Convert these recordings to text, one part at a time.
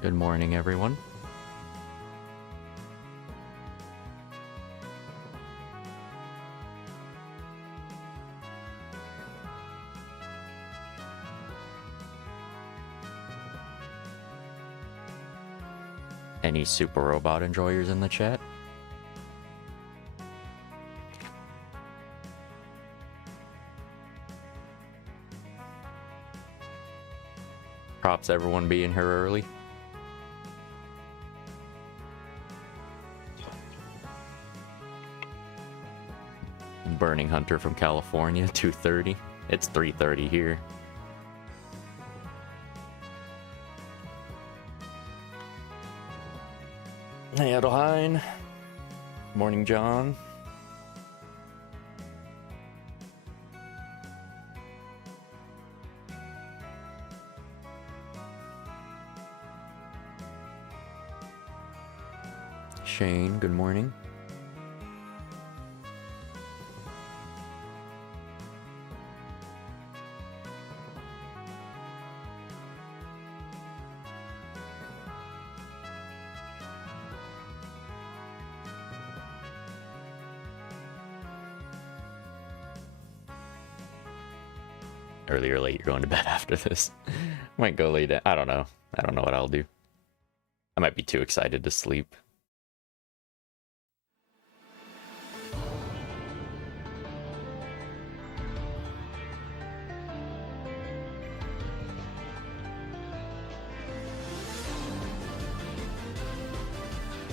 Good morning, everyone. Any super robot enjoyers in the chat? Props everyone being here early. Burning Hunter from California, 2:30. It's 3:30 here. Hey, Adelheim. Morning, John. Shane, good morning. Early or late, you're going to bed after this. Might go late. I don't know. I don't know what I'll do. I might be too excited to sleep.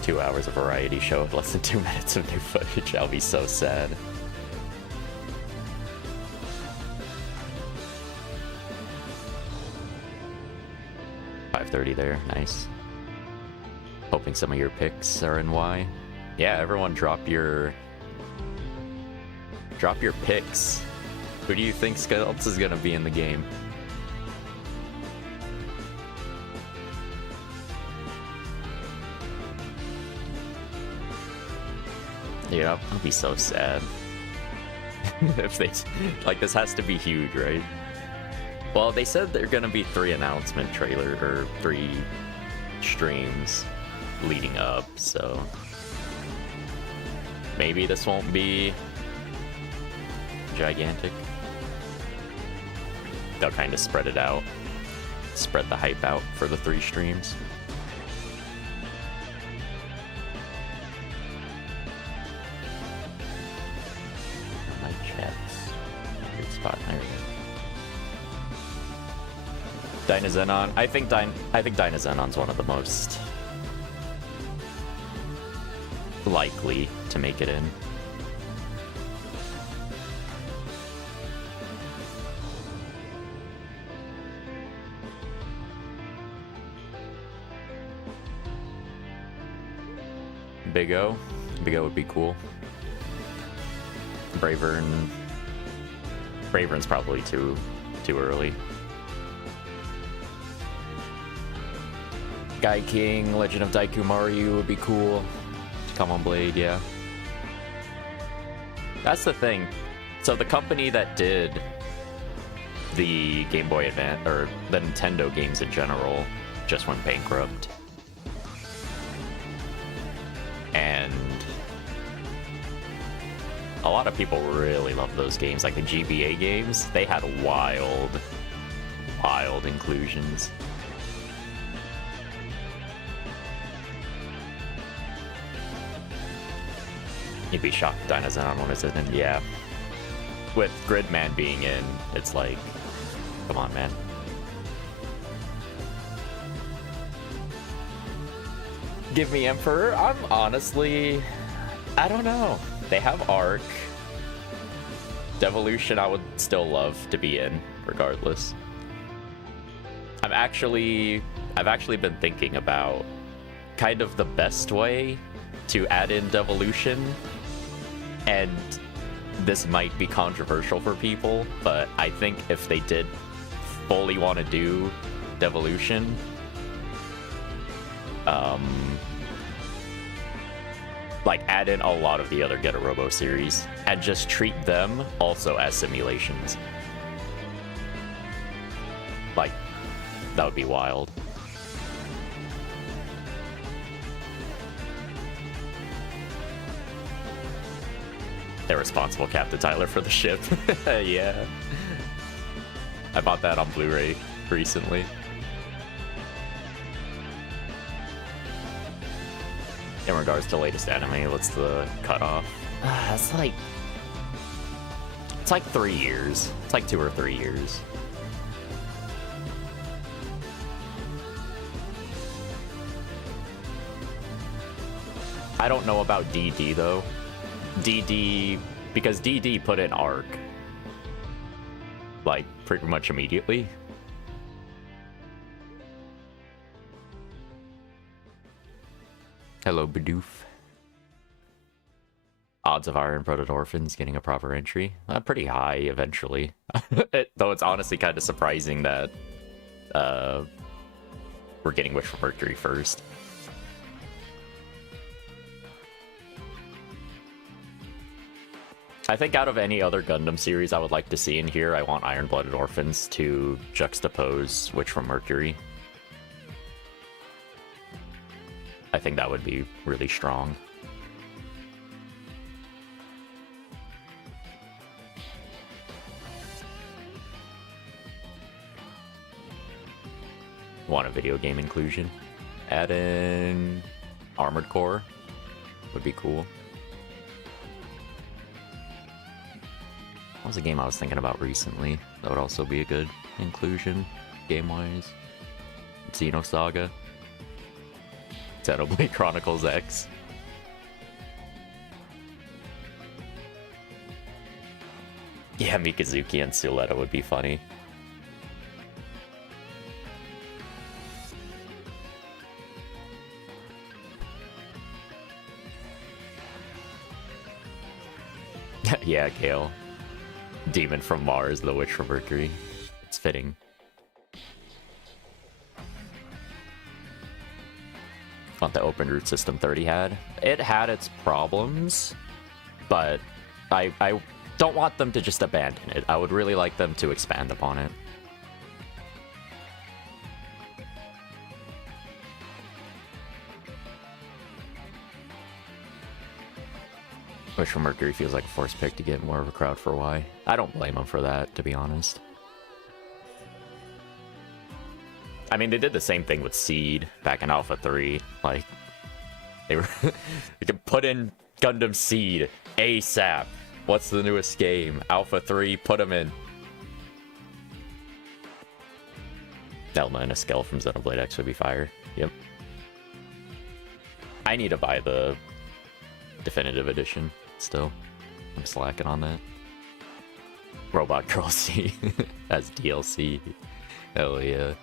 Two hours of variety show with less than 2 minutes of new footage. I'll be so sad. There, nice. Hoping some of your picks are in Y. Yeah, everyone drop your picks. Who do you think else is gonna be in the game? Yeah, I'll be so sad. If they like, this has to be huge, right? Well, they said they're gonna be 3 announcement trailers or 3 streams leading up, so maybe this won't be gigantic. They'll kind of spread it out, spread the hype out for the 3 streams. My chat's good spot. There we go. Dynazenon. I think Dynazenon's one of the most likely to make it in. Big O. Big O would be cool. Bravern's probably too early. Guy King, Legend of Daiku Mario would be cool. Come on, Blade, yeah. That's the thing. So the company that did the Game Boy Advance, or the Nintendo games in general, just went bankrupt. And a lot of people really love those games. Like the GBA games, they had wild inclusions. You'd be shocked if Dynazenon one isn't. Yeah. With Gridman being in, it's like, come on, man. Give me Emperor? I'm honestly, I don't know. They have Arc. Devolution I would still love to be in, regardless. I've actually been thinking about kind of the best way to add in Devolution. And this might be controversial for people, but I think if they did fully want to do Devolution, like add in a lot of the other Get a Robo series and just treat them also as simulations. Like, that would be wild. Irresponsible Captain Tyler for the ship. Yeah. I bought that on Blu-ray recently. In regards to latest anime, what's the cutoff? It's like 3 years. It's like 2 or 3 years. I don't know about DD though. DD, because DD put in ARC like pretty much immediately. Hello, Bidoof. Odds of Iron Blooded Orphans getting a proper entry? Pretty high eventually. Though it's honestly kind of surprising that we're getting Wish for Mercury first. I think out of any other Gundam series I would like to see in here, I want Iron Blooded Orphans to juxtapose Witch from Mercury. I think that would be really strong. Want a video game inclusion? Add in Armored Core would be cool. What was a game I was thinking about recently that would also be a good inclusion game-wise? Xenosaga. Xenoblade Chronicles X. Yeah, Mikazuki and Suletta would be funny. Yeah, Gale. Demon from Mars, the Witch from Mercury. It's fitting. What the Open Root System 30 had? It had its problems, but I don't want them to just abandon it. I would really like them to expand upon it. Wish for Mercury feels like a forced pick to get more of a crowd for Y. I don't blame them for that, to be honest. I mean, they did the same thing with Seed back in Alpha 3. Like, they were... they could put in Gundam Seed ASAP. What's the newest game? Alpha 3, put them in. Delma and Eskel from Xenoblade X would be fire. Yep. I need to buy the definitive edition still. I'm slacking on that. Robot Girl C as DLC. Hell yeah.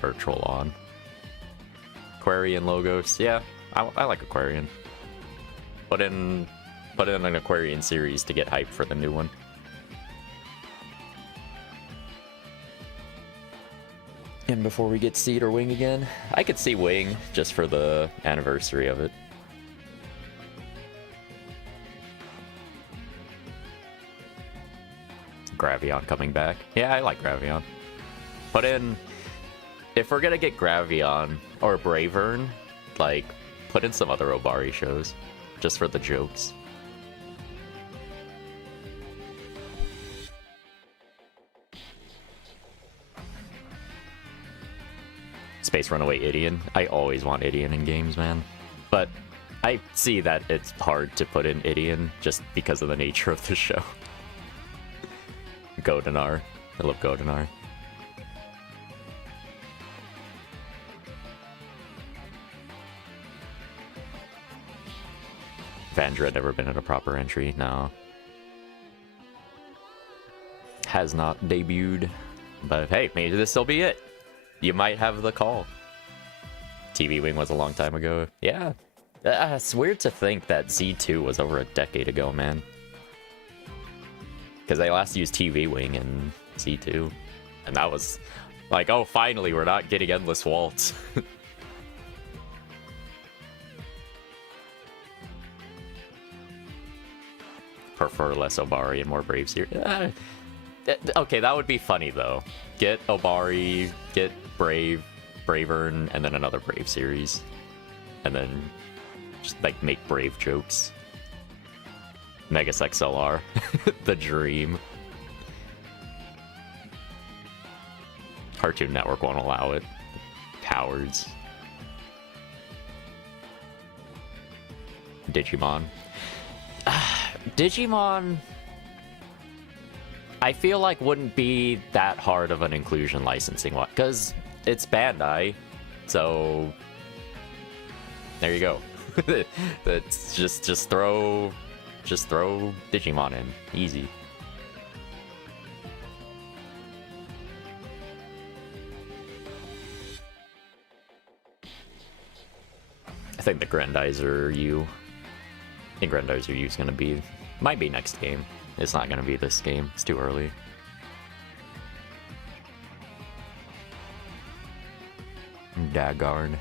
Virtual on. Aquarian logos. Yeah, I like Aquarian. Put in an Aquarian series to get hype for the new one. And before we get Seed or Wing again, I could see Wing just for the anniversary of it. Gravion coming back. Yeah, I like Gravion. Put in... If we're gonna get Gravion or Bravern, like, put in some other Obari shows. Just for the jokes. Space Runaway Idion. I always want Idion in games, man. But I see that it's hard to put in Idion just because of the nature of the show. Goldenar. I love Goldenar. Vandra never been in a proper entry, no. Has not debuted. But hey, maybe this'll be it. You might have the call. TV Wing was a long time ago. Yeah. It's weird to think that Z2 was over a decade ago, man. Because they last used TV Wing in Z2. And that was like, oh, finally, we're not getting Endless Waltz. Prefer less Obari and more Brave series. Okay, that would be funny, though. Get Obari, get Brave, Bravern, and then another Brave series. And then just, like, make Brave jokes. Megas XLR. The dream. Cartoon Network won't allow it. Cowards. Digimon. Digimon, I feel like wouldn't be that hard of an inclusion licensing one, because it's Bandai, so there you go. That's just throw Digimon in, easy. I think the Grandizer U. I think Grandizer U is gonna be, might be next game. It's not gonna be this game. It's too early. Daggard.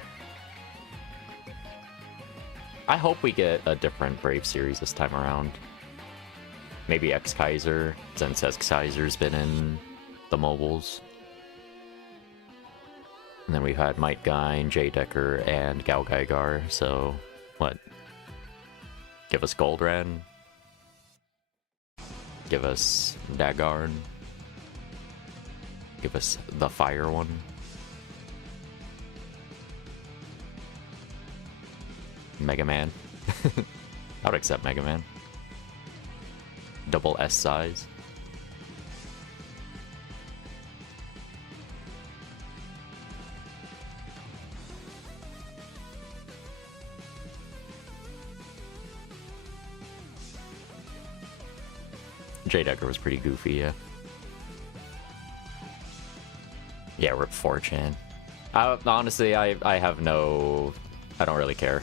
I hope we get a different Brave series this time around. Maybe X-Kaiser, since X-Kaiser's been in the mobiles. And then we've had Might Guy, Jay Decker, and Gal Gaigar, so what? Give us Goldran. Give us Daggard. Give us the fire one. Mega Man. I would accept Mega Man. Double S size. Jay Decker was pretty goofy, yeah. Yeah, rip 4chan. Honestly, I have no... I don't really care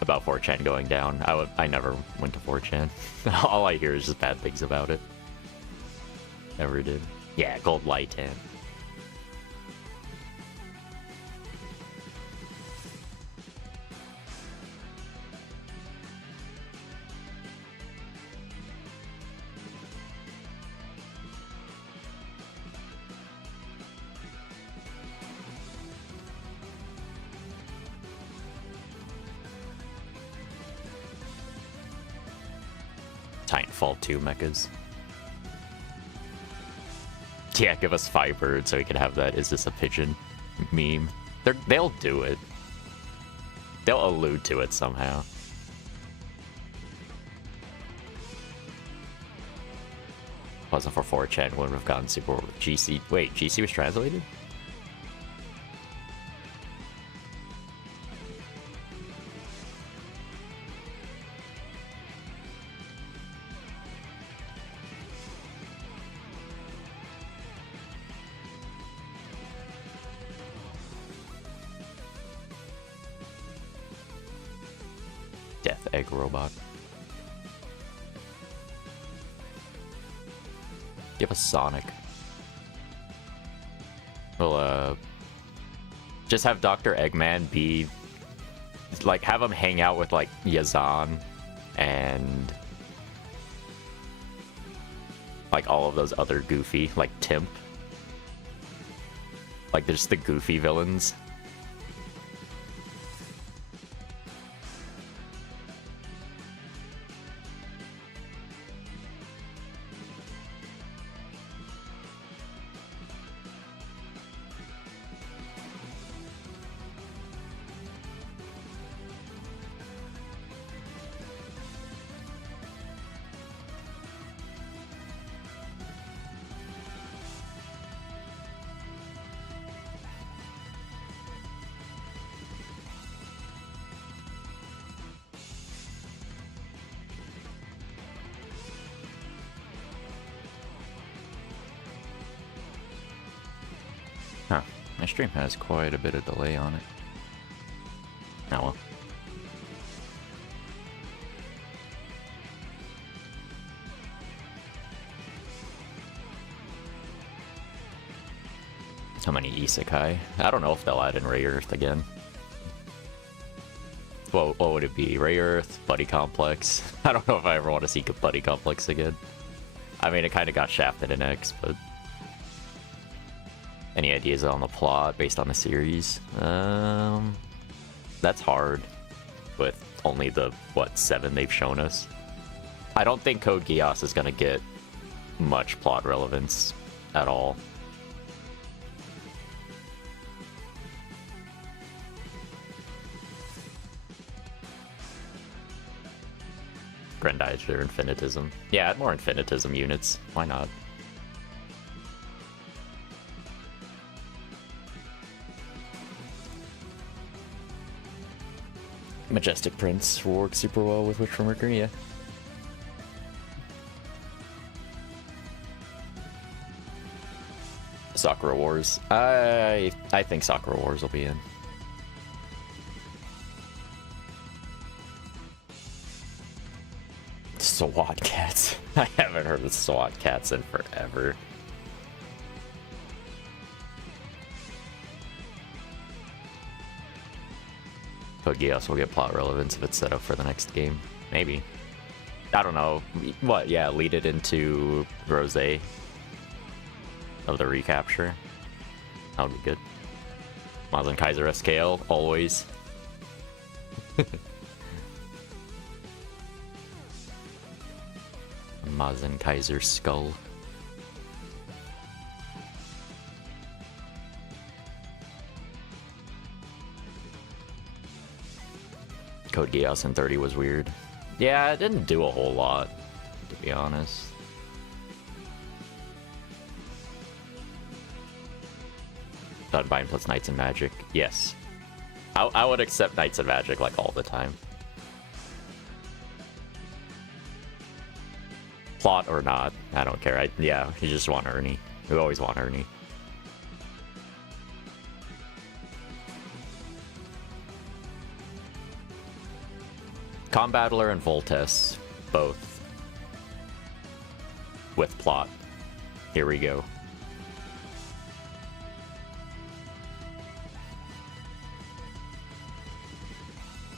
about 4chan going down. I never went to 4chan. All I hear is just bad things about it. Never did. Yeah, Gold Lightan. Titanfall 2 mechas. Yeah, give us Firebird so we can have that "is this a pigeon" meme. They'll do it. They'll allude to it somehow. Wasn't for 4chan, wouldn't have gotten super... GC... Wait, GC was translated? Death Egg Robot. Give us Sonic. We'll, just have Dr. Eggman be... Like, have him hang out with, like, Yazan and... like, all of those other goofy, like, Timp. Like, there's the goofy villains. Huh. My stream has quite a bit of delay on it. Oh well. How many isekai? I don't know if they'll add in Ray Earth again. What would it be? Ray Earth? Buddy Complex? I don't know if I ever want to see Buddy Complex again. I mean, it kind of got shafted in X, but... Any ideas on the plot based on the series? That's hard with only the, what, 7 they've shown us. I don't think Code Geass is gonna get much plot relevance at all. Grendizer Infinitism. Yeah, add more Infinitism units. Why not? Majestic Prince will work super well with Witch from Mercury, yeah. Sakura Wars. I think Sakura Wars will be in. SWAT cats. I haven't heard of SWAT cats in forever. Code Geass will get plot relevance if it's set up for the next game. Maybe. I don't know. What? Yeah, lead it into Rose of the recapture. That would be good. Mazen Kaiser SKL, always. Mazen Kaiser Skull. Code Geass in 30 was weird. Yeah, it didn't do a whole lot, to be honest. Bloodbind plus Knights and Magic. Yes. I would accept Knights and Magic like all the time. Plot or not, I don't care. Yeah, you just want Ernie. We always want Ernie. Combattler and Voltes, both. With plot. Here we go.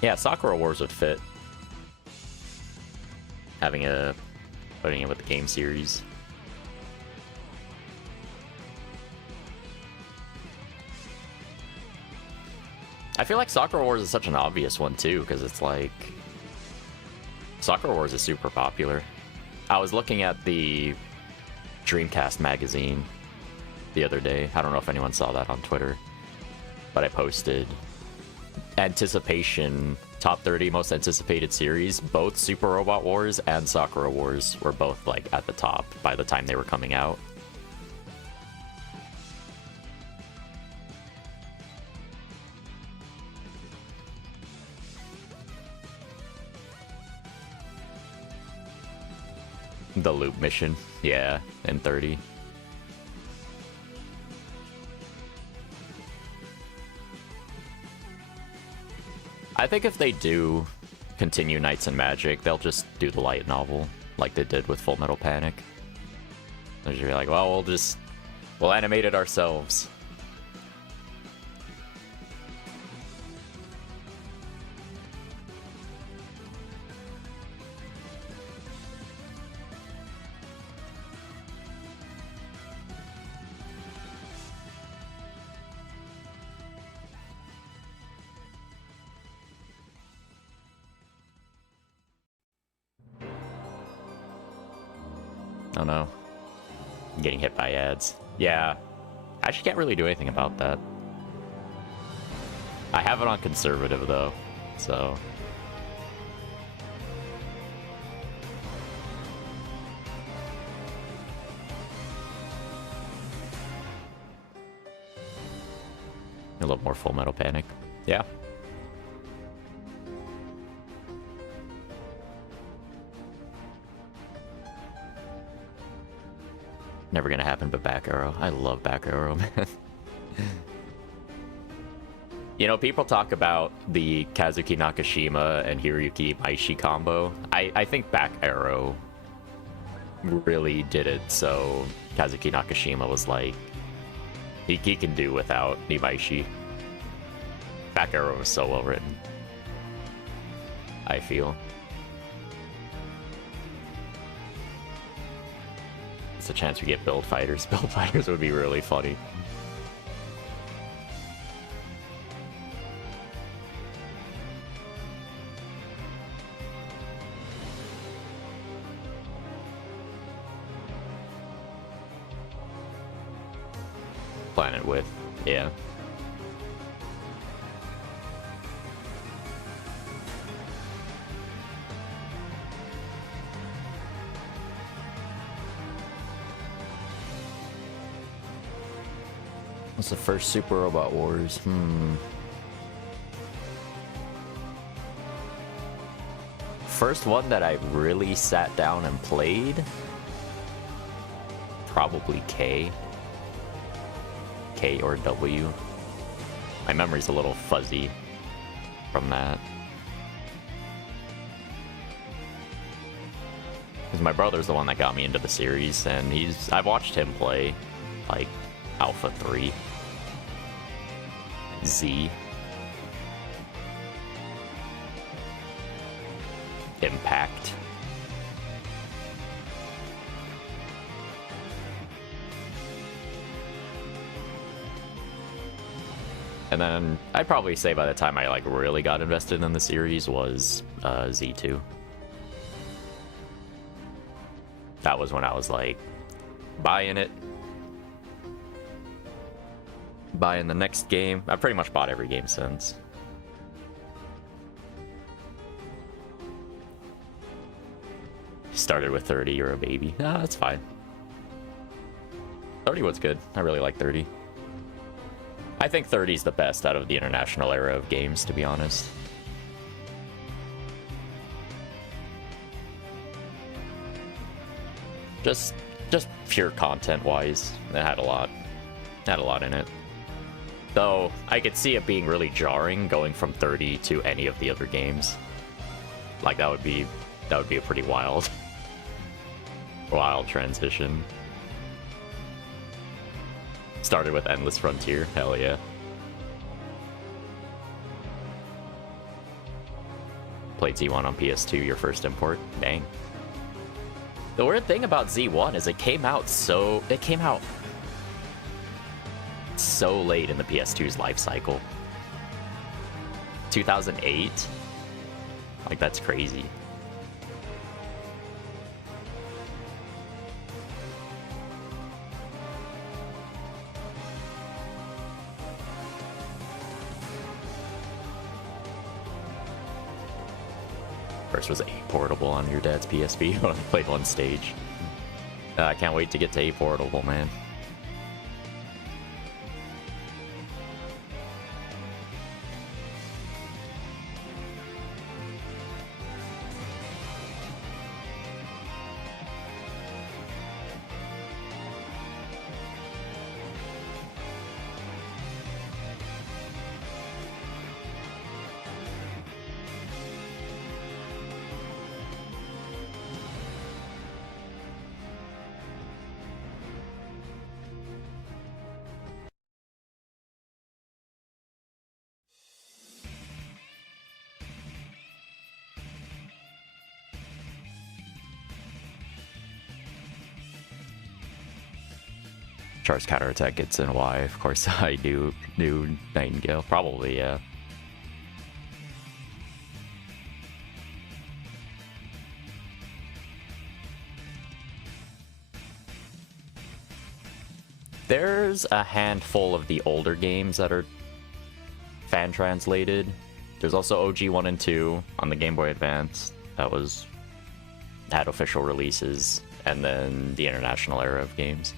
Yeah, Sakura Wars would fit. Putting it with the game series. I feel like Sakura Wars is such an obvious one too, because it's like Sakura Wars is super popular. I was looking at the Dreamcast magazine the other day. I don't know if anyone saw that on Twitter, but I posted anticipation top 30 most anticipated series. Both Super Robot Wars and Sakura Wars were both like at the top by the time they were coming out. The loop mission, yeah, in 30. I think if they do continue Knights and Magic, they'll just do the light novel like they did with Full Metal Panic. They'll just be like, well, we'll animate it ourselves. Oh no. I'm getting hit by ads. Yeah. I actually can't really do anything about that. I have it on conservative though, so. A little more Full Metal Panic. Yeah. Never gonna happen but Back Arrow. I love Back Arrow, man. You know, people talk about the Kazuki Nakashima and Hiroyuki Maishi combo. I think Back Arrow really did it, so Kazuki Nakashima was like, he can do without Nimaishi. Back Arrow was so well written, I feel. It's a chance we get Build Fighters. Build Fighters would be really funny. Planet with, yeah. What's the first Super Robot Wars? First one that I really sat down and played? Probably K. K or W. My memory's a little fuzzy from that. Because my brother's the one that got me into the series, and I've watched him play, like, Alpha 3. Z. Impact. And then I'd probably say by the time I like really got invested in the series was Z2. That was when I was like buying it. Buying the next game. I've pretty much bought every game since. Started with 30, you're a baby. Ah, that's fine. 30 was good. I really like 30. I think 30 is the best out of the international era of games, to be honest. Just pure content-wise, it had a lot. Had a lot in it. Though, I could see it being really jarring going from 30 to any of the other games. Like, that would be a pretty wild transition. Started with Endless Frontier, hell yeah. Played Z1 on PS2, your first import, dang. The weird thing about Z1 is it came out so late in the PS2's life cycle. 2008? Like, that's crazy. First was A Portable on your dad's PSP when I played one stage. I can't wait to get to A Portable, man. Char's counterattack gets in Y. Of course, I do Nightingale. Probably, yeah. There's a handful of the older games that are fan translated. There's also OG 1 and 2 on the Game Boy Advance. That had official releases, and then the international era of games.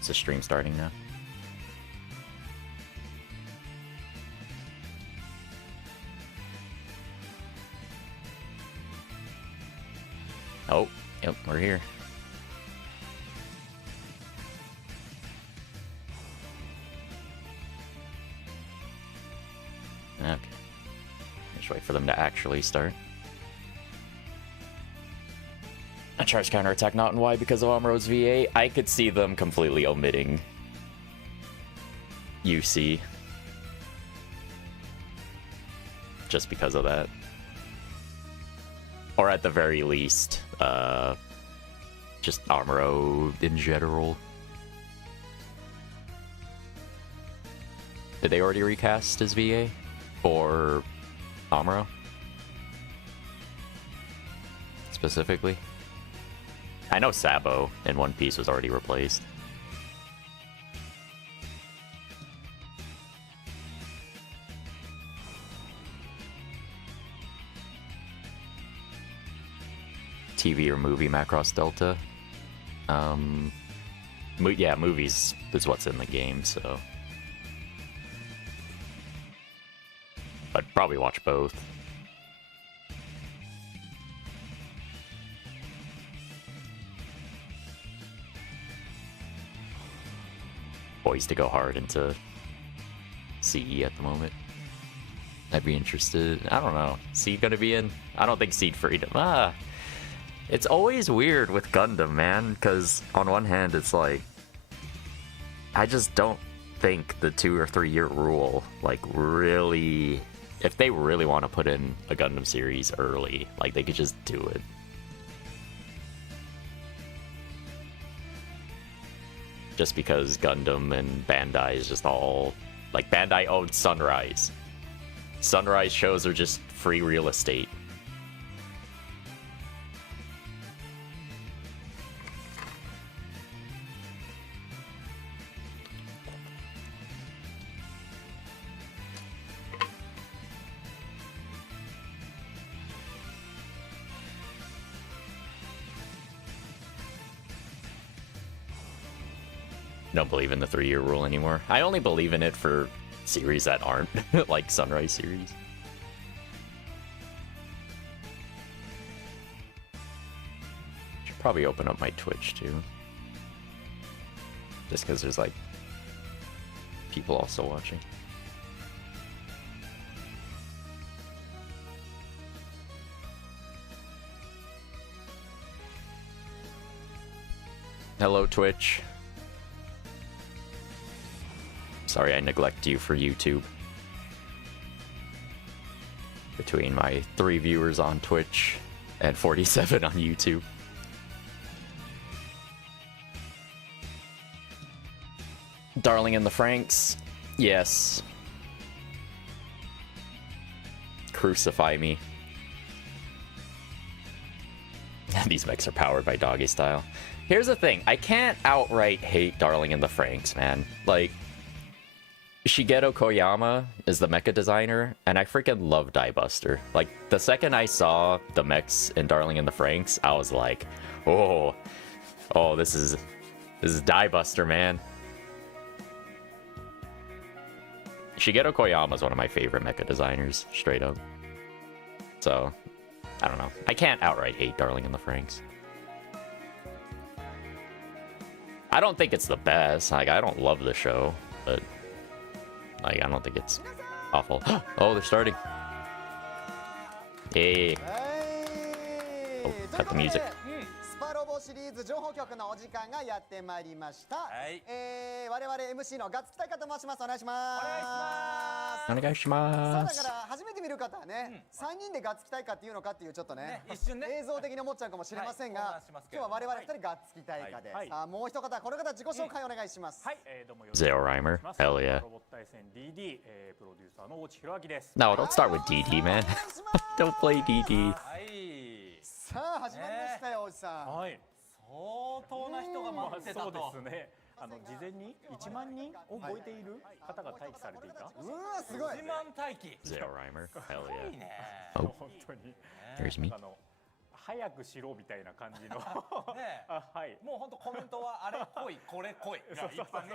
Is the stream starting now? Oh, yep, we're here. Okay. Just wait for them to actually start. A charge counterattack not in Y because of Amro's VA. I could see them completely omitting UC. Just because of that. Or at the very least, just Amro in general. Did they already recast his VA for Amuro? Specifically? I know Sabo in One Piece was already replaced. TV or movie Macross Delta? Yeah, movies is what's in the game, so... I'd probably watch both. Poised to go hard into CE at the moment. I'd be interested. I don't know. Seed gonna be in? I don't think Seed Freedom. It's always weird with Gundam, man, because on one hand, it's like, I just don't think the 2 or 3 year rule, like, really, if they really want to put in a Gundam series early, like, they could just do it. Just because Gundam and Bandai is just all, like, Bandai owns Sunrise. Sunrise shows are just free real estate. Don't believe in the 3 year rule anymore. I only believe in it for series that aren't like Sunrise series. Should probably open up my Twitch too. Just because there's like people also watching. Hello, Twitch. Sorry I neglect you for YouTube. Between my 3 viewers on Twitch and 47 on YouTube. Darling in the Franxx? Yes. Crucify me. These mechs are powered by Doggy Style. Here's the thing, I can't outright hate Darling in the Franxx, man. Like, Shigeru Koyama is the mecha designer, and I freaking love Diebuster. Like, the second I saw the mechs in Darling in the Franxx, I was like, oh, this is Diebuster, man. Shigeru Koyama is one of my favorite mecha designers, straight up. So, I don't know. I can't outright hate Darling in the Franxx. I don't think it's the best. Like, I don't love the show, but... like, I don't think it's awful. Oh, they're starting. Hey. Oh, cut the music. ロボシリーズ情報局のお時間がやってまいりました。はい。我々 MC のガッツキ大会と申します。お願いします。お願いします。さあだから初めて見る方はね、3人でガッツキ大会っていうのかっていうちょっとね、一瞬ね映像的に思っちゃうかもしれませんが、今日は我々2人ガッツキ大会です。さあもう一方この方自己紹介お願いします。はい。どうもよろしくお願いします。 Zero Rhymer. Hell yeah. ロボット対戦 DD プロデューサーの大地弘明です。 No, don't start with DD, man. Don't play DD. はい。さあ始まりましたよ、大地さん。はい。相当な人が待ってたと。そうですね。事前に1万人を超えている方が待機されていた。うわすごい。1万待機。Zero Rhymer. Hell yeah. 本当に。Here's me. 早くしろみたいな感じの。はい。もう本当コメントはあれ来いこれ来いがいっぱい流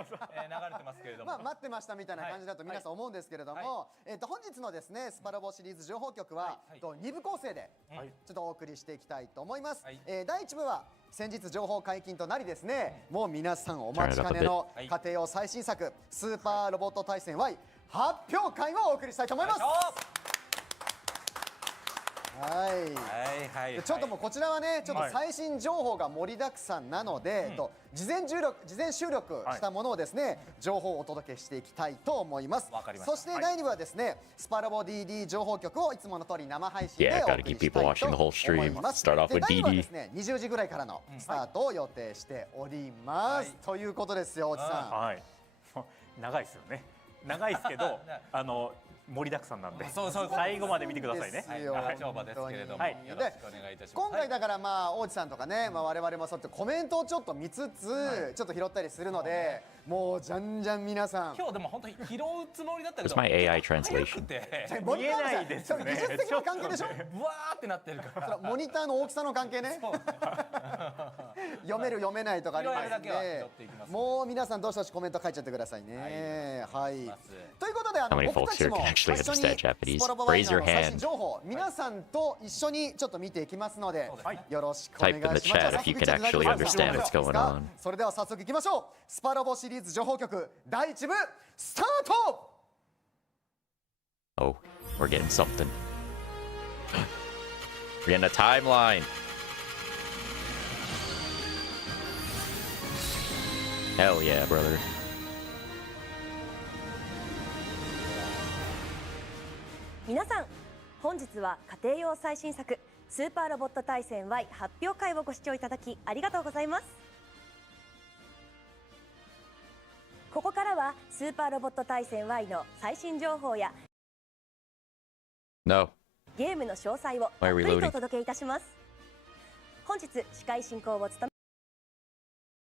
れてますけれども。まあ待ってましたみたいな感じだと皆さん思うんですけれども、本日のですねスパロボシリーズ情報局は2部構成でちょっとお送りしていきたいと思います。第1部は先日情報解禁となりですね、もう皆さんお待ちかねの家庭用最新作スーパーロボット対戦 Y 発表会をお送りしたいと思います。はい。ちょっともうこちらはね、ちょっと最新情報が盛りだくさんなので、事前収録したものをですね、情報をお届けしていきたいと思います。そして第2部はですね、スパロボ DD 情報局をいつもの通り生配信でお送りしたいと思います。第2部はですね、20時ぐらいからのスタートを予定しております。ということですよ、おじさん。はい。長いですよね。長いですけど盛りだくさんなんで最後まで見てくださいね。長場ですけれども、よろしくお願いいたします。今回だから大地さんとかね、我々もそうやってコメントをちょっと見つつちょっと拾ったりするので、もうじゃんじゃん皆さん今日でも本当に拾うつもりだったけど It's my AI translation. 見えないですね。技術的な関係でしょ。ブワーってなってるからモニターの大きさの関係ね。読める読めないとかありますんで、もう皆さんどしどしコメント書いちゃってくださいね。はい。ということで僕たちも一緒にスポロボワイナーの最新情報皆さんと一緒にちょっと見ていきますので、よろしくお願いします。それでは早速いきましょう。スパロボシリーズ情報局第1部スタート。 Oh, we're getting something. We're getting a timeline. Hell yeah, brother. 皆さん、本日は家庭用最新作スーパーロボット対戦 Y 発表会をご視聴いただきありがとうございます。ここからはスーパーロボット対戦 Y の最新情報や No. ゲームの詳細をたっぷりとお届けいたします。本日司会進行を務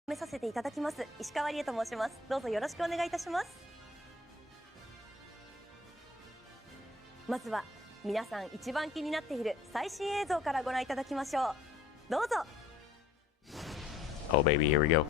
めさせていただきます石川理恵と申します。どうぞよろしくお願いいたします。まずは皆さん一番気になっている最新映像からご覧いただきましょう。どうぞ。 Oh baby, here we go.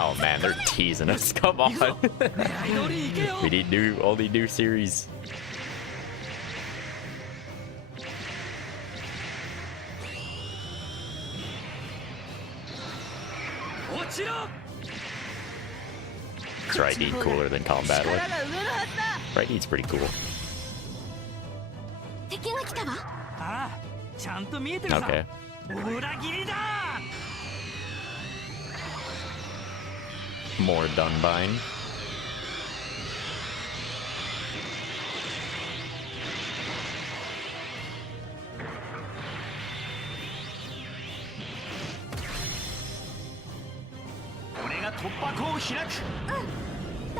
Oh man, they're teasing us. Come on. We need only new series. Is Raiden cooler than Combattler? Raiden's pretty cool. Okay. More Dunbine.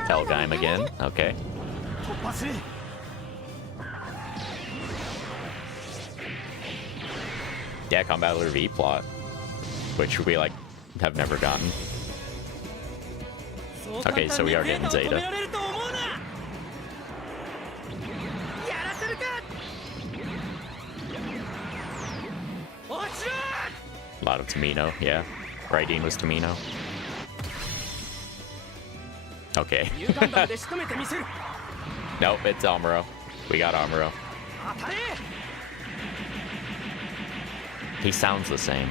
Telgeim again. Okay. Yeah, Combattler V plot, which we like have never gotten. Okay, so we are getting Zeta. A lot of Tamino, yeah. Raiden was Tamino. Okay. Nope, it's Amuro. We got Amuro. He sounds the same.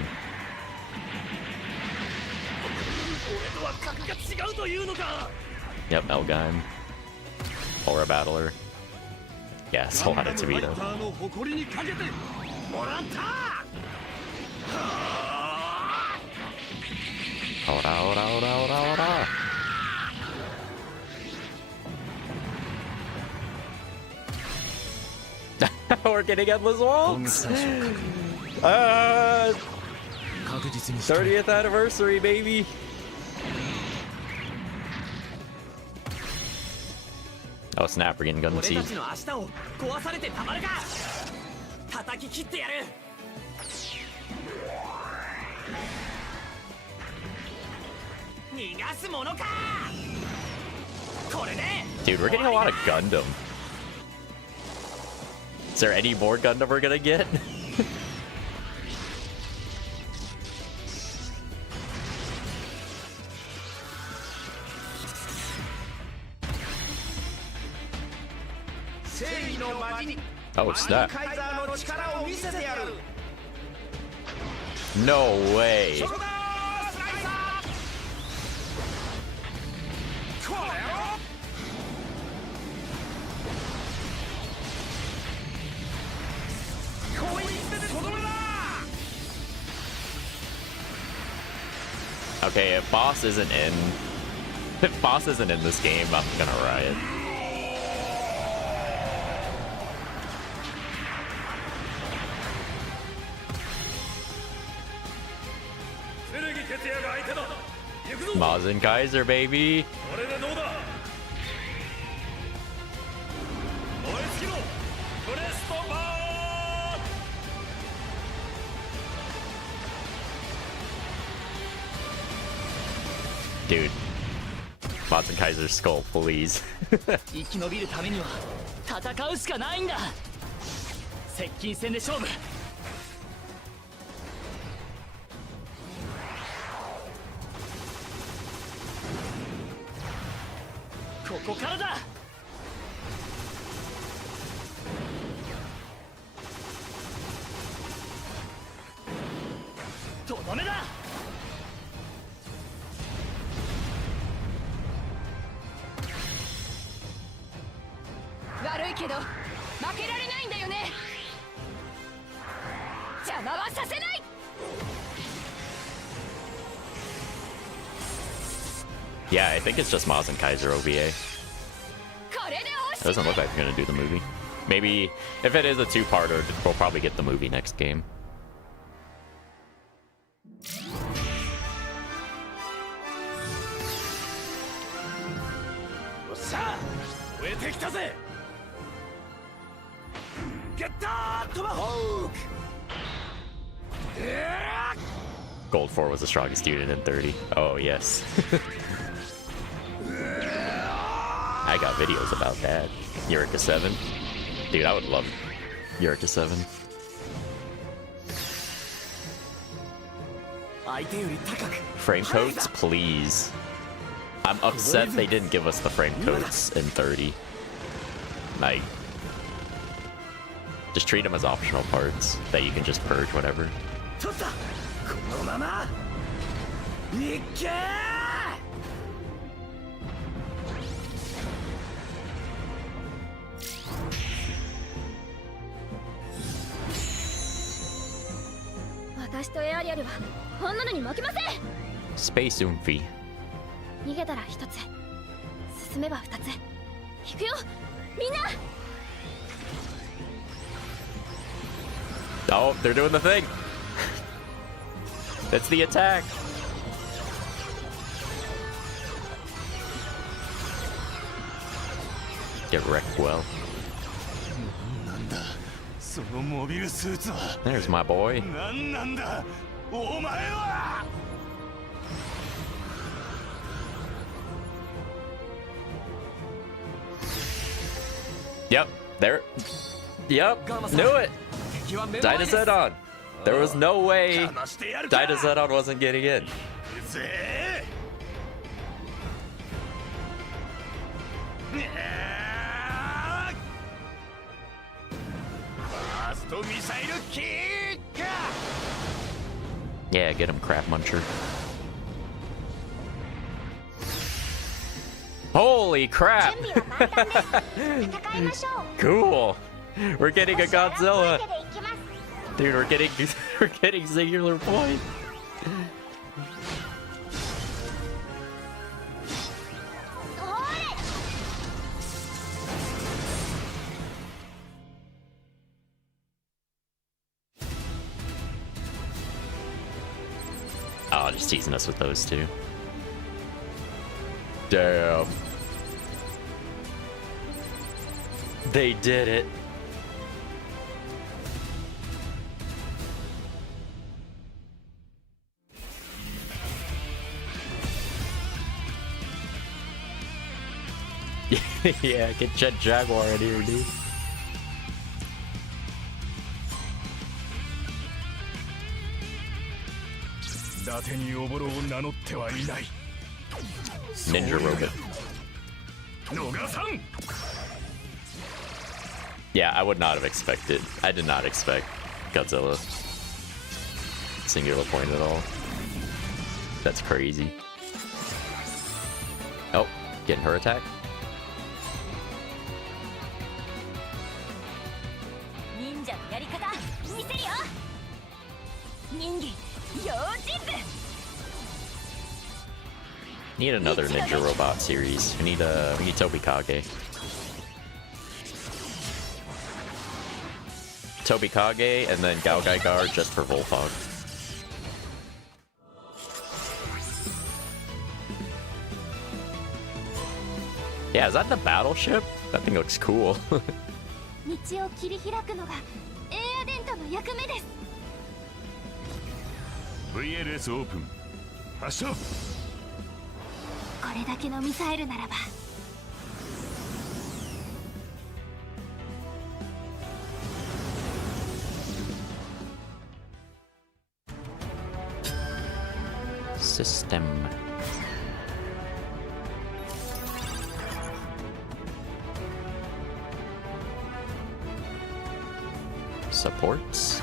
Yep, Elgheim. Aura Battler. Yeah, it's a lot of Tobito. Ora. We're getting endless walks. 30th anniversary, baby. Oh snap, we're getting gun seeds. Dude, we're getting a lot of Gundam. Is there any more Gundam we're gonna get? Oh snap. No way. Okay, if boss isn't in this game, I'm gonna riot. Maz and Kaiser, baby. Dude, Maz and Kaiser's skull, please. Yeah, I think it's just Maz and Kaiser OVA. It doesn't look like they're gonna do the movie. Maybe if it is a two-parter, we'll probably get the movie next game. Gold 4 was the strongest unit in 30. Oh, yes. I got videos about that. Eureka 7. Dude, I would love Eureka 7. Frame coats, please. I'm upset they didn't give us the frame coats in 30. Like, just treat them as optional parts that you can just purge whenever. Space Oomphy. Oh, they're doing the thing. That's the attack. Get wrecked well. There's my boy. Yep, there. Yep, knew it. Dyna Zedon. There was no way Dyna Zedon wasn't getting in. Yeah, get him, Crap Muncher. Holy crap! Cool. We're getting a Godzilla. Dude, we're getting singular point. Oh, just teasing us with those two. Damn. They did it. Yeah, get Jet Jaguar in here, dude. Ninja robot. Yeah, I would not have expected. I did not expect Godzilla singular point at all. That's crazy. Oh, getting her attack. Need another ninja robot series. We need Tobikage. Tobikage and then Gaogaigar just for Volfog. Yeah, is that the battleship? That thing looks cool. VLS open. 発射。これだけのミサイルならば。System. Supports.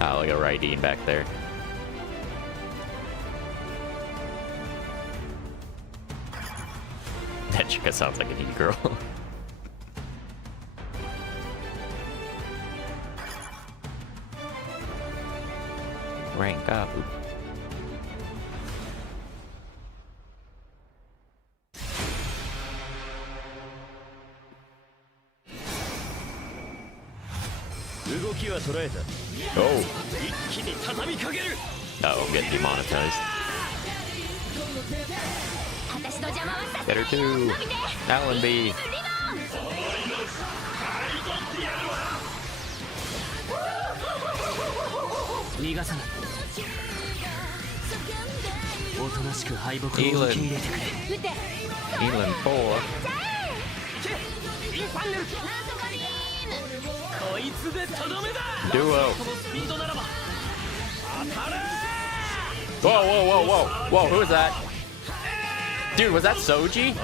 Oh, look at Raideen back there. That chica sounds like an e-girl. Rank up. Oh. Uh-oh, get demonetized. Get her too. Alan B. Elan 4. Duo. Whoa, whoa, whoa, whoa. Whoa, who is that? Dude, was that Soji?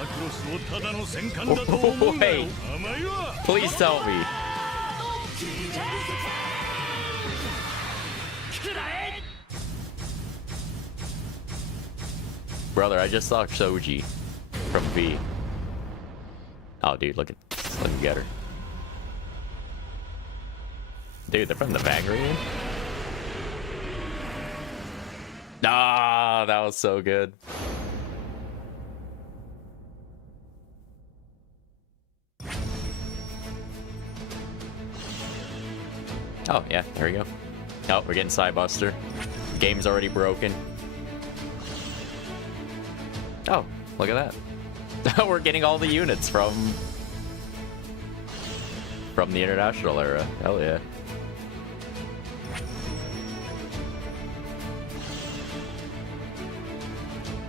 Wait. Please tell me. Brother, I just saw Soji from V. Oh, dude, look at her. Dude, they're from the Vanguard. Ah, that was so good. Oh, yeah, there we go. Oh, we're getting Psybuster. Game's already broken. Oh, look at that. We're getting all the units from the International era. Hell yeah.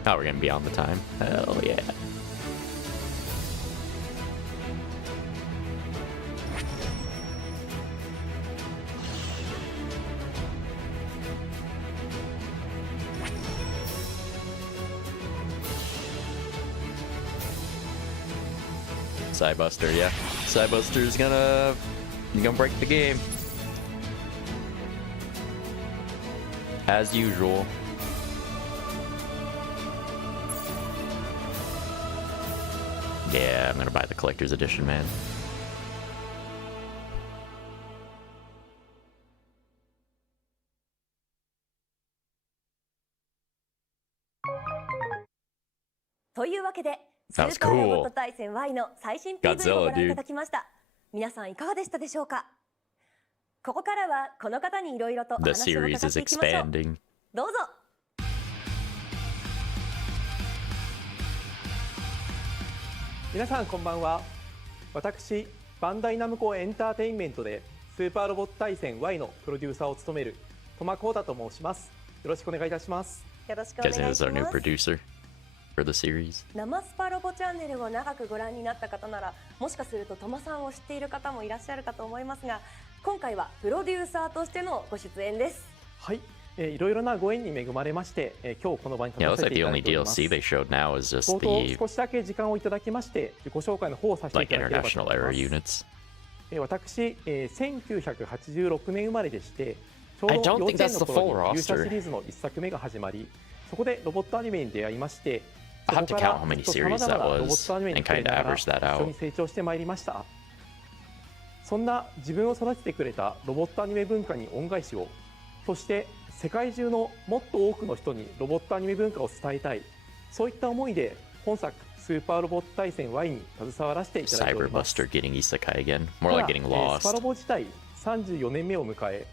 Oh, we're gonna be on the time. Hell yeah. Psybuster, yeah. Psybuster's gonna break the game. As usual. Yeah, I'm gonna buy the collector's edition, man. というわけで、ス That ー was パーロボッ cool. ト対戦 Y の最新 PV を Godzilla, ご覧い dude. ただきました。皆さんいかがでしたでしょうか。ここからはこの方にいろいろと The 話を伺 series って is いきましょう。 expanding. どうぞ。皆さんこんばんは。私バンダイナムコエンターテインメントでスーパーロボット対戦 Y のプロデューサーを務める戸間光太と申します。よろしくお願いいたします。よろしくお願い Guessing し this is our new ます。 producer for the series. 生スパロボチャンネルを長くご覧になった方なら、もしかすると戸間さんを知っている方もいらっしゃるかと思いますが、今回はプロデューサーとしてのご出演です。はい、いろいろなご縁に恵まれまして、今日この場に Yeah, 立 looks たせ like てい the ただ only いております。 DLC they showed now is just 冒頭 the 少しだけ時間をいただきまして自己紹介の方をさせてい like ただければと international 思い era ます。 units. 私、1986年生まれでしてちょう I ど don't 幼 think 稚園 that's の the 頃 full に勇者 roster. シリーズの1作目が始まり、そこでロボットアニメに出会いまして、 I そ have こ to か count ら how many さま series ざま that なロボッ was トアニメに and 触れ kind な of がら average that 一緒 out. に成長してまいりました。そんな自分を育ててくれたロボットアニメ文化に恩返しを、そして世界中のもっと多くの人にロボットアニメ文化を伝えたい、そういった思いで本作スーパーロボット対戦 Y に携わらせていただいております。 Cyberbuster getting isekai again. た More だ like getting スパ lost. ロボ自体34年目を迎え、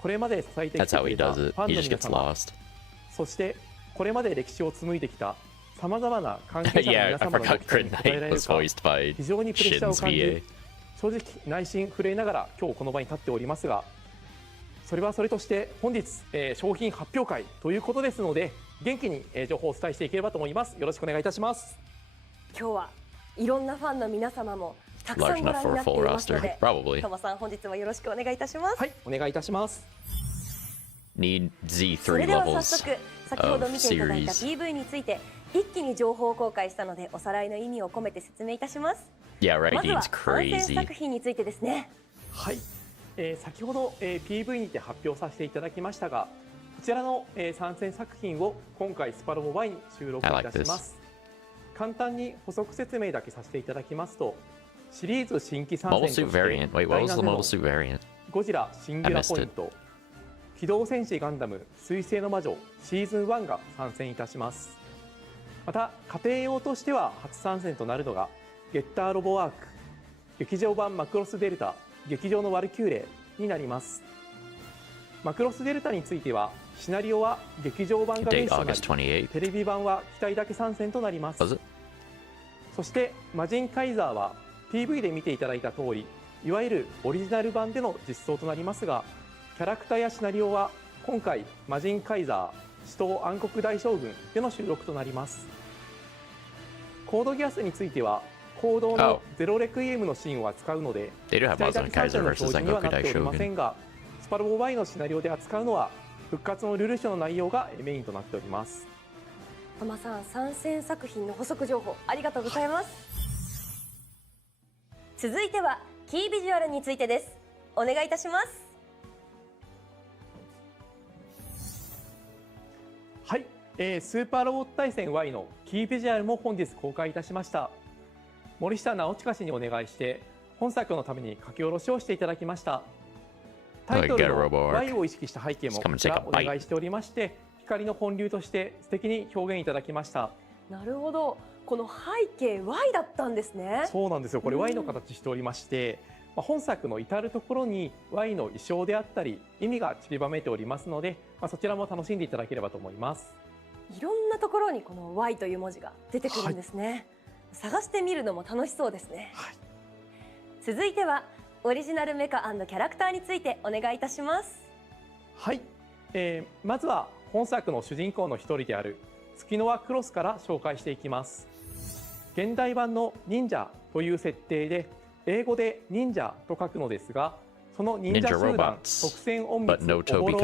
これまで支えてき That's て how く he れた does フ it. ァン He の just 皆 gets 様、 lost. そしてこれまで歴史を紡いできたさまざまな関係者の Yeah, 皆 I 様のご forgot 期待に Grid 応えら Knight れる was か voiced by 非常にプレッシャーを Shin's 感じ、 VA. 正直内心震えながら今日この場に立っておりますが、それはそれとして本日、商品発表会ということですので、元気に、情報をお伝えしていければと思います。よろしくお願いいたします。今日はいろんなファンの皆様もたくさ Large んご enough 覧 for に a なってい full ますの roster. で、 Probably. 戸間さん本日はよろしくお願いいたします。はい、お願いいたします。 Need そ Z3 れでは早 levels 速、先ほど of 見ていただいた series. PV について一気に情報を公開したので、おさらいの意味を込めて説明いたします。 Yeah, right. まずは Dean's 参戦 crazy. 作品についてですね。はい、先ほど、PV にて発表させていただきましたが、こちらの、参戦作品を今回スパロボ Y に収録いたします。簡単に補足説明だけさせていただきますと、シリーズ新規参戦 Mobile として suit variant. Wait, what was the ダイナ mobile ノ suit variant? ゴジラシンギュラポイント、機動戦士ガンダム水星の魔女シーズン1が参戦いたします。また家庭用としては初参戦となるのがゲッターロボワーク、劇場版マクロスデルタ劇場のワルキューレになります。マクロスデルタについてはシナリオは劇場版がベー Date スとなり、 August 28th. テレビ版は機体だけ参戦となります。 Was it? そして魔人カイザーは PV で見ていただいた通り、いわゆるオリジナル版での実装となりますが、キャラクターやシナリオは今回魔人カイザー死闘暗黒大将軍での収録となります。コードギアスについては行動のゼロレクイエムのシーンを扱うので、 They do have 機体だ Mazda け参 Kaiser 戦の versus 表示にはなっておりませ Sengoku んが、スパロボ Y のシナリオで扱うのは復活のルルショの内容がメインとなっております。戸間さん、参戦作品の補足情報ありがとうございます。続いてはキービジュアルについてです。お願いいたします。はい、スーパーロボット対戦 Y のキービジュアルも本日公開いたしました。森下直親氏にお願いして本作のために書き下ろしをしていただきました。タイトルの Y を意識した背景もこちらお願いしておりまして、光の本流として素敵に表現いただきました。なるほど、この背景 Y だったんですね。そうなんですよ。これ Y の形しておりまして、本作の至るところに Y の衣装であったり意味が散りばめておりますので、そちらも楽しんでいただければと思います。いろんなところにこの Y という文字が出てくるんですね。探してみるのも楽しそうですね。続いてはオリジナルメカ&キャラクターについてお願いいたします。はい、まずは本作の主人公の一人である月の輪クロスから紹介していきます。現代版の忍者という設定で英語で忍者と書くのですが、その忍者集団特選隠密おぼろ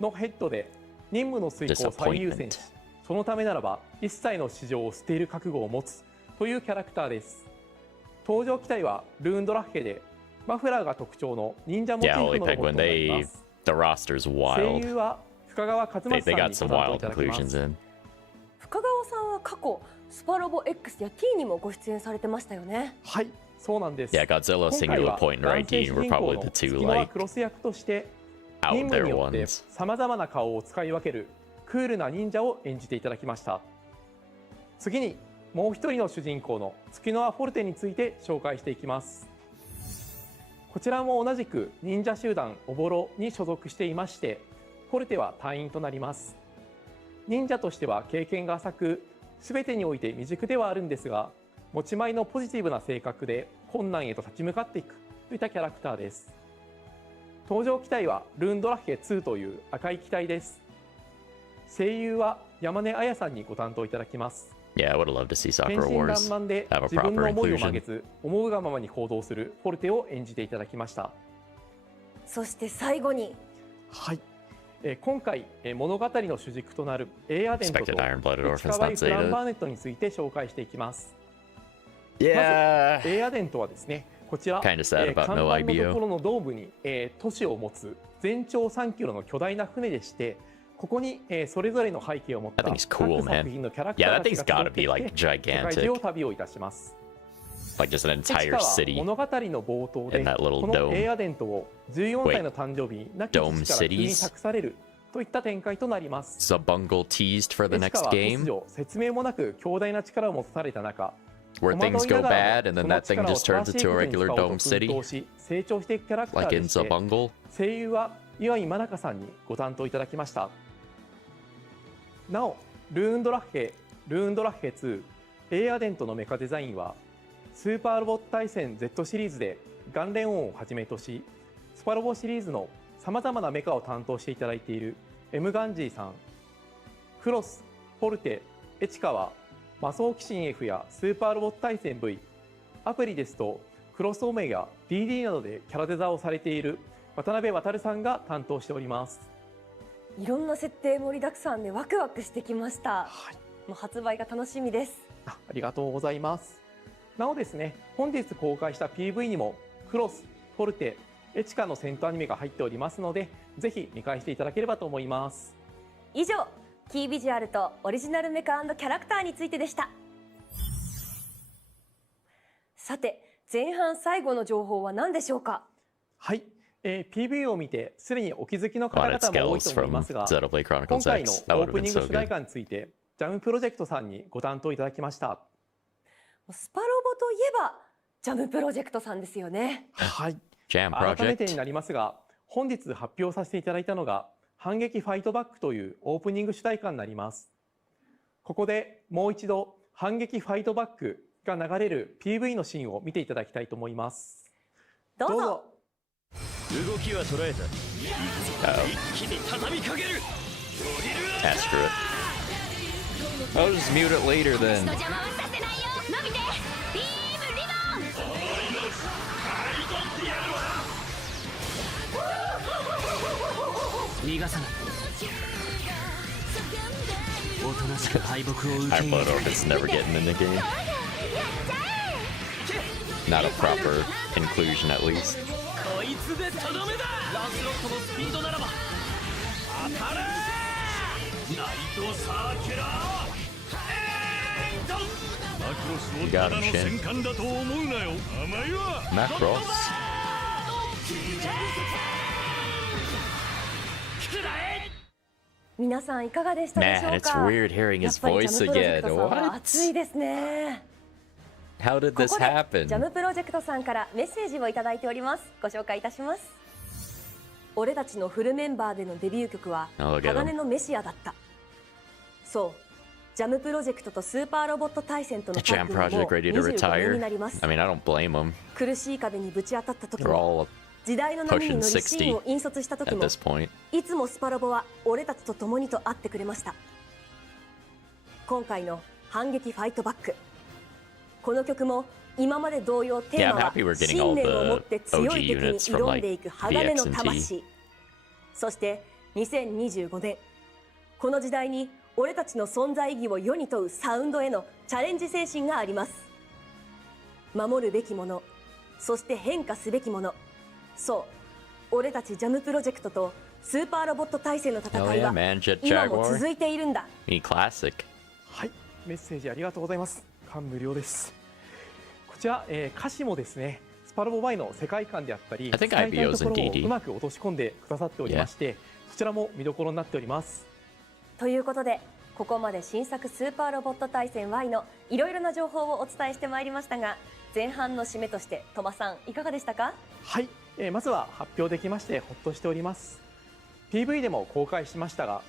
のヘッドで任務の遂行を最優先し、そのためならば一切の市場を捨てる覚悟を持つというキャラクターです。登場機体はルーンドラッヘで、マフラーが特徴の忍者モチーフのロボットになります。 The roster's 声 wild. 優は深川和正さんに They got 担 some 当い wild ただきます。 conclusions in. 深川さんは過去スパロボ X や T にもご出演されてましたよね。はい、そうなんです。 Yeah, Godzilla, 今回 Singular は Point, and 男性 Raiden 主 were 人公 probably の the 月 two の輪 like クロス役として任 out 務 there によって ones. さまざまな顔を使い分けるクールな忍者を演じていただきました。次にもう一人の主人公の月の輪フォルテについて紹介していきます。こちらも同じく忍者集団オボロに所属していまして、フォルテは隊員となります。忍者としては経験が浅く、全てにおいて未熟ではあるんですが、持ち前のポジティブな性格で困難へと立ち向かっていくといったキャラクターです。登場機体はルーンドラッヘ2という赤い機体です。声優は山根彩さんにご担当いただきます。Yeah, I would love to see 天 Sakura 真爛 Wars 漫で have a 自分の proper 思いを曲げ inclusion. ず思うがままに行動するフォルテを演じていただきました。そして最後にはい、今回物語の主軸となるエアデントと Expected Iron-Blooded 市 Orphans 川 not フラン Zeta. バーネットについて紹介していきます。 Yeah. まずエアデントはですね、こちら Kinda sad 看 about 板 no の IBO. ところのドームに都市を持つ全長3キロの巨大な船でして、ここにそれぞれの背景を持った That thing's cool, 各作品のキャラク man. タ Yeah, ー that たち thing's が gotta 集って be き like て世界 gigantic. 中を旅をいたします。 Like just an エチ entire カは city 物語の冒頭で in that little この dome. エアデントを14歳の誕生日に亡き Dome 父から急に cities? 託されるといった展開となります。 Zabungle teased for the エチカ next は突 game 如説明もなく強大な力を持たれた中、 where 戸惑 things いな go がら bad も and そ then の that thing 力を just 正 turns しい into こ a とに regular 使おう dome と奮 city 闘し成長していくキャラクター like で in して、 Zabungle. 声優は岩井真中さんにご担当いただきました。なおルーンドラッヘ2エアデントのメカデザインはスーパーロボット対戦 Z シリーズでガンレオンをはじめとし、スパロボシリーズのさまざまなメカを担当していただいている M ガンジーさん、クロス、フォルテ、エチカは魔装騎士 F やスーパーロボット対戦 V、 アプリですとクロスオメガ DD などでキャラデザをされている渡辺航さんが担当しております。いろんな設定盛りだくさんでワクワクしてきました。はい、もう発売が楽しみです。ありがとうございます。なおですね、本日公開した PV にもクロス、フォルテ、エチカの戦闘アニメが入っておりますので、ぜひ見返していただければと思います。以上、キービジュアルとオリジナルメカ&キャラクターについてでした。さて、前半最後の情報は何でしょうか。はい、PV を見てすでにお気づきの方 A lot of 々も多い skills と思い from ますが、 Xenoblade 今 Chronicles 回の X. That オ would ー have プ been ニング so 主題 good. 歌についてジャムプロジェクトさんにご担当いただきました。スパロボといえばジャムプロジェクトさんですよね。はい、 Jam 改めてに Project. なりますが、本日発表させていただいたのが反撃ファイトバックというオープニング主題歌になります。ここでもう一度反撃ファイトバックが流れる PV のシーンを見ていただきたいと思います。どうぞ。動きは捉えた。 Ah, screw it. I'll just mute it later then. 邪魔はさせないよ。伸びてビームリボン。逃がさない。おとなしく敗北を受け Iron-Blooded Orphans never getting in the game. Not a proper inclusion, at least. こいつでとどめだ。ランスロットのスピードならば当たれ。ナイトサーキュラーエイト。マクロスを You た got だ him, の Shin. 戦艦だと思うなよ。甘いわ。 Macross. 皆さんいかがでしたでしょ Man, う it's か。 weird hearing や his っぱり voice ジャムプロジェ again. クトさんは What? 熱いですね。 How did こ this こで happen? ジャムプロジェクトさんからメッセージをいただいております。ご紹介いたします。俺たちのフルメンバーでのデビュー曲は Oh, look at him. 鋼のメシアだった。そうジャムプロジェクトとスーパーロボット対戦との The タ Jam ッグも Project ready to 25年になり retire? ます。 I mean, I don't blame them. 苦しい壁にぶち当たった時 They're も all 時代の波に乗り pushing シーンを引率した時 at も this point. いつもスパロボは俺たちと共にと会ってくれました。今回の反撃ファイトバック、この曲も今まで同様テーマ Yeah, I'm は happy we're getting 信 all 念を持っ the て強い OG 敵に units from 挑ん like でいく鋼の VX and 魂。そして2025年この時代に俺たちの存在意義を世に問うサウンドへのチャレンジ精神があります。守るべきもの、そして変化すべきもの、そう俺たちジャムプロジェクトとスーパーロボット対戦の戦 Oh い yeah, は man, Jet 今も Jaguar. 続いているんだ。 Me classic. はい、メッセージありがとうございます。感無量です。こちら、歌詞もですね、スパロボ Y の世界観であったり、伝えたいところをうまく落とし込んでくださっておりまして、そちらも見どころになっております。ということで、ここまで新作スーパーロボット対戦 Y のいろいろな情報をお伝えしてまいりましたが、前半の締めとしてトマさんいかがでしたか？はい、まずは発表できましてほっとしております。 PV でも公開しましたが、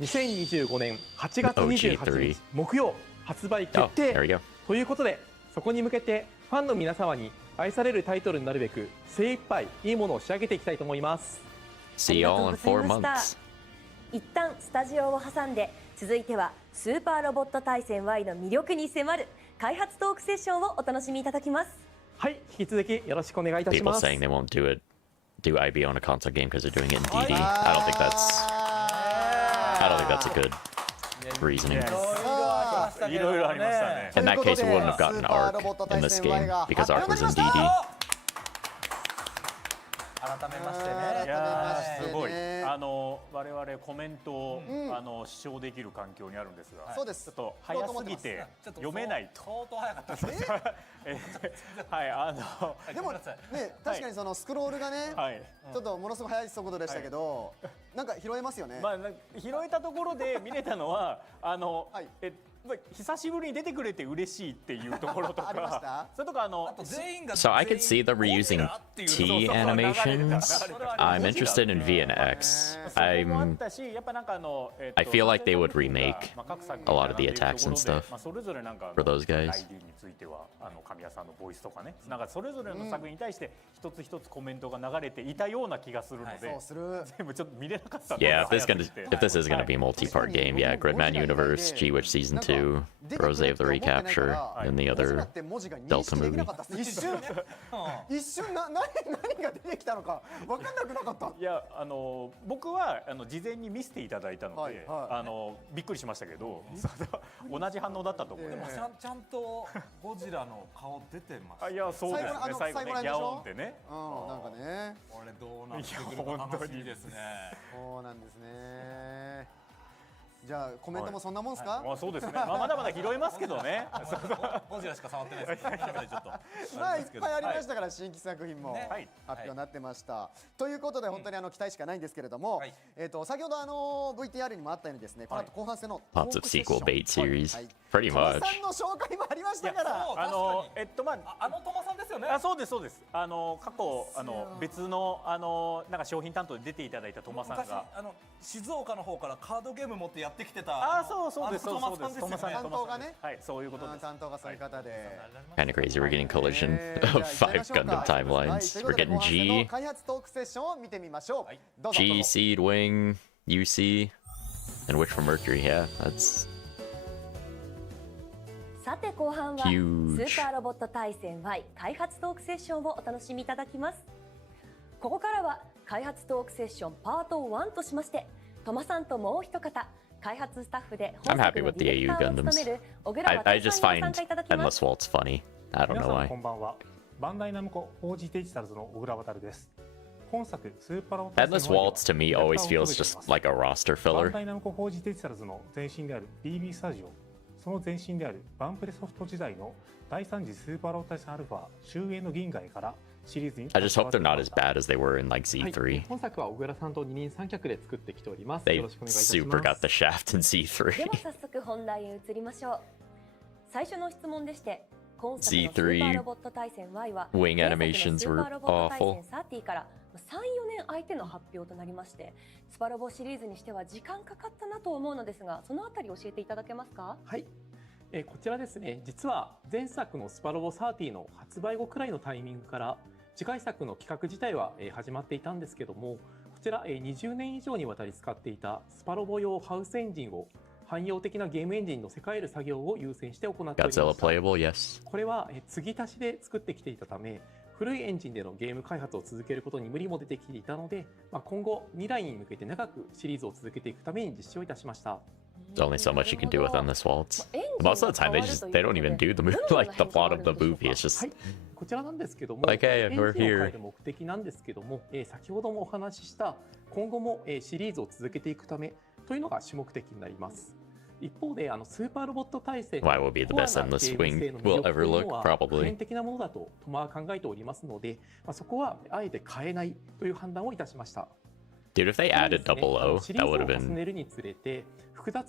2025年8月28日木曜発売決定ということで、そこに向けてファンの皆様に愛されるタイトルになるべく精一杯いいものを仕上げていきたいと思います。 See you all in 4 months. 一旦スタジオを挟んで、続いてはスーパーロボット対戦 Y の魅力に迫る開発トークセッションをお楽しみいただきます。はい、引き続きよろしくお願いいたし People ます。 saying they won't do IB on a console game because they're doing it in DD. I don't think that's a good reasoning. いろいろありましたね。 In that case, we wouldn't have gotten Arc in this game because Arc was in DD. 改めましてね。いやーすごい。我々コメントを視聴できる環境にあるんですが、そうです。ちょっと早すぎて読めないと。相当早かったです。はいでもね、確かにそのスクロールがね、ちょっとものすごい速い速度でしたけど、なんか拾えますよね。まあ拾えたところで見れたのは久しぶりに出てくれて嬉しいっていうところとか、それとかSo I could see them reusing T animations. I'm interested in V and X. I feel like they would remake a lot of the attacks and stuff for those guys. 神谷さんのボイスとかね、なんかそれぞれの作品に対して一つ一つコメントが流れていたような気がするので、全部ちょっと見れなかったんで。Yeah, if this is gonna be a multi-part game, yeah, Gridman Universe, G-Witch Season 2, Rose of the Recapture, and the other Delta movie. 一瞬何が出てきたのか分かんなくなかった。いや僕は事前に見せていただいたのでびっくりしましたけど、同じ反応だったと思う。でもちゃんとゴジラの顔出てました。いやそうですね。最後ねギャオンってね。なんかね。これどうなってくるか楽しみですね。そうなんですね。じゃあコメントもそんなもんですか？そうですね。まだまだ拾えますけどね。ゴジラしか触ってないです。ちょっとまあいっぱいありましたから、新規作品も発表になってました。ということで本当に期待しかないんですけれども、先ほどVTR にもあったようにですね、この後後半戦の Lots of sequel bait series, pretty トマ much. さんの紹介もありましたから。トマさんですよね。そうですそうです。過去別のなんか商品担当で出ていただいたトマさんが静岡の方からカードゲーム持ってやってきてた。そうです。担当がね。はい、そういうことです。担当がそういう方で。Kind of crazy. We're getting collision of 5 Gundam timelines. We're getting G, 開発トークセッションを見てみましょう。どうぞ。 G, Seed, Wing, UC, and Witch from Mercury. Yeah, that's さて後半はスーパーロボット対戦 Y 開発トークセッションをお楽しみいただきます。ここからは開発トークセッションパート1としまして、トマさんともう一方開発スタッフで本作のディレクターを務める小倉 I 渡 just さんに find ご参加いただきます。 Endless Waltz funny. I don't 皆 know さん why. こんばんは。バンダイナムコ 4G デジタルズの小倉渉です。本作スーパーロボット Endless Waltz to me always feels just like a roster バン filler. ダイナムコ 4G デジタルズの前身である BB スタジオ、その前身であるバンプレソフト時代の第3次スーパーロボット対戦アルファ終焉の銀河へからシリーズに I just hope they're not as bad as they were in like はい、 Z3. 本作は小倉さんと二人三脚で作ってきております。 They よろしくお願いいたし super ま got す。 the shaft in で Z3. は早速本題へ移りましょう。最初の質問でして、今作のスーパーロボット対戦 Y は Wing 前作の animations スーパーロボット対 were 戦30から3、4年相手の発表となりまして、スパロボシリーズにしては時間かかったなと思うのですが、そのあたり教えていただけますか？はい、こちらですね、実は前作のスパロボ30の発売後くらいのタイミングから次回作の企画自体は始まっていたんですけども、こちら20年以上にわたり使っていたスパロボ用ハウスエンジンを汎用的なゲームエンジンに乗せ替える作業を優先して行っておりました。 Godzilla playable, yes. これは継ぎ足しで作ってきていたため、古いエンジンでのゲーム開発を続けることに無理も出てきていたので、今後未来に向けて長くシリーズを続けていくために実施をいたしました。There's only so much you can do with Endless Waltz. Most of the time, they don't even do the movie, like the plot of the movie. It's just こちらなんですけども、 Like, hey, エンジン we're を変え here. る目的なんですけども、先ほどもお話しした今後もシリーズを続けていくためというのが主目的になります。一方でスーパーロボット対戦 Why will be the best endless wing will ever look, 普 probably. 遍的なものだとトマは考えておりますので、そこはあえて変えないという判断をいたしました。 Dude, if they added double O, that would have been.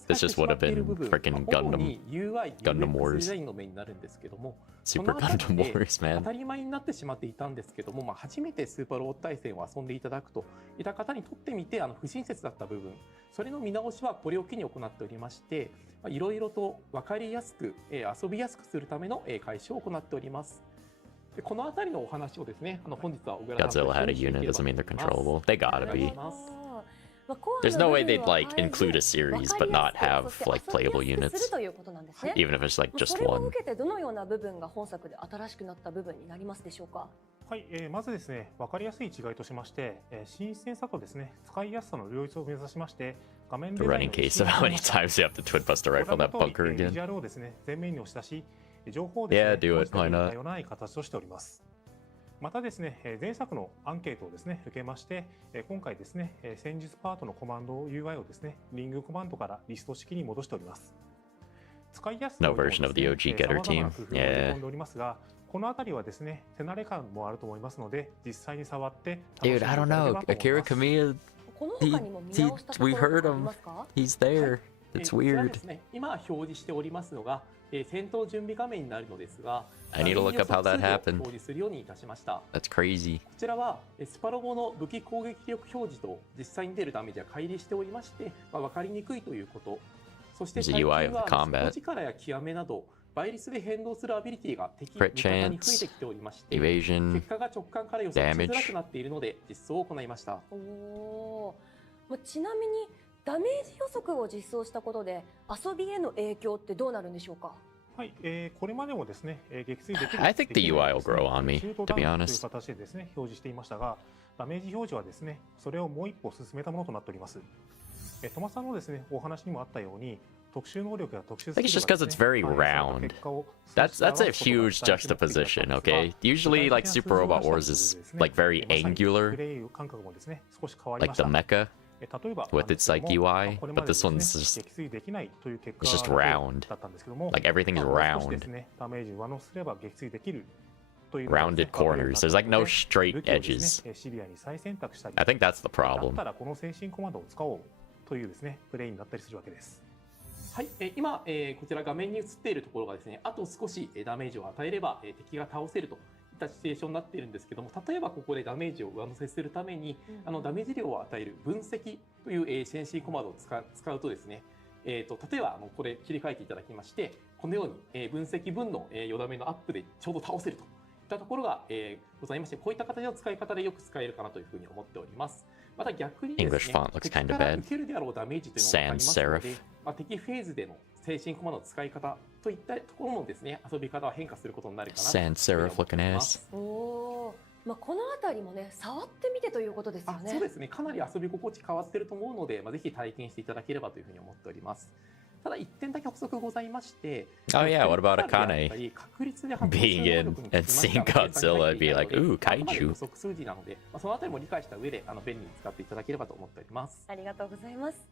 This just would have been freaking Gundam Wars. Super Gundam Wars, 当 man. たり前になってしまっていたんですけども、初めてスーパーロボット対戦を遊んでいただくといった方にとってみて不親切だった部分、それの見直しはこれを機に行っておりまして、いろいろと分かりやすく遊びやすくするための改修を行っております。でこのあたりのお話をですね、本日は小倉さん Godzilla と had a 一緒に unit してい doesn't け mean れ they're ばと思います。 controllable. They gotta be. There's no way they'd like include a series but not have like playable units, even if it's like just それを one. 受けてどのような部分が本作で新しくなった部分になりますでしょうか。はい、まずですね、分かりやすい違いとしまして、新鮮さとですね、使いやすさの両立を目指しまして、画面 The デザイン running case of how many times you have to twin buster rifle that bunker ビジ again. ュアルをですね、前面に押し出し、情報をですね、 Yeah, do it. 文 Why 字で not? 多様な形としております。またですね、前作のアンケートをですね、受けまして、今回ですね、戦術パートのコマンド UI をですね、リングコマンドからリスト式に戻しております。使いやすさ No version of the OG getter team. 込んでおりますが、このあたりはですね、手慣れ感もあると思いますので、実際に触って楽しんでい Dude, た I だ don't けれ know. ばと思い Akira ます。 Kamiya, この他にも見直したところ we とか heard あり him. ますか。 He's there. It's こちら weird. ですね、今表示しておりますのが、戦闘準備画面になるのですが、 I need to look up how that ダメージ予測数を happened. 表示するようにいたしました。 That's crazy. こちらはスパロボの武器攻撃力表示と実際に出るダメージは乖離しておりまして、分かりにくいということ。そして There's 最 a 近 UI of は the combat. 底力や極めなど倍率で変動するアビリティが敵 Crit 味方に chance, 増えてきておりまして、 evasion, 結果が直感から予測しづらくなっているので実装を行いました。おお。ちなみにダメージ予測を実装したことで遊びへの影響ってどうなるんでしょうか。はい、これまでもですね、撃墜できる I think the UI will grow on me, シュート to be ダウンという honest. 形でですね、表示していましたが、ダメージ表示はですね、それをもう一歩進めたものとなっております。トマさんのですね、お話にもあったように、特殊能力や特殊スキ I think ル it's が just です because ね it's very 反映された round. 結果を That's a huge juxtaposition, okay? Usually, like Super Robot Wars is like very angular, プレイ感覚もですね、少し変わり like ました。 the mecha. 例えば with its like UI, これ but まで this ですね one's just 撃墜できないという結果 it's just round. だったんですけども、 Like everything's もう少しで round, すね、ダメージ上乗せすれば撃墜できるという rounded corners. There's like no straight 武器をです edges. ねシビアに再選択したり、 I think that's the だっ problem. たらこの精神コマンドを使おうというですねプレイになったりするわけです。はい、今、こちら画面に映っているところがですね、あと少しダメージを与えれば敵が倒せるといったシチュエーションになっているんですけども、例えばここでダメージを上乗せするために、ダメージ量を与える分析という CNC コマンドを使うとですね、例えばこれ切り替えていただきまして、このように分析分の4ダメのアップでちょうど倒せるといったところがございまして、こういった形の使い方でよく使えるかなというふうに思っております。また逆にですね、 English font looks 敵 kind か of ら bad. 受けるであろうダメージというのがありますの Sans で serif.、敵フェーズでの精神コマの使い方といったところもですね、遊び方は変化することになるかなと Sans serif looking ass. おお。このあたりもね、触ってみてということですよね。そうですね、かなり遊び心地変わってると思うので、ぜひ体験していただければというふうに思っております。ただ一点だけ補足ございまして、 Oh yeah, what about Akane 確率で発表す being る in 能力に and つきまして seeing は Godzilla and be like, ooh, あくまで kaiju. 予測数字なので、そのあたりも理解した上で便利に使っていただければと思っております。ありがとうございます。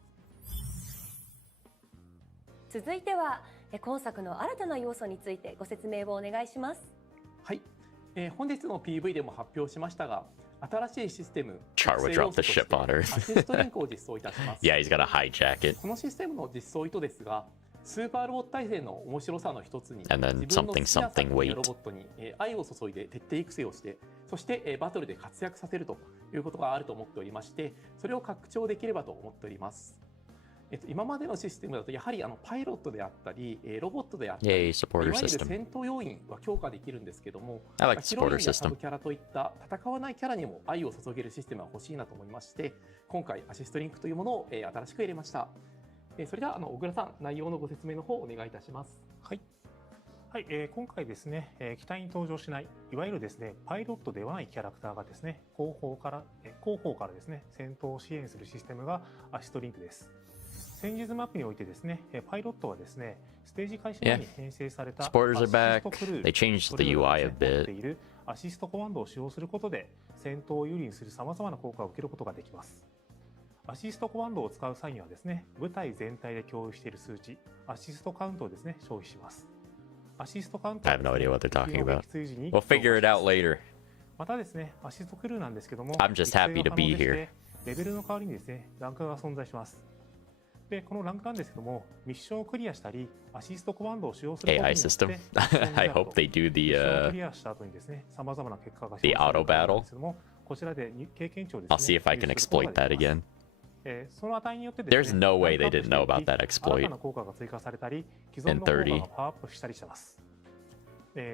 続いては今作の新たな要素についてご説明をお願いします。はい、本日の PV でも発表しましたが、新しいシステム Char would drop the ship on ア Earth. シストリンクを実装いたします。 Yeah, he's gonna hijack it. このシステムの実装意図ですが、スーパーロボット対戦の面白さの一つに、 And then 自分の好きな something 作品 weight. やロボットに愛を注いで徹底育成をして、そしてバトルで活躍させるということがあると思っておりまして、それを拡張できればと思っております。今までのシステムだとやはりパイロットであったりロボットであったり、 Yay, い supporter わゆる system. 戦闘要員は強化できるんですけども、 I like the ヒロイ supporter ンやサ system. ブキャラといった戦わないキャラにも愛を注げるシステムが欲しいなと思いまして、今回アシストリンクというものを新しく入れました。それでは小倉さん、内容のご説明の方お願いいたします。はい。はい、今回ですね、機体に登場しないいわゆるですねパイロットではないキャラクターがですね後方からですね戦闘を支援するシステムがアシストリンクです。戦術マップにおいてですね、パイロットはですね、ステージ開始前に編成された Supporters are ア back. シストクルー They changed それ the ぞれ UI で a ですね持って bit. いるアシストコマンドを使用することで戦闘を有利にする様々な効果を受けることができます。アシストコマンドを使う際にはですね、部隊全体で共有している数値、アシストカウントをですね、消費します。アシストカウント I は have no idea what they're talking about. 敵の撃墜時に We'll figure it out later. またですね、アシストクルーなんですけども、 I'm just happy to be 育成が可能でして here. レベルの代わりにですね、ランクが存在します。で、このランクなんですけども、ミッションをクリアしたり、アシストコマンドを使用することによ AI って、system. I hope they do ミッションをク the リアした後にですね、様々な結果が the 表示され auto るわけなん battle. ですけども、こちらで経験値をですね、 I'll see if I can 入手すること exploit が that できます。 again. その値によってですね、 There's no way they ランクアップ didn't know about that していき、新 exploit たな効果が追加されたり、既存の効果がパワーアップしたりしてます。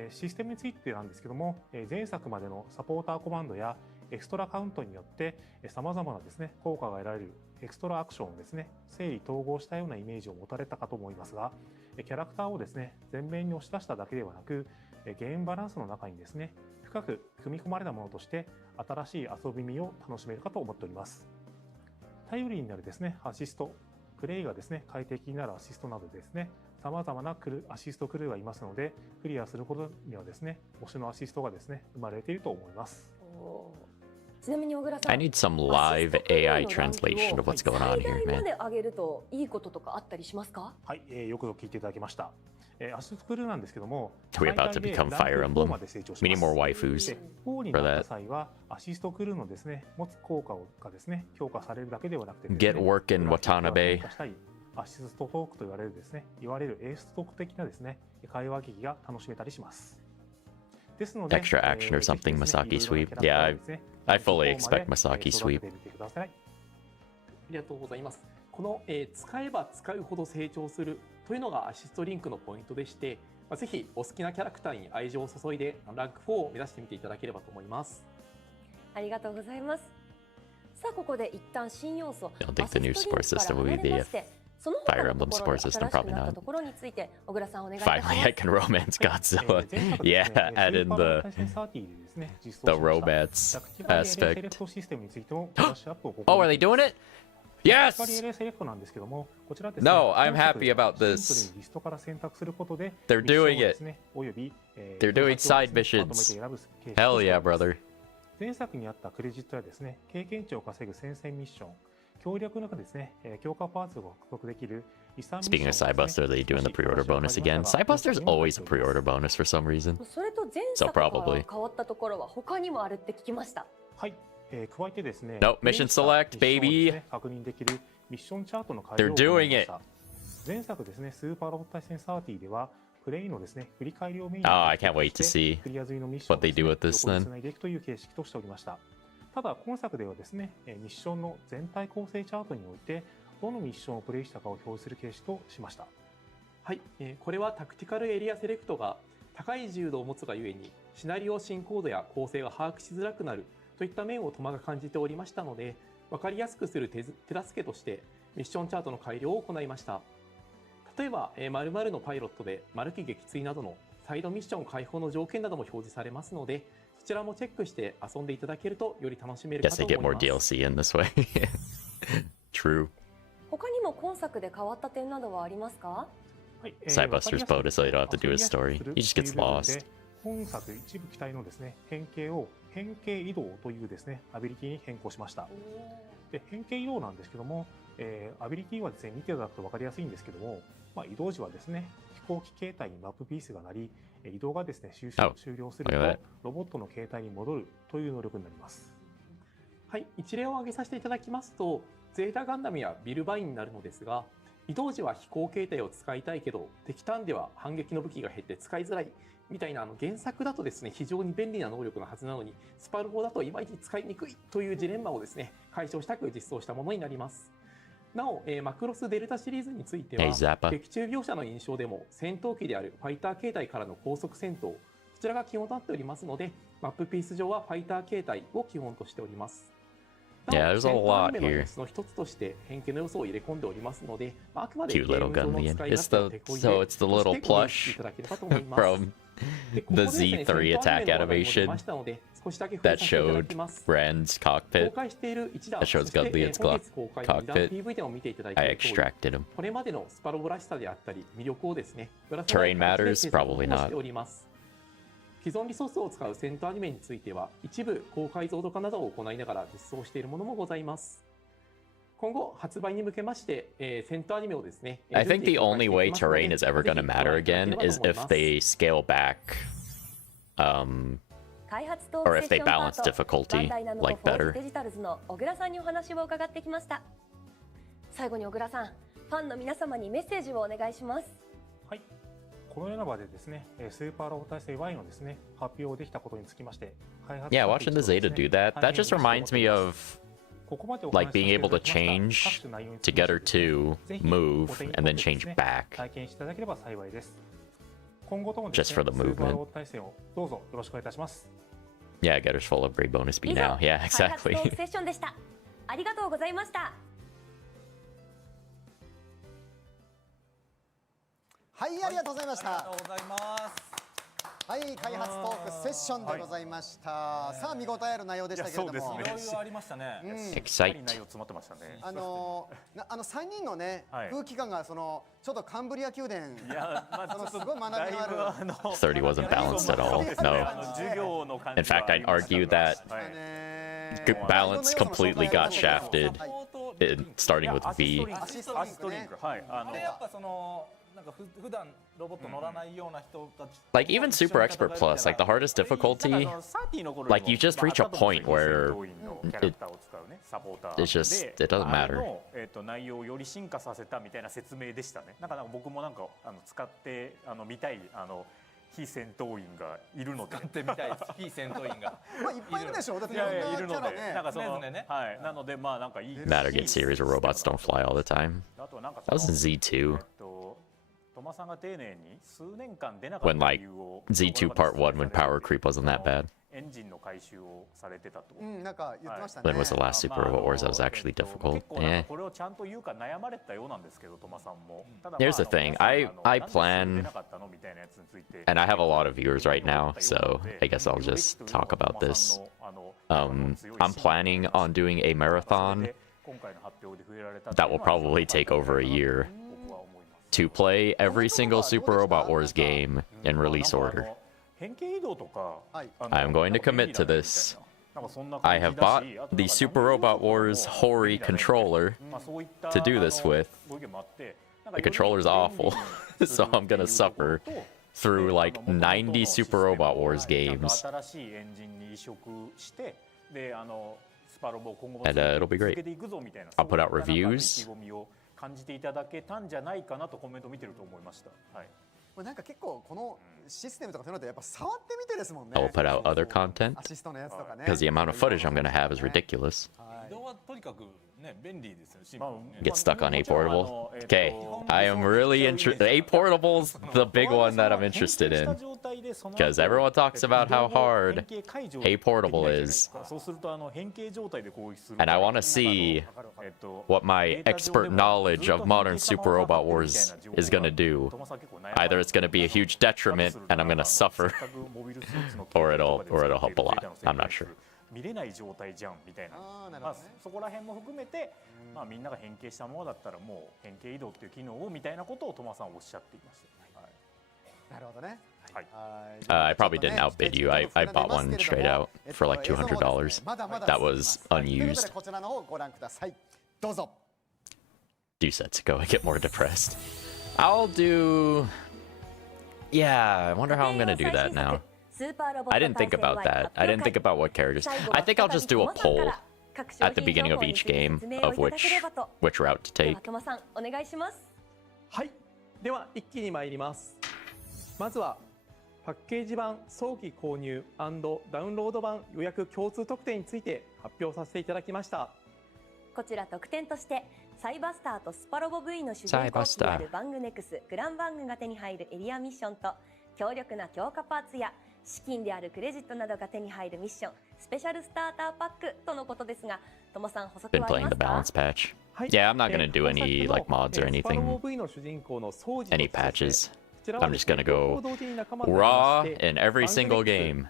システムについてなんですけども、前作までのサポーターコマンドやエクストラカウントによって様々なですね、効果が得られるエクストラアクションをですね、整理統合したようなイメージを持たれたかと思いますが、キャラクターをですね、前面に押し出しただけではなく、ゲームバランスの中にですね、深く組み込まれたものとして新しい遊び身を楽しめるかと思っております。頼りになるですね、アシスト、プレイがですね、快適になるアシストなどですね、様々なアシストクルーがいますので、クリアすることにはですね、推しのアシストがですね、生まれていると思います。ちなみに小倉さん、 I need some live AI translation of what's going on here, 最大ま man. で上げるといいこととかあったりしますか？はい、よくぞ聞いていただきました。アシストクルーなんですけども、 We're about to become Fire Emblem. まで成長し We ま need す。 more waifus 4になった際は、アシストクルーのですね、持つ効果がですね、強化されるだけではなくてですね、 Get working, グラフィックが Watanabe. 変化したり、アシストトークと言われるですね、エーストーク的なですね、会話劇が楽しめたりします。ですので、 Extra action or something, Masaki sweep. Yeah, I fully expect Masaki sweep. ありがとうございます。この、使えば使うほど成長するというのがアシストリンクのポイントでして、ぜひお好きなキャラクターに愛情を注いでランク4を目指してみていただければと思います。ありがとうございます。さあここで一旦新要素 I don't think the new support system will be the その他 Fire の Emblem ところ support で system, 新しく probably なった not. ところについて小倉さんお願いいたします。 Finally, I can romance Godzilla. Yeah, add in the romance aspect. Oh, are they doing it? Yes! No, I'm happy about this. They're doing it. They're doing side missions. Hell yeah, brother. 前作にあったクレジットやですね、経験値を稼ぐ戦線ミッション、協力の中ですね、強化パーツを獲得できる遺産ミッション Speaking of Sidebuster, are they doing the pre-order bonus again? Sidebuster's always a pre-order bonus for some reason. それと前 So 作から probably. 変わったところは他にもあるって聞きました。はい、加えてですね、 Nope, mission select, baby. 確認できるミッションチャートの改 They're 良を行い doing まし it. た。前作ですね、スーパーロボット対戦30では、プレイのですね、振り返りをメインに Oh, I can't wait to see クリア済みのミッションを what they ですね do with this 横に then. つないでいくという形式としておりました。ただ、今作ではですね、ミッションの全体構成チャートにおいて、どのミッションをプレイしたかを表示する形式としました。はい、これはタクティカルエリアセレクトが高い自由度を持つがゆえにシナリオ進行度や構成が把握しづらくなるといった面をトマが感じておりましたので、分かりやすくする手助けとしてミッションチャートの改良を行いました。例えば、〇〇のパイロットでマルキ撃墜などのサイドミッション開放の条件なども表示されますので、そちらもチェックして遊んでいただけるとより楽しめるか Guess と they 思 get い more ます。 DLC in this way. True. 他にも今作で変わった点などはありますか？はい、Sidebuster's bonus, so they don't have to do his story. He just gets lost. 本作一部機体のですね、変形を変形移動というですね、アビリティに変更しました。で、変形移動なんですけども、アビリティはですね、見ていただくと分かりやすいんですけども、移動時はですね、飛行機形態にマップピースが鳴り、移動がですね、終了する look at と、ロボットの形態に戻るという能力になります。はい、一例を挙げさせていただきますと、ゼータガンダムやビルバインになるのですが、移動時は飛行形態を使いたいけど、敵ターンでは反撃の武器が減って使いづらいみたいな原作だとですね、非常に便利な能力のはずなのに、スパルボだといまいち使いにくいというジレンマをですね、解消したく実装したものになります。なお、マクロスデルタシリーズについては、 Hey, Zappa. 劇中描写の印象でも戦闘機であるファイター形態からの高速戦闘、こちらが基本となっておりますので、マップピース上はファイター形態を基本としております。Yeah, there's a lot の here. 演出の一つとして変形の要素を入れ込んでおりますので、あくまで Cute little gun in the end. It's the so it's the little plush from the Z3 attack animation that showed Brand's cockpit. That shows Gundlian's cockpit. I extracted him. これまでのスパロボらしさであったり魅力をですね、 Terrain matters? Probably not. 既存リソースを使う戦闘アニメについては一部高解像度化などを行いながら実装しているものもございます。今後発売に向けまして、戦闘アニメをですね。I think the only way terrain is ever going to matter again is if they scale back, or if they balance difficulty like better. デジタルズの小倉さんにお話を伺ってきました。最後に小倉さん、ファンの皆様にメッセージをお願いします。はい。このような場でですね、スーパーロボ体制 Y のですね、発表できたことにつきまして、Yeah, watching the Zeta do that, that just reminds me of like being able to change together to move and then change back. 体験していただければ幸いです。今後とも Just for the スーパーロ movement. ボ体制をどうぞよろしくお願いいたします。Yeah, Getter's full of great bonus B now. Yeah, 開発ト exactly. ークセッションでした。ありがとうございました。はい、ありがとうございました。ありがとうございます。はい、開発トークセッションでございました。さあ、見応えある内容でしたけれども。いやそうですね。いろいろありましたね。Excite. 内容詰まってましたね。3人のね、空気感がちょっとカンブリア宮殿、いや、すごい学びのある。30 wasn't balanced at all. No. 授業の感じ。 In fact, I'd argue that balance completely got shafted, starting with B. アシストリンク。はい。あれやっぱなんか普段ロボット乗らないような人たち。Like even Super Expert Plus, like the hardest difficulty, like you just reach a point where it just it doesn't matter. 内容をより進化させたみたいな説明でしたね。なんか僕もなんか使って見たい非戦闘員がいるので。使ってみたい非戦闘員が。まあいっぱいいるでしょ。だっているので、なんかはいなのでまあなんかいい。Matter Get series where robots don't fly all the time. That was in Z2. トマさんが丁寧に数年間出なかった When like 理由を Z2 Part 1 when power creep wasn't that bad. エンジンの回収をされてたと。なんか言ってましたね。 When was the last Super Robot Wars that was actually difficult? これをちゃんと言うか悩まれたようなんですけど、トマさんも。 Here's the thing, I plan, and I have a lot of viewers right now, so I guess I'll just talk about this. I'm planning on doing a marathon that will probably take over a year to play every single Super Robot Wars game in release order. I'm going to commit to this. I have bought the Super Robot Wars Hori controller to do this with. The controller's awful, so I'm gonna suffer through like 90 Super Robot Wars games. And it'll be great. I'll put out reviews. 感じていただけたんじゃないかなとコメント見てると思いました。はい。なんか結構このシステムとかそういうのってやっぱ触ってみてですもんね。I will put out other content because the amount of footage I'm gonna have is ridiculous. 移動はとにかくね便利ですよ。 Get stuck on A portable. Okay, I am really interested. A portable's the big one that I'm interested in because everyone talks about how hard A portable is, and I want to see what my expert knowledge of modern Super Robot Wars is gonna do. Either it's gonna be a huge detriment and I'm gonna suffer, or it'll help a lot. I'm not sure. 見れない状態じゃんみたいな、そこら辺も含めて、みんなが変形したものだったらもう変形移動という機能をみたいなことをトマさんおっしゃっていました。なるほどね。I probably didn't outbid you. I bought one straight out for like $200. That was unused. こちらの方をご覧ください。どうぞ。Do Setsuko, I get more depressed. I'll do. Yeah, I wonder how I'm gonna do that now. I didn't think about that. I didn't think about what characters. I think I'll just do a poll at the beginning of each game of which route to take. はい、では一気に参ります。まずはパッケージ版早期購入&ダウンロード版予約共通特典について発表させていただきました。こちら特典としてサイバスターとスパロボ V の主人公であるバングネクスグランバングが手に入るエリアミッションと強力な強化パーツや資金であるクレジットなどが手に入るミッションスペシャルスターターパックとのことですが、ともさん補足 Been はあり playing ま the す balance か？ patch. Yeah, I'm not gonna do any like mods or anything. Any patches. I'm just gonna go raw in every single game,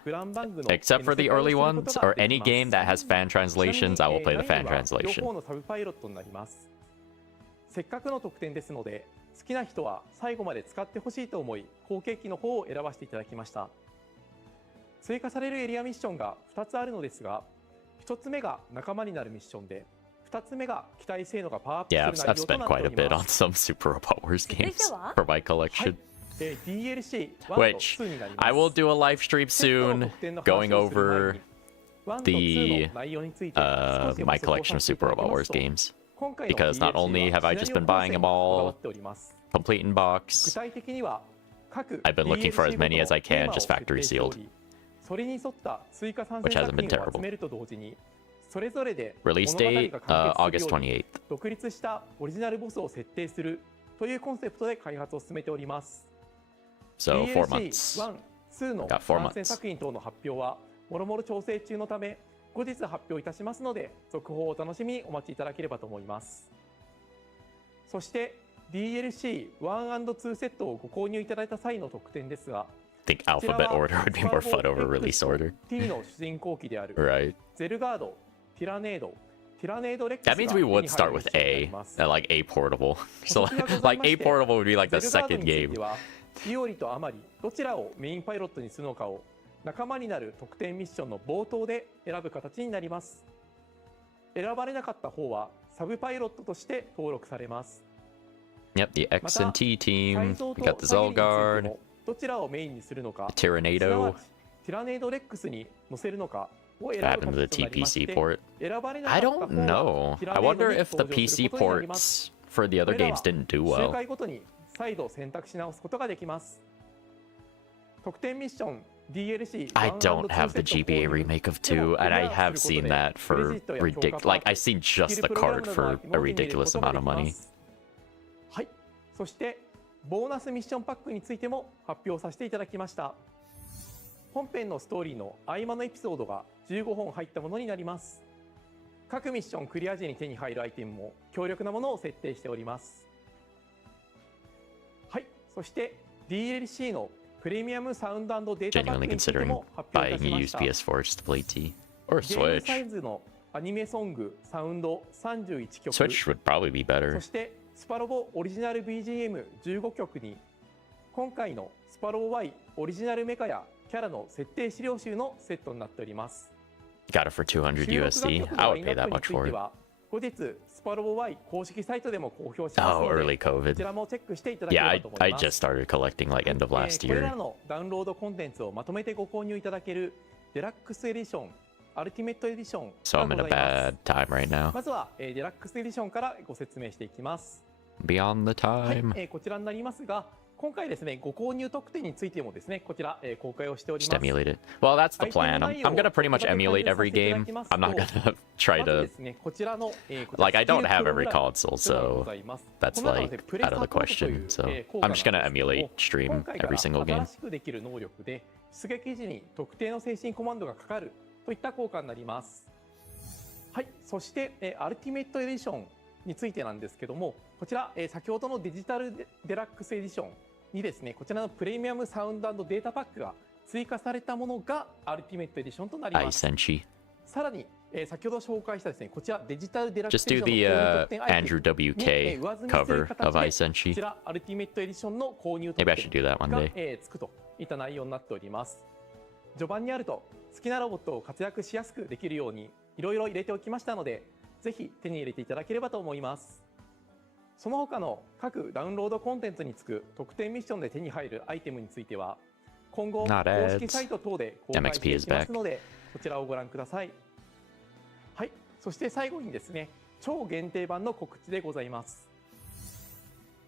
except for the early ones or any game that has fan translations. I will play the fan translation. せっかくの特典ですので、好きな人は最後まで使ってほしいと思い、後継機の方を選ばせていただきました。追加されるエリアミッションが2つあるのですが、1つ目が仲間になるミッションで、2つ目が機体性能がパワーアップ Yeah, する I've 内容と spent なって quite お a り bit ま on す。 some Super Robot Wars 続い games ては for my collection. DLC1 と Which 2になります。 I will do a live stream セットの soon 特典の going 話をする前 over に1と2の内容について少しでも my 補足を collection さ of せてい Super ただき Robot ま Wars すと、 games. 今回の Because not only have I just been buying them こだわ all っております。 complete in 具 box, 体的には各 I've been looking for as DLC many as I ごとの can, テーマを just 設 factory 定してお sealed. り、それに沿った追加参 Which 戦 hasn't 作 been 品を terrible. 集めると同時に、それぞれで Release 物語 date が完 August 結するように 28th. 独立したオリジナルボスを設定するというコンセプトで開発を進めております。 So 4 months. DLC1、2の Got 4参戦 months. 作品等の発表はもろもろ調整中のため、後日発表いたしますので、続報をお楽しみにお待ちいただければと思います。そして DLC1&2 セットをご購入いただいた際の特典ですが、 I think alphabet order would be more fun over release order. T の主人公機である Right. ゼルガード、ティラネードレックス That means we would start with A, like A portable. So like A portable would be like the second game. イオリとアマリどちらをメインパイロットにするのかを仲間になる特典ミッションの冒頭で選ぶ形になります。選ばれなかった方はサブパイロットとして登録されます。 Yep, the X and T 改 team. 造 We と got the 作業について Zolgard, もどちらをメインにするのか、 the すな Tyranido. わちティラネードレックスに乗せるのかを選 What ぶ happened to 形 the となりまし TPC て、 port? 選ばれなか I った方 don't は know. ティ I ラネード wonder に if the 登場す PC ることになります。 ports for the other これら games は didn't do 周 well. 回ごとに再度選択し直すことができます。特典ミッション DLC I don't have the GBA remake of 2, and I have seen that for like I've seen just the card for a ridiculous amount of money. はい、そしてボーナスミッションパックについても発表させていただきました。本編のストーリーの合間のエピソードが15本入ったものになります。各ミッションクリア時に手に入るアイテムも強力なものを設定しております。はい、そして DLC のプレミアムサウンド&データパッ Genuinely クについて considering も発表いた buying し a ま used した。 PS4 just to play T or ゲームサ Switch. イズのアニメソングサウンド31曲、 Switch would probably be そ better. してスパロボオリジナル BGM15 曲に今回のスパロボ Y オリジナルメカやキャラの設定資料集のセットになっております。 Got it for 200 USD. I would pay that much for it. 後日スパロボ Y 公式サイトでも公表します Oh, の early で、こ COVID. ちらもチェックしていただけれ Yeah, ばと思 I います。 just started collecting like end of last これら year. のダウンロードコンテンツをまとめてご購入いただけるデラックスエディション、アルティメットエディション So が I'm ご in ざ a います。 bad time right now. まずは、デラックスエディションからご説明していきます。 Beyond the はい、 time. こちらになりますが、今回ですね、ご購入特典についてもですね、こちら、公開をしており Just ます。 emulate it. Well, that's the plan. I'm gonna pretty much emulate every game. I'm not gonna try まず to. ですね、こちらの、Like, I don't have every スキルプログラム console, というのが so ございます。 that's この中 like でプレ out サ of ポ the ートとい question. う So 効果 I'm just な gonna んですけども、 emulate stream 今回から every single 新 game. しくできる能力で出撃時に特定の精神コマンドがかかるといった効果になります。はい、そして、アルティメットエディションについてなんですけども、こちら、先ほどのデジタルデラックスエディションにですね、こちらのプレミアムサウンド&データパックが追加されたものがアルティメットエディションとなります。 Aisenshi. さらに、先ほど紹介したですね、こちらデジタルデラックス Just エ do ディ the ションの購入特典アイテ Andrew ム WK に上積みする cover 形 of でこ Aisenshi. ちらアルティメットエディションの購入 Maybe 特 I should do that 典 one が、 day. つくといった内容になっております。序盤にあると好きなロボットを活躍しやすくできるようにいろいろ入れておきましたので、ぜひ手に入れていただければと思います。その他の各ダウンロードコンテンツにつく特典ミッションで手に入るアイテムについては今後 Not 公 ads. 式サイト等で公開 MXP してい is きま back. すので、こちらをご覧ください。はい、そして最後にですね、超限定版の告知でございます。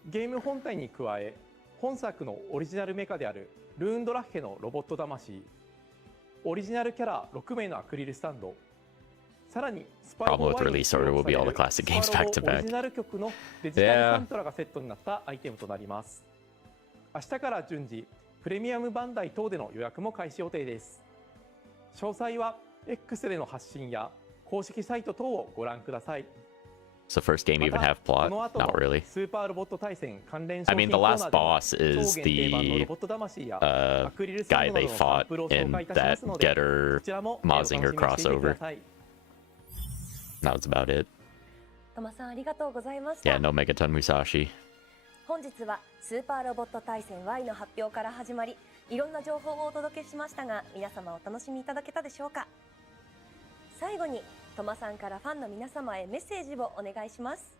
ゲーム本体に加え、本作のオリジナルメカであるルーンドラッヘのロボット魂、オリジナルキャラ6名のアクリルスタンド、さらにスパロボ Problem with release order will be all the classic games back to スパロボオリ back. ジナル曲のデジタルサントラがセットになったアイテムとなります。明日から順次プレミアムバンダイ等での予約も開始予定です。詳細は X での発信や公式サイト等をご覧ください。 Does the first game even have こ plot? の後 Not の really. スーパーロボット対戦関連 I 商 mean, the 品コーナ last ーでも boss is 超限定版のロ the ボット魂や uh, アクリルスタン guy ドな they どのサン fought プルを紹 in 介いたしま that すので、 Getter こちらもお Mazinger 楽しみにしていてくだ crossover. さい。 That was about it. トマさんありがとうございました。 Yeah, no Megaton Musashi. 本日はスーパーロボット対戦 Y の発表から始まり、いろんな情報をお届けしましたが、皆様お楽しみいただけたでしょうか。最後にトマさんからファンの皆様へメッセージをお願いします。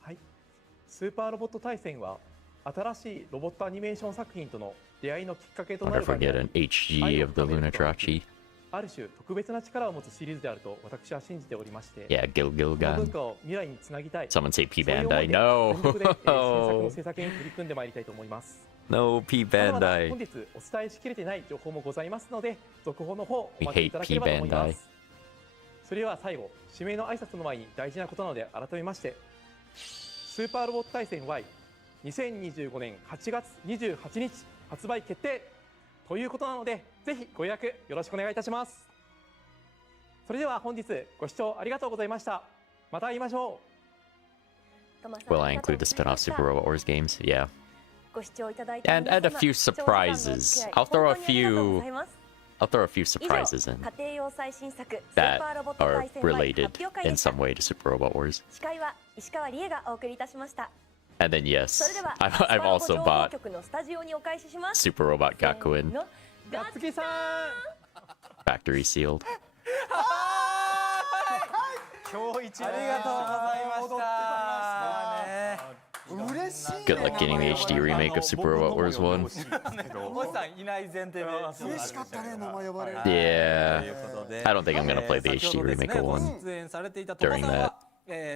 はい、スーパーロボット対戦は新しいロボットアニメーション作品との出会いのきっかけとな I'll る場に forget an HG of the Lunatrachi. ある種特別な力を持つシリーズであると私は信じておりまして、 Yeah, この文 Gilgilgan. 化を未来につなぎたい。 Someone say P そういう思い Bandai. で No. 全力で新作の制作に取り組んでまいりたいと思います。 No, P まだまだ Bandai. 本日お伝えしきれてない情報もございますので、続報の方お We 待ちい hate ただけ P ればと思いま Bandai. す。それでは最後、指名の挨拶の前に大事なことなので改めまして、スーパーロボット対戦 Y2025 年8月28日発売決定ということなので、ぜひご予約よろしくお願いいたします。それでは本日ご視聴ありがとうございました。また会いましょう。 Will I include the spin-off Super Robot Wars games? Yeah. ご視聴いただいた And 皆 add a 様、 few 視聴者さんのお付 surprises. き合い I'll throw a 本当にありがとうござい few ます。 I'll throw a few 以上、 surprises in 家庭用最新作スー that パーロボット are 対戦 Y related 発表会 in でした some。way to Super Robot Wars. 司会は石川理恵がお送りいたしました。 And then それ yes, では I've スパ I've ロボ also 情報 bought 局のスタジオにお返しします。 Super Robot せー Gakuen の、ガッツキさん factory sealed. 今日一ありがとうございましたね。嬉しいね。 Good luck getting the HD remake of Super Robot Wars 1. もしさんいない前提で嬉しかったね、名前呼ばれる。 Yeah. ということで I don't think I'm gonna play the 先ほ HD どですね remake of ご 1. 出演されていたトマさんは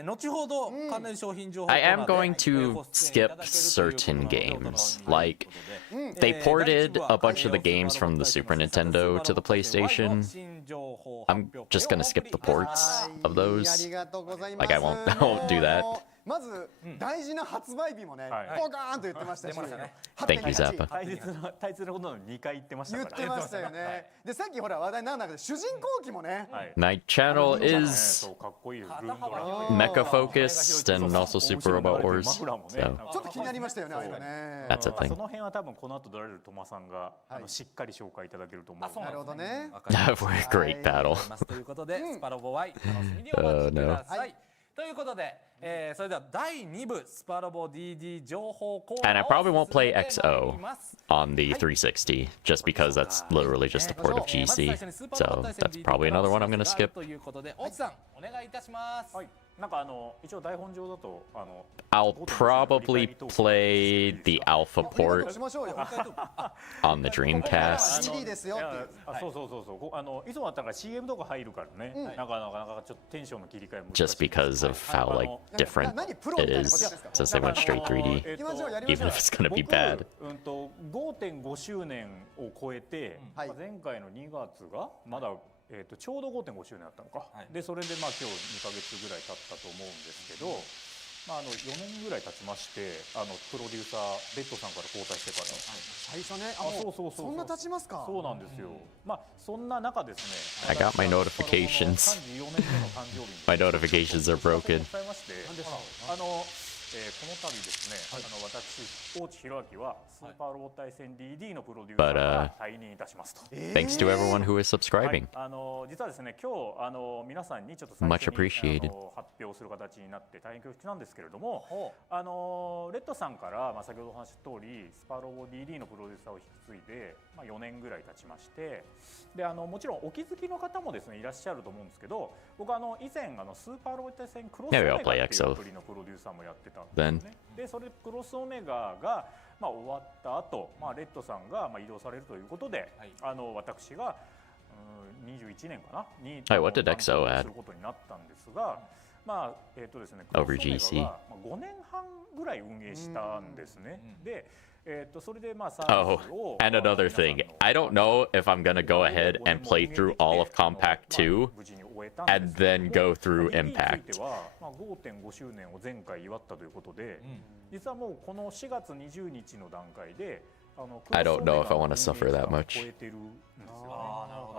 後ほど関連商品情報コーナ I ーで am going to ご出演いた skip だけるという certain ことなので games. Like, they ported a bunch of the games from the Super Nintendo to the PlayStation. I'm just gonna skip the ports of あ those. りがとうございます。 Like, I won't do that. まず大事な発売日もね、ポカーンと言ってましたし、 Thank you, Zappa. 大切なことなのに2回言ってました言っからね。てましたよね。で、さっきほら話題にならなくて主人公機もね、 My channel ね is そうかっこいいルンドラ mecha focused and also Super Robot Wars. マフラーもね So ちょっと気になりましたよね、あれがね。 that's a そ thing. の辺は多分この後出られるトマさんがしっかり紹介いただけると思うので。なるほどね。 For a great battle. ということでスパロボ Y 楽しみにお待ちください。ということで、それでは第2部スパロボ DD 情報コーナー And I probably won't play を進めてまいり XO ます。 on the 360 just because that's literally just a port of GC. So that's probably another one I'm gonna skip. ということで、大地さんお願いいたします。はい。なんか一応台本上だとI'll probably play the alpha プリント port しましょうよ。 on the Dreamcast. CD ですよっていう。そうそうそうそういつもだったら CM とか入るからね、なかなかちょっとテンションの切り替えも Just because of how like different it is since they went straight 3D, 行きましょう、やりまし even ょう if。it's gonna be bad. 5.5 周年を超えて、はい前回の2月がまだちょうど 5.5 周年だったのか、でそれで今日2ヶ月ぐらい経ったと思うんですけど、4年ぐらい経ちまして、プロデューサーベッドさんから交代してから、最初ね、そうそんな経ちますか。そうなんですよ。そんな中ですね、 I got my notifications. 34年目の誕生日に My notifications are broken. この度ですね、私大地弘明はスーパーロボット対戦 DD のプロデューサーが退任いたしますと。 Thanks to everyone who is subscribing. 実はですね、今日皆さんにちょっと最 Much 初に appreciated. 発表する形になって大変恐縮なんですけれども、レッドさんから、先ほどお話しした通りスパロボ DD のプロデューサーを引き継いで、4年ぐらい経ちまして、でもちろんお気づきの方もですねいらっしゃると思うんですけど、僕以前スーパーロボット対戦クロスオメガっていうアプリのプロデューサーもやってたんですね。でそれでクロスオメガが終わった後、レッドさんが移動されるということで、私が21年かなに What did XO add? することになったんですが、ですね、 Over GC. 5年半ぐらい運営したんですね。でそれでOh, and another thing, I don't know if I'm gonna go ahead and play through all of Compact 2 and then go through Impact. 5.5 周年を前回祝ったということで、実はもうこの4月20日の段階でI don't know if I wanna suffer that much. 超えてるんですよ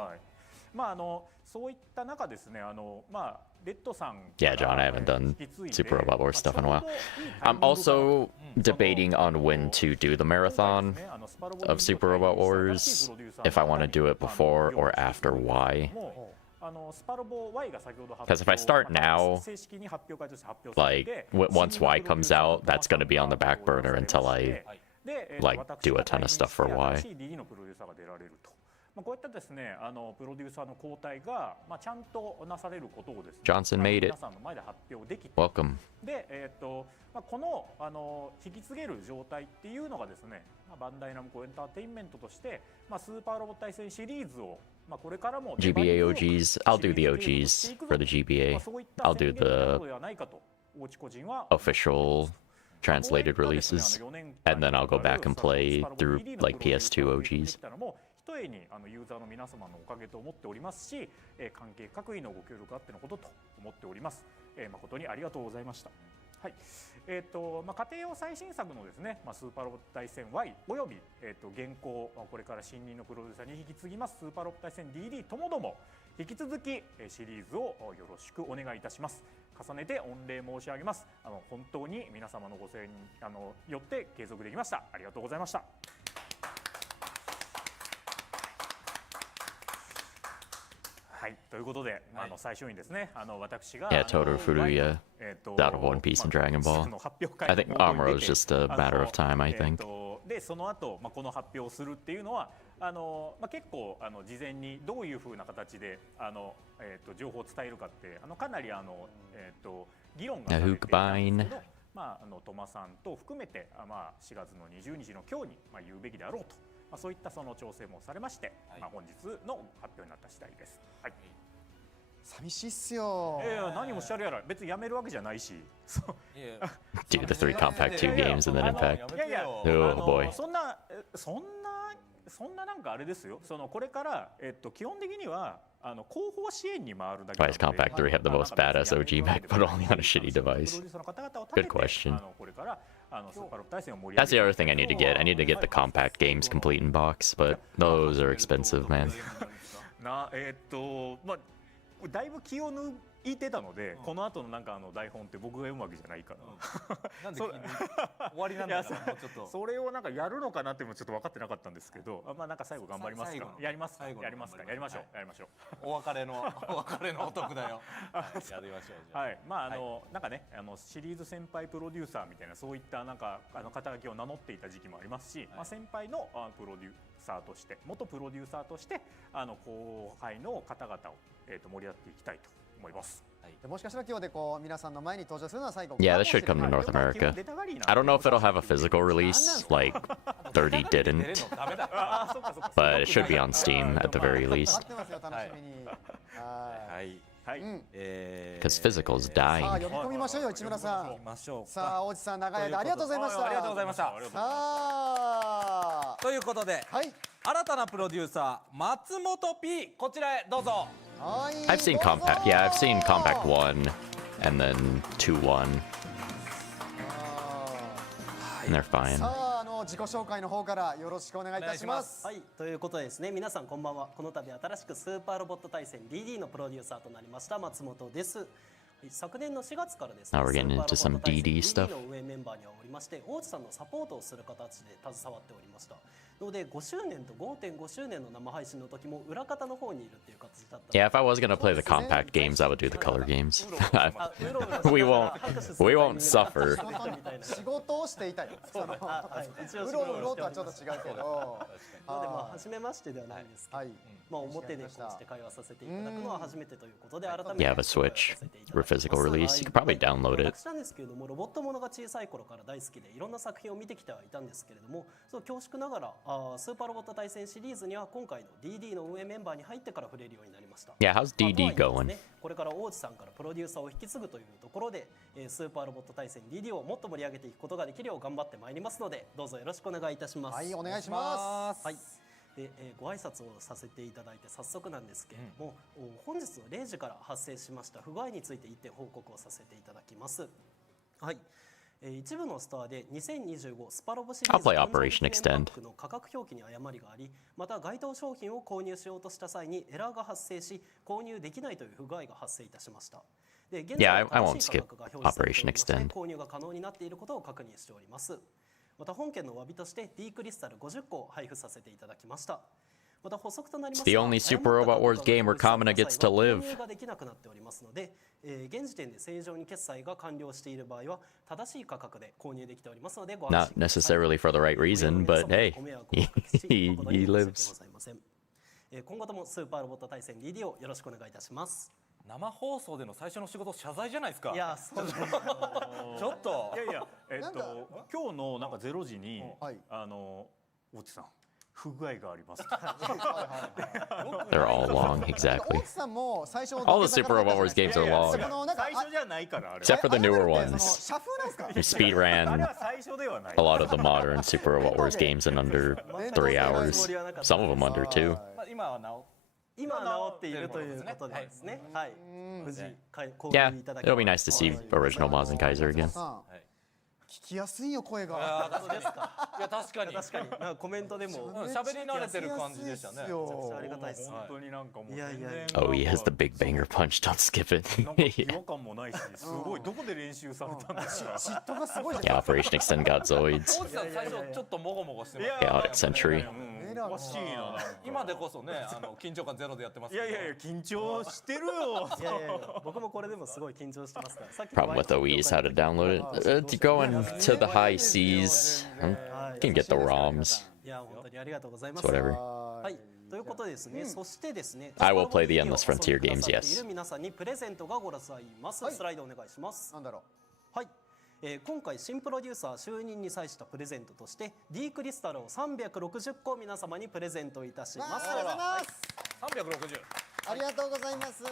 ね。そういった中ですね、レッドさん Yeah, John, I haven't done Super Robot Wars stuff in a while. I'm also debating on when to do the marathon of Super Robot Wars, if I want to do it before or after Y. Because if I start now, like once Y comes out, that's going to be on the back burner until I like do a ton of stuff for Y. こういったですねプロデューサーの交代が、ちゃんとなされることをですね Johnson made it. 皆さんの前で発表できて Welcome. で、この引き継げる状態っていうのがですね、バンダイナムコエンターテインメントとして、スーパーロボ対戦シリーズを、これからも GBA OGs. I'll do the OGs for the GBA. I'll do the official translated releases, and then I'll go back and play through like PS2 OGs. ひとえにユーザーの皆様のおかげと思っておりますし、関係各位のご協力あってのことと思っております。誠にありがとうございました。はい。家庭用最新作のですね、スーパーロボット対戦 Y および現行これから新任のプロデューサーに引き継ぎますスーパーロボット対戦 DD ともども引き続きシリーズをよろしくお願いいたします。重ねて御礼申し上げます。本当に皆様のご声援によって継続できました。ありがとうございました。はい、ということで、最初にですね、私が Yeah, Totoro Furuya, out of One Piece and Dragon Ball. I think Amuro is just a matter of time, I think. で、その後、この発表をするっていうのは、結構事前にどういう風な形で情報を伝えるかってかなり議論がされていたんですけど、トマさんと含めて4月の20日の今日に言うべきであろうと。そういったその調整もされまして、本日の発表になった次第です。はい。寂しいっすよ。何もおっしゃるやら、別にやめるわけじゃないし。Do the 3 compact 2 games and then impact. いやいや、Oh boy. そんななんかあれですよ。これから基本的には後方支援に回るだけ。Why does compact 3 have the most badass OG mech but only on a shitty device? Good question. That's the other thing I need to get. I need to get the compact games complete in box, but those are expensive, man. だいぶ気を抜いてたので、この後のなんか台本って僕が読むわけじゃないから。なんで終わりなんだからもうちょっと。それをなんかやるのかなってもちょっと分かってなかったんですけど、なんか最後頑張りますか。やりますか。やりましょう。お別れのお得だよ。やりましょう。はい。なんかねシリーズ先輩プロデューサーみたいなそういったなんか肩書きを名乗っていた時期もありますし、先輩のプロデューサーとして元プロデューサーとして後輩の方々を盛り上がっていきたいと思います。もしかしたら今日で皆さんの前に登場するのは最後。Yeah, this should come to North America. I don't know if it'll have a physical release, like 30 didn't, but it should be on Steam at the very least. 待ってますよ、楽しみに。はい。Because physical is dying. 呼び込みましょうよ、市村さん。さあ、大地さん、長い間ありがとうございました。ありがとうございました。さあ、ということで、新たなプロデューサー松本 P こちらへどうぞ。I've seen compact. Yeah, I've seen compact 1 and then 2-1. And they're fine. さあ、自己紹介の方からよろしくお願いいたします。はい、ということでですね、皆さんこんばんは。この度新しくスーパーロボット対戦 DD のプロデューサーとなりました松本です。昨年の4月からですね、 Now we're getting into some DD stuff. の運営メンバーにはおりまして、大地さんのサポートをする形で携わっておりました。ので5周年と 5.5 周年の生配信の時も裏方の方にいるっていう形だった。 Yeah, if I was gonna play the compact games, I would do the color games. we won't suffer. 仕事をしていたい。うろうろとはちょっと違うけど。なので初めましてではないんですけど、表でこうして会話させていただくのは初めてということで改めて。You have a Switch for physical release. You could probably download it. 私なんですけれども、ロボットものが小さい頃から大好きでいろんな作品を見てきてはいたんですけれども、恐縮ながらスーパーロボット対戦シリーズには今回の DD の運営メンバーに入ってから触れるようになりました。 Yeah, how's DD going? これから大地さんからプロデューサーを引き継ぐというところで、スーパーロボット対戦 DD をもっと盛り上げていくことができるよう頑張ってまいりますので、どうぞよろしくお願いいたします。はい、お願いします。はい。でご挨拶をさせていただいて早速なんですけれども、本日の0時から発生しました不具合について1点報告をさせていただきます。はい。一部のストアで2025スパロボシリーズ Operation Extend の価格表記に誤りがあり、また該当商品を購入しようとした際にエラーが発生し購入できないという不具合が発生いたしました。で現在 I won't skip Operation Extend. 購入が可能になっていることを確認しております。また本件のお詫びとして D クリスタル50個を配布させていただきました。また補足となりますが、 It's the only Super Robot Wars game where Kamina gets to live. 購入ができなくなっておりますので、現時点で正常に決済が完了している場合は正しい価格で購入できておりますのでご安心ください。 Not necessarily for the right reason, but hey, he lives. 今後ともスーパーロボット対戦 DD をよろしくお願いいたします。生放送での最初の仕事謝罪じゃないですか。いやそうですちょっといやいや今日のなんか0時に大地さん不具合があります。 They're all long, exactly. All the Super Robot Wars games are long, 最初じゃないからあれ。 except for the newer ones. You speed ran あれは最初ではない。 a lot of the modern Super Robot Wars games in under 3 hours. Some of them under 2. 今は治今治っているということでですね。はい。無事購 Yeah, 入いただき it'll be nice to see original Mazen Kaiser again. 聞きやすいよ声が。いや確かに確かになんかコメントでも喋り慣れてる感じでしたね。めちゃくちゃありがたいです。本当になんかもう。 Oh, he has the big banger punch. Don't skip it. なんか違和感もないし、すごいどこで練習されたんですか。嫉妬がすごい。 Yeah, Operation Extend got Zoids. 大地さん最初ちょっともごもごしてました。 Chaotic Sentry. おかしいな。今でこそね緊張感ゼロでやってます。いやいやいや緊張してるよ。いやいや僕もこれでもすごい緊張してますから。さっき Problem with OE is how to download it. To go into the high seas, you can get the ROMs. いや本当にありがとうございます。 Whatever. はい。ということでですね。そしてですね。 I will play the Endless Frontier games, yes. 皆さんにプレゼントがございます。スライドお願いします。なんだろう。はい。今回新プロデューサー就任に際したプレゼントとして D クリスタルを360個皆様にプレゼントいたします。ありがとうございます。360。ありがとうございます。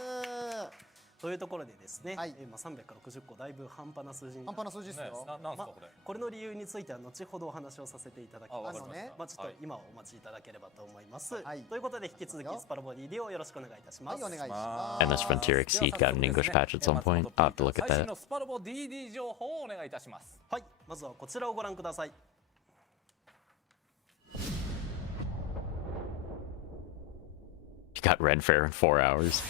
というところでですね、360個だいぶ半端な数字に半端な数字ですよ。なんすかこれ。これの理由については後ほどお話をさせていただきます。ちょっと今お待ちいただければと思います。ということで引き続きスパロボ DD をよろしくお願いいたします。はいお願いします。 Endless Frontier Exceed got an English patch at some point. I'll have to look at 最新 that. のスパロボ DD 情報をお願いいたします。はい、まずはこちらをご覧ください。 You got Ren Fair in 4 hours.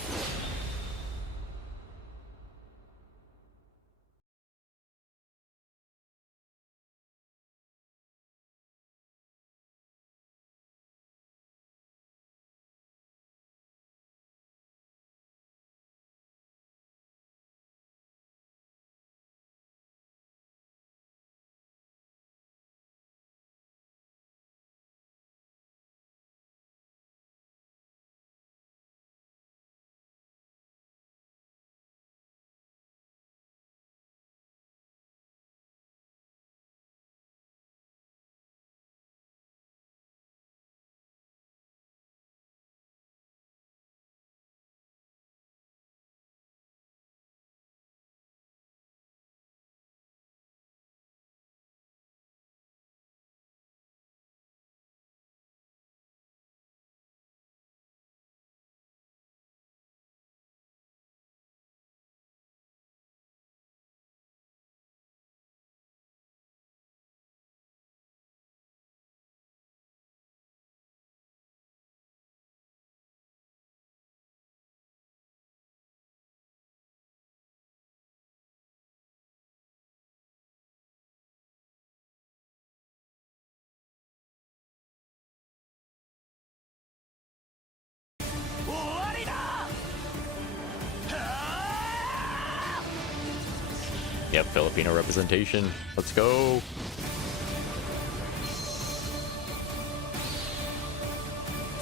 Yep, Filipino representation. Let's go.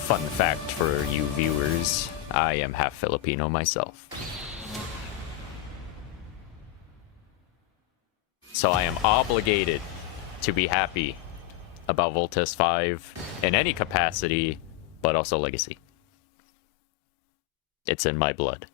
Fun fact for you viewers, I am half Filipino myself. So I am obligated to be happy about Voltes 5 in any capacity, but also Legacy. It's in my blood.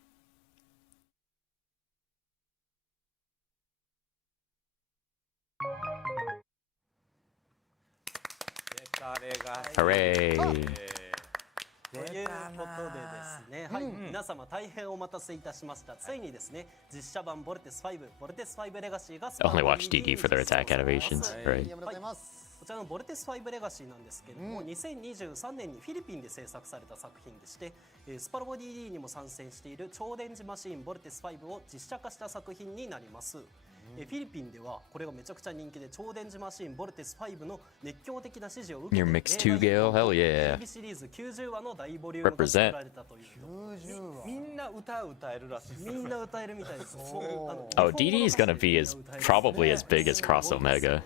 Hooray! ということでですね、はい、皆様大変お待たせいたしました。ついにですね、実写版ボルテス5、ボルテス5レガシーが Only watch DD for their attack animations, right? こちらのボルテス5レガシーなんですけれども、2023年にフィリピンで制作された作品でして、スパロボ DD にも参戦している超電磁マシーンボルテス5を実写化した作品になります。フィリピンではこれがめちゃくちゃ人気で超電磁マシーンボルテス5の熱狂的な支持を受けて Your mixed two Gale, hell テ yeah. レビシリーズ90話の大ボリュームが作られたというみんな歌えるらしいです。みんな歌えるみたいです。 Oh, DD is gonna be as probably as big as Cross Omega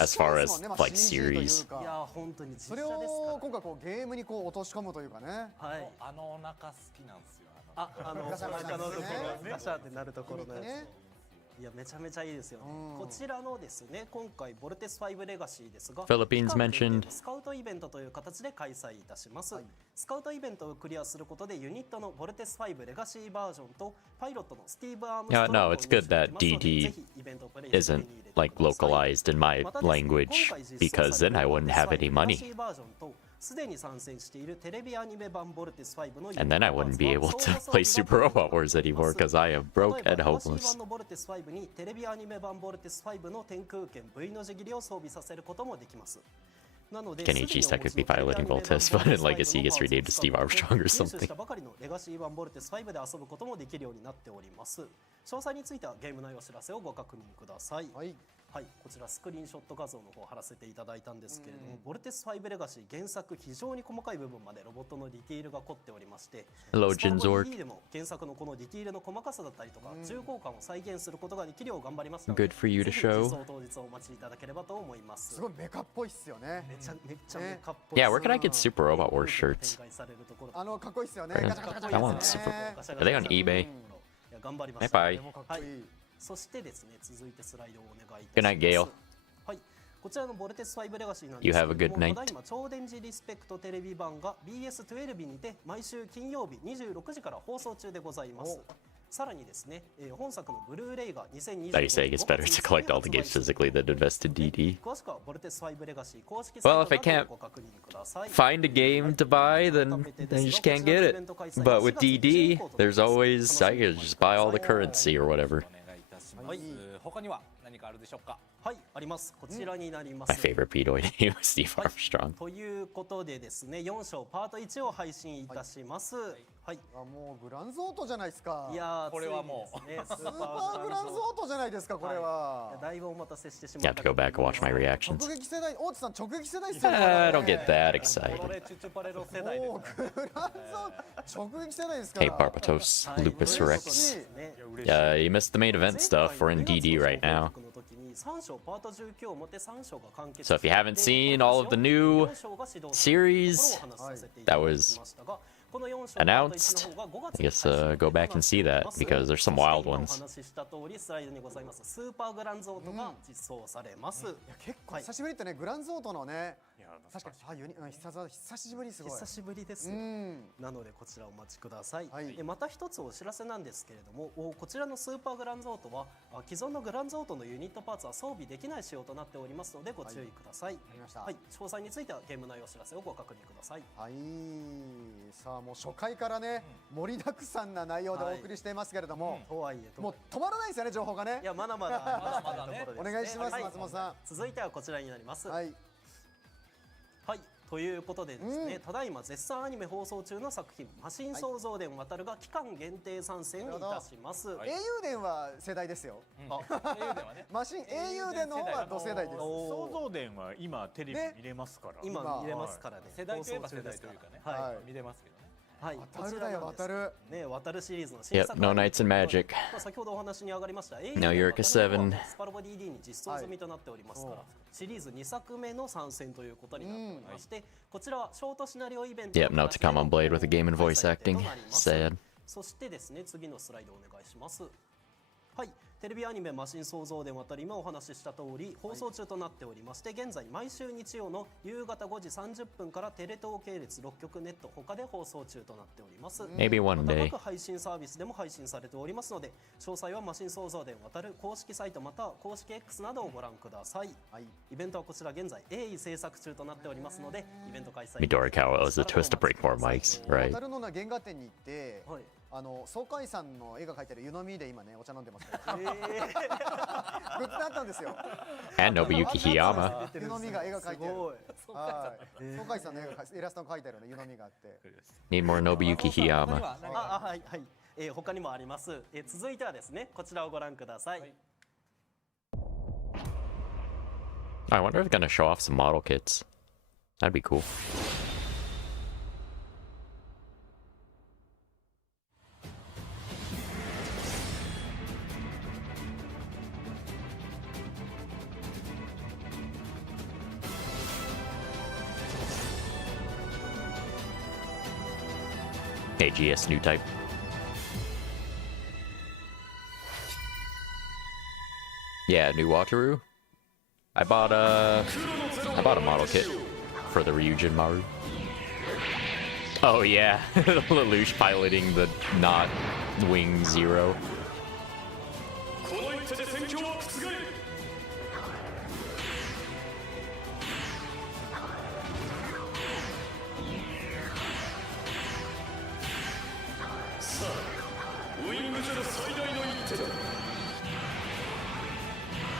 as far as like series. いや本当に実写それですからを今回こうゲームにこう落とし込むというかね。はい。あのお腹好きなんですよ。ガシャガシャのところねガシャってなるところのやつ、ねいやめちゃめちゃいいですよね、こちらのですね今回ボルテス5レガシーですが Philippines 期間限定 mentioned. のスカウトイベントという形で開催いたします、スカウトイベントをクリアすることでユニットのボルテス5レガシーバージョンとパイロットのスティーブ・アームス Yeah, トロン no, グ it's good that DD isn't like localized in my language because then I wouldn't have any money. すでに参戦しているテレビアニメ版ボルテス5の And then I wouldn't be able to play Super Robot Wars anymore because I am broke and レガシー homeless. 版のボルテス5にテレビアニメ版ボルテス5の天空剣 V の字切りを装備させることもできます。 Kenichi's technically piloting Voltes, but in Legacy he gets renamed to Steve Armstrong or something. したばかりのレガシー版ボルテス5で遊ぶこともできるようになっております。詳細についてはゲーム内お知らせをご確認ください。はい、こちらスクリーンショット画像の方を貼らせていただいたんですけれども、ボルテス5レガシー原作非常に細かい部分までロボットのディティールが凝っておりまして、 Hello, スパロボ Jinzorg. DD でも原作のこのディティールの細かさだったりとか、重厚感を再現することができるよう頑張りますので、 Good for you to ぜひ show. 実装当日をお待ちいただければと思います。すごいメカっぽいっすよね。めちゃメカっぽい。 Yeah, where can I get Super Robot Wars shirts? 展開されるところ。かっこいいっすよね。 I ガチャガチャガチャ want ガチャ Super. ね Are they on eBay? いや頑張ります。 Bye bye. はい。そしてですね、続いてスライドをお願いいたし Good ます。 night, Gale. はい。こちらのボルテス5レガシーなん You です have け a れ good ども、 night. ただいま超電磁リスペクトテレビ版が BS12 にて毎週金曜日26時から放送中でございます。さらにですね、本作のブルーレイが2020 Thought you saying it's better to collect all the games physically than invest in DD. 詳しくはボルテス5レガシー公式サイ Well, ト if I な can't どをご確認ください。 find a game to buy, then I just can't get it. But with DD, there's always I could just buy all the currency or whatever. お願いいたします。他には何かあるでしょうか。はい、あります。こちらになります。 My favorite P-Doid name was Steve Armstrong. ということでですね、4章パート1を配信いたします。はい。もうグランズオートじゃないですか。いやー、これはもうついにですね、スーパーグランズオートじゃないですかこれは。だいぶお待たせしてしま You っ have to た。 go back and watch my reactions. 直撃世代、大津さん直撃世代っすよね。 I don't get that こ excited. れチュチュパレロ世代ですもうからね。グランズオート直撃世代ですから。 Hey, Barbatos, Lupus 嬉 Rex. しい。 Yeah, you missed the main event stuff. We're in DD right now. 3章パート19をもって3章が完結。 So if you haven't seen all of the new series that was announced, I guess go back and see that because there's some wild お ones. 話しした通りスライドにございますスーパーグランズオートが実装されます。結構久しぶりってね、グランズオートのね。確かに久しぶりすごい。久しぶりですよ。なのでこちらお待ちください。また一つお知らせなんですけれども、こちらのスーパーグランズオートは既存のグランズオートのユニットパーツは装備できない仕様となっておりますのでご注意ください。はい、詳細についてはゲーム内お知らせをご確認ください。はい、さあもう初回からね盛りだくさんな内容でお送りしていますけれども、とはいえもう止まらないですよね情報がね。いやまだまだありますね。お願いします松本さん。続いてはこちらになります。はい。はい、ということでですね、ただいま絶賛アニメ放送中の作品「マシン創造伝渡る」が期間限定参戦いたします。英雄伝は世代ですよ。英雄伝はね。マシン英雄伝の方は同世代です。創造伝は今テレビ見れますから。今見れますからね。世代といえば世代というかね。はい。見れますけどね。はい、渡るだよ渡る。ね、渡るシリーズの新作。Yep, No Nights in Magic. 先ほどお話に上がりました。No Eureka 7. スパロボ DD に実装済みとなっておりますから、シリーズ2作目の参戦ということになっておりまして、こちらはショートシナリオイベント。Yep, no to come on Blade with a game and voice acting. Sad. そしてですね、次のスライドお願いします。はい。テレビアニメ「マシン創造伝渡り」今お話しした通り放送中となっておりまして、現在毎週日曜の夕方5時30分からテレ東系列6局ネット他で放送中となっております。 Maybe one また day. 各配信サービスでも配信されておりますので、詳細はマシン創造伝渡る公式サイトまたは公式 X などをご覧ください。イベントはこちら現在鋭意制作中となっておりますので、イベント開催 Midorikawa was the twist to break more mics, right? 渡るの原画展に行って、総会さんの絵が描いてある湯飲みで今ねお茶飲んでますけど、グッズだったんですよ。And Nobuyuki Hiyama. 湯飲みが絵が描いてある。総会さんのイラストが描いてあるね湯飲みがあって。Need more Nobuyuki Hiyama. はいはい。他にもあります。続いてはですねこちらをご覧ください。I wonder if they're gonna show off some model kits. That'd be cool. AGS new type. Yeah, new Wataru. I bought a model kit for the Ryujin Maru. Oh yeah, Lelouch piloting the not Wing Zero.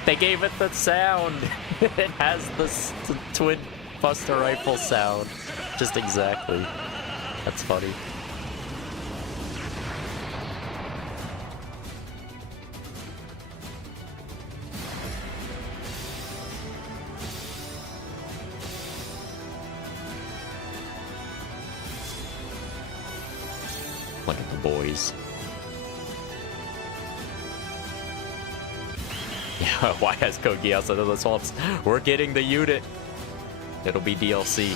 They gave it the sound. It has the twin buster rifle sound. Just exactly. That's funny. Look at the boys. Yeah, why has Code Geass under the swamps? We're getting the unit. It'll be DLC.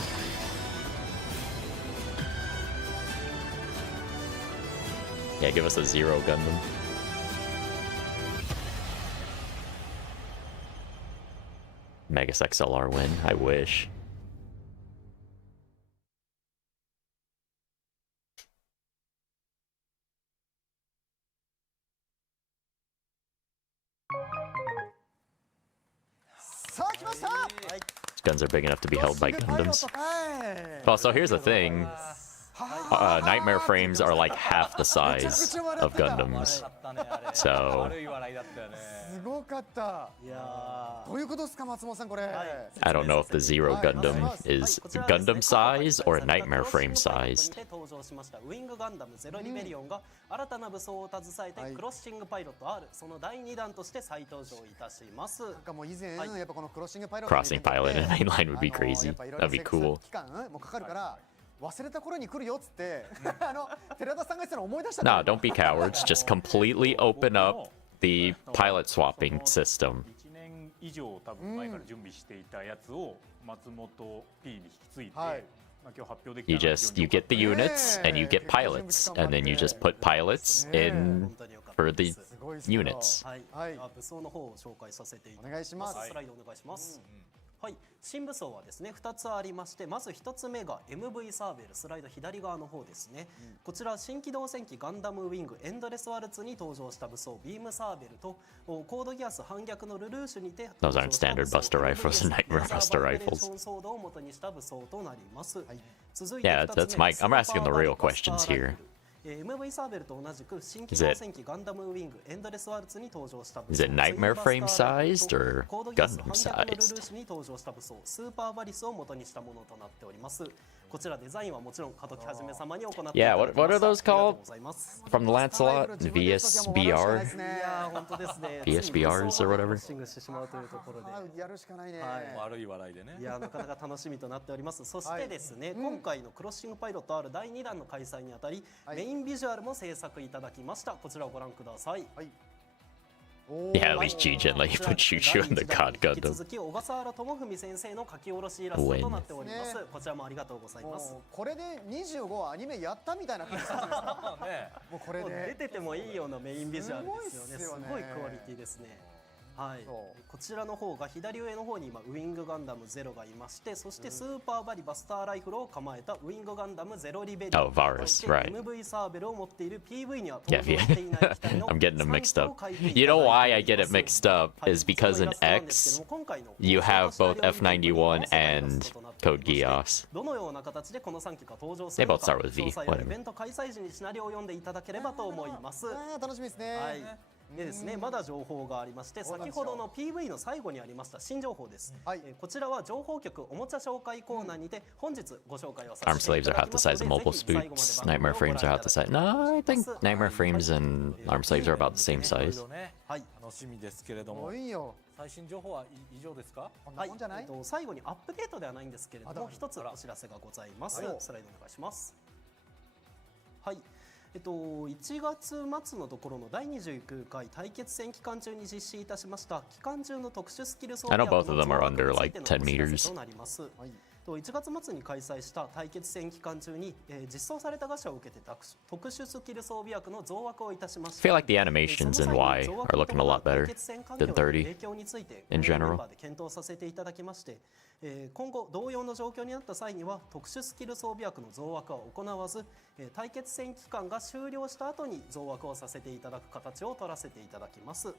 Yeah, give us a Zero Gundam. Megas XLR win. I wish. Guns are big enough to be held by Gundams. Well, so here's the thing. Nightmare frames are like half the size of Gundams. So... I don't know if the Zero Gundam is Gundam size or Nightmare frame sized. ウイングガンダムゼロリベリオンが新たな武装を携えてクロッシングパイロット R その第2弾として再登場いたします。 Crossing pilot in mainline would be crazy. That'd be cool. 忘れた頃に来るよっつって寺田さんが言ってたの思い出した。 No, don't be cowards. Just completely open up the pilot swapping system. 1年以上多分前から準備していたやつを松本 P に引き継いで、今日発表できた。You get the units and you get pilots, and then you just put pilots in for the units. はい、武装の方を紹介させていただきます。スライドお願いします。はい、新武装はですね2つありまして、まず1つ目が MV サーベル、スライド左側の方ですね。こちら新機動戦機ガンダムウィングエンドレスワルツに登場した武装ビームサーベルとコードギアス反逆のルルーシュにて Those aren't standard Buster Rifles and Nightmare Buster Rifles. ソードを元にした武装となります。 Yeah, that's my... I'm asking the real questions here. MV サーベルと同じく新機動戦機ガンダムウィングエンドレスワルツに登場した武装 Is it Nightmare frame sized or Gundam sized? に登場した武装スーパーバリスを元にしたものとなっております。こちらデザインはもちろん加藤はじめ様に行っていただきます。 Yeah, what are those called? From the Lancelot? VSBR? いや本当ですね。 VSBRs or whatever? してしまうというところでやるしかないね。悪い笑いでね。いやなかなか楽しみとなっております。そしてですね、今回のクロッシングパイロット R 第2弾の開催にあたり、メインビジュアルも制作いただきました。こちらをご覧ください。Yeah, at least G-Gen let you put Choo-Choo in the God 引き Gundam. 続き小笠原智文先生の書き下ろしイラストとなっております。こちらもありがとうございます。これで25アニメやったみたいな感じですね。もうこれで出ててもいいようなメインビジュアルですよね。すごいクオリティですね。はい、こちらの方が左上の方に今ウィングガンダムゼロがいまして、そしてスーパーバリバスターライフルを構えたウィングガンダムゼロリベリオン、そして MV サーベルを持っている PV には登場していない機体の I'm getting them mixed up. You know why I get it mixed up is because in X you have both F91 and Code Geass. どのような形でこの3機が登場する They の both か、 start with V. 詳細はイベント開催時にシナリオを読んでいただければと思います。楽しみですね。はい。でですね、まだ情報がありまして、先ほどの PV の最後にありました新情報です。こちらは情報局おもちゃ紹介コーナーにて本日ご紹介をさせていただきます。 Arm slaves are half the size of mobile spooks. Nightmare frames are half the size. No, I think Nightmare frames and arm slaves are about the same size. はい、楽しみですけれども。いいよ。最新情報は以上ですか？こんなもんじゃない？最後にアップデートではないんですけれども、一つお知らせがございます。スライドお願いします。はい。1月末のところの第29回対決戦期間中に実施いたしました期間中の特殊スキル装備アップの増額についてのお知らせとなります。1月末に開催した対決戦期間中に、実装されたガシャを受けて特殊スキル装備薬の増額をいたしました。 I feel like the animations in Y are looking a lot better than 30 in general. 検討させていただきまして、今後同様の状況になった際には特殊スキル装備薬の増枠は行わず、対決戦期間が終了した後に増枠をさせていただく形を取らせていただきます。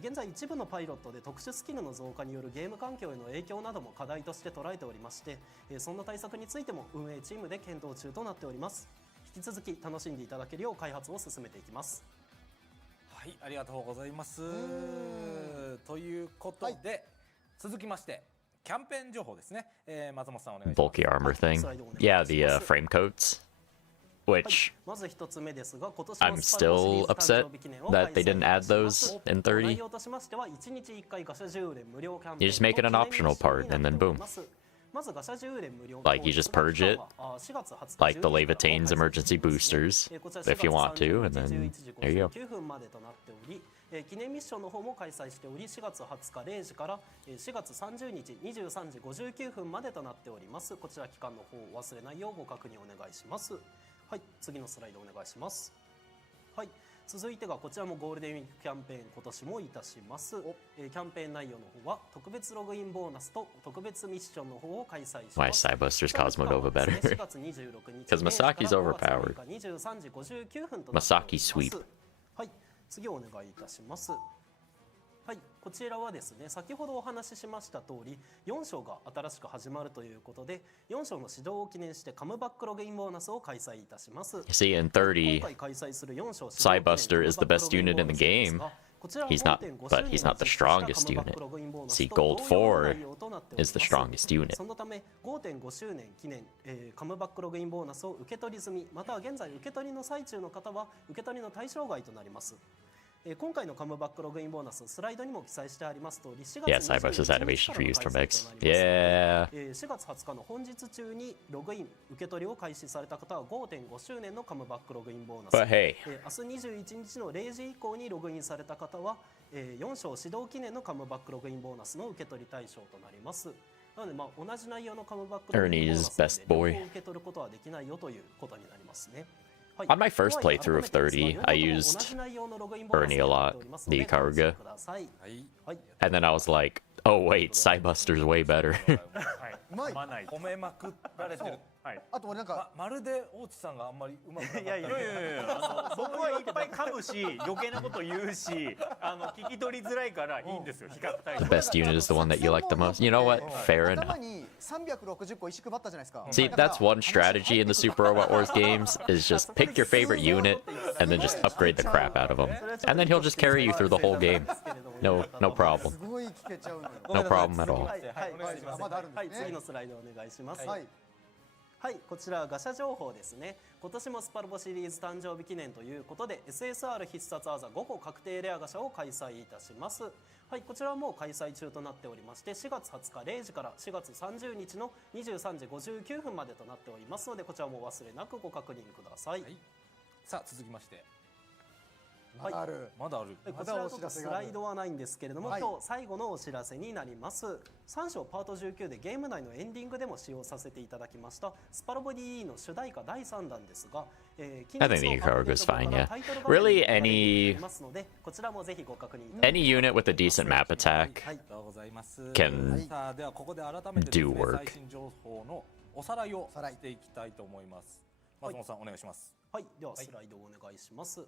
現在一部のパイロットで特殊スキルの増加によるゲーム環境への影響なども課題として捉えておりまして、そんな対策についても運営チームで検討中となっております。引き続き楽しんでいただけるよう開発を進めていきます。はい、ありがとうございます。ということで続きましてキャンペーン情報ですね。松本さんお願いします。Bulky armor thing. Yeah, the frame coats. Which I'm still upset that they didn't add those in 30. You just make it an optional part and then boom. Like you just purge it, like the Levitane's emergency boosters, if you want to, and then there you go. 記念ミッションの方も開催しており、4月20日0時から4月30日23時59分までとなっております。こちら期間の方を忘れないようご確認お願いします。はい、次のスライドお願いします。はい、続いてがこちらもゴールデンウィークキャンペーン今年もいたします。キャンペーン内容の方は特別ログインボーナスと特別ミッションの方を開催します。Why is Cybuster's Cosmodova better? Because Masaki's overpowered. Masaki sweep. はい、次お願いいたします。はい、こちらはですね、先ほどお話ししました通り4章が新しく始まるということで、4章の始動を記念してカムバックログインボーナスを開催いたします。See, in 30, Cybuster is the best unit in the game. He's not, but he's not the strongest unit. See, Gold 4 is the strongest unit. そのため 5.5 周年記念、カムバックログインボーナスを受け取り済み、または現在受け取りの最中の方は受け取りの対象外となります。今回のカムバックログインボーナススライドにも記載してあります通り、4月20日からの開催となります。4月20日の本日中にログイン受け取りを開始された方は 5.5 周年のカムバックログインボーナス、明日21日の0時以降にログインされた方は、4章始動記念のカムバックログインボーナスの受け取り対象となります。なので同じ内容のカムバックログインボーナスで両方受け取ることはできないよということになりますね。On my first playthrough of 30, I used Ernie a lot, the Ikaruga. And then I was like, oh wait, Cybuster's way better. 褒めまくられてる。あと俺なんかまるで大地さんがあんまりうまくなかった。いや僕はいっぱい噛むし余計なこと言うし聞き取りづらいからいいんですよ。比較対象。 The best unit is the one that you like the most. You know what? Fair enough. See, that's one strategy in the Super Robot Wars games is just pick your favorite unit and then just upgrade the crap out of him. And then he'll just carry you through the whole game. No problem. No problem at all. はい、次のスライドお願いします。はい、こちらガシャ情報ですね。今年もスパロボシリーズ誕生日記念ということで SSR 必殺技5個確定レアガシャを開催いたします。はい、こちらはもう開催中となっておりまして、4月20日0時から4月30日の23時59分までとなっておりますので、こちらもお忘れなくご確認ください。さあ続きまして、まだある。まだある。こちらのスライドはないんですけれども、今日最後のお知らせになります。3章パート19でゲーム内のエンディングでも使用させていただきましたスパロボ DE の主題歌第3弾ですが、I think the Ikaruga's fine, yeah. Really, any unit with a decent map attack can do work. 最新情報のおさらいをしていきたいと思います。松本さんお願いします。はい、ではスライドをお願いします。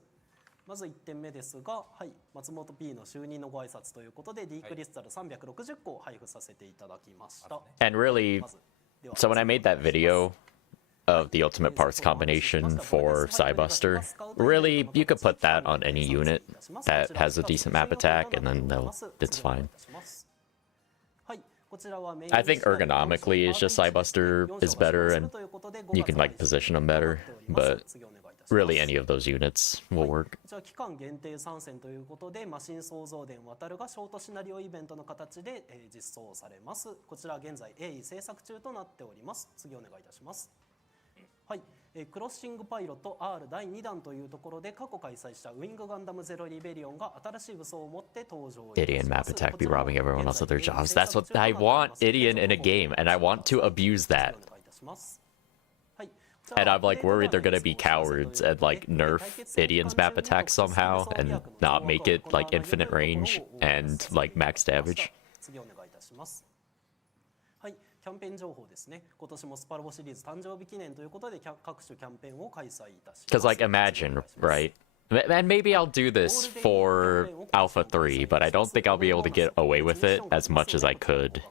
まず1点目ですが、はい、松本 P の就任のご挨拶ということで D クリスタル360個を配布させていただきました。And really, so when I made that video of the ultimate parts combination for Cybuster, really, you could put that on any unit that has a decent map attack, and then it's fine. I think ergonomically, it's just Cybuster is better, and you can like position them better, but really any of those units will work. こちら期間限定参戦ということで、マシン創造伝渡るがショートシナリオイベントの形で、実装されます。こちら現在鋭意制作中となっております。次お願いいたします。はい、クロッシングパイロット R 第2弾というところで過去開催したウィングガンダムゼロリベリオンが新しい武装を持って登場いたします。 Idiot map attack be robbing everyone else of their jobs. That's what I want, Idiot in a game, and I want to abuse that. And I'm like worried they're gonna be cowards and like nerf Idiot's map attack somehow and not make it like infinite range and like max damage. 次お願いいたします。はい、キャンペーン情報ですね。今年もスパロボシリーズ誕生日記念ということで各種キャンペーンを開催いたします。 Because like imagine, right? And maybe I'll do this for Alpha 3, but I don't think I'll be able to get away with it as much as I could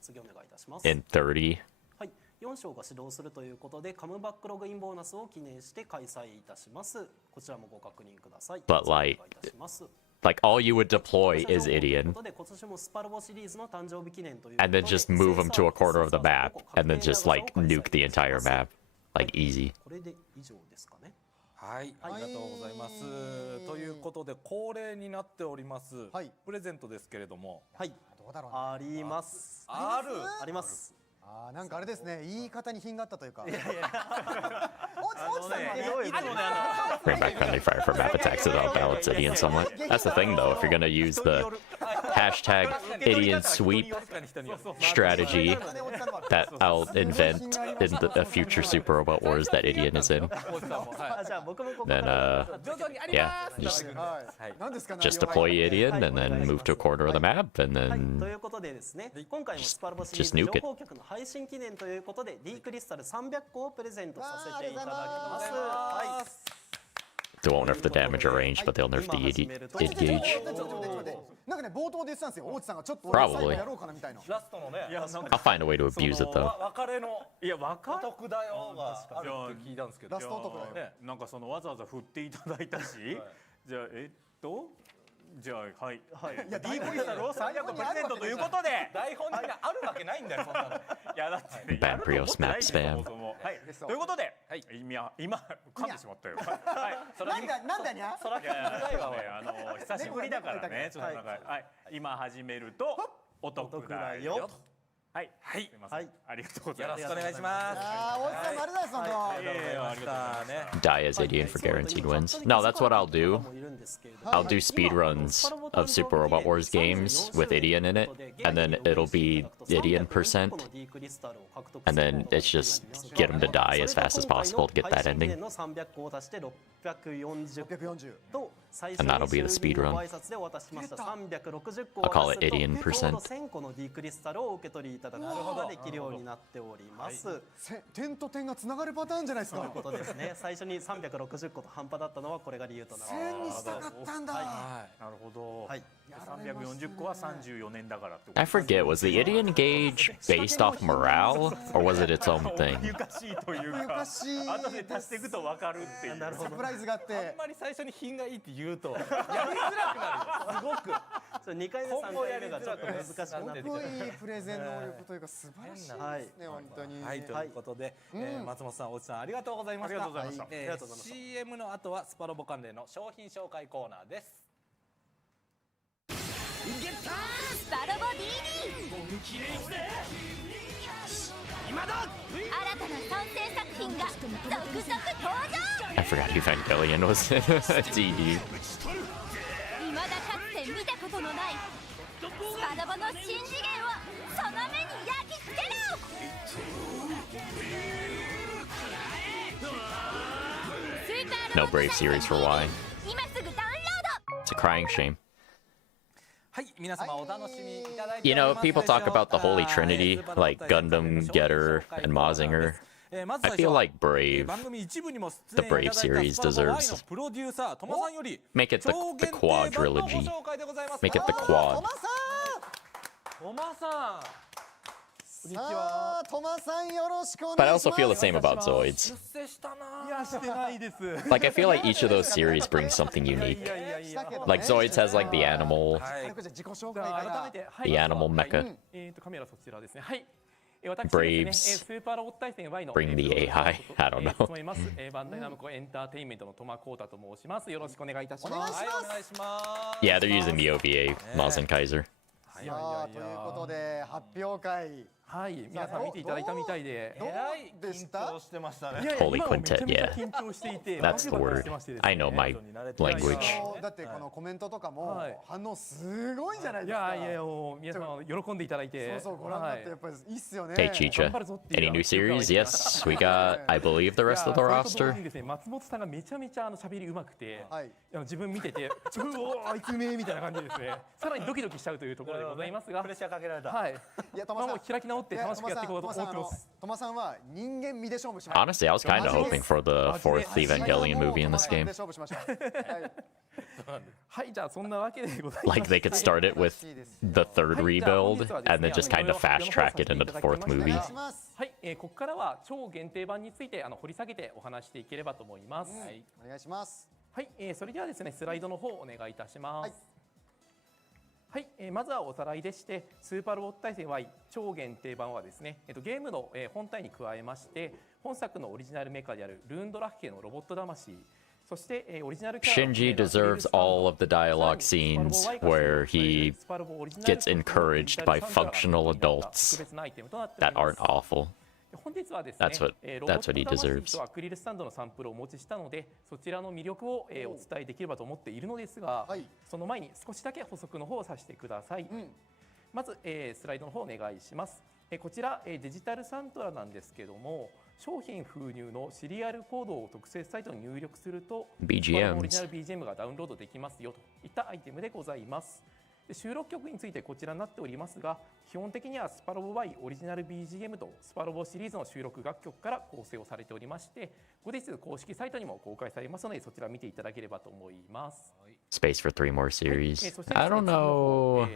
次お願いいたします。 in 30. はい、4章が始動するということでカムバックログインボーナスを記念して開催いたします。こちらもご確認ください。 But like all you would deploy is Idiot. 今年もスパロボシリーズの誕生日記念という And then just move them to a corner of the map and then just like nuke the entire map. Like easy. これで以上ですかね。はい、ありがとうございます。ということで恒例になっております、プレゼントですけれども、はい、どうだろうね。あります。あります。あ、なんかあれですね、言い方に品があったというか。 Bring back friendly fire for map attacks without balance Idiot somewhat. That's the thing though, if you're gonna use the hashtag Idiot sweep strategy that I'll invent in a future Super Robot Wars that Idiot is in, then yeah, just deploy Idiot and then move to a corner of the map and とい then うことでですね、今回もスパロボシリー just ズ情 nuke it. 報局の配信記念ということで D クリスタル300個をプレゼントさせていただきます。はい。 They won't nerf the damage or range, but they'll nerf the id gauge. なんかね、冒頭で言ってたんですよ。大地さんがちょっと Probably. やろうかなみたいな。ラストのね、 I'll find a way to abuse it though. 別れのお得だよがあるって聞いたんですけど、ラストお得だよ。なんかそのわざわざ振っていただいたし、じゃあじゃあはい。いや、D クリスタルを300個プレゼントということで、台本にあるわけないんだよ、そんなの。いやだってね。 Ban Prios map spam. はい。ということで、今噛んでしまったよ。はい。それなんだにゃ？いや久しぶりだからね。ちょっとなんかはい今始めるとお得だよ。はい、はい、すみません。ありがとうございます。よろしくお願いします。ああ、大地さんもあれだよ、その。ありがとうございます。 Die as Idiot for guaranteed wins. No, that's what I'll do. I'll do speed runs of Super Robot Wars games with Idiot in it, and then it'll be Idiot %, and then it's just get him to die as fast as possible to get that ending. And that'll be the speed run. I'll call it Idiot %. いただくことができるようになっております。点と点がつながるパターンじゃないですか。ということですね。最初に360個と半端だったのはこれが理由となります。線にしたかったんだ。なるほど。はい。340個は34年だからってこと。I forget, was the Idiot gauge based off morale, or was it its own thing? 難しいというか、後で足していくと分かるっていう。サプライズがあって。あんまり最初に品がいいって言うとやりづらくなる。すごく。2回目3回目がちょっと難しくなってきて。すごいプレゼン能力というか素晴らしいですね、本当に。はい、ということで、松本さん、大地さんありがとうございました。ありがとうございました。ありがとうございました。CM の後はスパロボ関連の商品紹介コーナーです。ゲッタースパロボ DD 本気でいくぜ。今だ。新たな賛成作品が続々登場。 I forgot Evangelion was in DD. 未だかつて見たことのないスパロボの新次元をその目に焼き付けろ。 No Brave series for Y. 今すぐダウンロード。 It's a crying shame. はい、皆様お楽しみいただいて You know, people talk about the Holy Trinity, like Gundam, Getter, and Mazinger. I feel like Brave, the Brave series deserves. Make it the quadrilogy. Make it the quad. トマさん。 But I also feel the same about Zoids. Like, I feel like each of those series brings something unique. Like, Zoids has, like, the animal mecha. Braves bring the AI. I don't know. 務めますバンダイナムコエンターテインメントのトマコータと申します。よろしくお願いいたします。はい、お願いします。 Yeah, they're using the OVA, Maz and Kaiser. さあということで発表会はい、皆さん見ていただいたみたいで、どうでした？緊張してましたね。 Holy Quintet, yeah. 緊張していて、 That's the word. I know my language. だってこのコメントとかも反応すごいじゃないいですか。やいや、もう皆さん喜んでいただいて、そうそうご覧になってやっぱりいいっすよね。 Hey, Chicha. Any new series? Yes, we got, I believe, the rest of the roster. 松本さんがめちゃめちゃ喋り上手くて、はい。自分見てて、うおあいつめみたいな感じですね。さらにドキドキしちゃうというところでございますが、プレッシャーかけられた。はい。いやトマさんもう開き直って楽しくやっていこうと思ってます。トマさんは人間味で勝負します。 Honestly, I was kind of hoping for the fourth Evangelion movie in this game. 勝負しましょう。はい、じゃあそんなわけでございます。 Like they could start it with the third rebuild and then just kind of fast track it into the fourth movie. はい、ここからは超限定版について掘り下げてお話していければと思います。はい、お願いします。はい、それではですね、スライドの方お願いいたします。はい、まずはおさらいでして、スーパーロボット対戦 Y 超限定版はですね、ゲームの本体に加えまして、本作のオリジナルメカであるルーンドラッケのロボット魂、そしてオリジナルキャラ Shinji deserves all of the dialogue scenes where he gets encouraged by functional adults that aren't awful. 本日はですね、 That's what he deserves. とアクリルスタンドのサンプルをお持ちしたので、そちらの魅力をお伝えできればと思っているのですが、その前に少しだけ補足の方をさせてください。まずスライドの方お願いします。こちらデジタルサントラなんですけども、商品封入のシリアルコードを特設サイトに入力すると BGMs オリジナル BGM がダウンロードできますよといったアイテムでございます。収録曲についてこちらになっておりますが、基本的にはスパロボ Y オリジナル BGM とスパロボシリーズの収録楽曲から構成をされておりまして、後日公式サイトにも公開されますので、そちら見ていただければと思います。 Space for 3 more series. I don't know.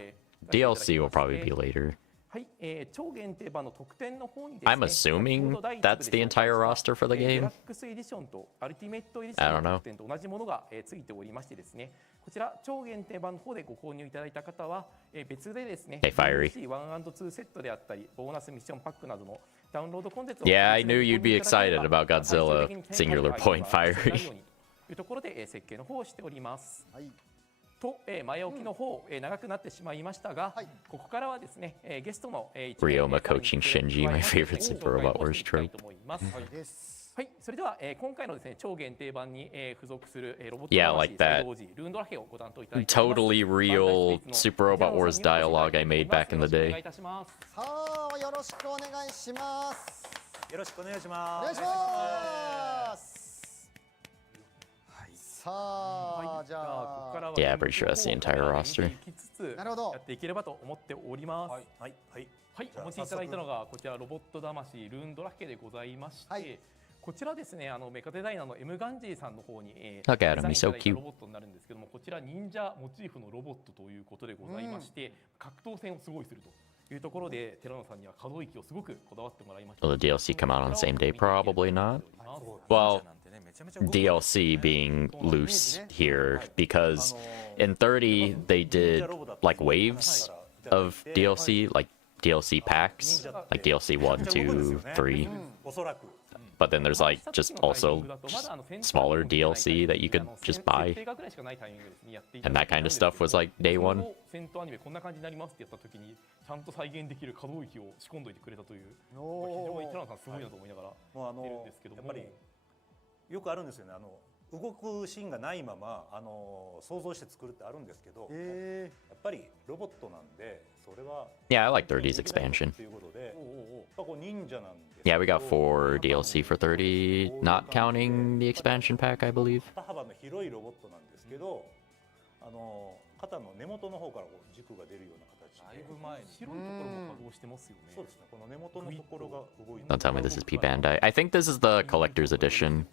DLC will probably be later. はい、超限定版の特典の方にですね、 I'm assuming that's the entire roster for the デ game. ラックスエディションとアルティメットエディションの特典と同じものがついておりましてですね、こちら超限定版の方でご購入いただいた方は別でですね、Hey, Fiery. DLC1&2 セットであったり、ボーナスミッションパックなどのダウンロードコンテンツを Yeah, I knew you'd be excited about Godzilla. Singular point, Fiery. というところで設計の方をしております。と前置きの方長くなってしまいましたが、ここからはですねゲストの Ryoma coaching Shinji, my favorite Super Robot Wars trope. はい、それでは今回のですね超限定版に付属するロボット Yeah, like that ルーンドラヘをご担当いただいております。 totally real Super Robot Wars dialogue I made back in the お願い day. いたします。さあよろしくお願いします。よろしくお願いしおます。願いします。さあじゃあここからは Yeah, pretty sure that's the entire roster. 見ていきつつやっていければと思っております。はい、お持ちいただいたのがこちらロボット魂ルーンドラッケでございまして、こちらですねメカデザイナーの M ガンジーさんの方にデザインいただいたロボットになるんですけども、こちら忍者モチーフのロボットということでございまして、格闘戦をすごいするというところで寺野さんには可動域をすごくこだわってもらいました。 Will the DLC come out on the same day? Probably not. Well, DLC being loose here because in 30 they did like waves of DLC, like DLC packs, like DLC 1, 2, 3. But then there's like just also smaller DLC that you could just buy. And that kind of stuff was like day one. 戦闘アニメこんな感じになりますってやった時にちゃんと再現できる可動域を仕込んどいてくれたという、非常に寺野さんすごいなと思いながら見るんですけども、やっぱりよくあるんですよね。動くシーンがないまま想像して作るってあるんですけど、やっぱりロボットなんでそれは Yeah, I like 30's expansion. ということで、やっぱこう忍者なんで。Yeah, we got 4 DLC for 30, not counting the expansion pack, I believe. 肩幅の広いロボットなんですけど、肩の根元の方からこう軸が出るような形で。だいぶ前に白いところも稼働してますよね。そうですね。この根元のところが動いて。 Don't tell me this is P Bandai. I think this is the collector's edition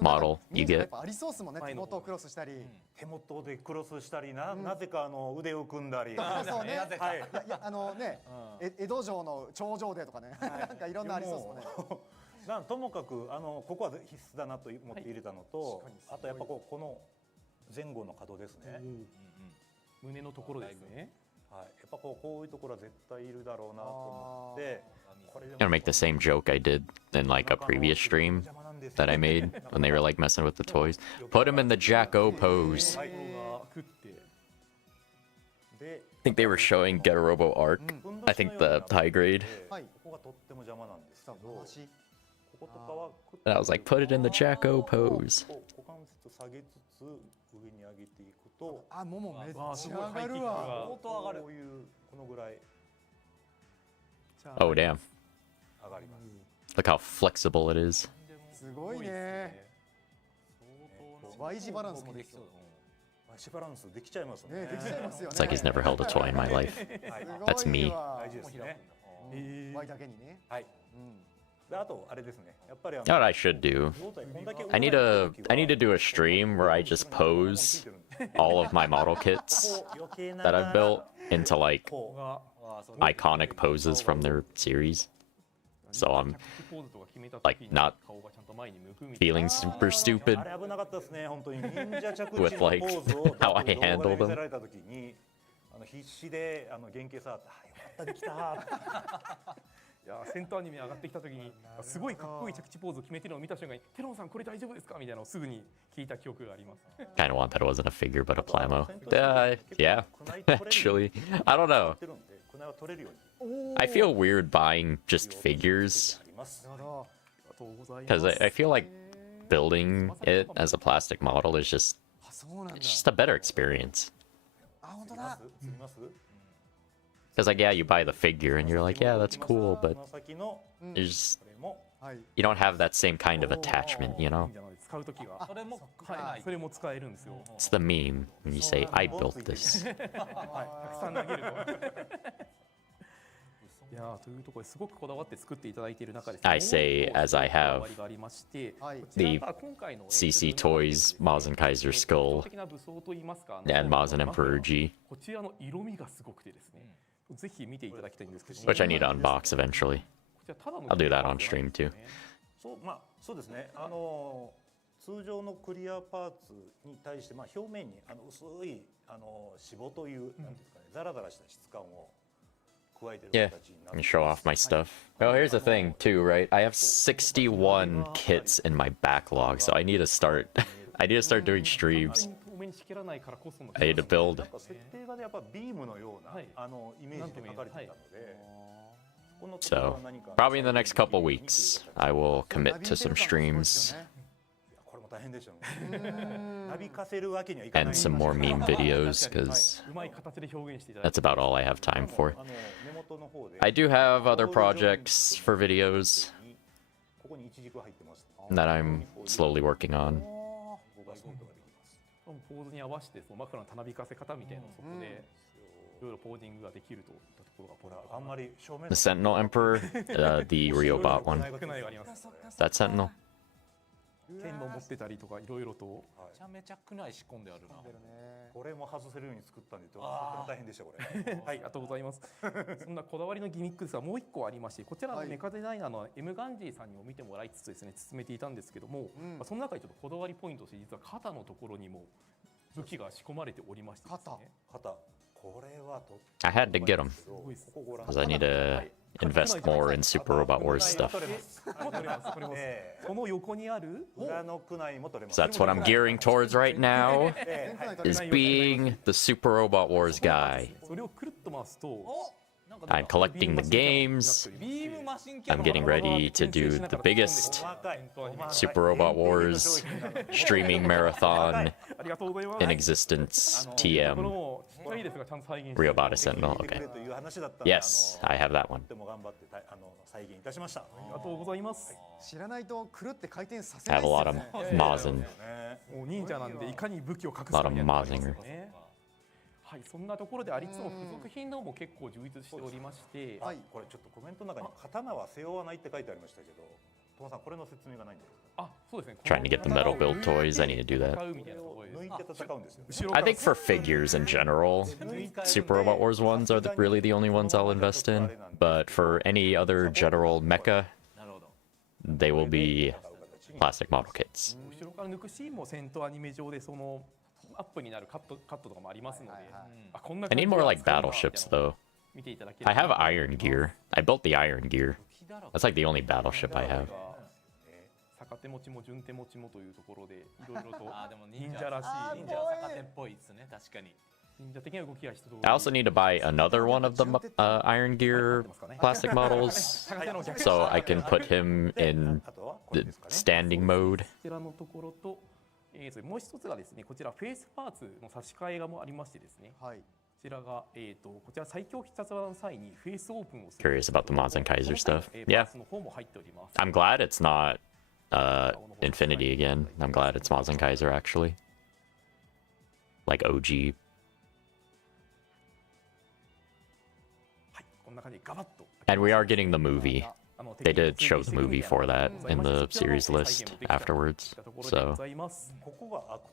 model you get. ありそうっすもんね。手元をクロスしたり、手元でクロスしたりなぜか腕を組んだり。そうね。はい。いやね、江戸城の頂上でとかね、なんかいろんなありそうですもんね。ともかくここは必須だなと思って入れたのと、あとやっぱこの前後の角ですね。胸のところですね。はい。やっぱこういうところは絶対いるだろうなと思って。gonna make the same joke I did in like a previous stream that I made when they were like messing with the toys. Put him in the Jack-O pose. I think they were showing Get a Robo Arc. I think the high grade. And I was like, put it in the Jack-O pose. あ、ももめっちゃ上がるわ。相当上がる。このぐらい。 Oh damn. Look how flexible it is. すごいね。Y 字バランスもできそう。Y 字バランスできちゃいますね。できちゃいますよね。 It's like he's never held a toy in my life. That's me. 大事ですね。Y だけにね。はい。あとあれですね。やっぱり You know what I should do? I need to do a stream where I just pose all of my model kits that I've built into like iconic poses from their series. So I'm like not feeling super stupid with like how I handle them. 必死で原型触って「よかったできた」いや戦闘アニメ上がってきた時にすごいかっこいい着地ポーズを決めてるのを見た瞬間に「テロンさんこれ大丈夫ですか?」みたいなのをすぐに聞いた記憶があります。Kind of want that it wasn't a figure but a plamo. Yeah, actually, I don't know. I feel weird buying just figures because I feel like building it as a plastic model is just a better experience. Because like, yeah, you buy the figure and you're like, yeah, that's cool, but there's you don't have that same kind of attachment, you know? It's the meme when you say, I built this. いやというところですごくこだわって作っていただいている中で I say as I have the CC Toys Mazen Kaiser Skull and Mazen Emperor G, こちらの色味がすごくてですねぜひ見ていただきたいんですけど which I need to unbox eventually. I'll do that on stream too. そうですね。通常のクリアパーツに対して表面に薄い脂肪というなんですかね、ザラザラした質感を Yeah, let me show off my stuff. Oh, here's the thing too, right? I have 61 kits in my backlog, so I need to start. I need to start doing streams. I need to build. So, probably in the next couple weeks, I will commit to some streams. And some more meme videos, because that's about all I have time for. I do have other projects for videos that I'm slowly working on. The Sentinel Emperor, the Ryobot one. That Sentinel? 剣も持ってたりとかいろいろとめちゃくちゃ仕込んであるな。これも外せるように作ったんでとっても大変でしたこれ。はい、ありがとうございます。そんなこだわりのギミックですがもう一個ありまして、こちらのメカデザイナーの M ガンジーさんにも見てもらいつつですね進めていたんですけども、その中にちょっとこだわりポイントとして実は肩のところにも武器が仕込まれておりましてですね。肩。これはと。I had to get them because I need to invest more in Super Robot Wars stuff. So that's what I'm gearing towards right now, is being the Super Robot Wars guy. I'm collecting the games. I'm getting ready to do the biggest Super Robot Wars streaming marathon in existence. TM. Ryobot Sentinel. Okay. Yes, I have that one. I have a lot of Mazen. A lot of Mazinger. はい、そんなところでありつつも付属品のも結構充実しておりまして、これちょっとコメントの中に刀は背負わないって書いてありましたけど、トモさんこれの説明がないんですか？あ、そうですね。Trying to get the metal build toys, I need to do that. I think for figures in general, Super Robot Wars ones are really the only ones I'll invest in. But for any other general mecha, they will be plastic model kits. 後ろから抜くシーンも戦闘アニメ上でそのアップになるカットとかもありますので、I need more like battleships though. I have Iron Gear. I built the Iron Gear. That's like the only battleship I have. 逆手持ちも順手持ちもというところでいろいろとあでも忍者らしい忍者は逆手っぽいですね確かに。忍者的な動きが一通り I also need to buy another one of the Iron Gear plastic models, so I can put him in the standing mode. こちらのところと、もう一つがですね、こちらフェイスパーツの差し替えがもありましてですね、こちらがこちら最強必殺技の際にフェイスオープンをする。Curious about the Maz and Kaiser stuff. Yeah, パーツの方も入っております。 I'm glad it's not Infinity again. I'm glad it's Maz and Kaiser actually, like OG. はい、こんな感じでガバッと。 And we are getting the movie. They did show the movie for that in the series list afterwards. So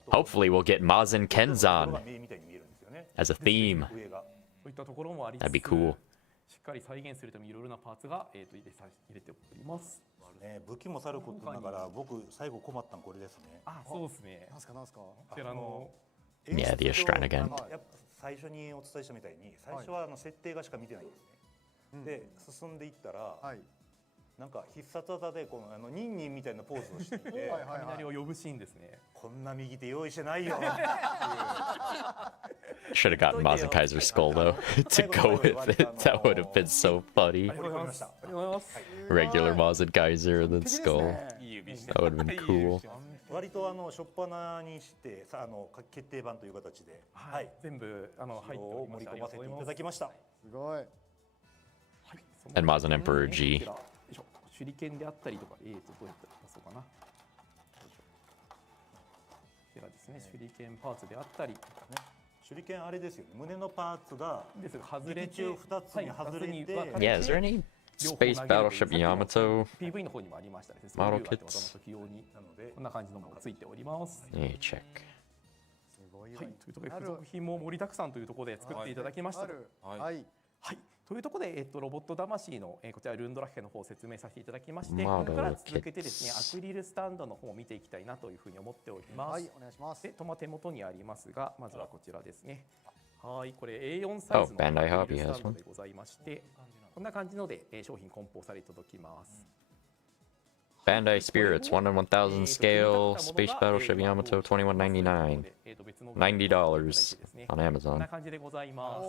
hopefully we'll get Mazen Kenzan as a theme. That'd be cool. しっかり再現するためにいろいろなパーツが入れております。武器もさることながら僕最後困ったのこれですね。あ、そうですね。なんすかなんすか。こちらの Yeah, the Astranagan. やっぱ最初にお伝えしたみたいに最初は設定画しか見てないんですね。で進んでいったら。なんか必殺技でこのニンニンみたいなポーズをしていて雷を呼ぶシーンですね。こんな右手用意してないよ。Should have gotten Maz and Kaiser's skull though to go with it. That would have been so funny. Regular Maz and Kaiser and then skull. That would have been cool. 割と初っ端にしてさ決定版という形で、はい、全部入っておりま盛り込ませていただきました。すごい。And Maz and Emperor G. 手裏剣であったりとか、どうやって出そうかな。こちらですね、手裏剣パーツであったり、手裏剣あれですよね。胸のパーツが外れて、2つに外れて。Yeah, is there any Space Battleship Yamato PV の方にもありましたですね。 model kits? こんな感じのものがついております。Yeah, check. はい、というところで付属品も盛りだくさんというところで作っていただきました。はい。というところで、ロボット魂の、こちらルンドラッヘの方を説明させていただきまして、ここから続けてですね、アクリルスタンドの方を見ていきたいなというふうに思っております。はい、お願いします。で、手元にありますが、まずはこちらですね。はい、これ A4 サイズのアクリルスタンドでございまして、こんな感じので商品梱包されて届きます。Bandai Spirits 1 in 1000 scale Space Battleship Yamato $21.99. $90 on Amazon. こんな感じでございます。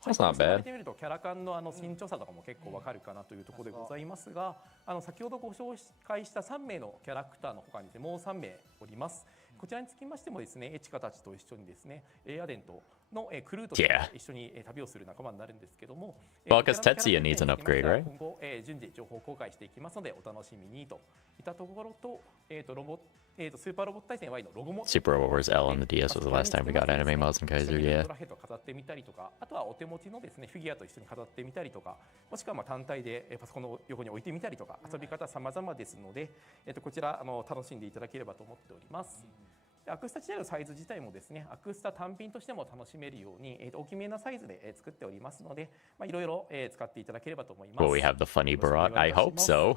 That's not bad. 見るとキャラ感の身長差とかも結構わかるかなというところでございますが、先ほどご紹介した3名のキャラクターの他にもう3名おります。こちらにつきましてもですね、エチカたちと一緒にですね、エアデントのクルーとして一緒に旅をする仲間になるんですけども、Well, because Tetsuya needs an upgrade, right? 今後順次情報公開していきますのでお楽しみにといったところと、スーパーロボット対戦 Y のロゴも Super Wars L on the DS was the last time we got anime Maz and Kaiser, yeah. ドラヘッドを飾ってみたりとか、あとはお手持ちのですねフィギュアと一緒に飾ってみたりとか、もしくは単体でパソコンの横に置いてみたりとか、遊び方様々ですので、こちら楽しんでいただければと思っております。アクスタ自体のサイズ自体もですね、アクスタ単品としても楽しめるように、大きめなサイズで作っておりますので、いろいろ使っていただければと思います。Will we have the funny brat? I hope so.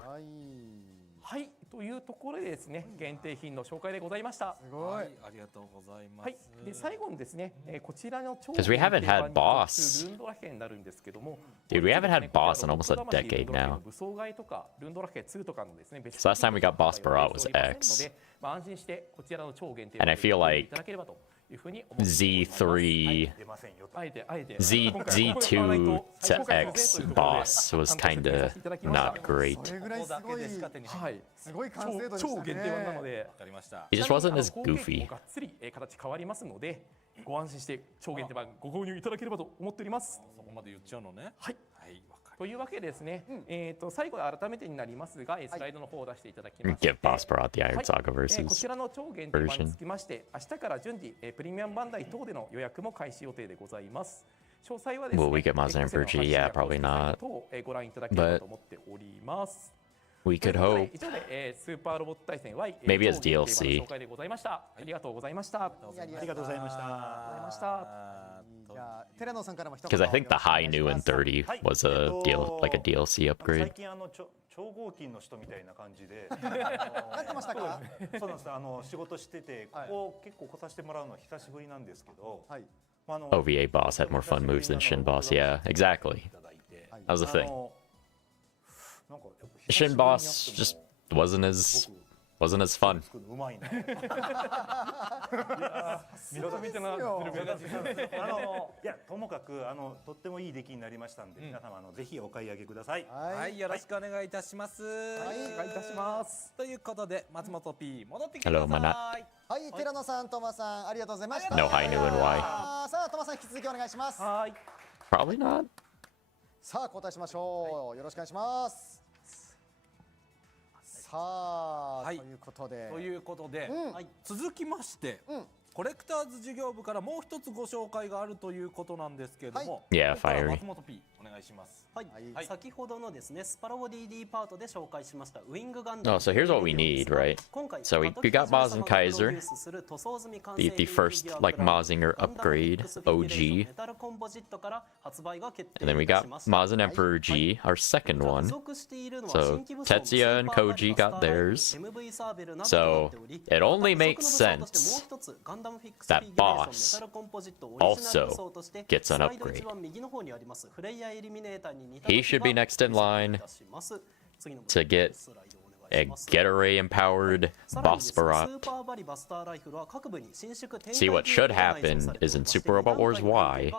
はい、というところでですね、限定品の紹介でございました。すごい。ありがとうございます。はい、で最後にですね、こちらの超 Because we haven't had boss. ルンドラヘになるんですけども、 Dude, we haven't had boss in almost a decade now. 武装買いとかルンドラヘ2とかのですね、 So last time we got boss Barat was X. 安心してこちらの超限定 And I feel like いただければというふうに Z3, あえて Z2 to X boss was kinda not great. それぐらいすごい。はい。すごい完成度でしたね。超限定版なので、わかりました。 He just wasn't as goofy. がっつり形変わりますので、ご安心して超限定版ご購入いただければと思っております。そこまで言っちゃうのね。はい。はい、わかというわけでですね、最後改めてになりますが、スライドの方を出していただきまし Give boss Barat the Iron Saga こ versus ちらの超限定版につきまして、明日から順次プレミアムバンダイ等での予約も開始予定でございます。詳細はですね、 Will we get Maz and Emperor G? Yeah, probably not. ご覧いただければと思っております。 We could hope. 以上でスーパーロボット対戦 Y Maybe as DLC. 紹介でございました。ありがとうございました。ありがとうございました。じゃあテレノさんからも一言。 Because I think the high new in 30 was a like a DLC 最 upgrade. 近超合金の人みたいな感じでなってましたか？そうなんです。仕事しててここ結構来させてもらうの久しぶりなんですけど、はい。OVA boss had more fun moves than Shin boss. Yeah, exactly. That was the thing. Shin Boss just wasn't as fun. うまいな。いやともかくとってもいい出来になりましたんで、皆様ぜひお買い上げください。はい、よろしくお願いいたします。はい、お願いいたします。ということで松本 P 戻ってきてください。はい、寺野さん、トマさん、ありがとうございました。 No hi, new and why. さあ、トマさん、引き続きお願いします。はい。 Probably not. さあ、交代しましょう。よろしくお願いします。さあ、ということで、続きまして、コレクターズ事業部からもう一つご紹介があるということなんですけれども、Yeah, fiery. 松本 P お願いします。はい、先ほどのですね、スパロボ DD パートで紹介しましたウィングガンダム。Oh, so here's what we need, right? So we got Maz and Kaiser, the first like Mazinger upgrade, OG, and then we got Maz and Emperor G, our second one. So Tetsuya and Koji got theirs. So it only makes sense that Boss also gets an upgrade. He should be next in line to get a Get-A-Ray empowered Boss Barat. See, what should happen is in Super Robot Wars Y,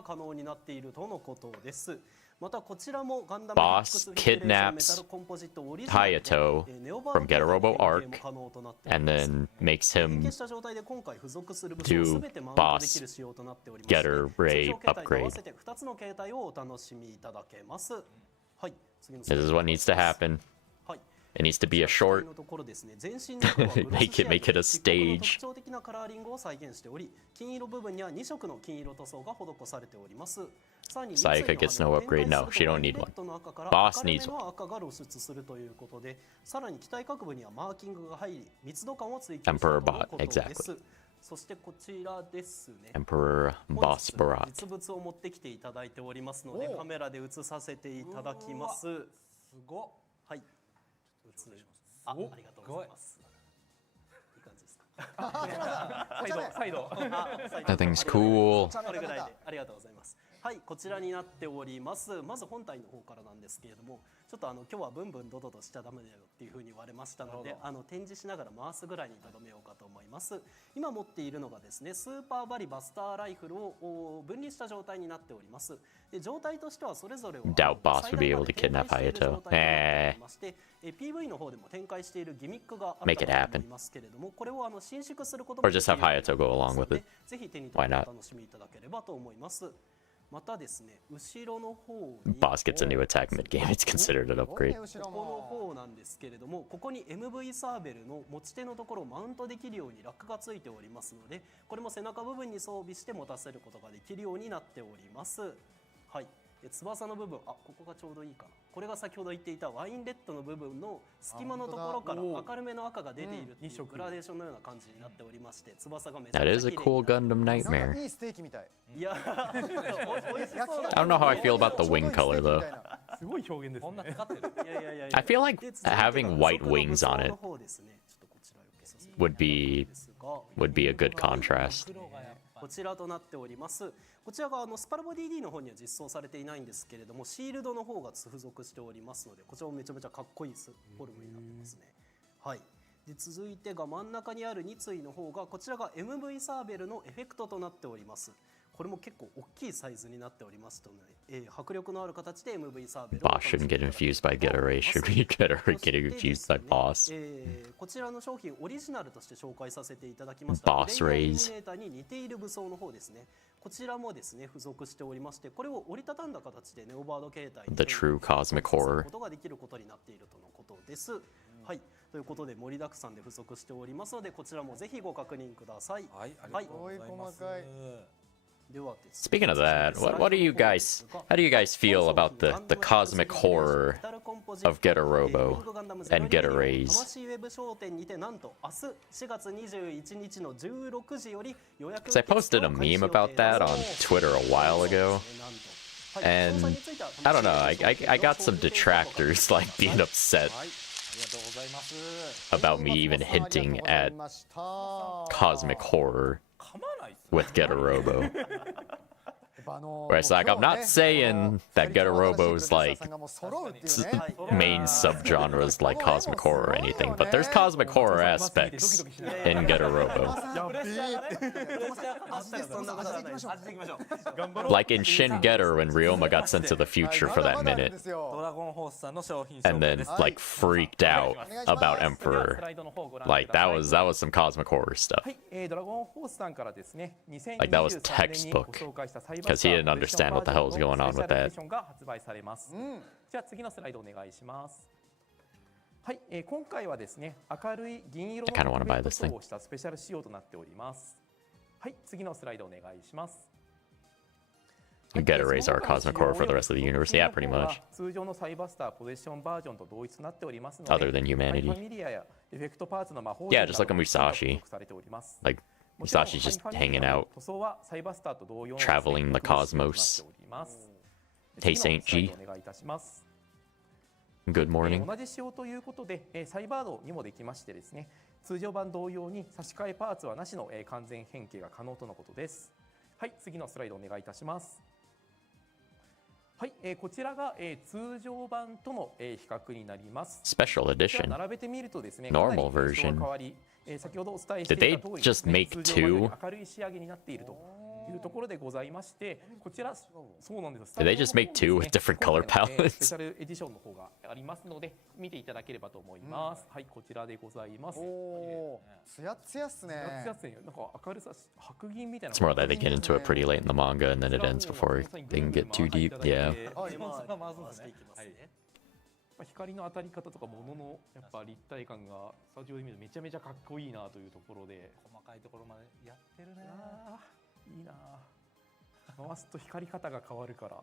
Boss kidnaps Hayato from Get-A-Robo Arc and then makes him do Boss Get-A-Ray upgrade. This is what needs to happen. It needs to be a short. make it a stage. Sayaka gets no upgrade. No, she don't need one. Boss needs one. Emperor Bot, exactly. Emperor Boss Barat. 実物を持ってきていただいておりますので、カメラで映させていただきます。すごっ。はい。ありがとうございます。いい感じですか。サイド。Nothing's cool. これぐらいでありがとうございます。はい、こちらになっております。まず本体の方からなんですけれども、ちょっと今日はブンブンドドドしちゃダメだよっていう風に言われましたので、展示しながら回すぐらいにとどめようかと思います。今持っているのがですね、スーパーバリバスターライフルを分離した状態になっております。で状態としてはそれぞれを Doubt Boss would be able to kidnap Hayato. PV の方でも展開しているギミックがあると思いますけれども、これを伸縮することもできるので、ぜひ手に取ってお楽しみいただければと思います。またですね、後ろの方に Boss gets a new attack mid-game. It's considered an upgrade. ここの方なんですけれども、ここに MV サーベルの持ち手のところをマウントできるようにラックがついておりますので、これも背中部分に装備して持たせることができるようになっております。はい。翼の部分、ここがちょうどいいかな。これが先ほど言っていたワインレッドの部分の隙間のところから明るめの赤が出ているっていうグラデーションのような感じになっておりまして、翼がめちゃくちゃ That is a cool Gundam nightmare. いいステーキみたい。いや、 I don't know how I feel about the wing color though. すごい表現ですね。I feel like having white wings on it would be a good contrast. こちらとなっております。こちらがスパロボ DD の方には実装されていないんですけれども、シールドの方が付属しておりますので、こちらもめちゃめちゃかっこいいフォルムになってますね。はい。で続いてが真ん中にある2対の方が、こちらが MV サーベルのエフェクトとなっております。これも結構大きいサイズになっておりますので、迫力のある形で MV サーベルを Boss shouldn't get infused by Get-A-Ray. Should be Get-A-Ray getting infused by Boss. こちらの商品オリジナルとして紹介させていただきました Boss Rays レイヤーイルミネーターに似ている武装の方ですね。こちらもですね付属しておりまして、これを折りたたんだ形でネオバード形態に The true cosmic horror. ことができることになっているとのことです。はい。ということで盛りだくさんで付属しておりますので、こちらもぜひご確認ください。はい、ありがとうございます。Speaking of that, how do you guys feel about the cosmic horror of Get-A-Robo and Get-A-Rays? 'Cause I posted a meme about that on Twitter a while ago, and I don't know, I got some detractors like being upset about me even hinting at cosmic horror with Get-A-Robo. Where it's like, I'm not saying that Getter Robo's like main subgenres like cosmic horror or anything, but there's cosmic horror aspects in Getter Robo. Like in Shin Getter when Ryoma got sent to the future for that minute. And then like freaked out about Emperor. Like that was some cosmic horror stuff. Like that was textbook. Because he didn't understand what the hell was going on with that. じゃあ次のスライドお願いします。はい、今回はですね、明るい銀色のポケット層をしたスペシャル仕様となっております。はい、次のスライドお願いします。You gotta raise our cosmic horror for the rest of the universe. Yeah, pretty much. 通常のサイバースターポゼッションバージョンと同一となっておりますので、 Other than humanity. ファミリアやエフェクトパーツの魔法 Yeah, just like a Musashi. Like Musashi's just hanging out, traveling the cosmos. Hey, Saint G. Good morning. 同じ仕様ということで、サイバードにもできましてですね、通常版同様に差し替えパーツはなしの、完全変形が可能とのことです。はい、次のスライドお願いいたします。はい、こちらが、通常版との、比較になります。 Special edition. 並べてみるとですね、 Normal version. 先ほどお伝えしてい Did た they 通り just make 通常版より two? 明るい仕上げになっているというところでございまして、こちらそうなんです。 Did they just make two with different color スペ palettes? シャルエディションの方がありますので見ていただければと思います。はい、こちらでございます。つやつやっすね。つやつやね。なんか明るさ白銀みたいな。 It's more that they get into it pretty late in the manga and then it ends before they can get too deep. Yeah. 光の当たり方とか物のやっぱ立体感がスタジオで見るとめちゃめちゃかっこいいなというところで、細かいところまでやってるね。いいな。回すと光り方が変わるから。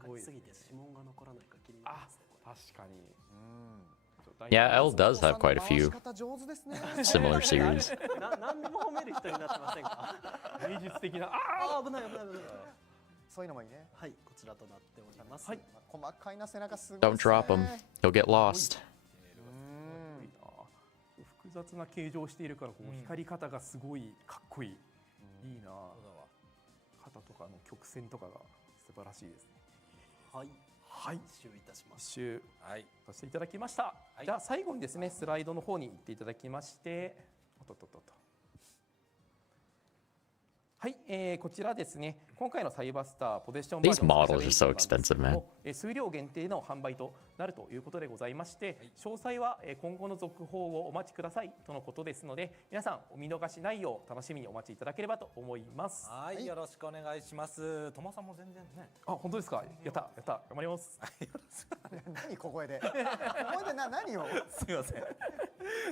光りすぎて指紋が残らないか気になりますね。確かに。Yeah, L does have quite a few similar series. 何でも褒める人になってませんか？芸術的な。危ない危ない危ない。そういうのもいいね。はい、こちらとなっております。はい、細かいな背中すごい。 Don't drop him. He'll get lost. 複雑な形状をしているからこう光り方がすごいかっこいい。いいな。肩とかの曲線とかが素晴らしいですね。はい。はい。一周いたします。一周させていただきました。じゃあ最後にですねスライドの方に行っていただきまして、はい、こちらですね、今回のサイバースターポゼッションバージョン These models are so expensive, man. 数量限定の販売となるということでございまして、詳細は今後の続報をお待ちくださいとのことですので、皆さんお見逃しないよう楽しみにお待ちいただければと思います。はい、よろしくお願いします。トマさんも全然ね。あ、本当ですか。やったやった、頑張ります。何小声で。小声で何を。すみません。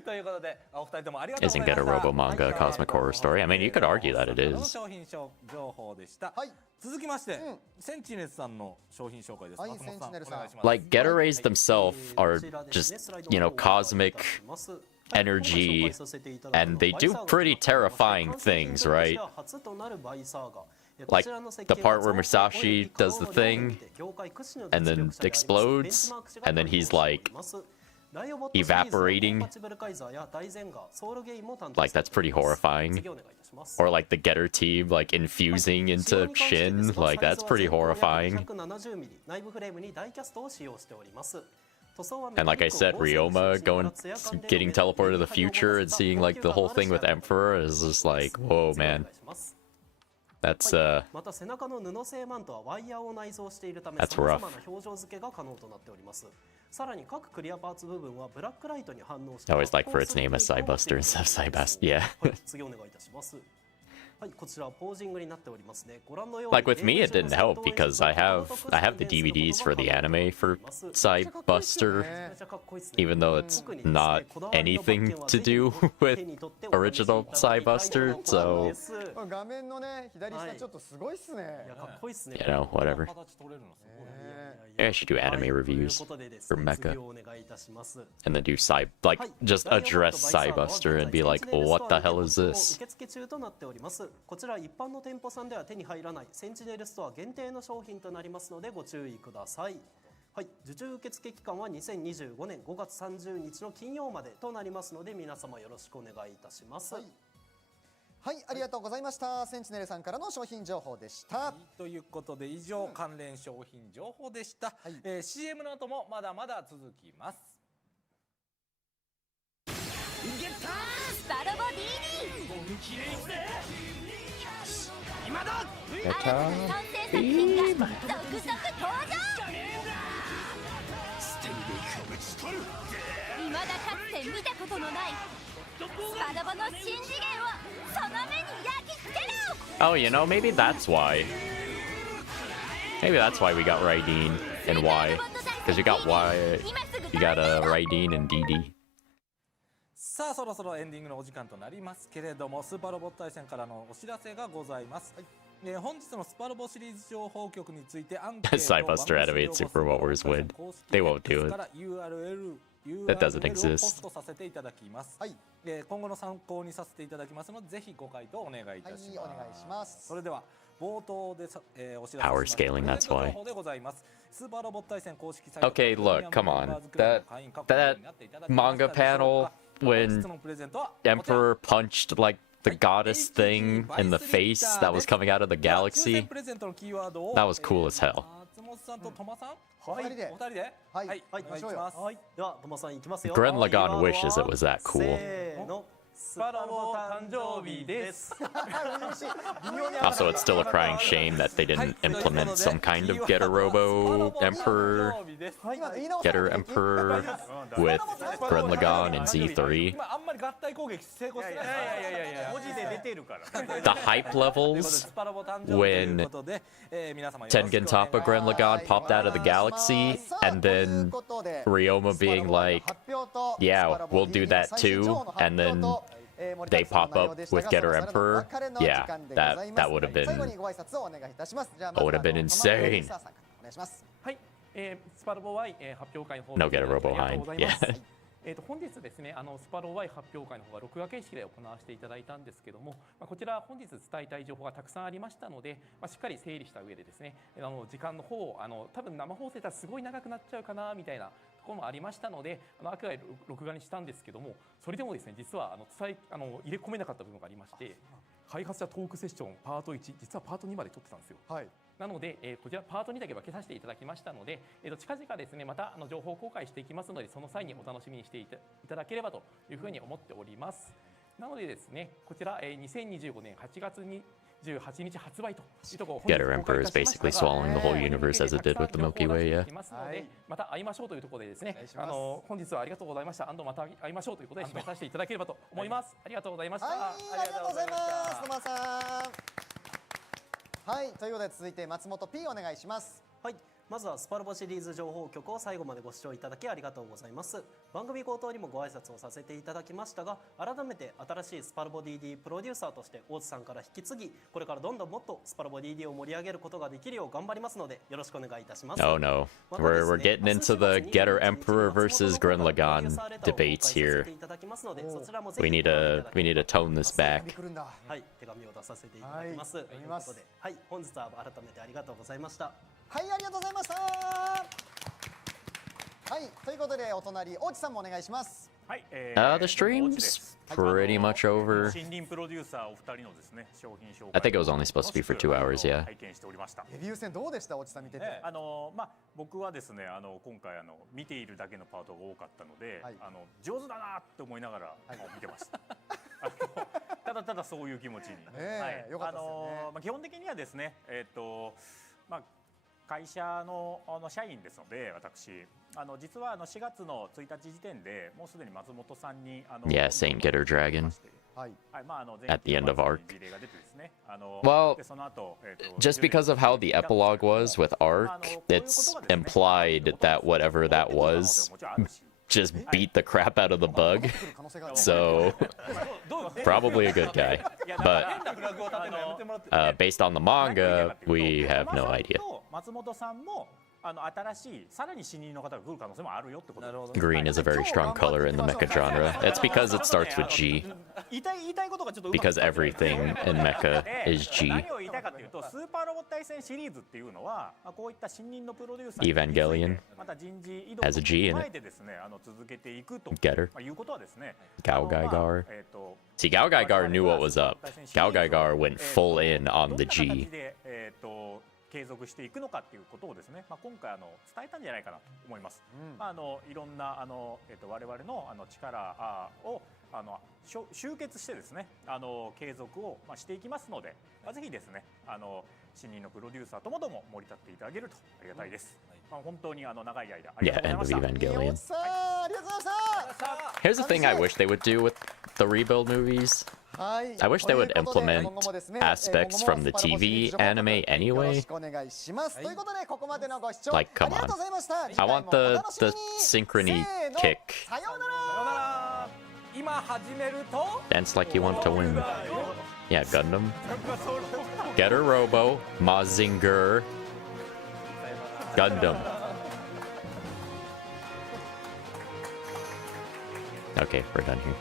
ということで、お二人ともありがとうござい Isn't ました。 Getter Robo manga a cosmic horror story? I mean, you could argue that it この is. 商品情報でした。続きまして、センチネルさんの商品紹介です。松本さん、お願いします。 Like Getter Rays themselves are just, you know, cosmic energy, and they do pretty terrifying things, right? Like the part where Musashi does the thing and then explodes, and then he's like evaporating. Like that's pretty horrifying. Or like the Getter team like infusing into Shin, like that's pretty horrifying. And like I said, Ryoma getting teleported to the future and seeing like the whole thing with Emperor is just like, whoa, man. That's rough. さらに各クリアパーツ部分はブラックライトに反応して I always like for its name as Cybuster instead of Cybast. Yeah. 次お願いいたします。はい、こちらポージングになっておりますね。ご覧のように Like with me, it didn't help because I have the DVDs for the anime for Cybuster, even though it's not anything to do with original Cybuster. So 画面のね左下ちょっとすごいっすね。かっこいいっすね。 you know, whatever. I should do anime reviews for Mecha, and then do just address Cybuster and be like, oh, what the hell is this? 受付中となっております。こちら一般の店舗さんでは手に入らないセンチネルストア限定の商品となりますのでご注意ください。はい、受注受付期間は2025年5月30日の金曜までとなりますので皆様よろしくお願いいたします。はい、ありがとうございました。センチネルさんからの商品情報でした。ということで以上関連商品情報でした。CM の後もまだまだ続きます。ゲッタースパロボ DD 本気でいくぜ。今だ。新たな完成作品が続々登場。ステルでいく打ち取る。未だかつて見たことのないスパロボの新次元をその目に焼き付けろ。 Oh, you know, maybe that's why. Maybe that's why we got Raideen and Y. Because you got Raideen and DD. さあそろそろエンディングのお時間となりますけれども、スーパーロボット対戦からのお知らせがございます。本日のスパロボシリーズ情報局についてアンケート Cybuster animates Super Warriors win. They won't do it. That doesn't exist. させていただきます。今後の参考にさせていただきますので、ぜひご回答お願いいたします。お願いします。それでは冒頭でお知らせ Power scaling, that's why. 情報でございます。スーパーロボット対戦公式サイト Okay, look, come on. That manga panel when Emperor punched like the goddess thing in the face that was coming out of the galaxy, that was cool as hell. お二人ではい、お願いします。ではトマさんいきますよ。 Gren Lagann wishes it was that cool. せーの。スパロボ誕生日です。 Also, it's still a crying shame that they didn't implement some kind of Getter Robo Emperor, Getter Emperor with Gren Lagann and Z3. あんまり合体攻撃成功してない。文字で出てるから。 The hype levels when Tengen Toppa Gren Lagann popped out of the galaxy, and then Ryoma being like, yeah, we'll do that too, and then they pop up with Getter Emperor. Yeah, that would have been insane. はい、スパロボ Y 発表会の方 No Getter Robo Hind. Yeah. 本日ですね、スパロ Y 発表会の方は録画形式で行わせていただいたんですけども、こちら本日伝えたい情報がたくさんありましたので、しっかり整理した上でですね、時間の方を多分生放送だったらすごい長くなっちゃうかなみたいなところもありましたので、あくまで録画にしたんですけども、それでもですね、実は入れ込めなかった部分がありまして、開発者トークセッションパート1、実はパート2まで撮ってたんですよ。なので、こちらパート2だけ分けさせていただきましたので、近々ですね、また情報公開していきますので、その際にお楽しみにしていただければというふうに思っております。なのでですね、こちら、2025年8月28日発売というところを Getter Emperor is basically swallowing the whole universe as it did with the Milky Way, yeah. また会いましょうというところでですね、本日はありがとうございました。また会いましょうということで締めさせていただければと思います。ありがとうございました。ありがとうございます。トマさん。はい、ということで続いて松本 P お願いします。はい、まずはスパロボシリーズ情報局を最後までご視聴いただきありがとうございます。番組冒頭にもご挨拶をさせていただきましたが、改めて新しいスパロボ DD プロデューサーとして大津さんから引き継ぎ、これからどんどんもっとスパロボ DD を盛り上げることができるよう頑張りますのでよろしくお願いいたします。 Oh no, we're getting into the Getter Emperor versus Gren Lagann debates here. We need to tone this back. はい、手紙を出させていただきます。ということで、はい、本日は改めてありがとうございました。はい、ありがとうございました。はい、ということでお隣大地さんもお願いします。はい、the stream's pretty much over. 新任プロデューサーお二人のですね、商品紹介 I think it was only supposed to be for 2 hours, yeah. 拝見しておりました。デビュー戦どうでした、大地さん見てて。僕はですね、今回見ているだけのパートが多かったので、上手だなって思いながら見てました。ただただそういう気持ちに。よかったですよね。基本的にはですね、会社の社員ですので、私実は4月の1日時点でもうすでに松本さんにYeah, Saint Getter Dragon. At the end of Arc. Well, just because of how the epilogue was with Arc, it's implied that whatever that was just beat the crap out of the bug. So, probably a good guy. But based on the manga, we have no idea. 松本さんも新しいさらに新任の方が来る可能性もあるよってこと。 Green is a very strong color in the mecha genre. It's because it starts with G. Because everything in mecha is G. 何を言いたないかというと、スーパーロボ対戦シリーズっていうのは、こういった新任のプロデューサー Evangelion また人事異動 has a G in を it. 踏まえてですね、続けていくと Getter. いうことはですね。 Gao Gaigar. See, Gao Gaigar knew what was up. Gao Gaigar went full in on the G. 継続していくのかっていうことをですね、今回伝えたんじゃないかなと思います。いろんな我々の力を集結してですね、継続をしていきますので、ぜひですね、新任のプロデューサーともども盛り立っていただけるとありがたいです。本当に長い間ありがとうございました。Evangelion. ありがとうございました。 Here's the thing I wish they would do with the rebuild movies. I wish they would implement aspects from the TV anime anyway. Like, come on. I want the synchrony kick. Dance like you want to win. Yeah, Gundam. Getter Robo, Mazinger, Gundam. Okay, we're done here.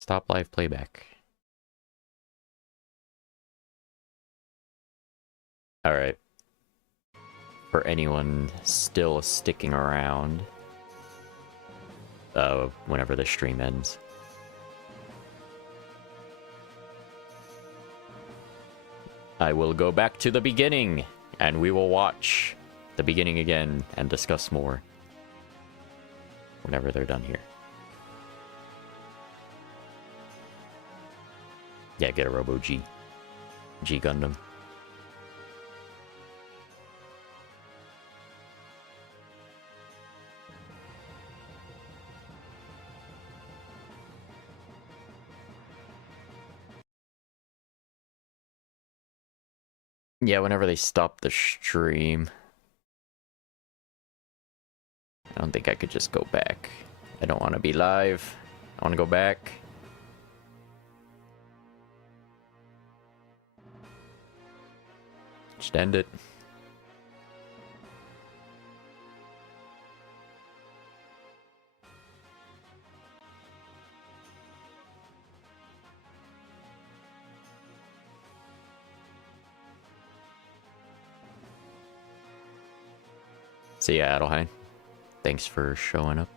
Stop live playback. Alright. For anyone still sticking around, whenever the stream ends. I will go back to the beginning, and we will watch the beginning again and discuss more whenever they're done here. Yeah, get a Robo G. G Gundam. Yeah, whenever they stop the stream. I don't think I could just go back. I don't want to be live. I want to go back. Just end it. See ya, Adelheim. Thanks for showing up.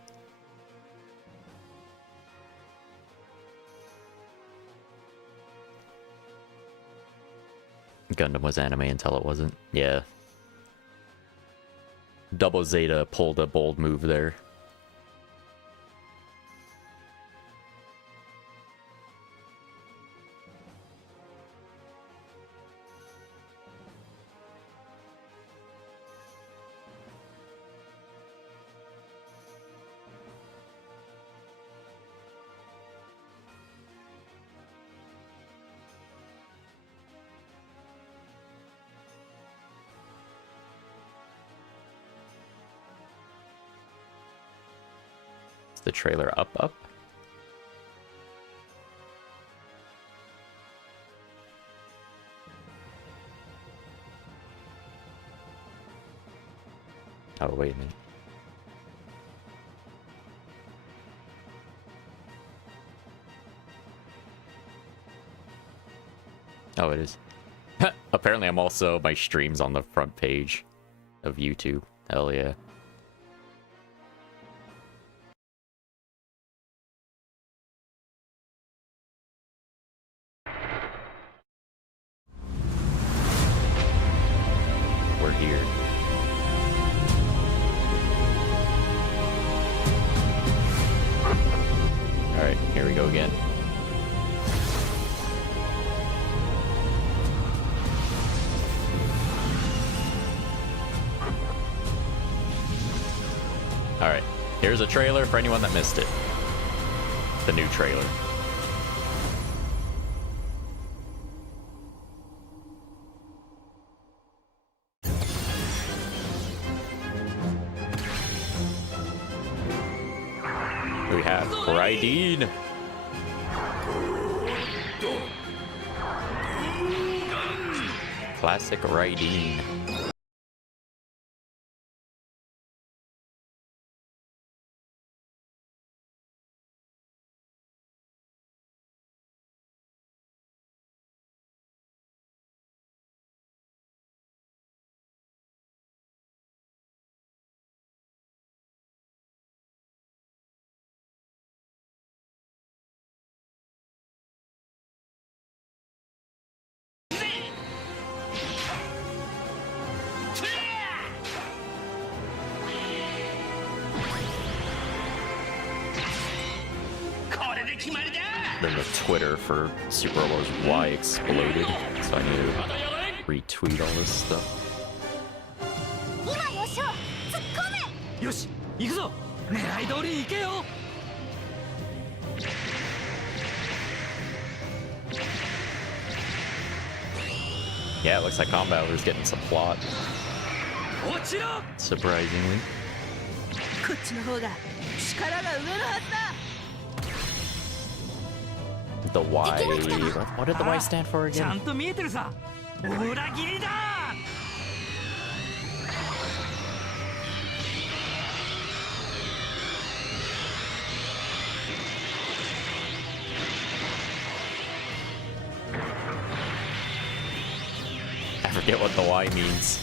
Gundam was anime until it wasn't. Yeah. Double Zeta pulled a bold move there. The trailer up? Oh, wait a minute. Oh, it is. Apparently I'm also, my stream's on the front page of YouTube. Hell yeah. We're here. Alright, here we go again. Alright, here's a trailer for anyone that missed it. The new trailer. We have Raideen. Classic Raideen. Twitter for Super Robo's Y exploded, so I need to retweet all this stuff. 今よしょ突っ込めよし行くぞ狙い通り行けよ Yeah, it looks like Combattler's getting some plot. 落ちろ Surprisingly. こっちの方が力が上のはずだ The Y... What did the Y stand for ちゃ again? んと見えてるさ裏切りだ I forget what the Y means.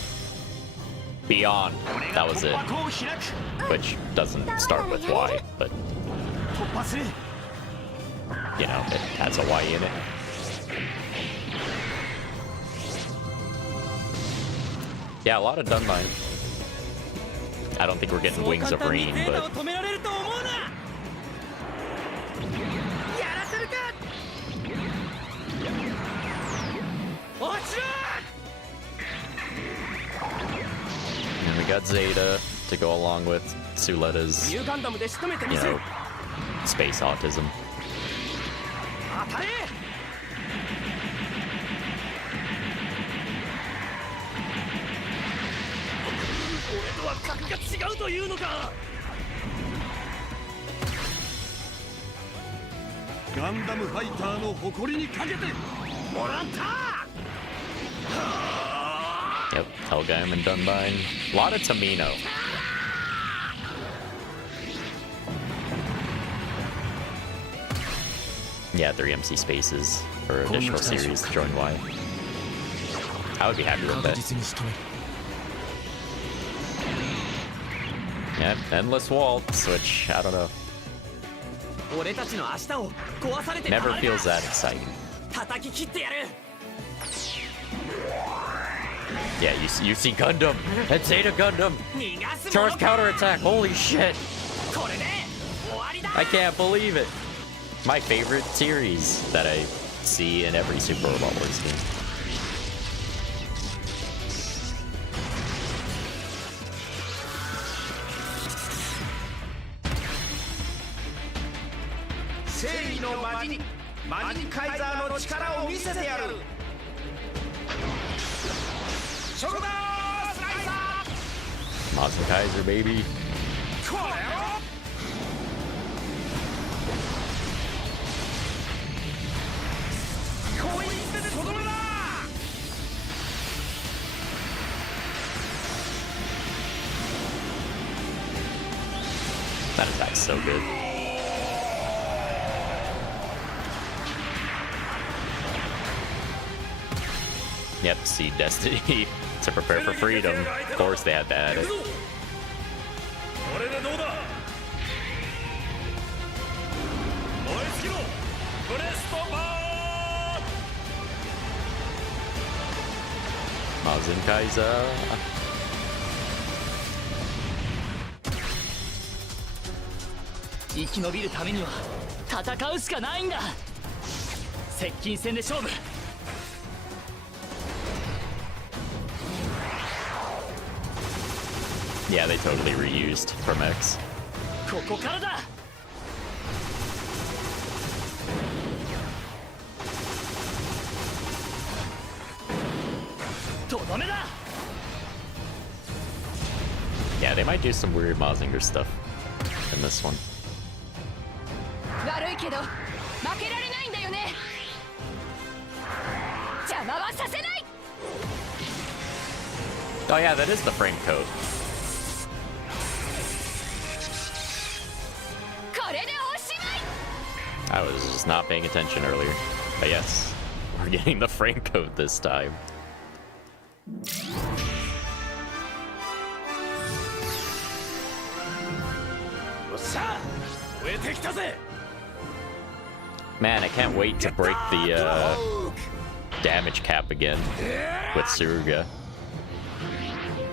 Beyond. That was it. Which doesn't start with Y, but... You know, it has a Y in it. Yeah, a lot of Dunmine. I don't think we're getting Wings of Rain, but... And we got Zeta to go along with Suletta's, you know, space autism. Yep, Helgheim and Dunbine. A lot of Tamino. Yeah, 3 MC spaces for additional series to join Y. I would be happy with that. Yep, Endless Waltz, which, I don't know. Never feels that exciting. Yeah, you see Gundam! And Zeta Gundam! Charge counterattack! Holy shit! I can't believe it! My favorite series that I see in every Super Robot Wars game. Mazin Kaiser, baby. That attack's so good. Yep, see Destiny to prepare for freedom. Of course they had to add it. Mazin Kaiser. 生き延びるためには戦うしかないんだ接近戦で勝負 Yeah, they totally reused from X. ここからだ とどめだ Yeah, they might do some weird Mazinger stuff in this one. 悪いけど負けられないんだよね邪魔はさせない Oh yeah, that is the frame coat. これでおしまい I was just not paying attention earlier. But yes, we're getting the frame coat this time. Man, I can't wait to break the damage cap again with Suruga.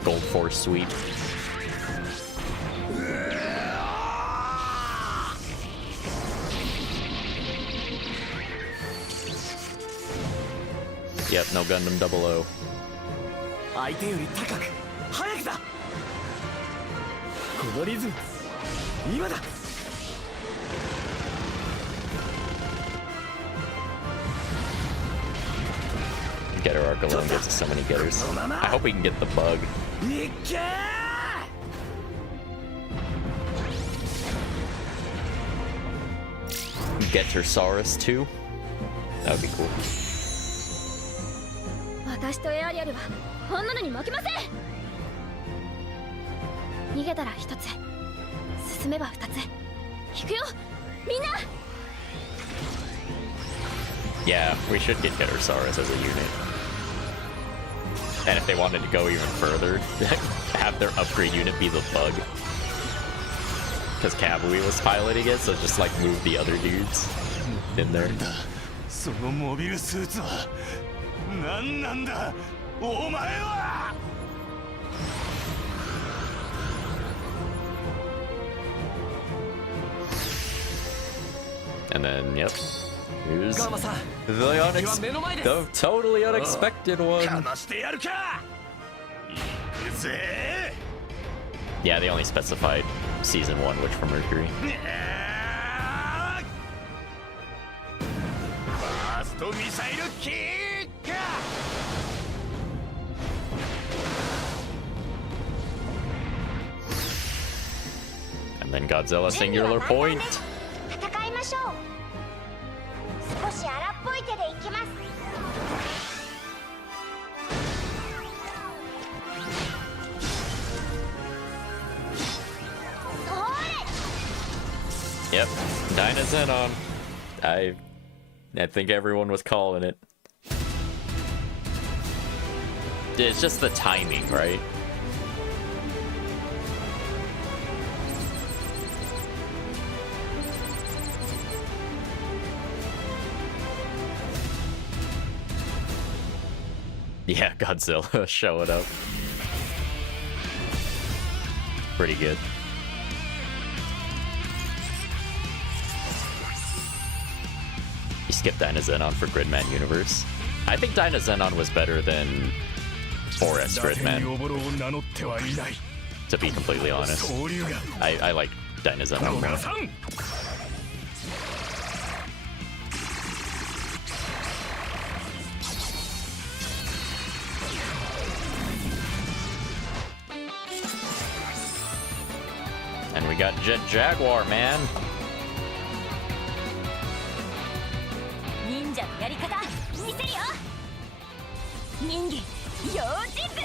Gold Force sweep. Yep, no Gundam 00. 相手より高く早くだ。このリズム今だ。 Getter arc alone gives us so many getters. I hope we can get the bug. Gettersaurus too? That would be cool. 私とエアリアルはこんなのに負けません。逃げたら一つ、進めば二つ。行くよ、みんな。 Yeah, we should get Gettersaurus as a unit. And if they wanted to go even further, have their upgrade unit be the bug. Because Kabui was piloting it, so just like move the other dudes in there. そのモビルスーツは何なんだお前は。 And then, yep. Here's the totally unexpected one. Yeah, they only specified season 1, which for Mercury. And then Godzilla singular point. 戦いましょう。少し荒っぽい手でいきます。 Yep, Dynazenon. I think everyone was calling it. It's just the timing, right? Yeah, Godzilla showing up. Pretty good. You skip Dynazenon for Gridman Universe. I think Dynazenon was better than 4S Gridman. To be completely honest. I like Dynazenon more. And we got Jet Jaguar, man. 忍者のやり方見せるよ。人間用心部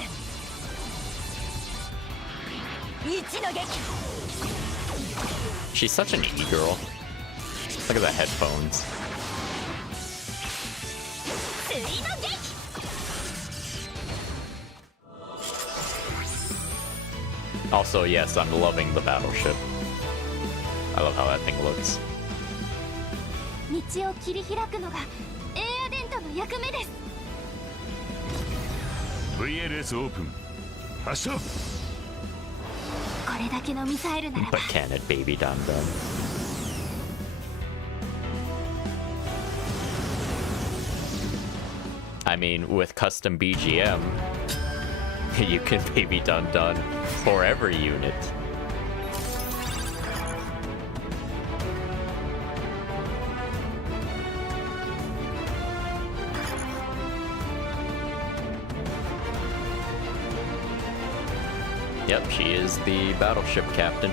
一の撃。 She's such an e-girl. Look at the headphones. 水の撃。 Also, yes, I'm loving the battleship. I love how that thing looks. 道を切り開くのがエアデントの役目です。 VLS オープン発射。 これだけのミサイルならば。 But can it, baby Dum Dum? I mean, with custom BGM, you can baby Dun Dun for every unit. Yep, she is the battleship captain.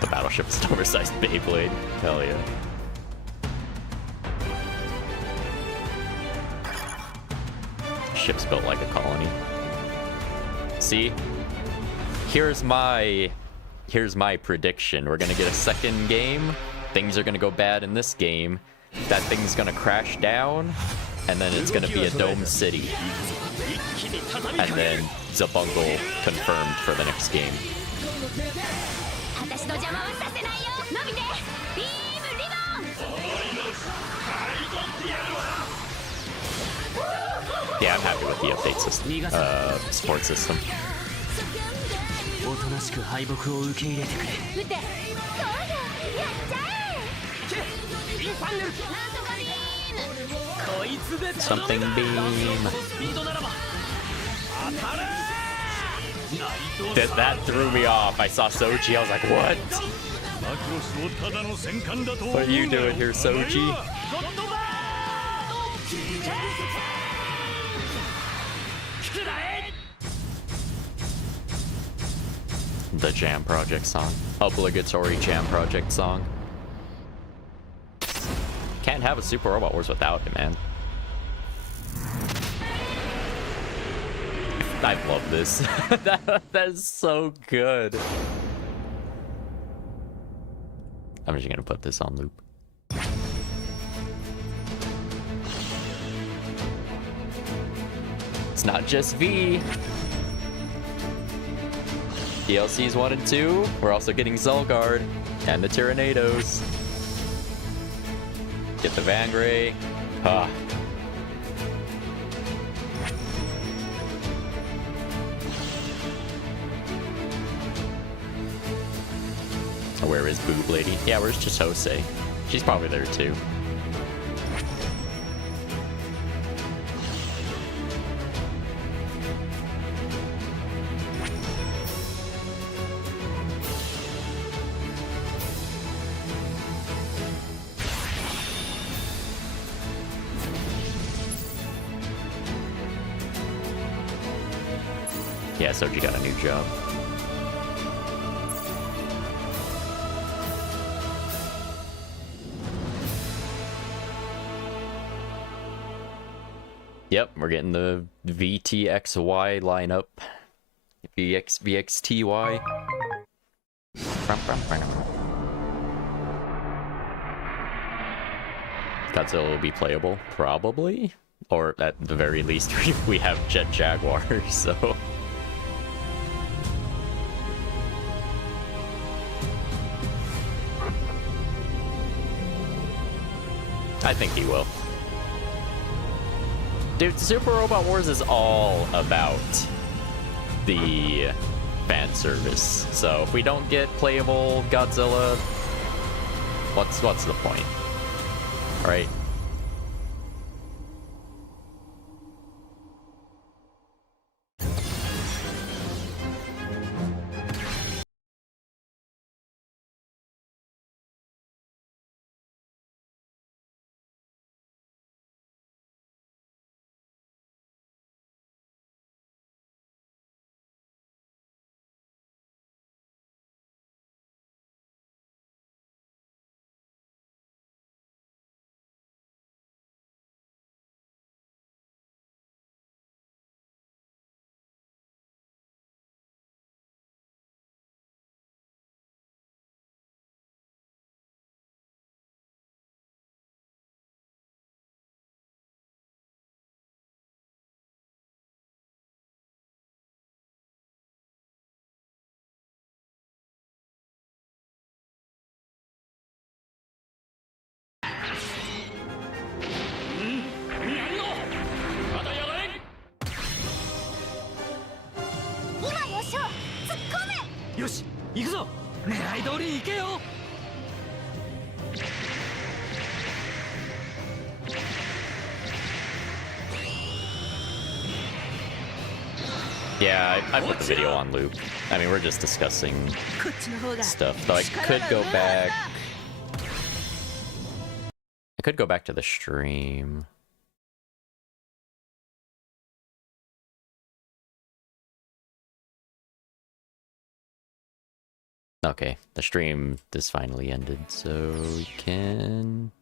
The battleship is an oversized Beyblade. Hell yeah. Ship's built like a colony. See? Here's my prediction. We're gonna get a second game. Things are gonna go bad in this game. That thing's gonna crash down, and then it's gonna be a dome city. And then Zabungle confirmed for the next game. Yeah, I'm happy with the update system, support system. Something beam. That threw me off. I saw Soji, I was like, what? What are you doing here, Soji? The Jam Project song. Obligatory Jam Project song. Can't have a Super Robot Wars without it, man. I love this. that is so good. I'm just gonna put this on loop. It's not just V. DLCs 1 and 2. We're also getting Zulgard and the Tyrannados. Get the Vangray. Ah. Where is Boob Lady? Yeah, where's just Jose? She's probably there too. Yeah, Soji got a new job. Yep, we're getting the VTXY lineup. VXTY. Godzilla will be playable, probably. Or at the very least, we have Jet Jaguar, so... I think he will. Dude, Super Robot Wars is all about the fan service. So if we don't get playable Godzilla, what's the point? Right? Yeah, I put the video on loop. I mean, we're just discussing stuff, though I could go back. I could go back to the stream. Okay, the stream is finally ended, so we can...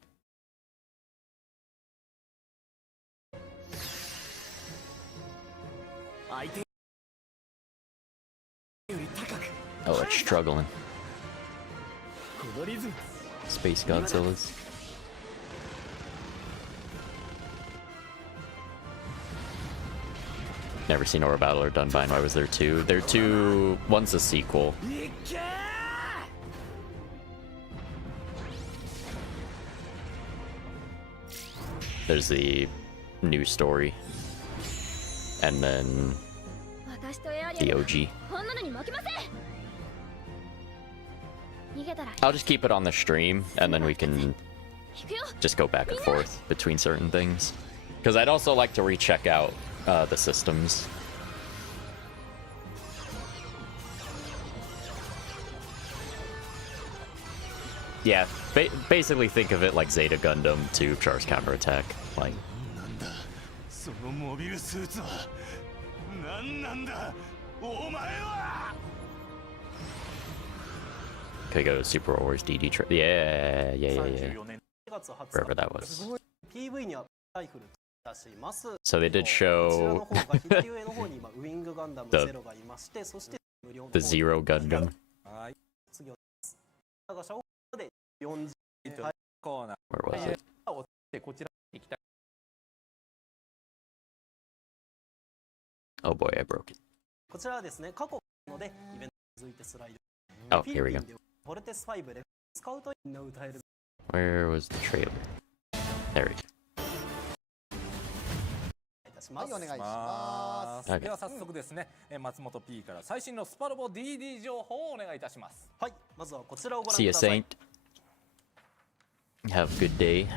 Oh, it's struggling. Space Godzillas. Never seen Aura Battle or Dunbine. Why was there two? There are two... One's a sequel. There's the new story. And then... the OG. I'll just keep it on the stream, and then we can just go back and forth between certain things. Because I'd also like to recheck out the systems. Yeah, basically think of it like Zeta Gundam to Char's counterattack. Like. Could I go to Super Wars DD trip? Yeah. Wherever that was. So they did show the Zero Gundam. Where was it? Oh boy, I broke it. Oh, here we go. Where was the trailer? There we go. はい、お願いします。では早速ですね、松本 P から最新のスパロボ DD 情報をお願いいたします。はい、まずはこちらをご覧 See く you, ださい。 Saint. Have a good day.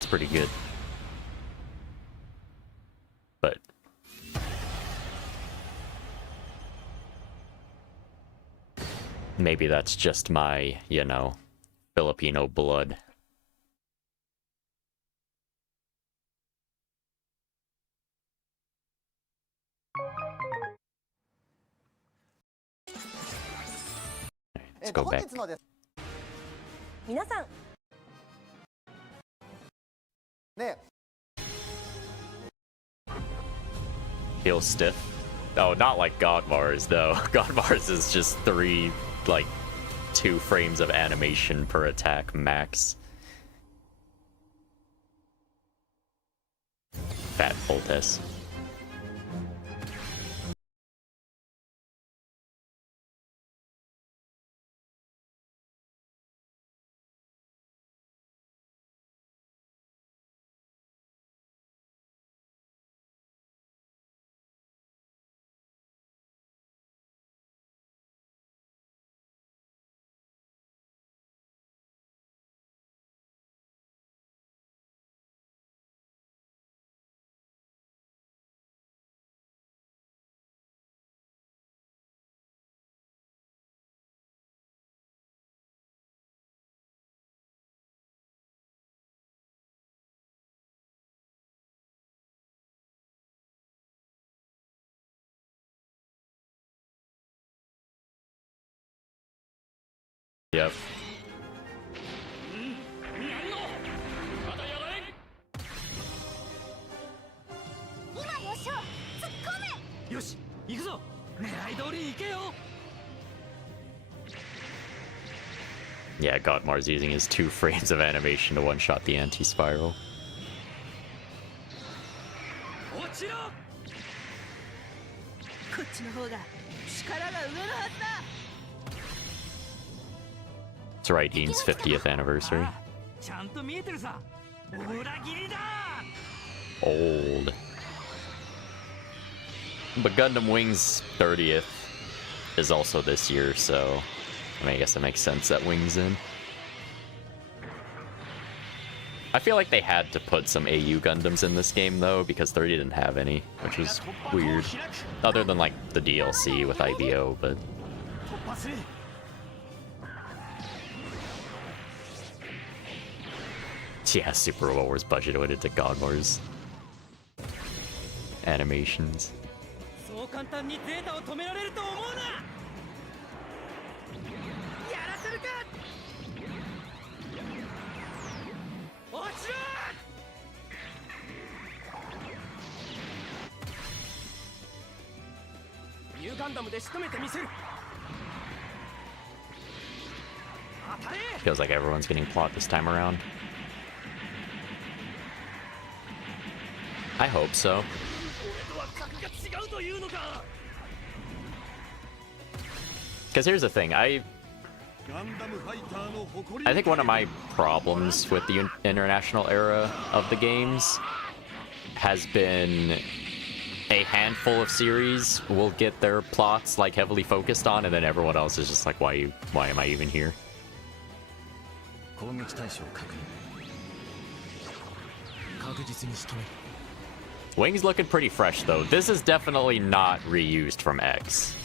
It's pretty good. But maybe that's just my, you know, Filipino blood. Let's go back. 皆さん ね Feel stiff? Oh, not like God Mars though. God Mars is just 2 frames of animation per attack max. Fat Voltes. Yep. よし行くぞ。狙い通り行けよ。Yeah, Godmar's using his 2 frames of animation to one-shot the anti-spiral. That's right, Dean's 50th anniversary. Old. But Gundam Wing's 30th is also this year, so I mean, I guess it makes sense that Wing's in. I feel like they had to put some AU Gundams in this game, though, because 30 didn't have any, which was weird. Other than, like, the DLC with IBO, but... Yeah, Super Robot Wars budgeted into Godmar's animations. Feels like everyone's getting plot this time around. I hope so. Because here's the thing, I think one of my problems with the international era of the games has been a handful of series will get their plots like heavily focused on, and then everyone else is just like, why am I even here? Wing's looking pretty fresh though. This is definitely not reused from X.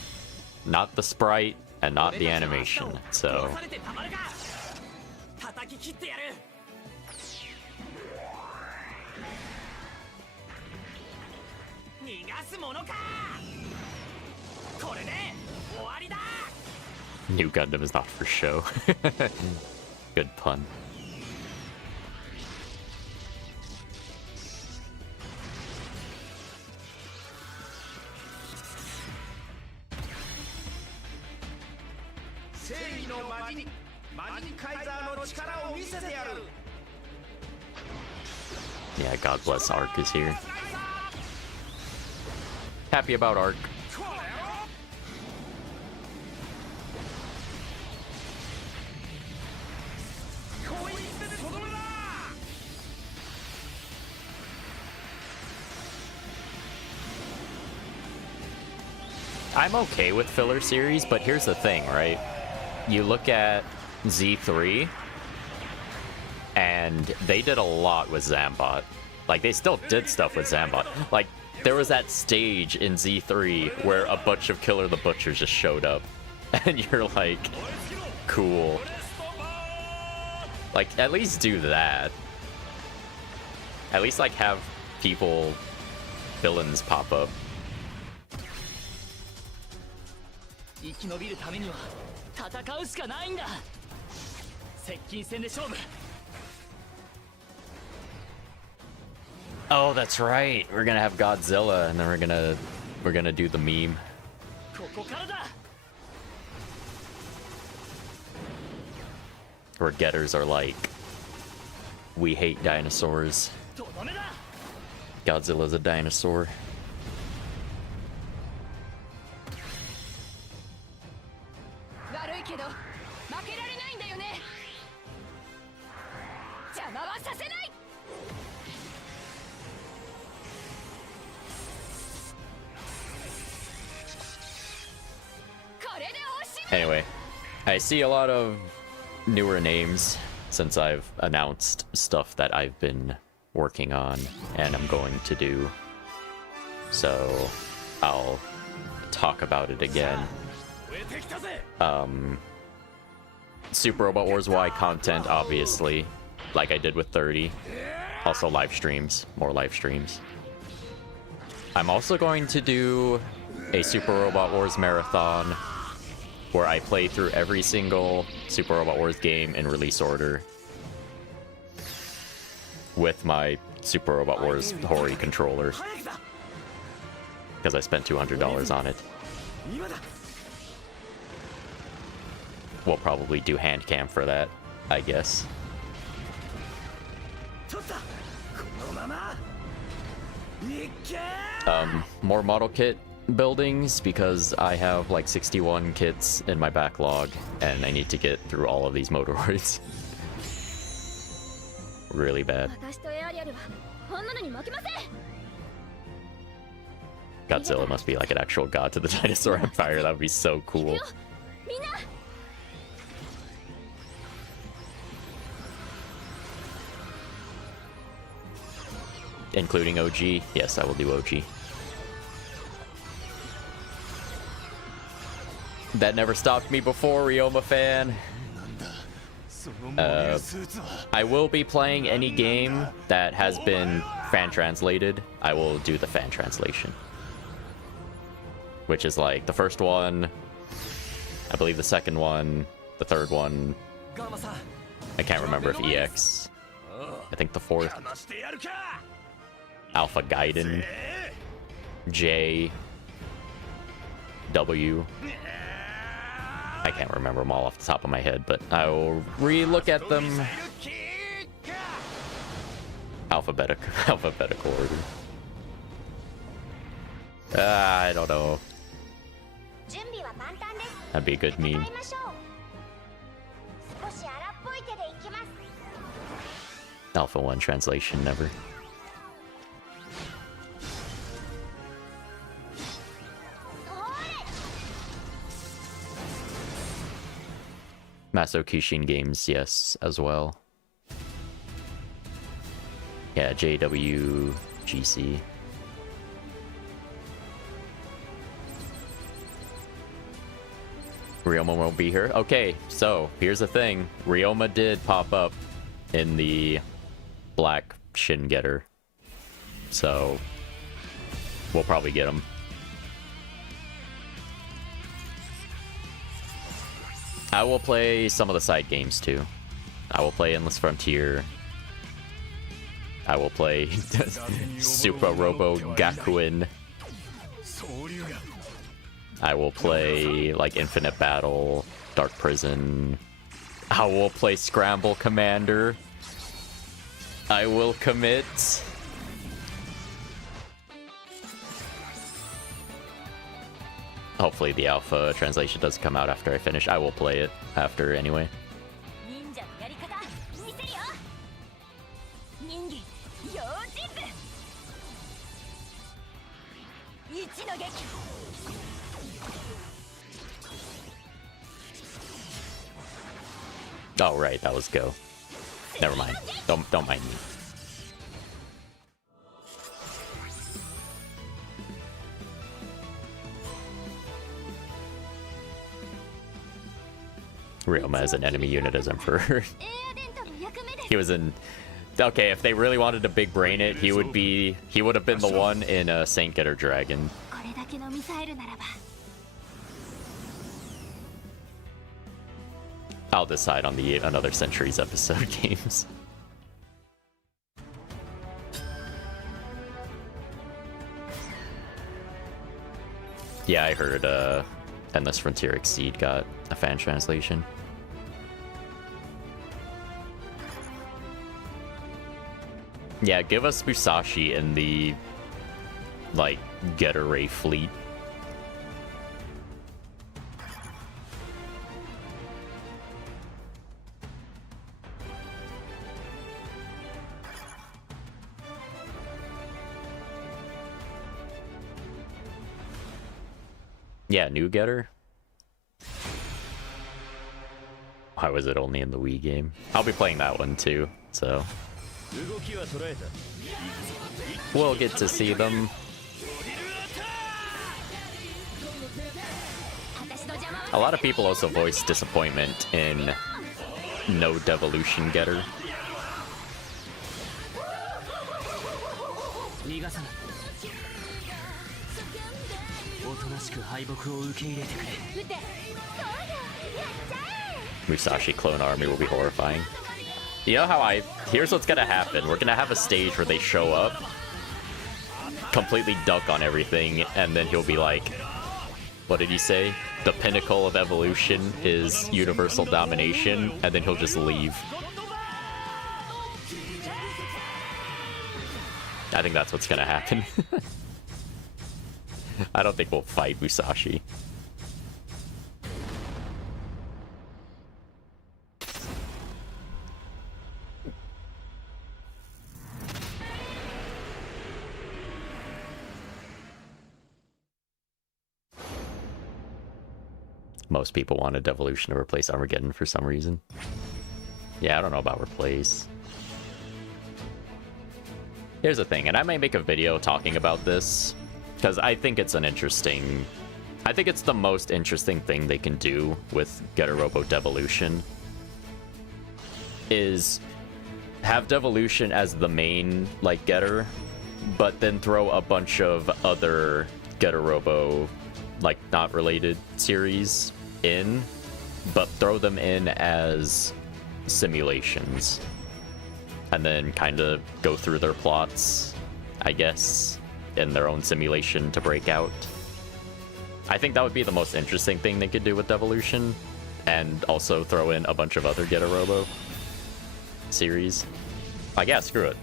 Not the sprite and not the animation, so... New Gundam is not for show. Good pun. Yeah, God bless Arc is here. Happy about Arc. I'm okay with filler series, but here's the thing, right? You look at Z3, and they did a lot with Zambot. Like, they still did stuff with Zambot. Like, there was that stage in Z3 where a bunch of Killer the Butchers just showed up. And you're like, cool. Like, at least do that. At least, like, have people, villains pop up. Oh, that's right. We're gonna have Godzilla, and then we're gonna do the meme. Where getters are like, we hate dinosaurs. Godzilla's a dinosaur. Anyway, I see a lot of newer names since I've announced stuff that I've been working on and I'm going to do. So I'll talk about it again. Super Robot Wars Y content, obviously, like I did with 30. Also live streams, more live streams. I'm also going to do a Super Robot Wars marathon where I play through every single Super Robot Wars game in release order with my Super Robot Wars Hori controller because I spent $200 on it. we'll probably do hand cam for that, I guess. More model kit buildings because I have like 61 kits in my backlog and I need to get through all of these Motoroids. Really bad. Godzilla must be like an actual god to the dinosaur empire. That would be so cool. Including OG? Yes, I will do OG. That never stopped me before, Ryoma fan. I will be playing any game that has been fan translated. I will do the fan translation. Which is like the first one, I believe the second one, the third one. I can't remember if EX. I think the fourth. Alpha Gaiden. J. W. I can't remember them all off the top of my head, but I will re-look at them. Alphabetical order. I don't know. That'd be a good meme. Alpha 1 translation, never. Maso Kishin games, yes, as well. Yeah, JWGC. Ryoma won't be here. Okay, so here's the thing. Ryoma did pop up in the Black Shin Getter. So we'll probably get him. I will play some of the side games too. I will play Endless Frontier. I will play Supa Robo Gakuen. I will play like Infinite Battle, Dark Prison. I will play Scramble Commander. I will commit. Hopefully the alpha translation does come out after I finish. I will play it after anyway. Oh right, that was Go. Never mind. Don't mind me. Ryoma as an enemy unit as Emperor. He was in... Okay, if they really wanted to big brain it, he would have been the one in Saint Getter Dragon. I'll decide on the Another Centuries episode games. Yeah, I heard Endless Frontier Exceed got a fan translation. Yeah, give us Musashi in the, like, Getter Ray fleet. Yeah, new Getter. Why was it only in the Wii game? I'll be playing that one too, so we'll get to see them. A lot of people also voiced disappointment in no Devolution Getter. Musashi Clone Army will be horrifying. You know how here's what's gonna happen. We're gonna have a stage where they show up, completely duck on everything, and then he'll be like, what did he say? The pinnacle of evolution is universal domination, and then he'll just leave. I think that's what's gonna happen. I don't think we'll fight Musashi. Most people wanted Devolution to replace Armageddon for some reason. Yeah, I don't know about replace. Here's the thing, and I may make a video talking about this, because I think it's an interesting... I think it's the most interesting thing they can do with Getter Robo Devolution, is have Devolution as the main, like, getter, but then throw a bunch of other Getter Robo, like, not related series in, but throw them in as simulations. And then kind of go through their plots, I guess, in their own simulation to break out. I think that would be the most interesting thing they could do with Devolution, and also throw in a bunch of other Getter Robo series. Like, yeah, screw it.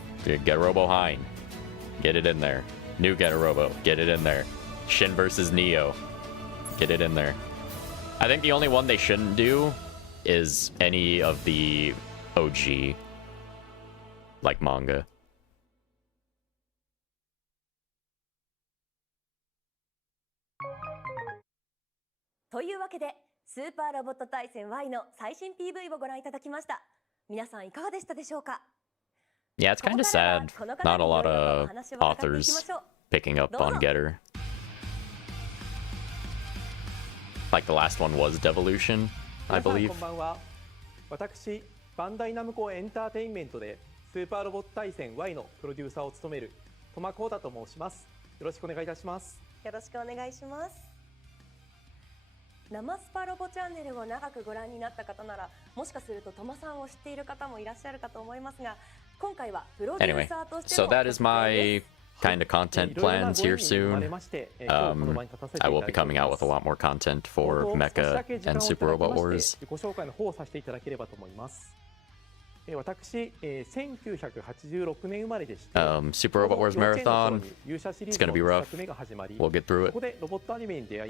Getter Robo Hein. Get it in there. New Getter Robo. Get it in there. Shin versus Neo. Get it in there. I think the only one they shouldn't do is any of the OG, like, manga. というわけでスーパーロボット対戦 Y の最新 PV をご覧いただきました。皆さんいかがでしたでしょうか。 Yeah, it's kind of sad. Not a lot of authors picking up on Getter. Like the last one was Devolution, I believe. こんばんは。私、バンダイナムコエンターテインメントでスーパーロボット対戦 Y のプロデューサーを務める戸間光太と申します。よろしくお願いいたします。よろしくお願いします。生スパロボチャンネルを長くご覧になった方なら、もしかすると戸間さんを知っている方もいらっしゃるかと思いますが、今回はプロデューサーとしての so that is my kind of content plans here soon. I will be coming out with a lot more content for Mecha and Super Robot Wars. ご紹介の方をさせていただければと思います。私、1986年生まれでして、Super Robot Wars Marathon. It's gonna be rough. We'll get through it.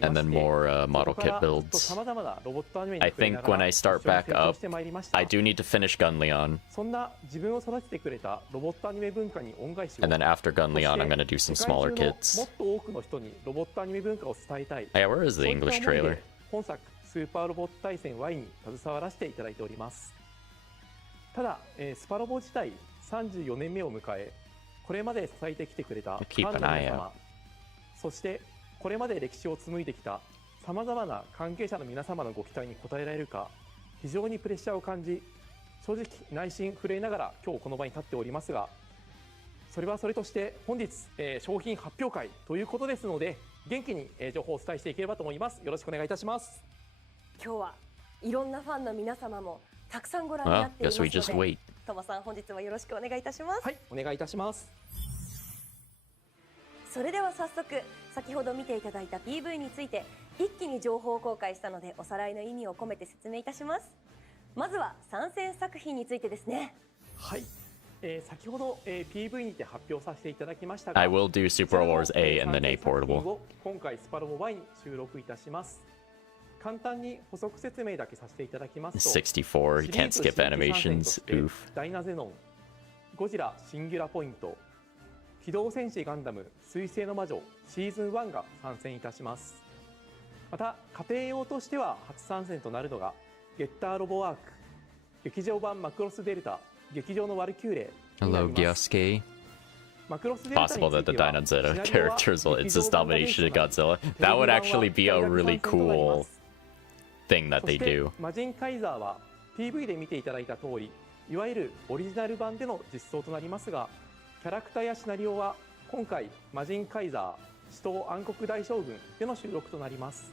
And then more model kit builds. I think when I start back up, I do need to finish Gunleon. And then after Gunleon, I'm gonna do some smaller kits. Yeah, where is the English trailer? 本作スーパーロボット対戦 Y に携わらせていただいております。ただ、スパロボ自体34年目を迎え、これまで支えてきてくれたファンの皆様、そしてこれまで歴史を紡いできたさまざまな関係者の皆様のご期待に応えられるか、非常にプレッシャーを感じ、正直内心震えながら今日この場に立っておりますが、それはそれとして本日、商品発表会ということですので、元気に、情報をお伝えしていければと思います。よろしくお願いいたします。今日はいろんなファンの皆様もたくさんご覧になっていますので、戸間さん本日はよろしくお願いいたします。はい、お願いいたします。それでは早速、先ほど見ていただいた PV について一気に情報公開したので、おさらいの意味を込めて説明いたします。まずは参戦作品についてですね。はい、先ほど、PV にて発表させていただきましたが、 I will do Super Wars A and then A Portable. 今回スパロボ Y に収録いたします。簡単に補足説明だけさせていただきますと、64, you can't skip animations. Oof. ダイナゼノン、ゴジラシンギュラポイント、機動戦士ガンダム水星の魔女シーズン1が参戦いたします。また家庭用としては初参戦となるのがゲッターロボワーク、劇場版マクロスデルタ、劇場のワルキューレ Hello, Gyosuke. Possible that the Dynazeta characters will insist domination of Godzilla. That would actually be a really cool thing that they do. マジンカイザーは PV で見ていただいた通り、いわゆるオリジナル版での実装となりますが、キャラクターやシナリオは今回マジンカイザー、死闘暗黒大将軍での収録となります。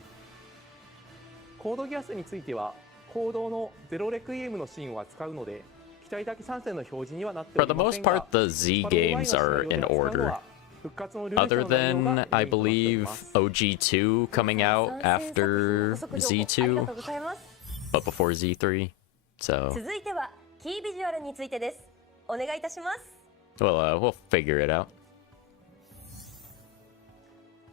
コードギアスについては行動のゼロレクイエムのシーンを扱うので、期待だけ参戦の表示にはなっておりませんが、 For the most part, the Z games are in order. other than, I believe, OG2 coming out after Z2, but before Z3. So, 続いてはキービジュアルについてです。お願いいたします。well, we'll figure it out.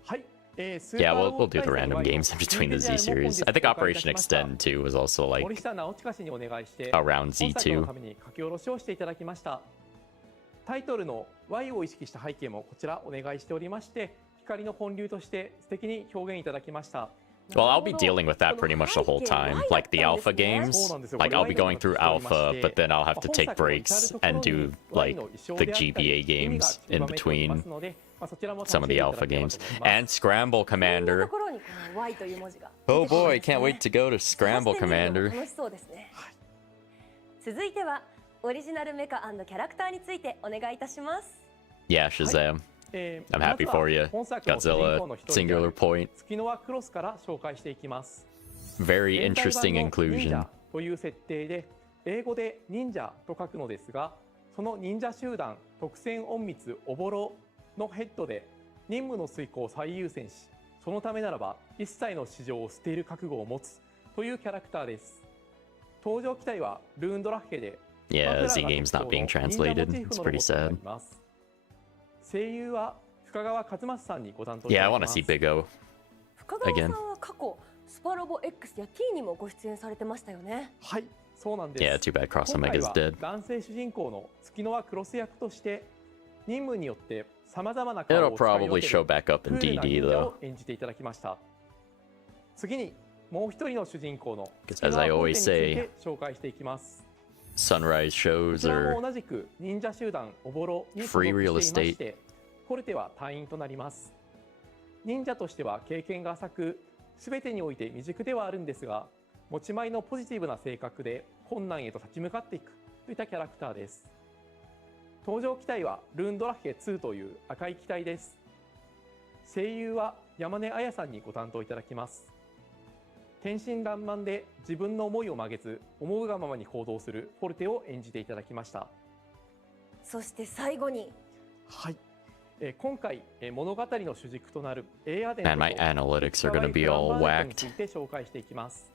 はい。Yeah, we'll do the random games in between the Z series. I think Operation Extend 2 was also like 森下直親にお願いして around 本作の Z2. ために書き下ろしをしていただきました。タイトルの Y を意識した背景もこちらお願いしておりまして、光の本流として素敵に表現いただきました。Well, I'll be dealing with that pretty much the whole time. Like the alpha games, like I'll be going through alpha, but then I'll have to take breaks and do like the GBA games in between some of the alpha games. And Scramble Commander. Oh boy, can't wait to go to Scramble Commander. 続いてはオリジナルメカ&キャラクターについてお願いいたします。 Yeah, Shazam. I'm happy for you. Godzilla, Singular Point. 月の輪クロスから紹介していきます。 Very interesting inclusion. という設定で、英語で忍者と書くのですが、その忍者集団特選隠密おぼろのヘッドで任務の遂行を最優先し、そのためならば一切の市場を捨てる覚悟を持つというキャラクターです。登場機体はルーンドラッヘで、Yeah, Z game's not being translated. It's pretty sad. 声優は深川和正さんにご担当い Yeah, た I だ want き to ます。 see Big O 深川さ again. んは過去スパロボ X や T にもご出演されてましたよね。はい、そうなんです。 Yeah, too bad Cross 今回 Omega's は dead. 男性主人公の月の輪クロス役として任務によってさまざまな It'll 顔を使い分 probably け show る back up ク in ールな DD 忍者 though. を演じていただきました。次にもう一人の主人公の Because 月 as の I 輪 always ポルテについ say, て紹介していきます。 Sunrise こ shows ちら are も同じく忍者集団おぼろに free 所 real 属していま estate. して、ポルテは隊員となります。忍者としては経験が浅く、全てにおいて未熟ではあるんですが、持ち前のポジティブな性格で困難へと立ち向かっていくといったキャラクターです。登場機体はルーンドラッヘ2という赤い機体です。声優は山根彩さんにご担当いただきます。天真爛漫で自分の思いを曲げず思うがままに行動するポルテを演じていただきました。そして最後に、はい、今回物語の主軸となるエアデン Man, my analytics are gonna be all に whacked. ついて紹介していきます。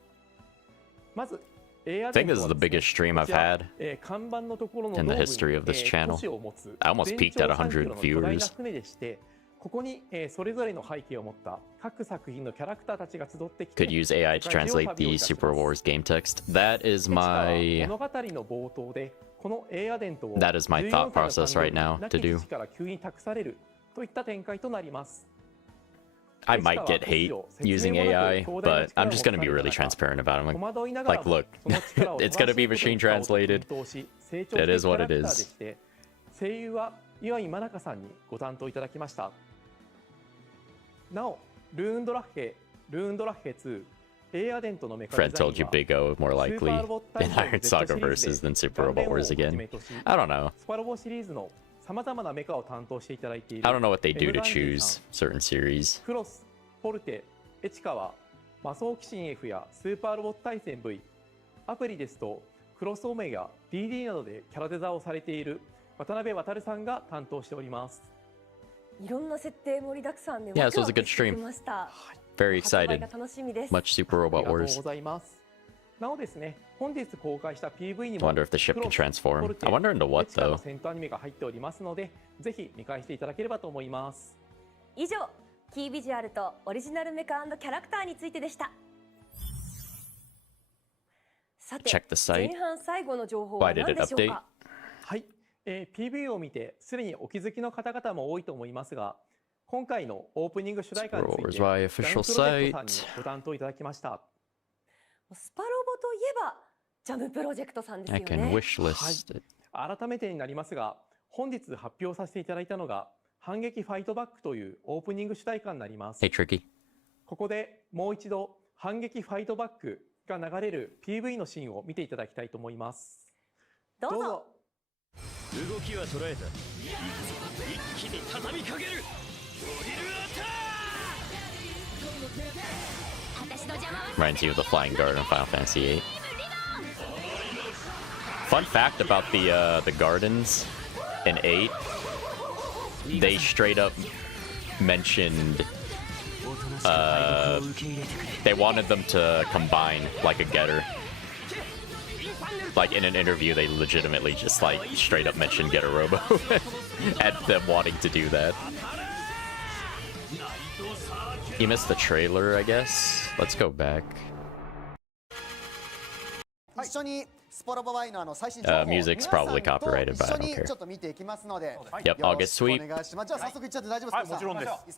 まずエア I デン think と this is は the です biggest ね、 stream こ I've ちら had 看板のところの in the 道 history of this 都 channel. 市を持つ I almost 全 peaked 長 at 3キロ 100の巨大な viewers. 船でして、ここにそれぞれの背景を持った各作品のキャラクターたちが集ってきて Could use AI to 世界中を translate 旅をい the たし Super ます。 Wars game text. That is で、地下は my 物語の冒頭でこのエアデントを That is my 14 thought 歳の process right 誕 now 生 to 日 do. 亡き父から急に託されるといった展開となります。 I might get hate using AI, but I'm just gonna be really transparent about it. 戸惑いながら Like, も look, その力を it's gonna be machine 正しいことに translated. 使おうと奮闘し成長 It してい is くキャ what ラ it クターで is. して声優は岩井真中さんにご担当いただきました。なおルーンドラッヘ2エアデントのメカデ Fred ザイン told you は Big O more スー likely パーロボット in 大戦 Iron Saga シリーズ versus で than Super 顔面 Robot を Wars はじ again. めとし I don't know. スパロボシリーズのさまざまなメカを担当していただいている I don't know what they do to エムガンディ choose さん certain series. クロス、ポルテ、エチカは魔装騎士 F やスーパーロボット対戦 V、アプリですとクロスオメガ、DD などでキャラデザをされている渡辺航さんが担当しております。いろんな設定盛りだくさんで Yeah, ワ this ク was ワ a ク good してき stream. ました。 Very 発売 excited. が楽しみです。 Much Super あ Robot りがとう Wars. ございます。なおですね、本日公開した PV に I も wonder if the ship ク can ロス、 transform. ポルテ、 I wonder into エ what チカの though. 戦闘アニメが入っておりますので、ぜひ見返していただければと思います。以上、キービジュアルとオリジナルメカ&キャラクターについてでした。さて、 Check the site. 前半最後の情報 Why は did 何 it でしょう update? か。はい、PV を見てすでにお気づきの方々も多いと思いますが、今回のオープニング主題歌について Super Wars Y ジャン official プロジェクトさんに site. ご担当いただきました。スパロボといえばジャムプロジェクトさんです I よ can ね。 wish list it. 改めてになりますが、本日発表させていただいたのが反撃ファイトバックというオープニング主題歌になります。 Hey, Tricky. ここでもう一度反撃ファイトバックが流れる PV のシーンを見ていただきたいと思います。どうぞ。動きは捉えた。一気に畳みかける。ドリルアタック。私の邪魔は Reminds you of the Flying Guard in Final Fantasy VIII. Fun fact about the gardens in 8. they straight up mentioned they wanted them to combine like a getter. Like in an interview, they legitimately just like straight up mentioned get a robo at them wanting to do that. You missed the trailer, I guess. Let's go back. Music's probably copyrighted, but I don't care. Yep, August sweep.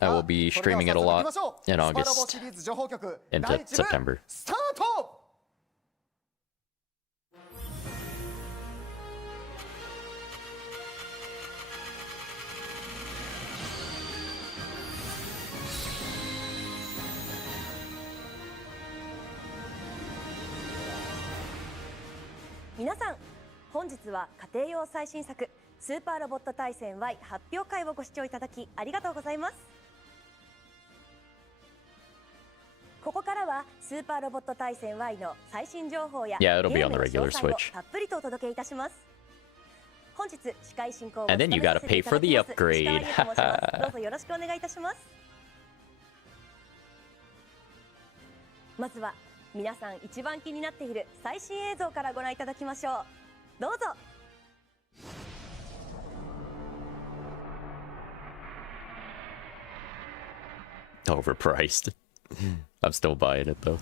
I will be streaming it a lot in August into September. 皆さん、本日は家庭用最新作スーパーロボット対戦 Y 発表会をご視聴いただきありがとうございます。ここからはスーパーロボット対戦 Y の最新情報やゲームの詳細をたっぷりとお届けいたします。本日司会進行を務めさせていただきます石川理恵と申します。どうぞよろしくお願いいたします。まずは皆さん一番気になっている最新映像からご覧いただきましょう。どうぞ。Overpriced. I'm still buying it though.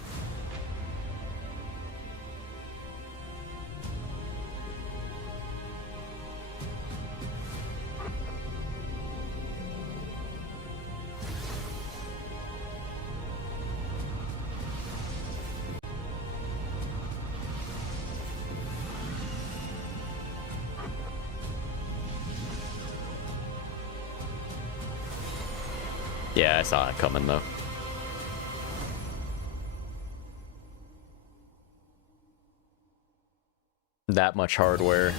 Yeah, I saw it coming though. That much hardware.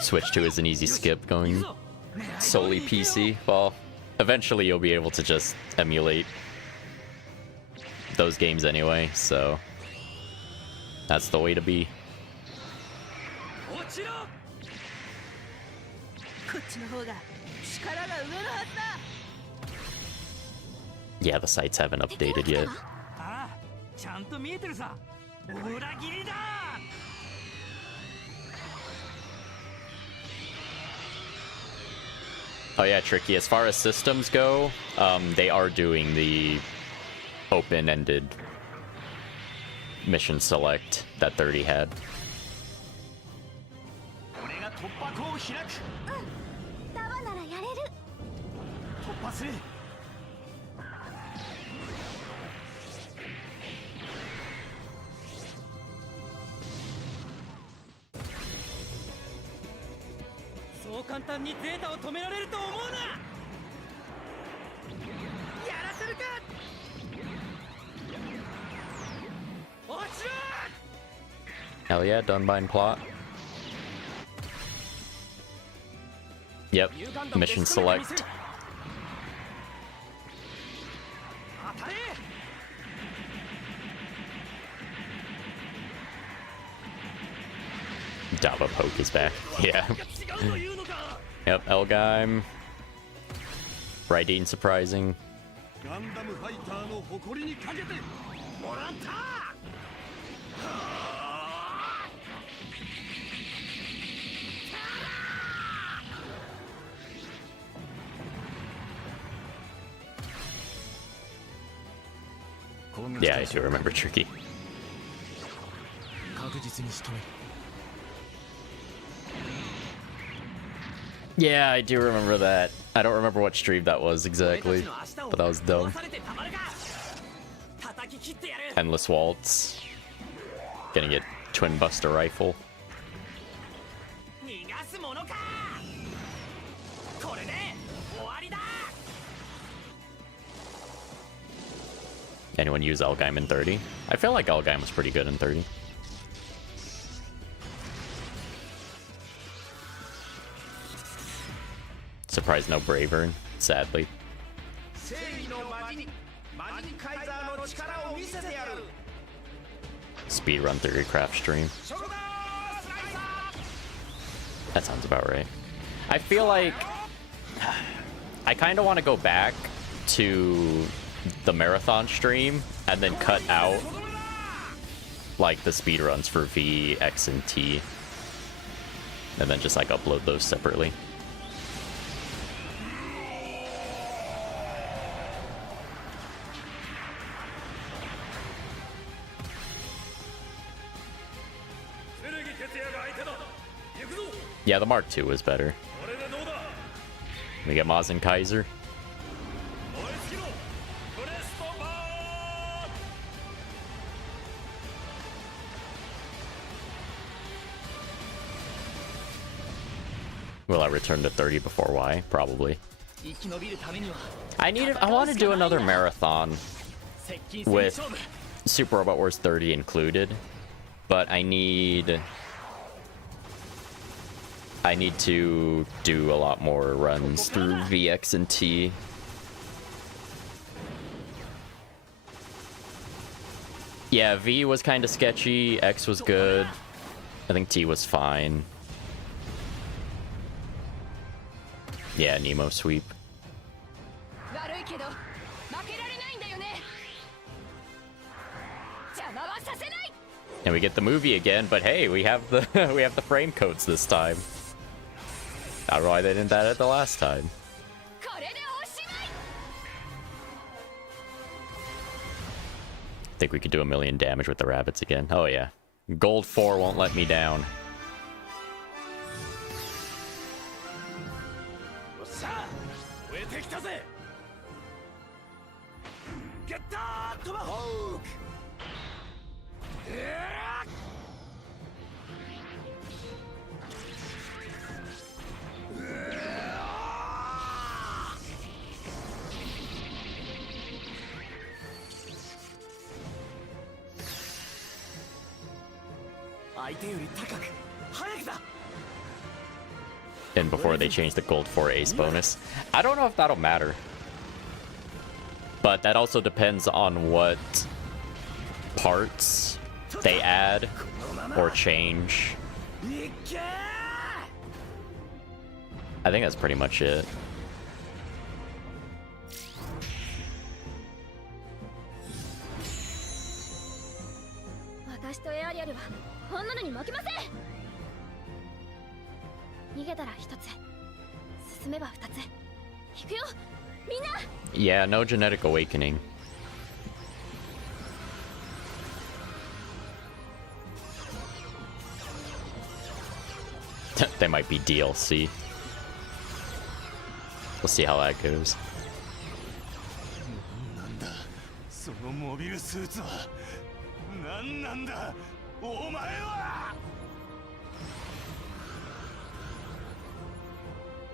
Switch 2 is an easy skip going solely PC. Well, eventually you'll be able to just emulate those games anyway, so that's the way to be. Yeah, the sites haven't updated yet. Oh yeah, Tricky. As far as systems go, they are doing the open-ended mission select that 30 had. Hell yeah, done buying plot. Yep, mission select. Dava Poke is back. Yeah. Yep, Elgaim. Raideen surprising. Yeah, I do remember Tricky. Yeah, I do remember that. I don't remember what stream that was exactly, but that was dumb. Endless Waltz. Gonna get Twin Buster Rifle. Anyone use Elgheim in 30? I feel like Elgheim was pretty good in 30. Surprised no Bravern, sadly. Speedrun 30 craft stream. That sounds about right. I feel like I kind of want to go back to the marathon stream and then cut out like the speedruns for V, X, and T, and then just like upload those separately. Yeah, the Mark II was better. We get Maz and Kaiser. Will I return to 30 before Y? Probably. I want to do another marathon with Super Robot Wars 30 included, but I need to do a lot more runs through VX and T. Yeah, V was kind of sketchy, X was good, I think T was fine. Yeah, Nemo sweep. And we get the movie again, but hey, we have the we have the frame codes this time. I don't know why they didn't add it the last time. Think we could do 1,000,000 damage with the rabbits again. Oh yeah. Gold 4 won't let me down. And before they change the gold 4 ace bonus. I don't know if that'll matter. But that also depends on what parts they add or change. I think that's pretty much it. Yeah, no genetic awakening. They might be DLC. We'll see how that goes.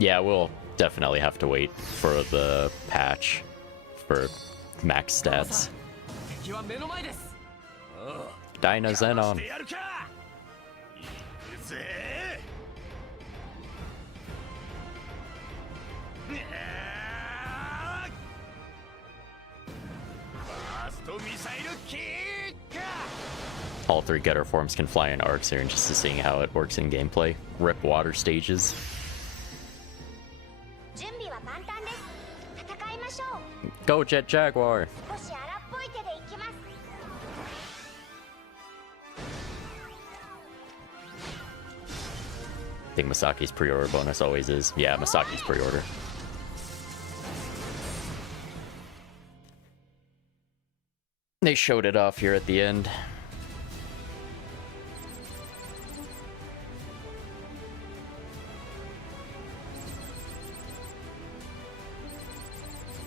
Yeah, we'll definitely have to wait for the patch for max stats. Dyna Xenon. All 3 getter forms can fly in arcs here, and just to seeing how it works in gameplay. Rip water stages. Go Jet Jaguar! I think Masaki's pre-order bonus always is. Yeah, Masaki's pre-order. They showed it off here at the end.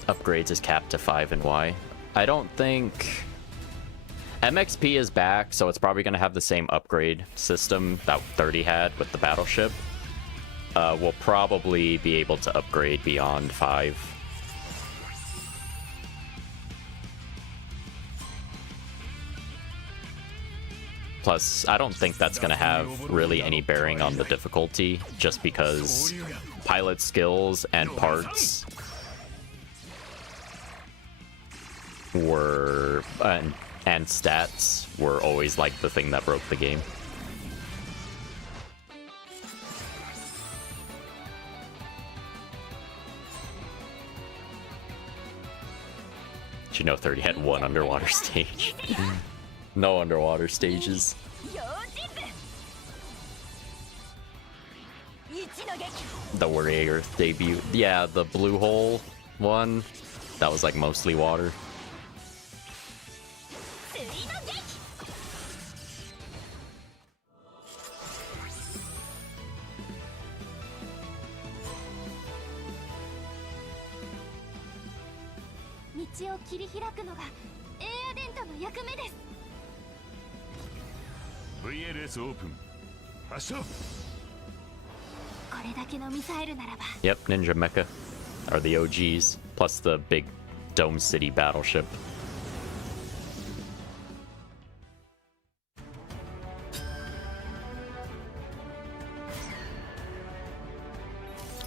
Upgrades is capped to 5 in Y. I don't think... MXP is back, so it's probably going to have the same upgrade system that 30 had with the battleship. We'll probably be able to upgrade beyond 5. Plus, I don't think that's going to have really any bearing on the difficulty, just because pilot skills and parts were... and stats were always like the thing that broke the game. Did you know 30 had 1 underwater stage? No underwater stages. The Warrior debut. Yeah, the blue hole one. That was like mostly water. VLS オープン発射 Yep, Ninja Mecha are the OGs, plus the big Dome City battleship.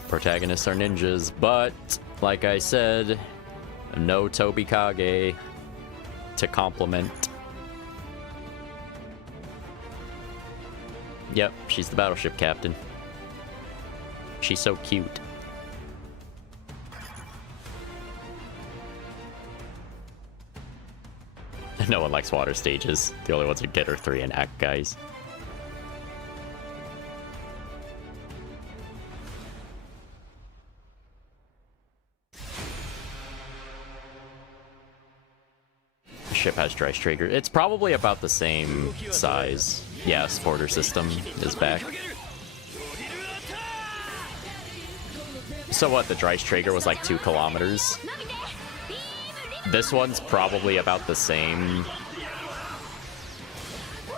Protagonists are ninjas, but like I said, no Tobi Kage to complement. Yep, she's the battleship captain. She's so cute. No one likes water stages. The only ones who get are 3 and act guys. The ship has dry trigger. It's probably about the same size. Yeah, supporter system is back. So what, the Dryce Traeger was like 2 kilometers? This one's probably about the same,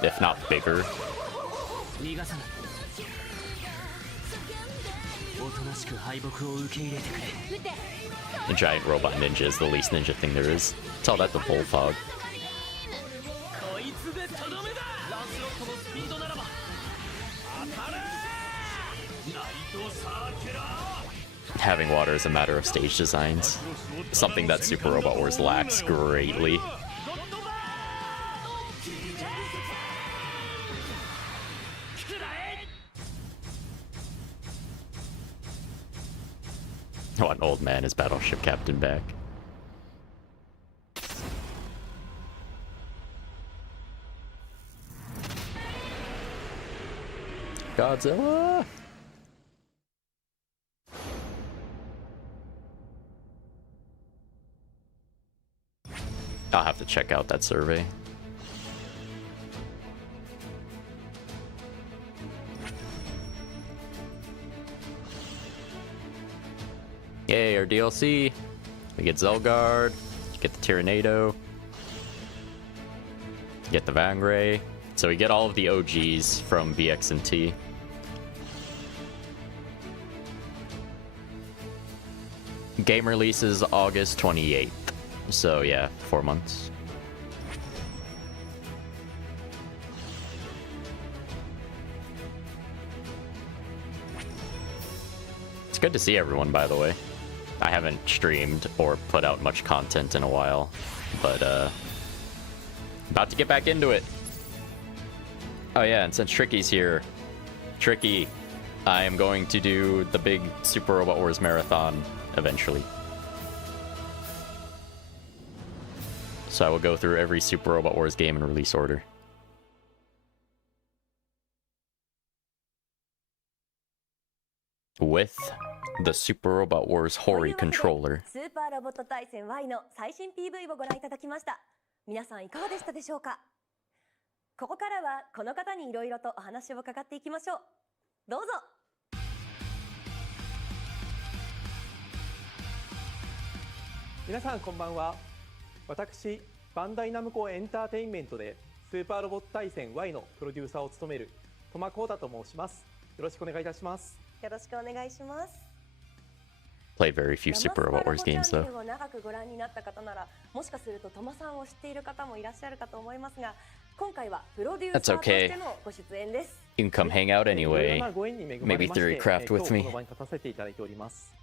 if not bigger. A giant robot ninja is the least ninja thing there is. Tell that to Bullfog. Having water is a matter of stage designs. Something that Super Robot Wars lacks greatly. Oh, an old man is battleship captain back. Godzilla! I'll have to check out that survey. Yay, our DLC. We get Zelgard, get the Tyrannado, get the Vangray. So we get all of the OGs from BX and T. Game release is August 28th. So yeah, 4 months. It's good to see everyone, by the way. I haven't streamed or put out much content in a while, but about to get back into it. Oh yeah, and since Tricky's here, Tricky, I am going to do the big Super Robot Wars marathon eventually. So I will go through every Super Robot Wars game in release order. With the Super Robot Wars Hori controller. スーパーロボット対戦 Y の最新 PV をご覧いただきました。皆さんいかがでしたでしょうか。ここからはこの方にいろいろとお話を伺っていきましょう。どうぞ。皆さんこんばんは。私バンダイナムコエンターテインメントでスーパーロボット対戦 Y のプロデューサーを務める戸間光太と申します。よろしくお願いいたします。よろしくお願いします。Played very few Super Robot Wars games though. を長くご覧になった方なら、もしかすると戸間さんを知っている方もいらっしゃるかと思いますが、今回はプロデューサーとしてのご出演です。You can come hang out anyway. Maybe theory craft with me. この場に立たせていただいております。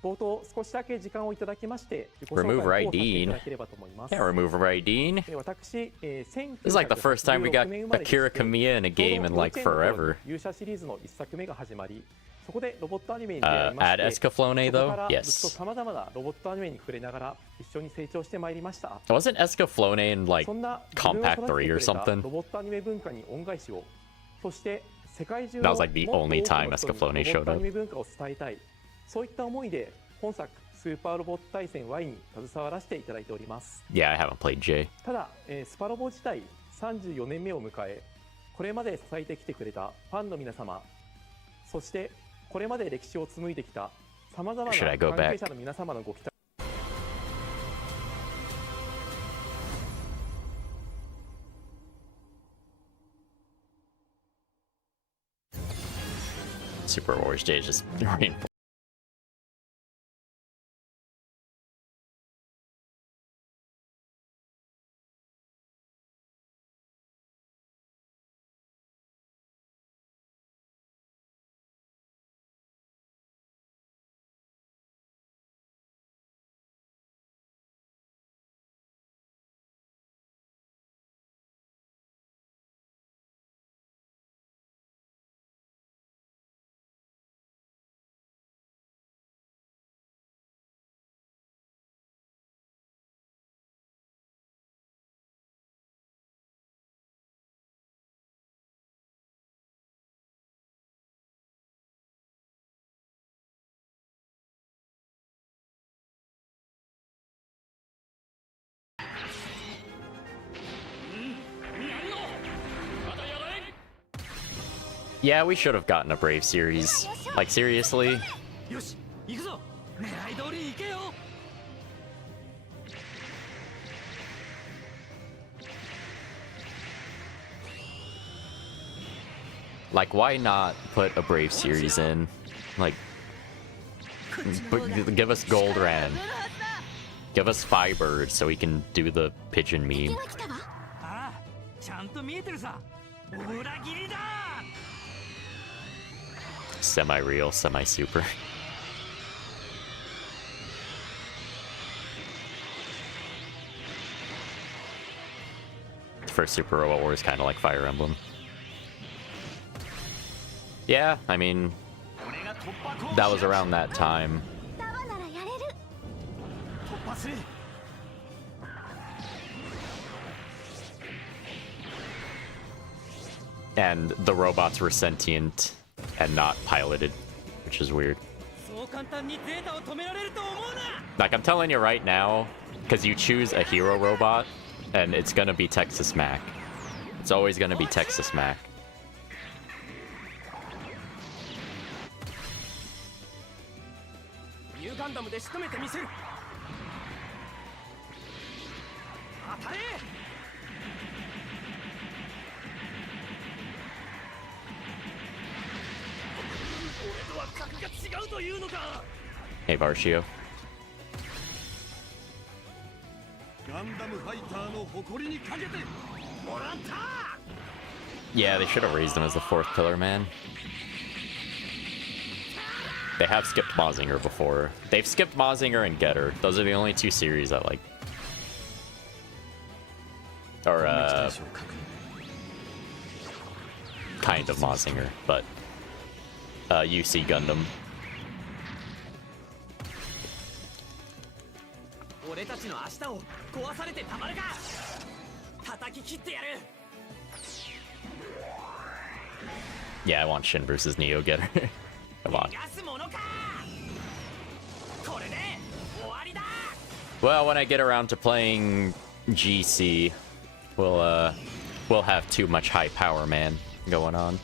冒頭少しだけ時間をいただきまして自己紹介 Remove をさせてい Raideen. ただければと思います。 Can't remove Raideen. 私、This is like the first time we got Akira Kamiya in a game in like forever. 勇者シリーズの一作目が始まり、そこでロボットアニメに出会いまして、 Add Escaflowne そこ though? からずっと Yes. 様々なロボットアニメに触れながら一緒に成長してまいりました。 Wasn't Escaflowne in like そんな Compact 3 or ロ something? ボットアニメ文化に恩返しを、そして世界中 That の was like the only time もっと多く Escaflowne の人に showed ロボットア up. ニメ文化を伝えたい、そういった思いで本作スーパーロボット対戦 Y に携わらせていただいております。 Yeah, I haven't played J. ただ、スパロボ自体34年目を迎え、これまで支えてきてくれたファンの皆様、そしてこれまで歴史を紡いできたさまざまな Should I go 関 back? 係者の皆様のご期待 Super Wars J is just reinforced. Yeah, we should have gotten a Brave series. Like, seriously? Like, why not put a Brave series in? Like, give us Gold Ran. Give us Firebird so we can do the pigeon meme. Semi-real, semi-super. First Super Robot War is kind of like Fire Emblem. Yeah, I mean, that was around that time. And the robots were sentient and not piloted, which is weird. Like, I'm telling you right now, because you choose a hero robot, and it's gonna be Texas Mac. It's always gonna be Texas Mac. Hey, Barshio. Yeah, they should have raised him as the fourth pillar, man. They have skipped Mazinger before. They've skipped Mazinger and Getter. Those are the only two series I like. Or, kind of Mazinger, but UC Gundam. Yeah, I want Shin versus Neo Getter. Come on. Well, when I get around to playing GC will have too much high power, man, going on.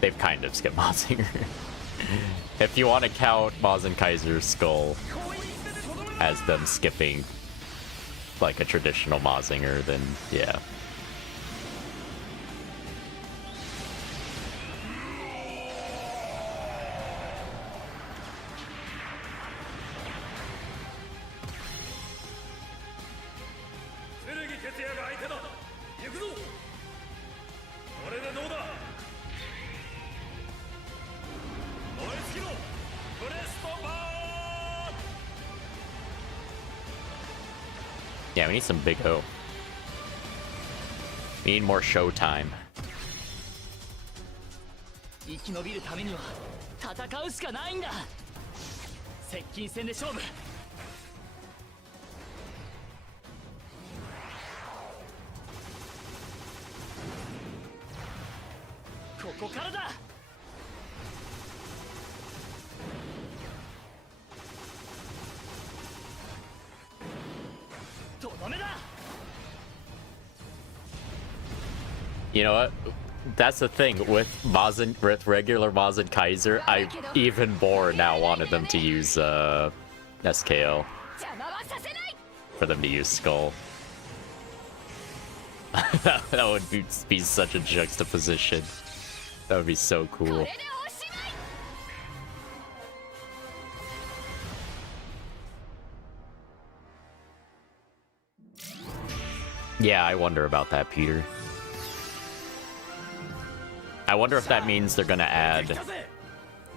They've kind of skipped Mazinger. If you want to count Maz and Kaiser's skull as them skipping like a traditional Mazinger, then yeah. Yeah, we need some big O. We need more show time. 生き延びるためには戦うしかないんだ。接近戦で勝負。ここからだ。とどめだ。 You know what? That's the thing with regular Maz and Kaiser. I even more now wanted them to use SKO for them to use Skull. That would be such a juxtaposition. That would be so cool. Yeah, I wonder about that, Peter. I wonder if that means they're gonna add,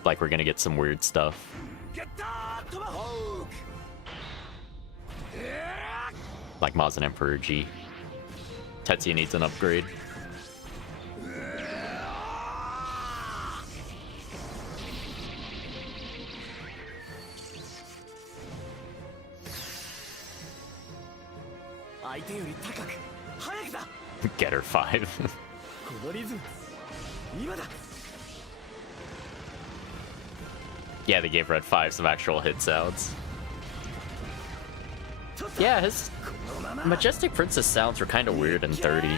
like, we're gonna get some weird stuff. Like Maz and Emperor G. Tetsuya needs an upgrade. Get her 5. Yeah, they gave Red 5 some actual hit sounds. Yeah, his Majestic Princess sounds were kind of weird in 30.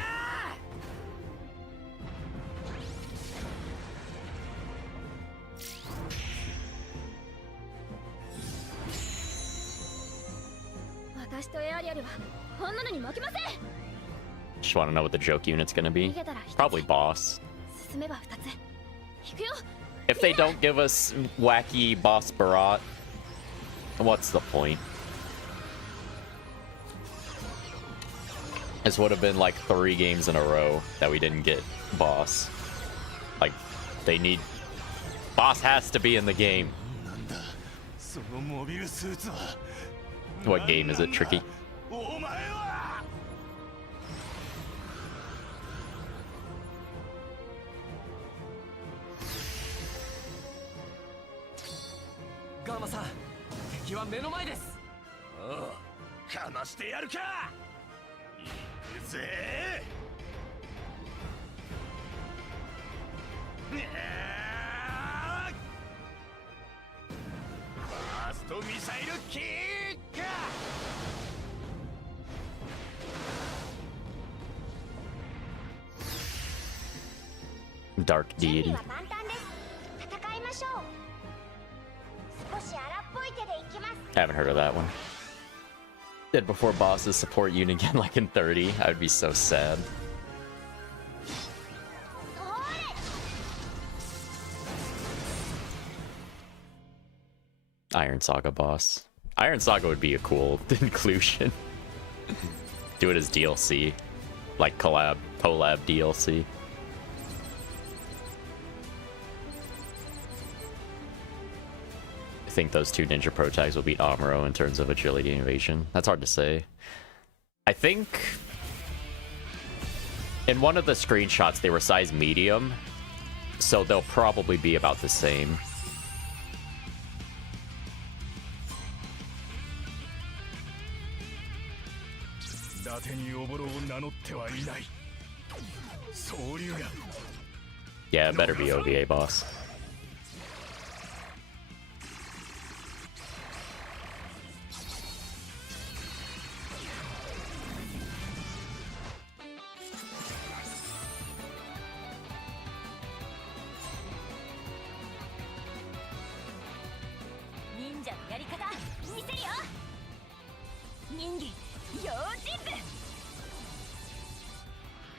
Just want to know what the joke unit's gonna be. Probably boss. If they don't give us wacky boss Barat, what's the point? This would have been like 3 games in a row that we didn't get boss. Like, they need... Boss has to be in the game. What game is it, Tricky? Gama-san, 敵は目の前です。おう、かましてやるか。行くぜ。ファーストミサイルキック。 Dark Deity. Haven't heard of that one. Did before bosses support unit again like in 30? I would be so sad. Iron Saga boss. Iron Saga would be a cool inclusion. Do it as DLC. Like collab DLC. I think those 2 Ninja Pro tags will beat Amuro in terms of agility and evasion. That's hard to say. I think in one of the screenshots they were size medium, so they'll probably be about the same. Yeah, it better be OVA boss.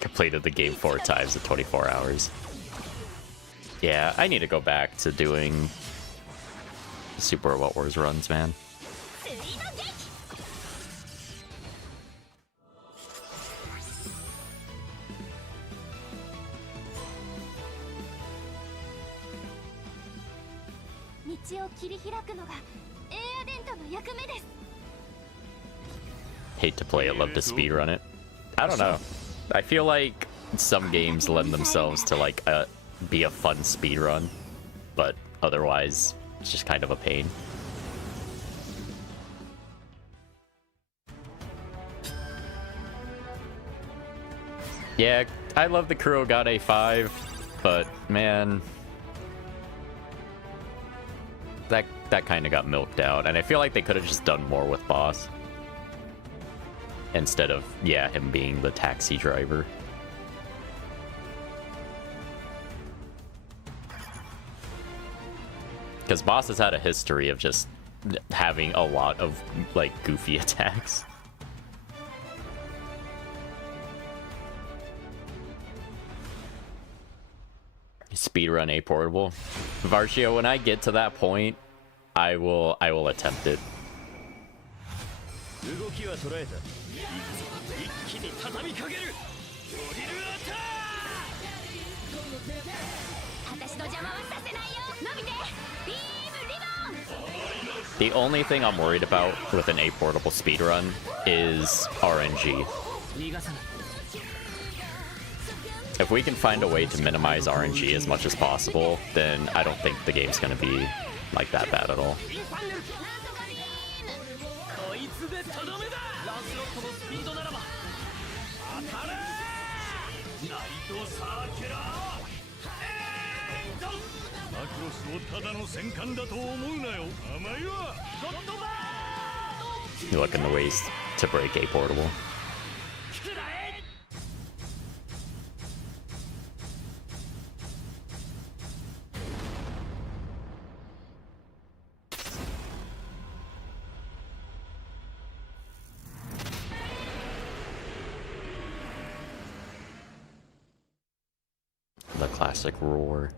Completed the game 4 times in 24 hours. Yeah, I need to go back to doing Super Robot Wars runs, man. Hate to play it, love to speedrun it. I don't know. I feel like some games lend themselves to like be a fun speedrun, but otherwise it's just kind of a pain. Yeah, I love the Kurogane 5, but man, that kind of got milked out, and I feel like they could have just done more with Boss instead of, yeah, him being the taxi driver. Because Boss has had a history of just having a lot of, like, goofy attacks. Speedrun A portable. Varshio, when I get to that point, I will attempt it. The only thing I'm worried about with an A portable speedrun is RNG. If we can find a way to minimize RNG as much as possible, then I don't think the game's gonna be like that bad at all. You look into ways to break A portable. The classic roar.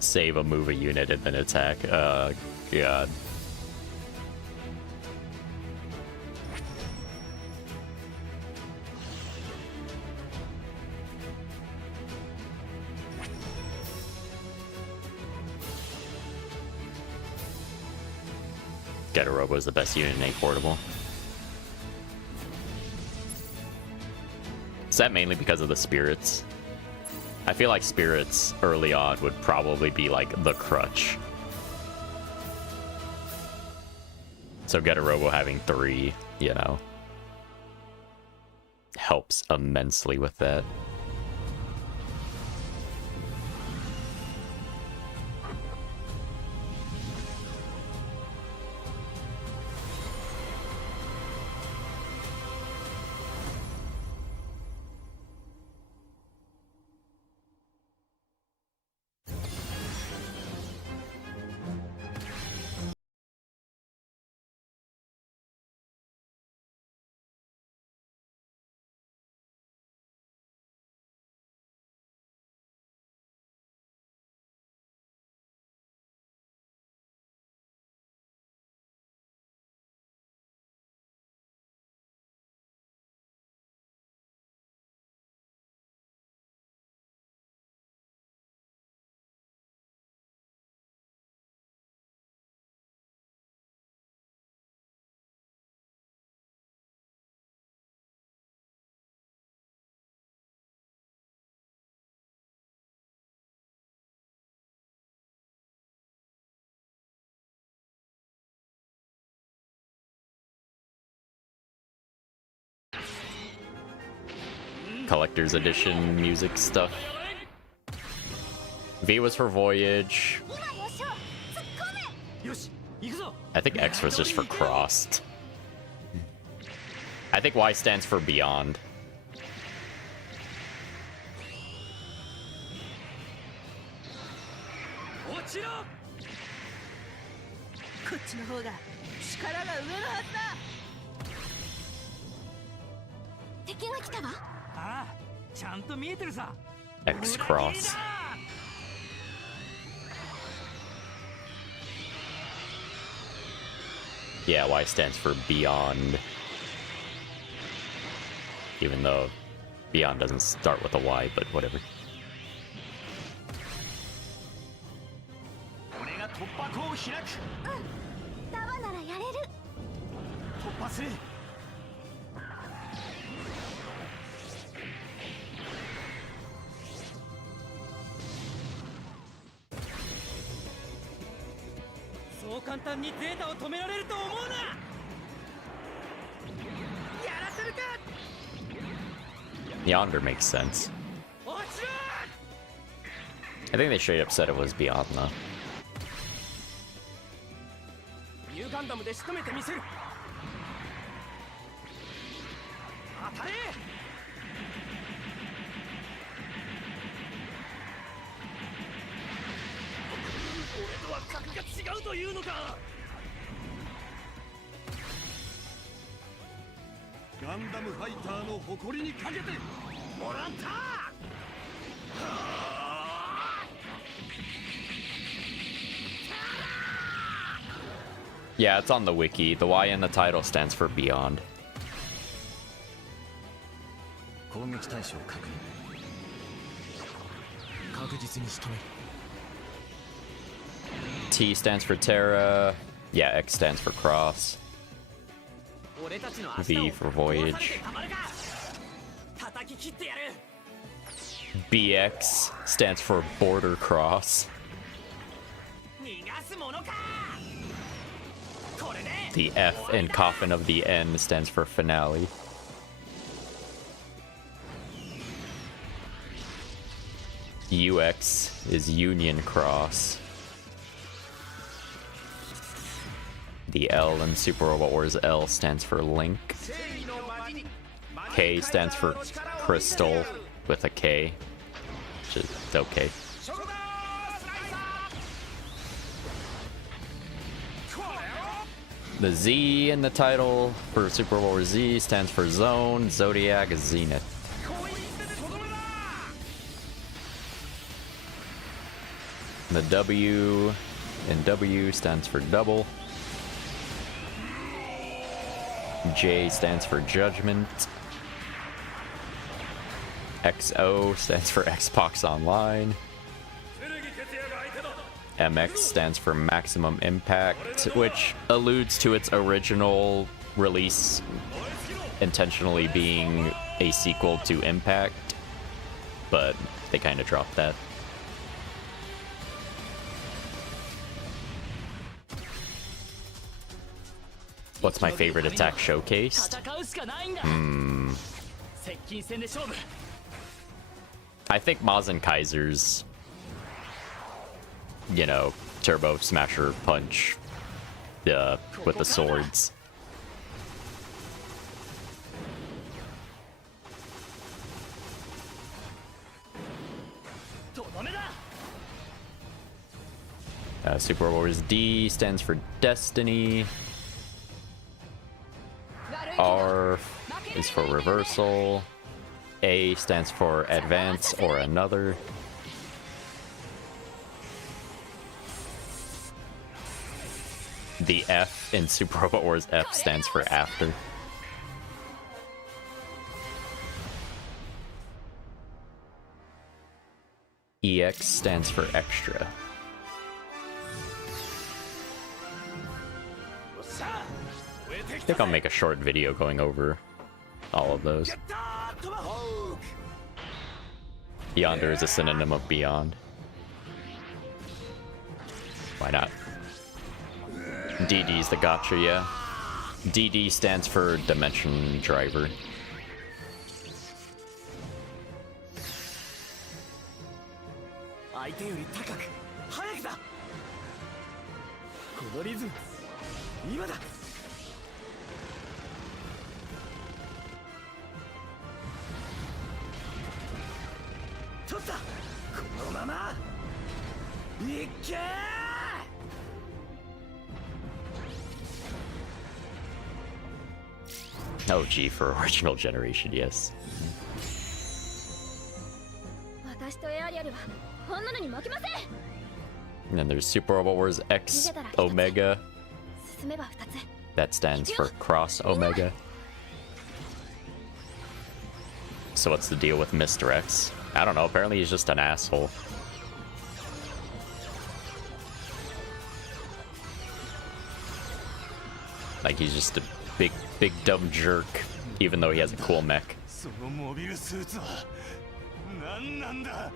Save a move a unit and then attack. God. Robo is the best unit in A portable. Is that mainly because of the spirits? I feel like spirits early on would probably be like the crutch. So Robo having 3, you know, helps immensely with that. collector's edition music stuff. V was for Voyage. I think X was just for Crossed. I think Y stands for Beyond. X Cross. Yeah, Y stands for Beyond. Even though Beyond doesn't start with a Y, but whatever. Yonder makes sense. I think they straight up said it was Beyond though. Yeah, it's on the wiki. The Y in the title stands for Beyond. T stands for Terra. Yeah, X stands for Cross. V for Voyage. BX stands for Border Cross. The F in Coffin of the N stands for Finale. UX is Union Cross. The L in Super Robot Wars L stands for Link. K stands for Crystal with a K, which is okay. The Z in the title for Super Robot Wars Z stands for Zone, Zodiac, Zenith. The W in W stands for Double. J stands for Judgment. XO stands for Xbox Online. MX stands for Maximum Impact, which alludes to its original release intentionally being a sequel to Impact, but they kind of dropped that. What's my favorite attack showcased? I think Maz and Kaiser's, you know, Turbo Smasher Punch with the swords. Super Wars D stands for Destiny. R is for Reversal. A stands for Advance or Another. The F in Super Robot Wars F stands for After. EX stands for Extra. I think I'll make a short video going over all of those. Yonder is a synonym of Beyond. Why not? DD is the gotcha, yeah. DD stands for Dimension Driver. 手より高く早くだ。このリズム今だ。取った。このままいっけー。 Oh, G for original generation, yes. 私とエアリアルはこんなのに負けません。 And then there's Super Robot Wars X Omega. 進めば2つ。 That stands for Cross Omega. So what's the deal with Mr. X? I don't know, apparently he's just an asshole. Like he's just a big dumb jerk, even though he has a cool mech.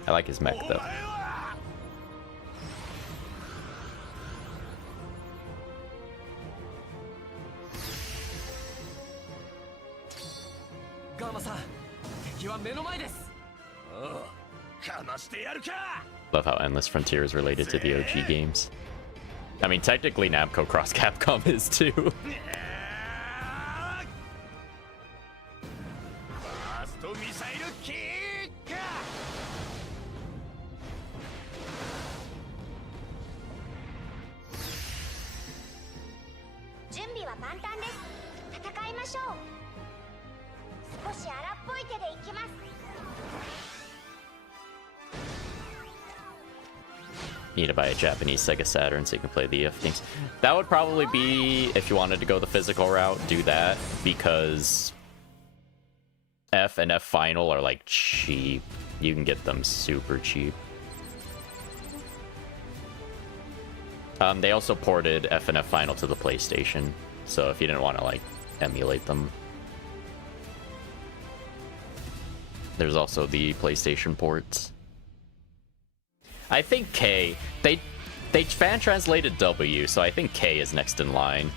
I like his mech though. Love how Endless Frontier is related to the OG games. I mean, technically Namco Cross Capcom is too. Need to buy a Japanese Sega Saturn so you can play the EF games. That would probably be, if you wanted to go the physical route, do that, because F and F Final are like cheap. You can get them super cheap. They also ported F and F Final to the PlayStation, so if you didn't want to like emulate them. There's also the PlayStation ports. I think K. They fan translated W, so I think K is next in line.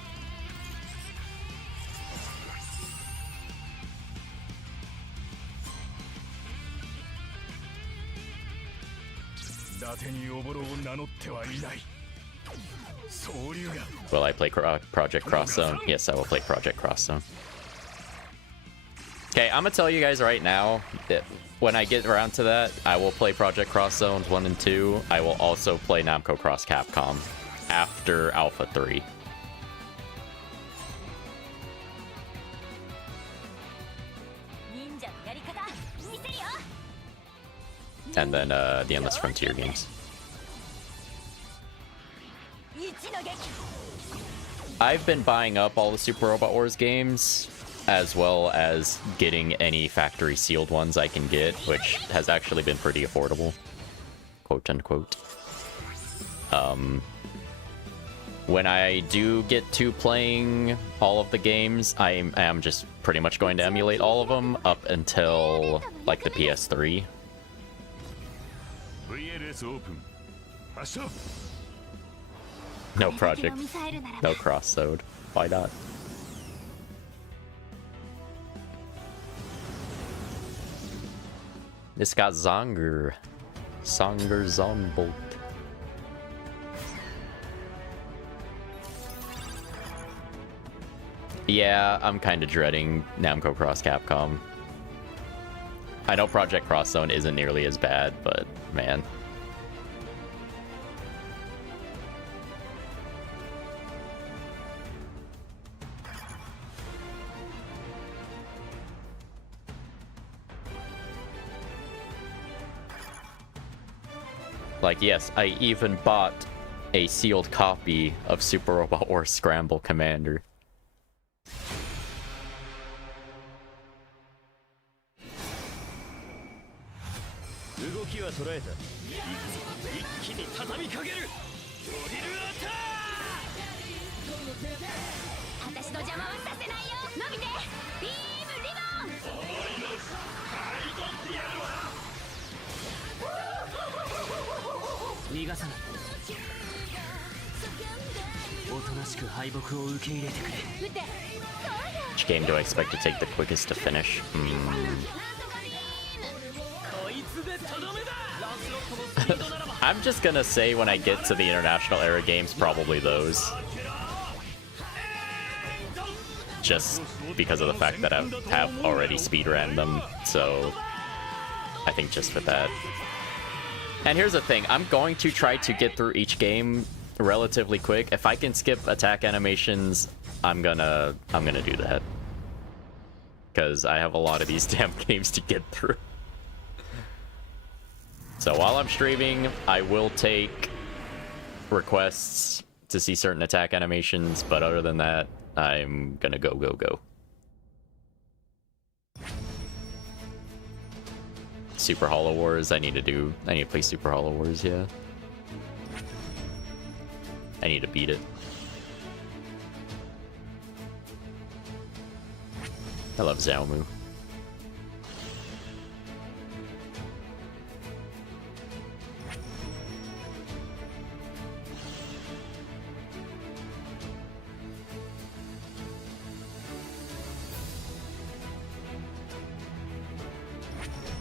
Will I play Project Cross Zone? Yes, I will play Project Cross Zone. Okay, I'm gonna tell you guys right now that when I get around to that, I will play Project Cross Zones 1 and 2. I will also play Namco Cross Capcom after Alpha 3. And then the Endless Frontier games. I've been buying up all the Super Robot Wars games, as well as getting any factory sealed ones I can get, which has actually been pretty affordable, quote unquote. When I do get to playing all of the games, I am just pretty much going to emulate all of them up until like the PS3. No project, no cross-sewed. Why not? This got Zonger. Zonger Zonbolt. Yeah, I'm kind of dreading Namco Cross Capcom. I know Project Cross Zone isn't nearly as bad, but man. Like, yes, I even bought a sealed copy of Super Robot Wars Scramble Commander. Which game do I expect to take the quickest to finish? I'm just gonna say when I get to the international era games, probably those. Just because of the fact that I have already speedrun them, so I think just for that. And here's the thing, I'm going to try to get through each game relatively quick. If I can skip attack animations, I'm gonna do that. Because I have a lot of these damn games to get through. So while I'm streaming, I will take requests to see certain attack animations, but other than that, I'm gonna go. Super Hollow Wars, I need to play Super Hollow Wars, yeah. I need to beat it. I love Xiaomu.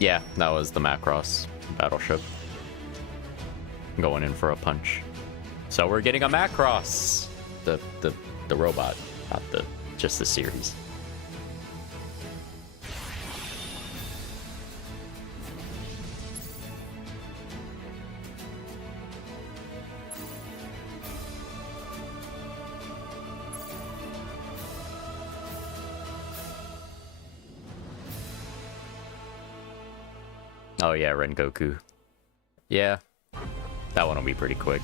Yeah, that was the Macross battleship. Going in for a punch. So we're getting a Macross! The robot, not just the series. Oh yeah, Rengoku. Yeah, that one will be pretty quick.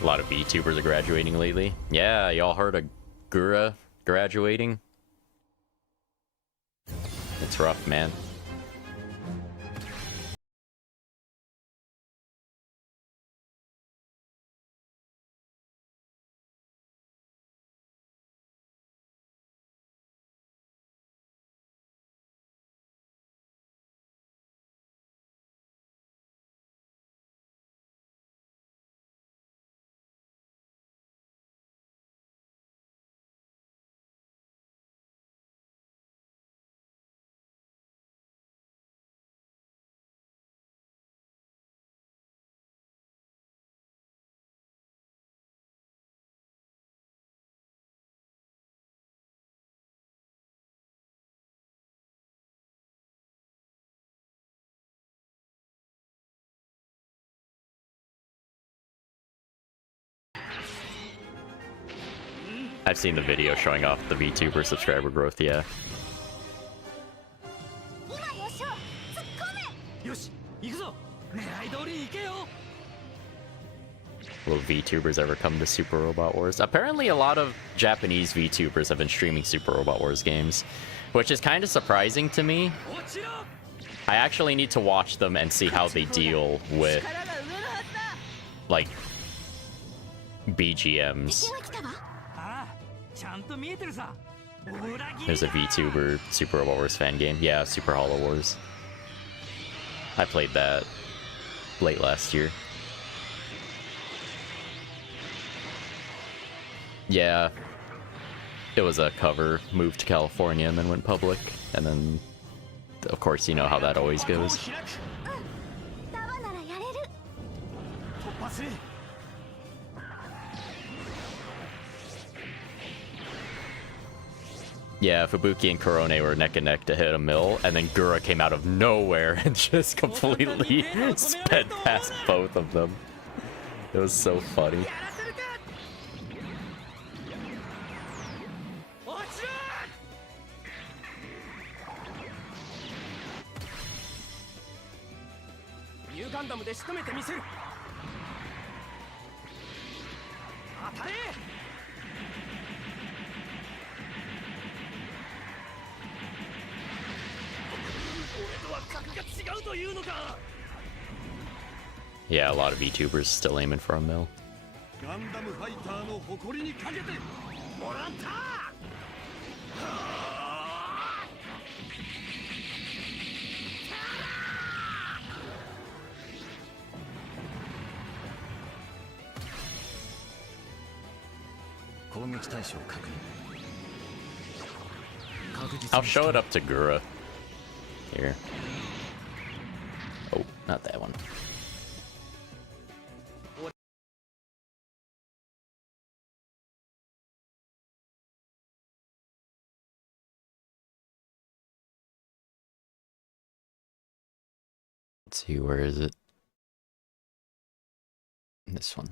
A lot of VTubers are graduating lately. Yeah, y'all heard of Gura graduating? It's rough, man. I've seen the video showing off the VTuber subscriber growth, yeah. Will VTubers ever come to Super Robot Wars? Apparently a lot of Japanese VTubers have been streaming Super Robot Wars games, which is kind of surprising to me. I actually need to watch them and see how they deal with, like, BGMs. There's a VTuber Super Robot Wars fan game. Yeah, Super Hollow Wars. I played that late last year. Yeah. It was a cover, moved to California and then went public. And then, of course, you know how that always goes. Yeah, Fubuki and Korone were neck and neck to hit a mill, and then Gura came out of nowhere and just completely sped past both of them. It was so funny. Yeah, a lot of VTubers still aiming for a mill. I'll show it up to Gura. here. Oh, not that one. Let's see, where is it? This one.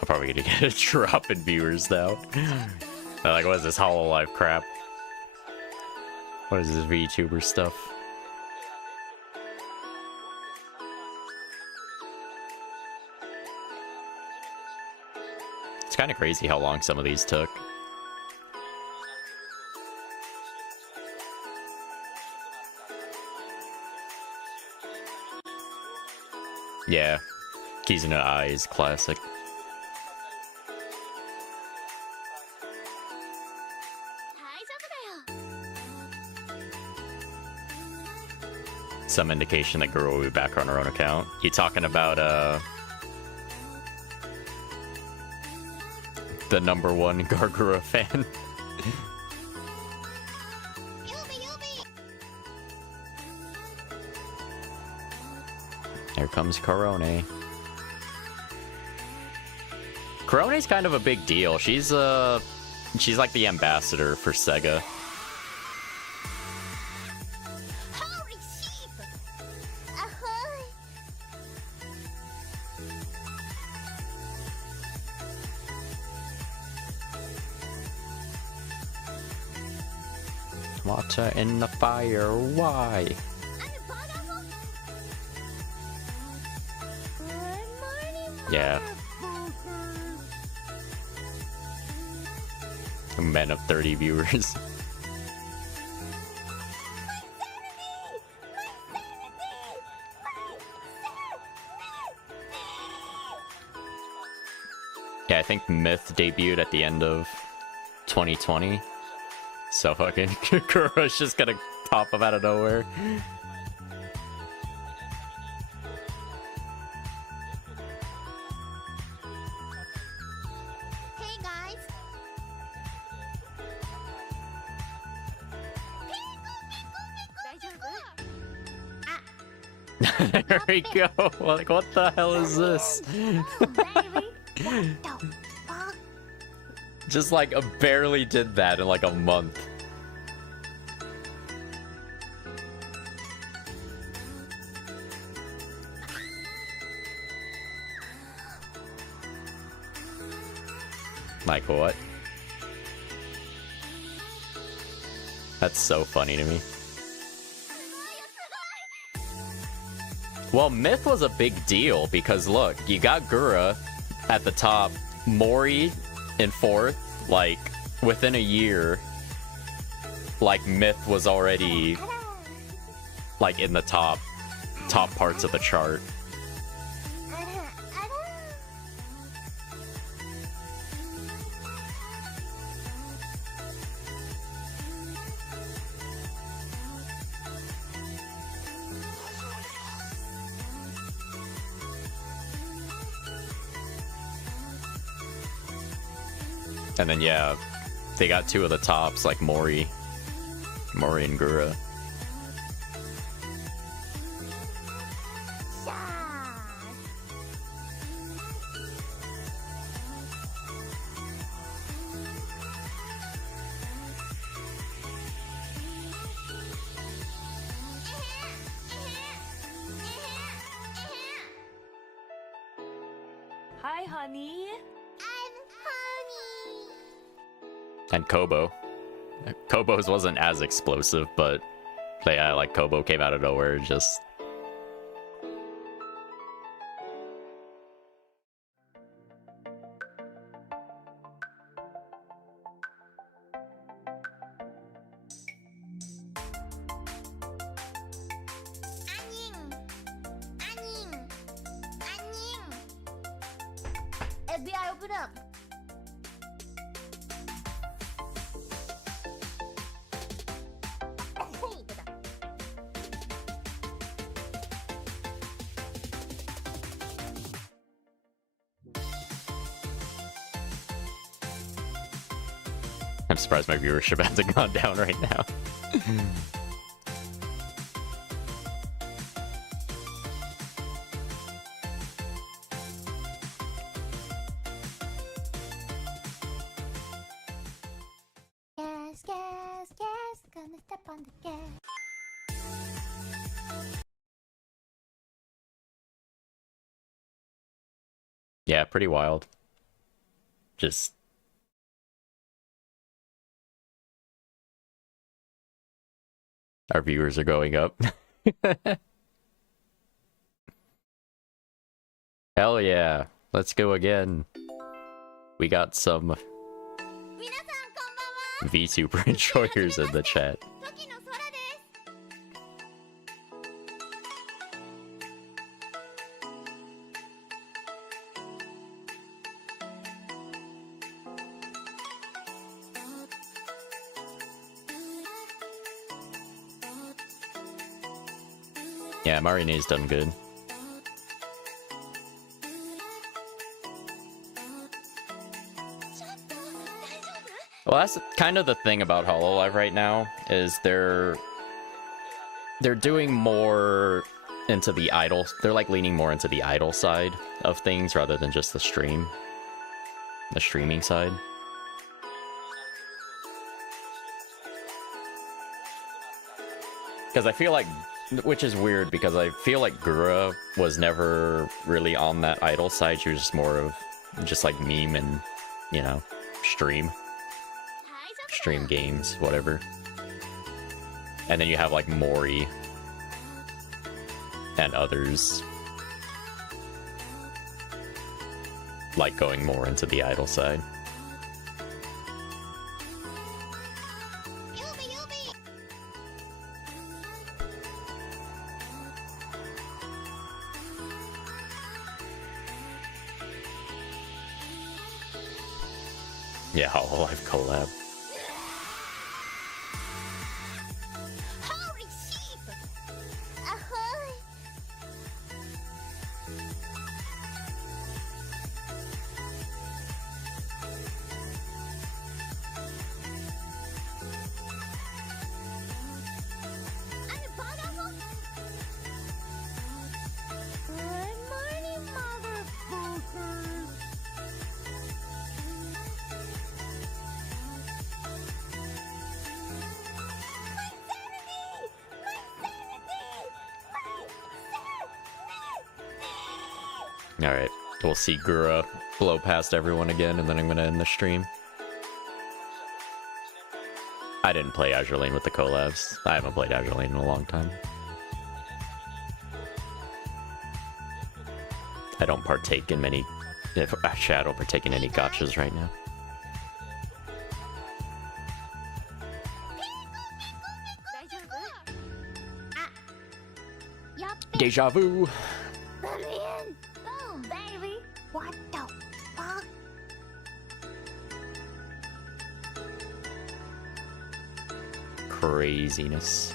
I'm probably gonna get a drop in viewers though. Like, what is this HoloLive crap? What is this VTuber stuff? It's kind of crazy how long some of these took. Yeah, Keys in the Eyes, classic. Some indication that Guru will be back on her own account. You talking about the #1 Gargura fan? Here comes Korone. Korone's kind of a big deal. She's like the ambassador for Sega. Water in the fire, why? Yeah. Men of 30 viewers. Yeah, I think Myth debuted at the end of 2020. So fucking Kuro's just gonna pop up out of nowhere. Hey guys. There we go. Like, what the hell is this? Just like barely did that in like a month. Like what? That's so funny to me. Well, Myth was a big deal because look, you got Gura at the top, Mori in 4th, like within a year, like Myth was already like in the top parts of the chart. And then yeah, they got 2 of the tops, like Mori and Gura. Hi, honey. And Kobo. Kobo's wasn't as explosive, but yeah, like Kobo came out of nowhere, just FBI オープン。I'm surprised my viewership hasn't gone down right now. Gas, gas, gas, gonna step on the gas. Yeah, pretty wild. Just our viewers are going up. Hell yeah. Let's go again. We got some VTuber enjoyers in the chat. Yeah, Marine's done good. Well, that's kind of the thing about HoloLive right now, is they're doing more into the idle. They're like leaning more into the idle side of things rather than just the streaming side. Because I feel like, which is weird, because I feel like Gura was never really on that idle side. She was just more of just like meme and, you know, stream games, whatever. And then you have like Mori and others like going more into the idle side. Yeah, HoloLive collab. Holy sheep! Ahoy! Good morning, motherfuckers! Alright, we'll see Gura blow past everyone again, and then I'm gonna end the stream. I didn't play Azure Lane with the collabs. I haven't played Azure Lane in a long time. I don't partake in many... Actually, I don't partake in any gachas right now. Deja vu! Let me in! Boom, baby! What the fuck? Craziness.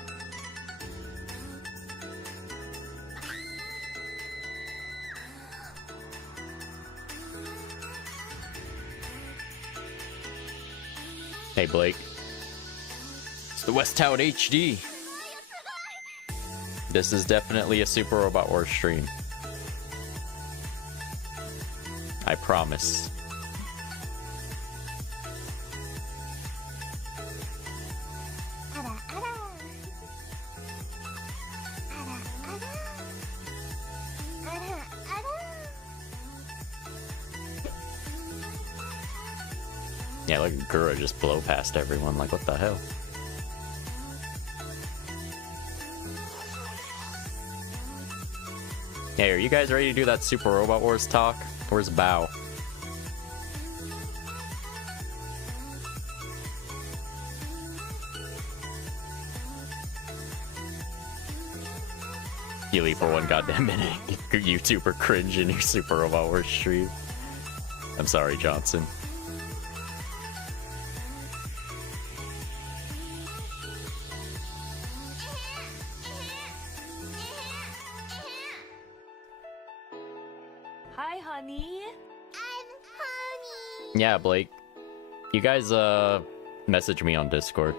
Hey Blake. It's the West Town HD. This is definitely a Super Robot Wars stream. I promise. Yeah, look at Gura just blow past everyone, like what the hell? Hey, are you guys ready to do that Super Robot Wars talk? Where's Bao? You leave for one goddamn minute. YouTuber cringe in your Super Robot Wars stream. I'm sorry, Johnson. Hi, honey. I'm honey. Yeah, Blake. You guys, message me on Discord.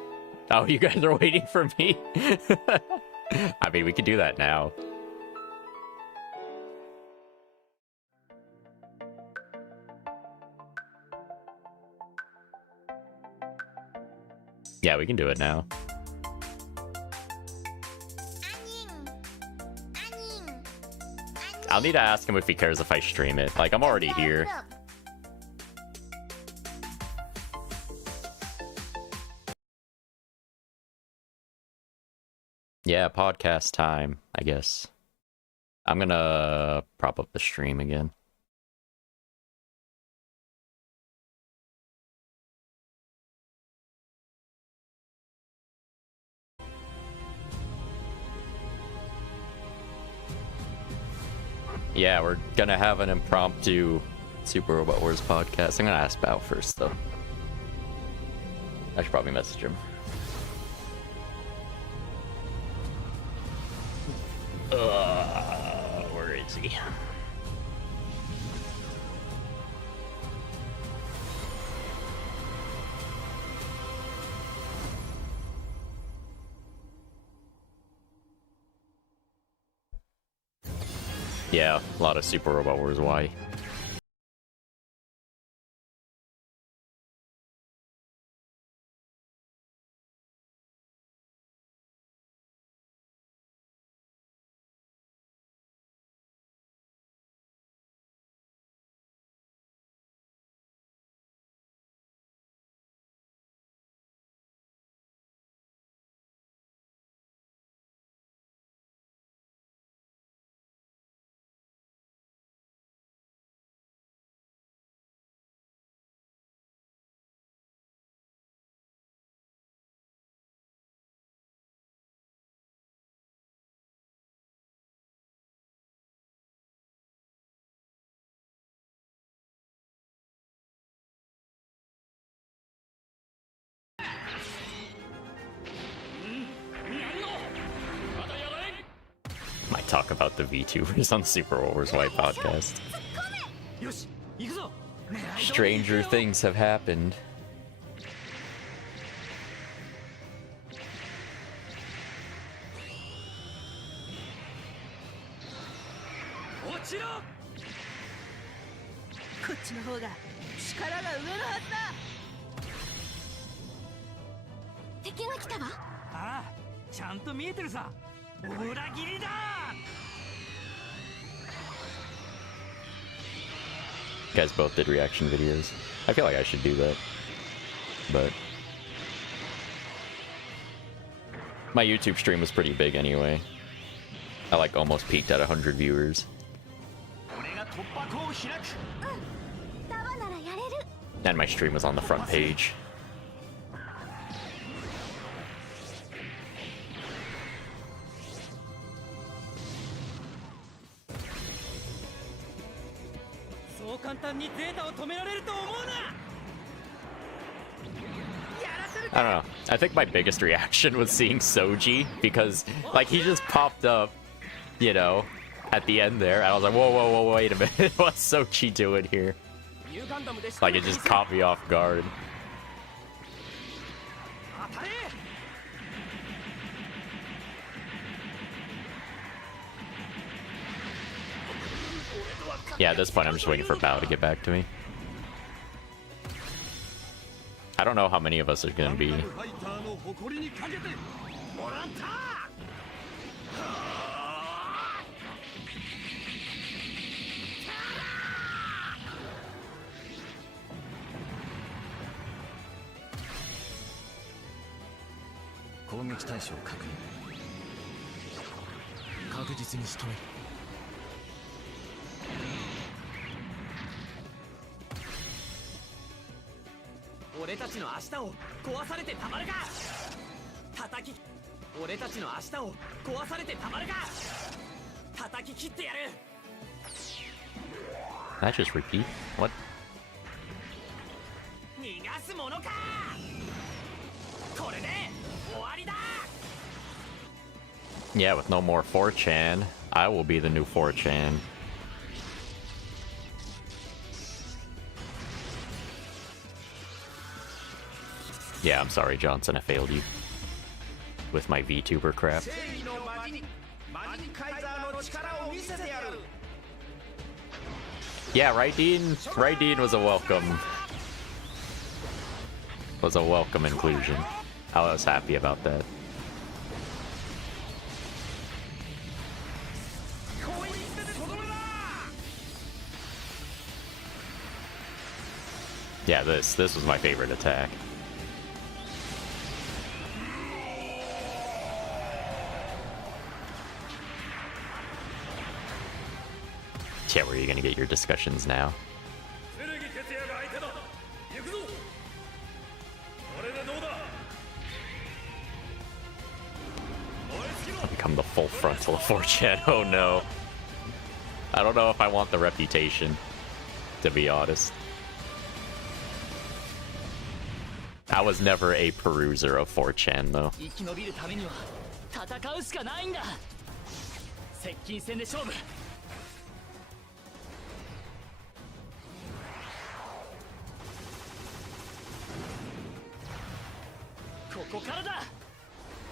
Oh, you guys are waiting for me? I mean, we could do that now. Yeah, we can do it now. I'll need to ask him if he cares if I stream it. Like, I'm already here. Yeah, podcast time, I guess. I'm gonna prop up the stream again. Yeah, we're gonna have an impromptu Super Robot Wars podcast. I'm gonna ask Bao first, though. I should probably message him. Where is he? Yeah, a lot of Super Robot Wars. Why? Might talk about the VTubers on Super Wars White podcast. Stranger things have happened. You guys both did reaction videos. I feel like I should do that, but my YouTube stream was pretty big anyway. I like almost peaked at 100 viewers. And my stream was on the front page. I don't know. I think my biggest reaction was seeing Soji because, like, he just popped up, you know, at the end there. And I was like, whoa, whoa, whoa, wait a minute. What's Soji doing here? Like, it just caught me off guard. Yeah, at this point, I'm just waiting for Bao to get back to me. I don't know how many of us are gonna be. That just repeat? What? Yeah, with no more 4chan, I will be the new 4chan. Yeah, I'm sorry, Johnson, I failed you. With my VTuber crap. Yeah, right, Dean? Right, Dean was a welcome inclusion. I was happy about that. Yeah, this was my favorite attack. Yeah, where are you gonna get your discussions now? I'll become the full frontal of 4chan. Oh no. I don't know if I want the reputation, to be honest. I was never a peruser of 4chan though.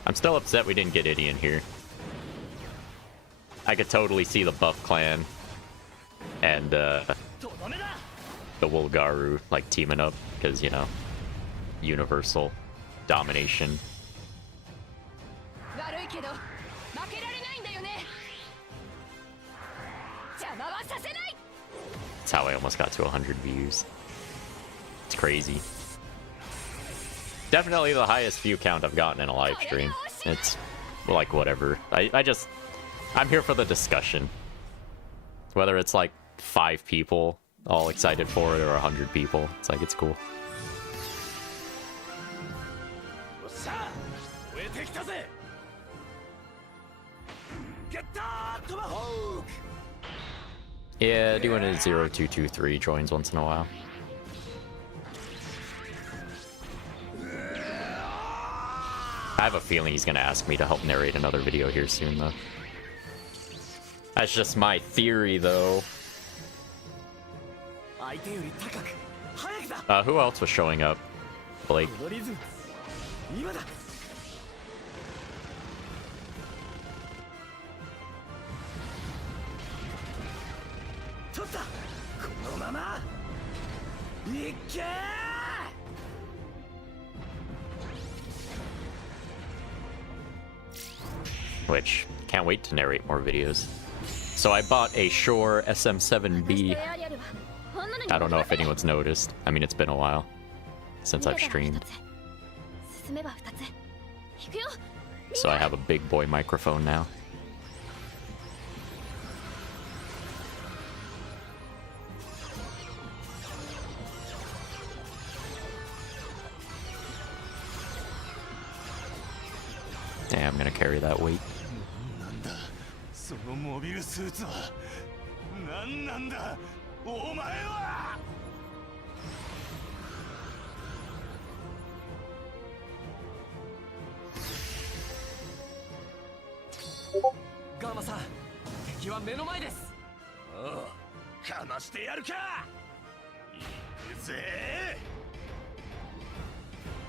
I'm still upset we didn't get Iddy in here. I could totally see the Buff Clan and the Wolgaru like teaming up because, you know, universal domination. That's how I almost got to 100 views. It's crazy. Definitely the highest view count I've gotten in a live stream. It's like whatever. I'm here for the discussion. Whether it's like 5 people all excited for it or 100 people, it's like, it's cool. Yeah, doing a 0223 joins once in a while. I have a feeling he's gonna ask me to help narrate another video here soon, though. That's just my theory, though. Who else was showing up? Blake. Which, can't wait to narrate more videos. So I bought a Shure SM7B. I don't know if anyone's noticed. I mean, it's been a while since I've streamed. So I have a big boy microphone now. Yeah, I'm gonna carry that weight.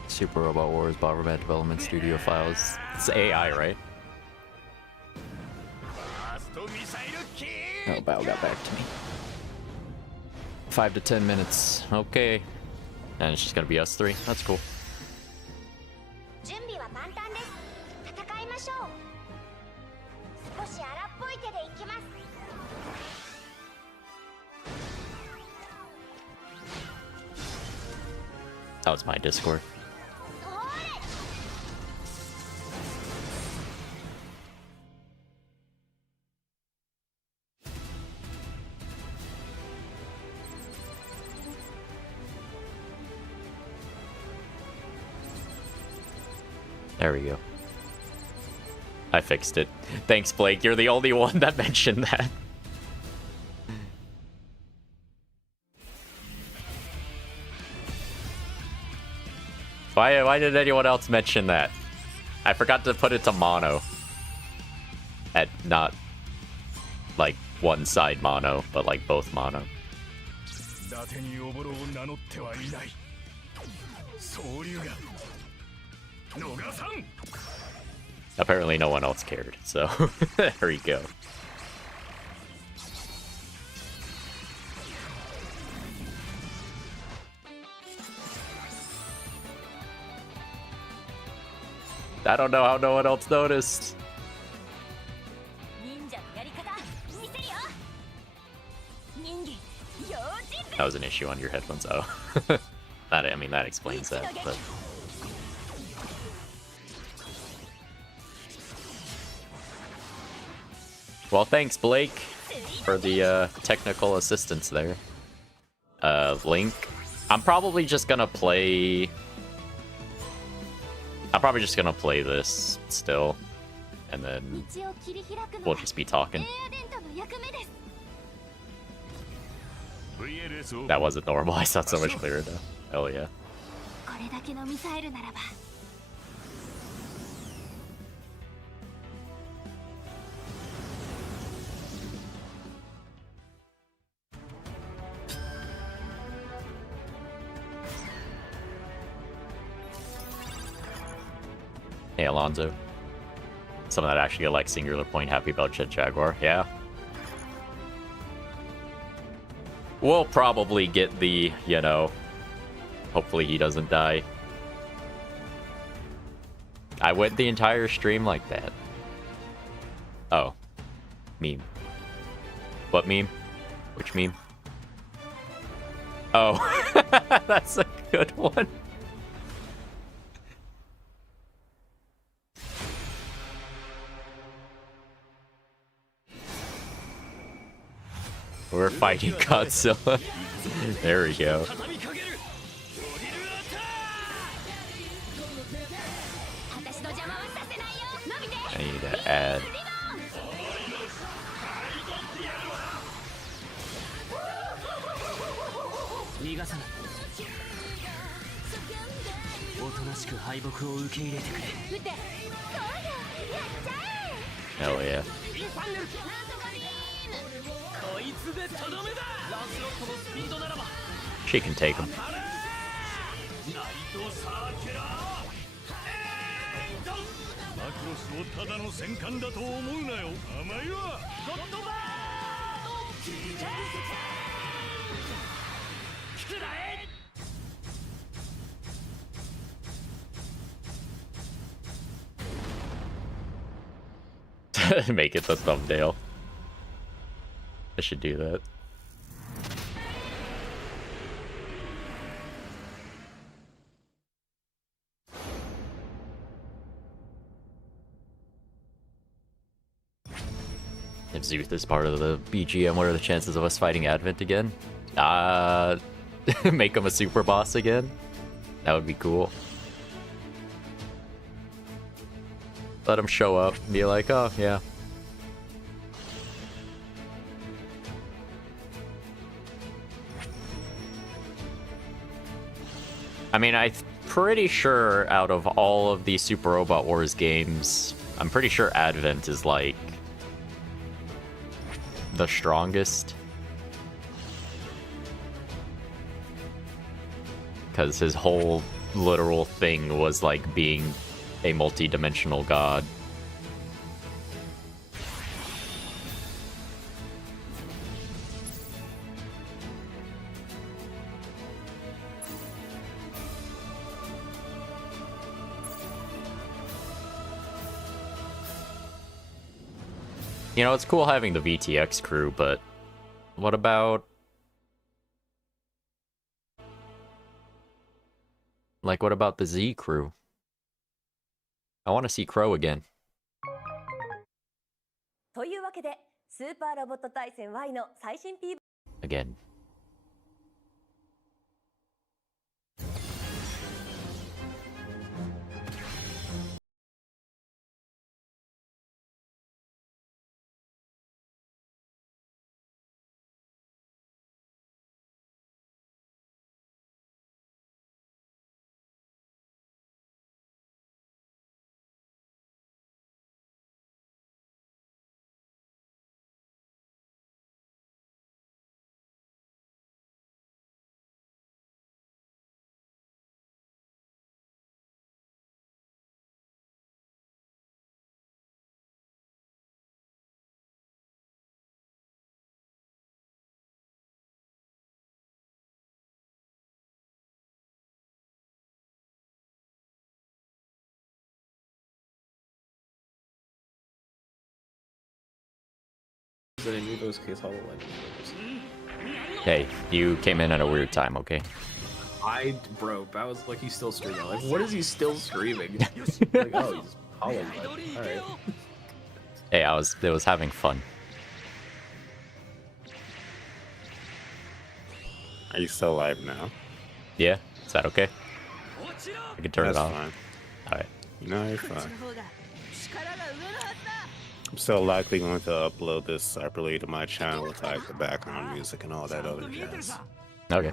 Super Robot Wars, Bomberman Development Studio Files. It's AI, right? Oh, Bao got back to me. 5 to 10 minutes. Okay. And it's just gonna be us 3. That's cool. That was my Discord. There we go. I fixed it. Thanks, Blake. You're the only one that mentioned that. Why did anyone else mention that? I forgot to put it to mono. At not like one side mono, but like both mono. Apparently no one else cared, so there we go. I don't know how no one else noticed. That was an issue on your headphones. Oh, I mean that explains that. But well, thanks Blake for the technical assistance there. Link, I'm probably just gonna play. I'm probably just gonna play this still, and then we'll just be talking. That wasn't normal. I sound so much clearer now. Hell yeah. Hey Alonzo. Someone that actually got like singular point happy about Jet Jaguar. Yeah. We'll probably get the, you know, hopefully he doesn't die. I went the entire stream like that. Oh. Meme. What meme? Which meme? Oh. That's a good one. We're fighting Godzilla. There we go. I need to add. Hell yeah. She can take him. Make it the thumbnail. I should do that. If Zuth is part of the BGM, what are the chances of us fighting Advent again? Make him a super boss again? That would be cool. Let him show up and be like, oh, yeah. I mean, I'm pretty sure out of all of these Super Robot Wars games, I'm pretty sure Advent is like the strongest. Because his whole literal thing was like being a multi-dimensional god. You know, it's cool having the VTX crew, but what about... like, what about the Z crew? I want to see Crow again. というわけで、スーパーロボット対戦 Y の最新 PV Again. that in Revo's case, HoloLens. Hey, you came in at a weird time, okay? Bro, I was like, he's still streaming. Like, what is he still streaming? Like, oh, he's HoloLens. Alright. Hey, it was having fun. Are you still live now? Yeah, is that okay? I can turn That's it off. fine. Alright. No, you're fine. I'm still likely going to upload this separately to my channel with like the background music and all that other jazz. Okay.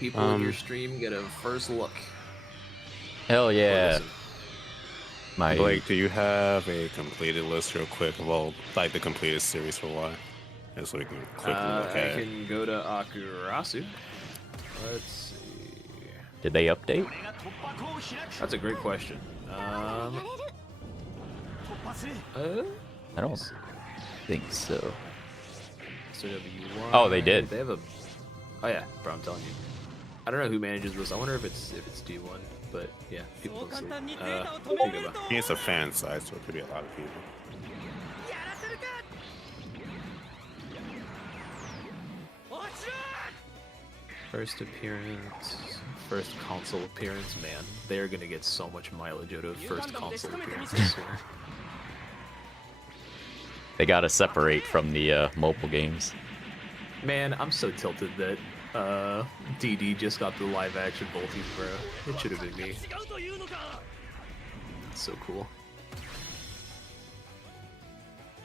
People in your stream get a first look. Hell yeah. Blake, do you have a completed list real quick of all like the completed series for Y? Just so we can quickly look at I it. can go to Akurasu. Let's see. Did they update? That's a great question. I don't think so. So W1. Oh, they did. They have a. Oh yeah, bro, I'm telling you. I don't know who manages this. I wonder if it's D1, but yeah, people don't sleep. It's a fan site, so it could be a lot of people. First appearance, first console appearance, man. They're gonna get so much mileage out of first console appearance, I swear. They gotta separate from the mobile games. Man, I'm so tilted that DD just got the live action Voltes, bro. It should have been me. It's so cool.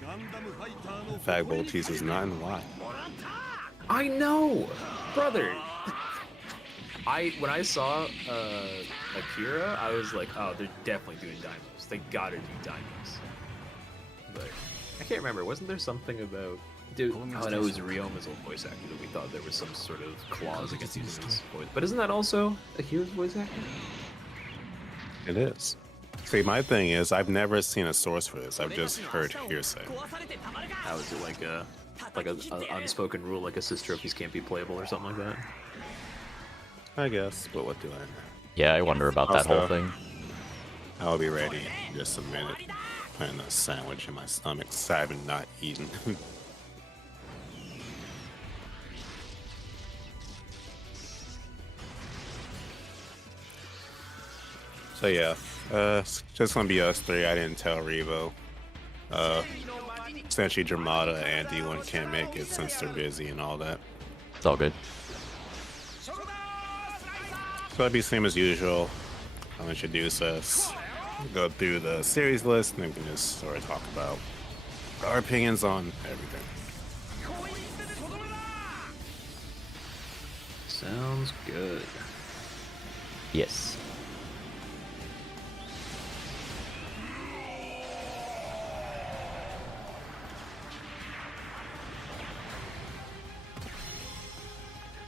In fact, Voltes is not in Y. I know, brother. When I saw Akira, I was like, oh, they're definitely doing Daimos. They gotta do Daimos. But I can't remember. Wasn't there something about? Dude, oh no, it was Ryoma's old voice actor that we thought there was some sort of clause against using his voice. But isn't that also Akira's voice actor? It is. See, my thing is, I've never seen a source for this. I've just heard hearsay. How is it like a unspoken rule, like a sis trophies can't be playable or something like that? I guess, but what do I know? Yeah, I wonder about that whole thing. I'll be ready in just a minute. Putting a sandwich in my stomach, so I have not eaten. So yeah, it's just gonna be us three. I didn't tell Revo. Essentially, Dramata and D1 can't make it since they're busy and all that. It's all good. So it'll be same as usual. I'll introduce us, go through the series list, and then we can just sort of talk about our opinions on everything. Sounds good. Yes.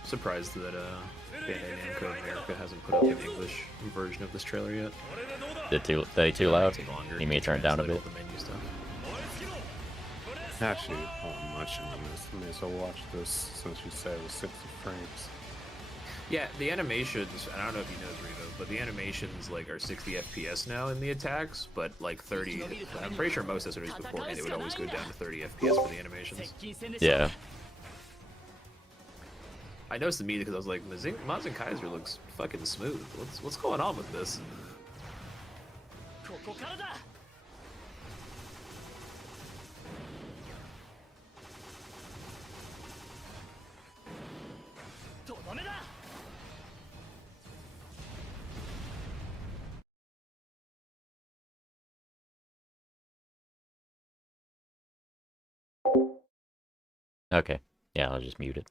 Surprised that Bandai Namco America hasn't put up an English version of this trailer yet. They too loud? You may turn it down a bit. The menu stuff. Actually, I'm munching on this. I may as well watch this since you said it was 60 frames. Yeah, the animations, I don't know if you know Revo, but the animations like are 60 FPS now in the attacks, but like 30, I'm pretty sure most SROs beforehand it would always go down to 30 FPS for the animations. Yeah. I noticed immediately because I was like, Mazen Kaiser looks fucking smooth. What's going on with this? Okay. Yeah, I'll just mute it.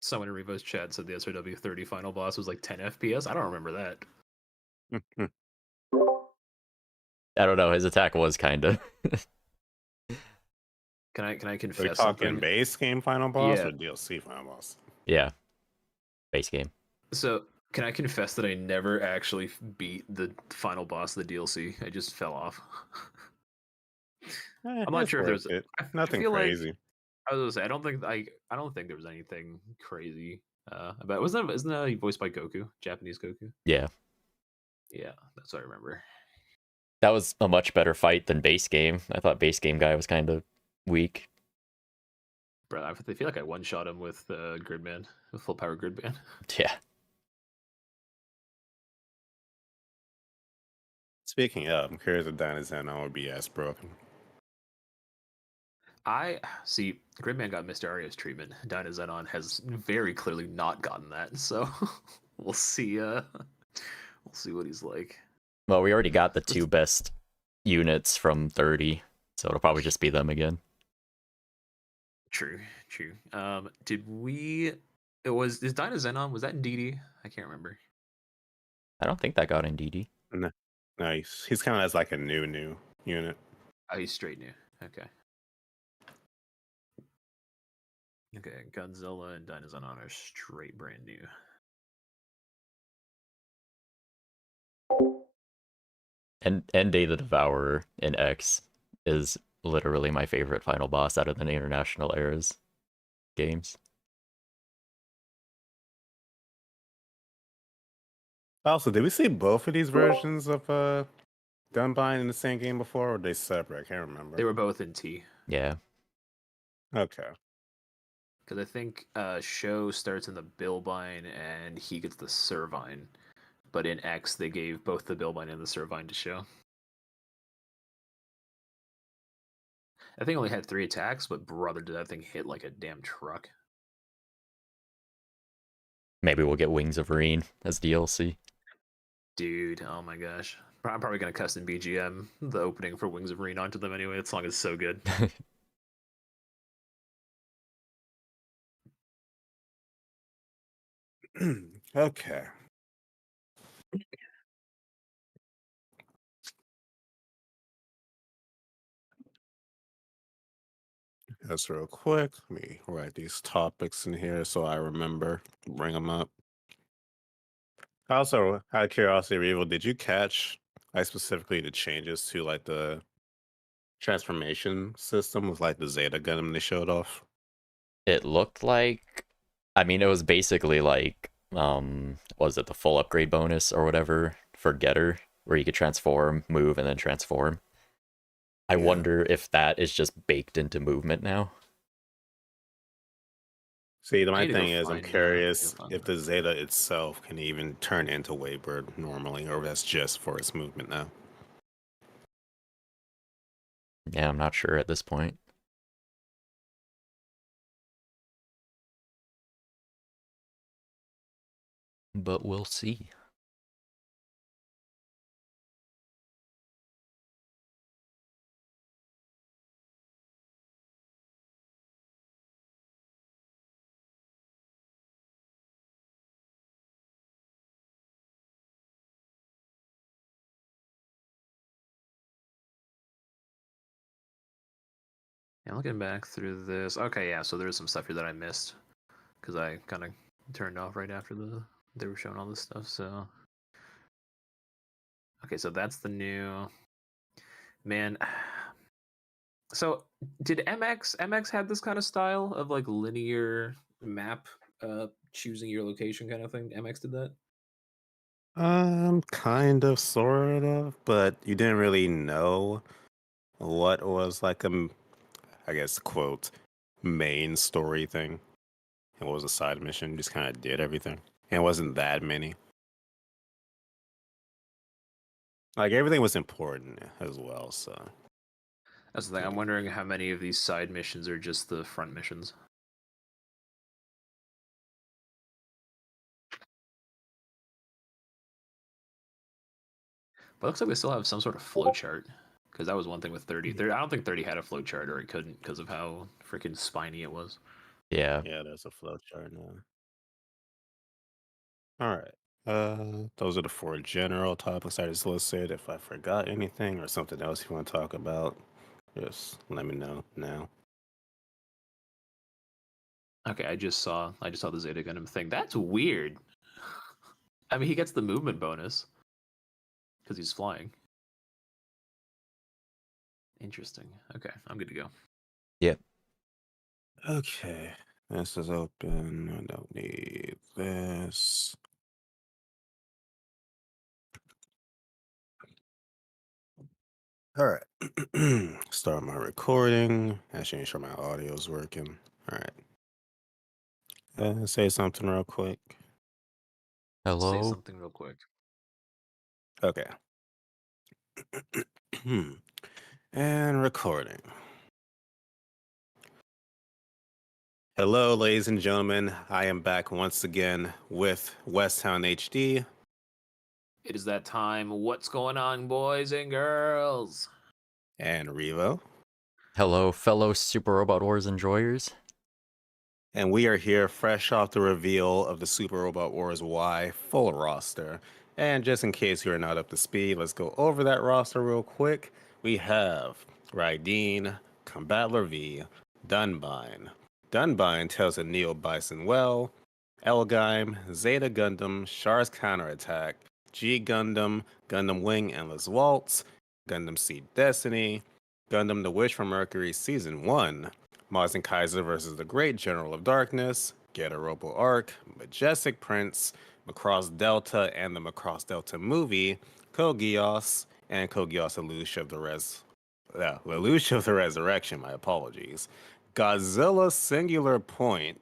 Someone in Revo's chat said the SRW 30 final boss was like 10 FPS. I don't remember that. I don't know. His attack was kind of. Can I confess? Are we talking something? base game final boss Yeah. or DLC final boss? Yeah. Base game. So, can I confess that I never actually beat the final boss of the DLC? I just fell off. I'm not sure if there's nothing feel crazy. Like, I was gonna say I don't think there was anything crazy about. Isn't that voiced by Goku, Japanese Goku? Yeah. Yeah, that's what I remember. That was a much better fight than base game. I thought base game guy was kind of weak. Bro, I feel like I one-shot him with Gridman, with full power Gridman. Yeah. Speaking of, I'm curious if Dynazenon would be as broken. I see Gridman got Mr. Arias treatment. Dynazenon has very clearly not gotten that, so we'll see we'll see what he's like. Well, we already got the 2 best units from 30, so it'll probably just be them again. True. Did we is Dynazenon, was that in DD? I can't remember. I don't think that got in DD. No, he's kind of as like a new unit. Oh, he's straight new. Okay. Okay, Godzilla and Dynazenon are straight brand new. And Day the Devourer in X is literally my favorite final boss out of the International Eras games. Also, did we see both of these versions of Dunbine in the same game before, or were they separate? I can't remember. They were both in T. Yeah. Okay. Because I think Show starts in the Bilbine and he gets the Servine. But in X, they gave both the Bilbine and the Servine to Show. I think only had 3 attacks, but brother, did that thing hit like a damn truck. Maybe we'll get Wings of Reen as DLC. Dude, oh my gosh. I'm probably going to custom BGM the opening for Wings of Reen onto them anyway. That song is so good. Okay. Just real quick, let me write these topics in here so I remember. Bring them up. Also, out of curiosity, Revo, did you catch like specifically the changes to like the transformation system with like the Zeta Gundam they showed off? It looked like, I mean, it was basically like, was it the full upgrade bonus or whatever for Getter, where you could transform, move, and then transform. I wonder if that is just baked into movement now. See, my thing is, I'm curious if the Zeta itself can even turn into Waybird normally, or if that's just for its movement now. Yeah, I'm not sure at this point. But we'll see. Yeah, looking back through this. Okay, yeah, so there's some stuff here that I missed. Because I kind of turned off right after they were showing all this stuff, so... Okay, so that's the new... Man... So, did MX had this kind of style of, like, linear map, choosing your location kind of thing? MX did that? Kind of, sort of, but you didn't really know what was like I guess, quote, main story thing. And what was a side mission. You just kind of did everything. And it wasn't that many. Like, everything was important as well, so... That's the thing. I'm wondering how many of these side missions are just the front missions. But it looks like we still have some sort of flowchart. Because that was one thing with 30. I don't think 30 had a flowchart, or it couldn't because of how freaking spiny it was. Yeah. Yeah, there's a flowchart now. Alright. Those are the 4 general topics I just listed. If I forgot anything or something else you want to talk about, just let me know now. Okay, I just saw the Zeta Gundam thing. That's weird. I mean, he gets the movement bonus because he's flying. Interesting. Okay, I'm good to go. Yep. Okay, this is open. I don't need this. All right. Start my recording. Actually, make sure my audio is working. All right. Say something real quick. Hello. Say something real quick. Okay. And recording. Hello, ladies and gentlemen. I am back once again with Westtown HD. It is that time. What's going on, boys and girls? And Revo. Hello, fellow Super Robot Wars enjoyers. And we are here fresh off the reveal of the Super Robot Wars Y full roster. And just in case you're not up to speed, let's go over that roster real quick. We have Raideen, Combattler V, Dunbine. Dunbine tells a Neo Bison well, Elgime, Zeta Gundam, Char's Counterattack, G Gundam, Gundam Wing Endless Waltz, Gundam Seed Destiny, Gundam The Witch from Mercury Season 1, Maz and Kaiser versus the Great General of Darkness, Get a Robo Arc, Majestic Prince, Macross Delta and the Macross Delta movie, Kogios, and Kogios Lelouch of the Lelouch of the Resurrection, my apologies. Godzilla Singular Point,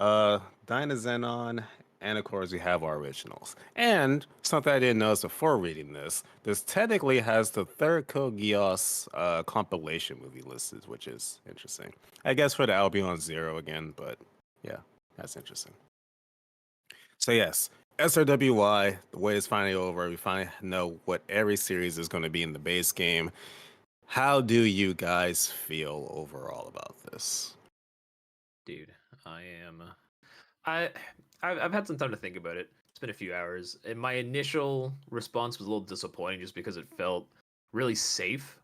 Dynazenon, and of course we have our originals. And something I didn't notice before reading this technically has the third Code Geass compilation movie listed, which is interesting. I guess for the Albion Zero again, but yeah, that's interesting. So yes, SRWY, the wait is finally over. We finally know what every series is going to be in the base game. How do you guys feel overall about this? Dude, I've had some time to think about it. It's been a few hours, and my initial response was a little disappointing just because it felt really safe,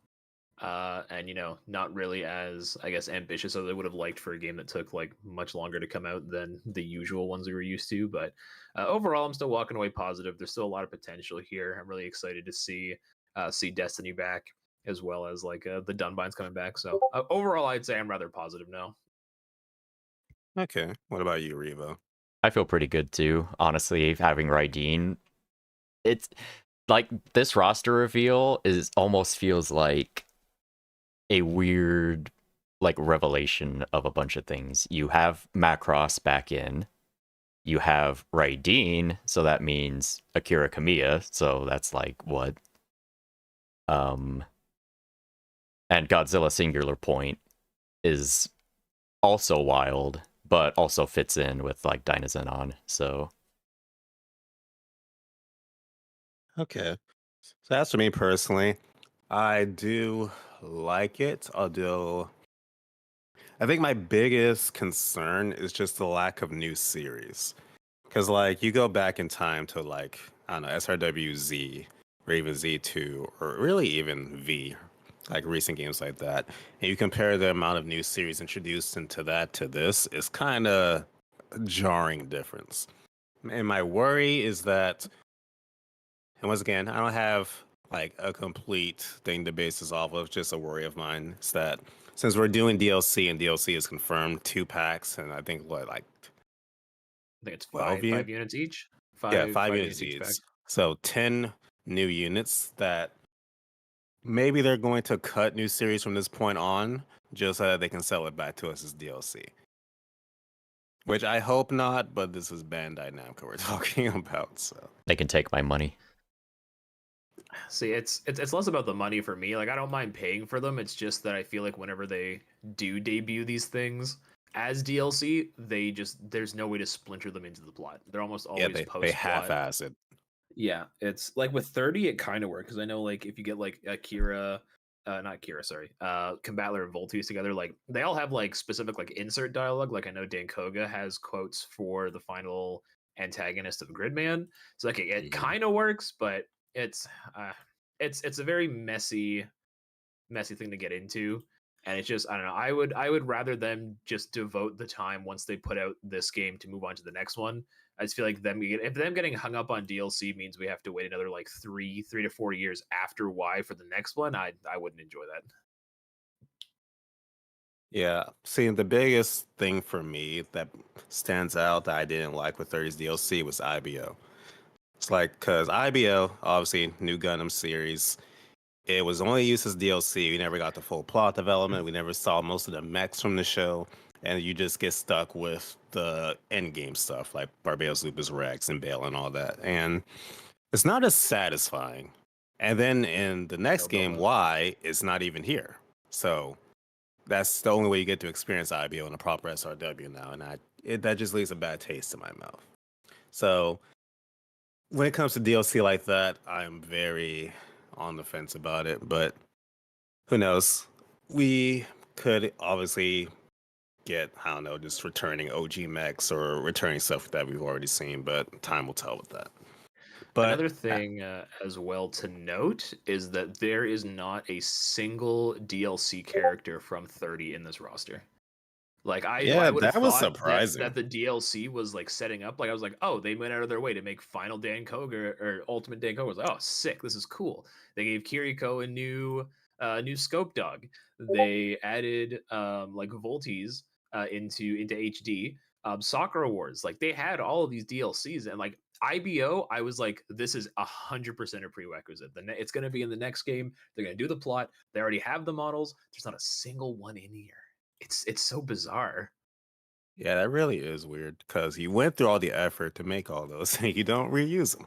and not really as, I guess, ambitious as I would have liked for a game that took like much longer to come out than the usual ones we were used to. But overall, I'm still walking away positive. There's still a lot of potential here. I'm really excited to see Destiny back, as well as like the Dunbines coming back. So overall, I'd say I'm rather positive now. Okay, what about you, Revo? I feel pretty good too. Honestly, having Raideen, it's like this roster reveal almost feels like a weird like revelation of a bunch of things. You have Macross back in, you have Raideen, so that means Akira Kamiya, so that's like what? And Godzilla Singular Point is also wild, but also fits in with like Dynazenon, so okay. So as for me personally, I do like it, although I think my biggest concern is just the lack of new series. Because, like, you go back in time to, like, I don't know, SRWZ, or even Z2, or really even V, like recent games like that, and you compare the amount of new series introduced into that to this, it's kind of a jarring difference. And my worry is that, and once again, I don't have like a complete thing to base this off of, just a worry of mine. It's that since we're doing DLC and DLC is confirmed 2 packs, and I think what, like, I think it's five units each. Yeah, 5 units each each. pack. So 10 new units that maybe they're going to cut new series from this point on just so that they can sell it back to us as DLC. Which I hope not, but this is Bandai Namco we're talking about, so they can take my money. See, it's less about the money for me. Like, I don't mind paying for them. It's just that I feel like whenever they do debut these things as DLC, there's no way to splinter them into the plot. They're almost always post-plot. they half-ass it. Yeah, it's like with 30, it kind of works because I know like if you get like Combattler and Voltius together, like they all have like specific like insert dialogue. Like I know Dankoga has quotes for the final antagonist of Gridman, so like it kind of works, but it's a very messy thing to get into, and it's just, I don't know, I would rather them just devote the time once they put out this game to move on to the next one. I just feel like if them getting hung up on DLC means we have to wait another like 3 to 4 years after Y for the next one, I wouldn't enjoy that. Yeah, see, the biggest thing for me that stands out that I didn't like with 30's DLC was IBO. It's like, because IBO, obviously, new Gundam series, it was only used as DLC. We never got the full plot development. We never saw most of the mechs from the show, and you just get stuck with the end game stuff like Barbados, Lupus Rex, and Bale, and all that. And it's not as satisfying. And then in the next game, Y is not even here. So that's the only way you get to experience IBO in a proper SRW now, and that just leaves a bad taste in my mouth. So when it comes to DLC like that, I'm very on the fence about it, but who knows? We could obviously get, I don't know, just returning OG mechs or returning stuff that we've already seen, but time will tell with that. But another thing as well to note is that there is not a single DLC character from 30 in this roster. Like I would have that was thought surprising. that the DLC was like setting up. Like I was like, oh, they went out of their way to make Final Dan Koga or Ultimate Dan Koga. I was like, oh, sick, this is cool. They gave Kiriko a new scope dog. They added like Voltes into HD. Sakura Wars, like they had all of these DLCs, and like IBO, I was like, this is 100% a prerequisite. It's going to be in the next game. They're going to do the plot. They already have the models. There's not a single one in here. It's so bizarre. Yeah, that really is weird because you went through all the effort to make all those and you don't reuse them.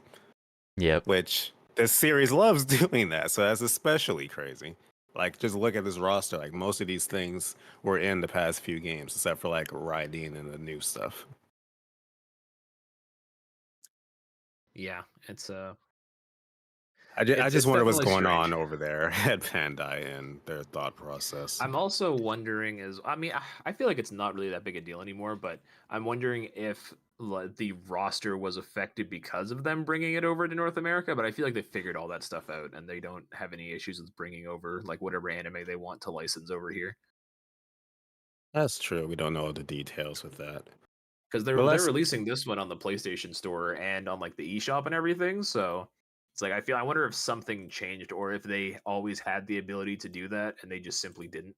Yep. Which this series loves doing that, so that's especially crazy. Like, just look at this roster. Like, most of these things were in the past few games, except for like Raideen and the new stuff. Yeah, it's I just wonder what's going strange. on over there at Bandai and their thought process. I'm also wondering I feel like it's not really that big a deal anymore, but I'm wondering if the roster was affected because of them bringing it over to North America, but I feel like they figured all that stuff out and they don't have any issues with bringing over like whatever anime they want to license over here. That's true. We don't know the details with that. Because they're releasing this one on the PlayStation Store and on like the eShop and everything, so it's like I wonder if something changed or if they always had the ability to do that and they just simply didn't.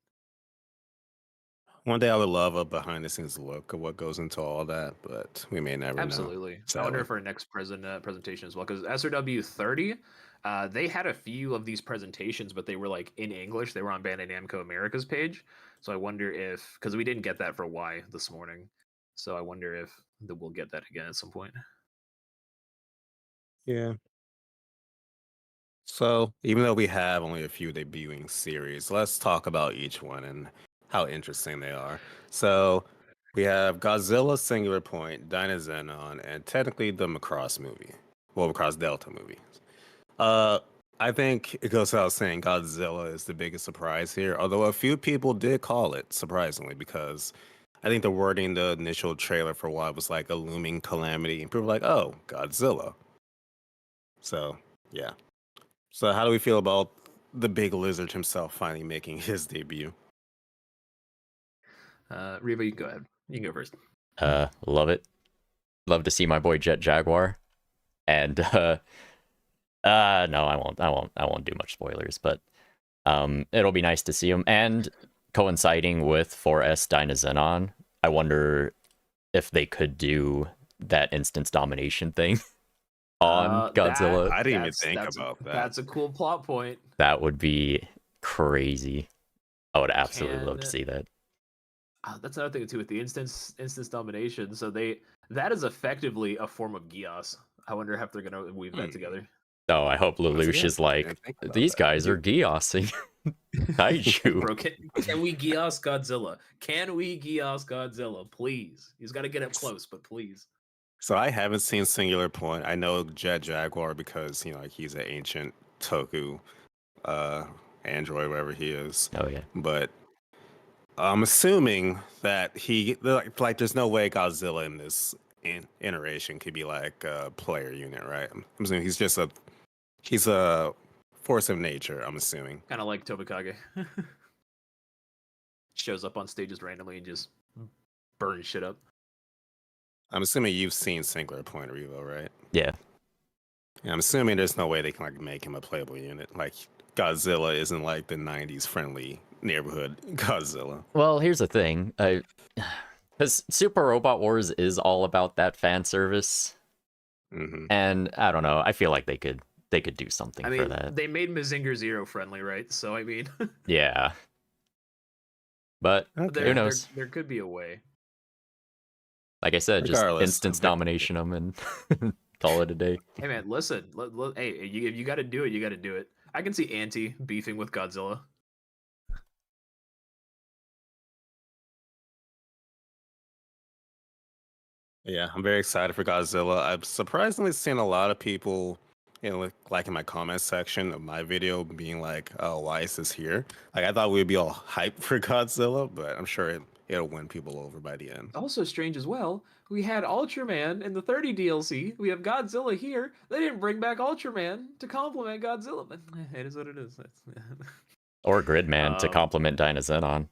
One day I would love a behind the scenes look of what goes into all that, but we may never know. Absolutely. I wonder if our next presentation as well, because SRW 30, they had a few of these presentations, but they were like in English. They were on Bandai Namco America's page. So I wonder if, because we didn't get that for Y this morning. So I wonder if we'll get that again at some point. Yeah. So, even though we have only a few debuting series, let's talk about each one and how interesting they are. So, we have Godzilla Singular Point, Dynazenon, and technically the Macross movie. Well, Macross Delta movie. I think it goes without saying Godzilla is the biggest surprise here, although a few people did call it, surprisingly, because I think the wording, the initial trailer for why was like a looming calamity, and people were like, oh, Godzilla. So, yeah. So how do we feel about the big lizard himself finally making his debut? Reba, you go ahead. You can go first. Love it. Love to see my boy Jet Jaguar. And no, I won't do much spoilers, but it'll be nice to see him. And coinciding with 4S Dynazenon, I wonder if they could do that instance domination thing. On Godzilla. I didn't even think about that. That's a cool plot point. That would be crazy. I would absolutely love to see that. That's another thing too with the instance domination. So that is effectively a form of Gios. I wonder if they're gonna weave that together. Oh, I hope Lelouch is like, these guys are Giosing Kaiju. Bro, can we Gios Godzilla? Can we Gios Godzilla? Please. He's got to get up close, but please. So I haven't seen Singular Point. I know Jet Jaguar because, you know, like he's an ancient Toku android, whatever he is. Oh, yeah. But I'm assuming that like there's no way Godzilla in this iteration could be like a player unit, right? I'm assuming he's a force of nature, I'm assuming. Kind of like Tobikage. Shows up on stages randomly and just burns shit up. I'm assuming you've seen Singular Point, Revo, right? Yeah. And I'm assuming there's no way they can like make him a playable unit. Like Godzilla isn't like the 90s friendly neighborhood Godzilla. Well, here's the thing. Because Super Robot Wars is all about that fan service. Mm-hmm. And I don't know. I feel like they could they could do something I mean, for that. they made Mazinger Zero friendly, right? So I mean, Yeah. But who knows? There could be a way. Like I said, just Regardless, instance domination them and call it a day. Hey man, listen. Hey, if you got to do it, you got to do it. I can see Anti beefing with Godzilla. Yeah, I'm very excited for Godzilla. I've surprisingly seen a lot of people, like in my comment section of my video, being like, "Oh, why is this here?" Like I thought we'd be all hyped for Godzilla, but I'm sure it'll win people over by the end. Also strange as well. We had Ultraman in the 30 DLC. We have Godzilla here. They didn't bring back Ultraman to complement Godzilla, but it is what it is. Or Gridman to complement Dynazenon.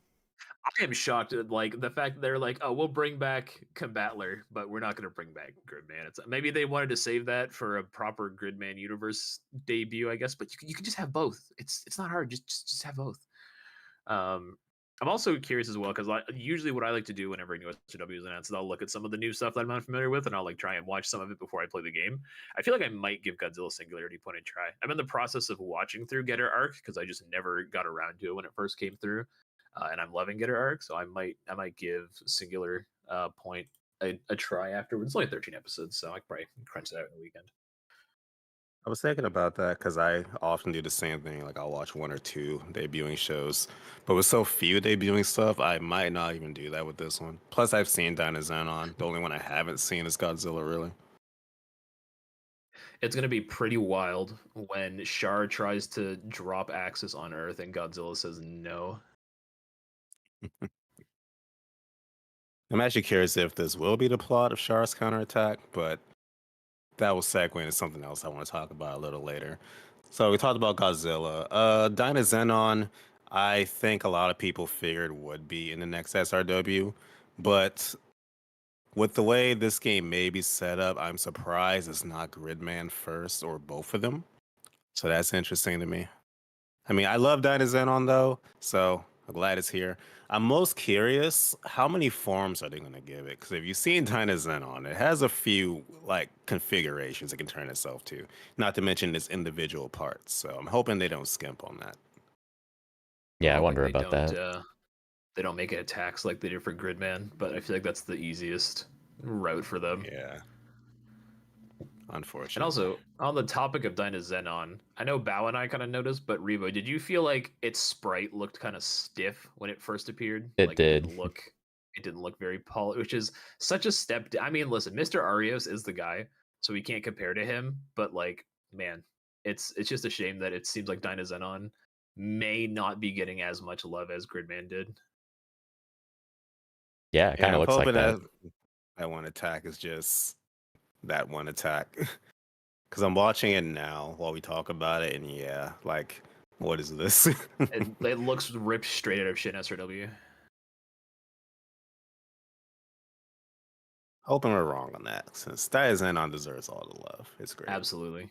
I am shocked at like the fact that they're like, oh, we'll bring back Combatler, but we're not going to bring back Gridman. It's maybe they wanted to save that for a proper Gridman universe debut, I guess. But you can just have both. It's not hard. Just have both. I'm also curious as well because usually what I like to do whenever a new SJW is announced is I'll look at some of the new stuff that I'm unfamiliar with and I'll like try and watch some of it before I play the game. I feel like I might give Godzilla Singularity Point a try. I'm in the process of watching through Getter Arc because I just never got around to it when it first came through. And I'm loving Getter Arc, so I might give Singular Point a try afterwards. It's only 13 episodes, so I could probably crunch that out in a weekend. I was thinking about that because I often do the same thing. Like I'll watch one or two debuting shows, but with so few debuting stuff, I might not even do that with this one. Plus, I've seen Dynazenon. The only one I haven't seen is Godzilla, really. It's going to be pretty wild when Char tries to drop Axis on Earth and Godzilla says no. I'm actually curious if this will be the plot of Char's counterattack, but that will segue into something else I want to talk about a little later. So we talked about Godzilla. Dynazenon, I think a lot of people figured would be in the next SRW, but with the way this game may be set up, I'm surprised it's not Gridman first or both of them. So that's interesting to me. I mean, I love Dynazenon though, so I'm glad it's here. I'm most curious, how many forms are they going to give it? Because if you've seen Dynazenon, it has a few like configurations it can turn itself to, not to mention its individual parts. So I'm hoping they don't skimp on that. Yeah, I wonder about that. They don't make it attacks like they did for Gridman, but I feel like that's the easiest route for them. Yeah. Unfortunately. And also, on the topic of Dynazenon, I know Bao and I kind of noticed, but Revo, did you feel like its sprite looked kind of stiff when it first appeared? It like, did. It didn't look very polished, which is such a step. I mean, listen, Mr. Arios is the guy, so we can't compare to him. But like, man, it's just a shame that it seems like Dynazenon may not be getting as much love as Gridman did. Yeah, it kind of looks like that. That one attack is just that one attack. Because I'm watching it now while we talk about it, and yeah, like, what is this? it looks ripped straight out of Shin SRW. Hoping we're wrong on that, since Dynazenon deserves all the love. It's great. Absolutely.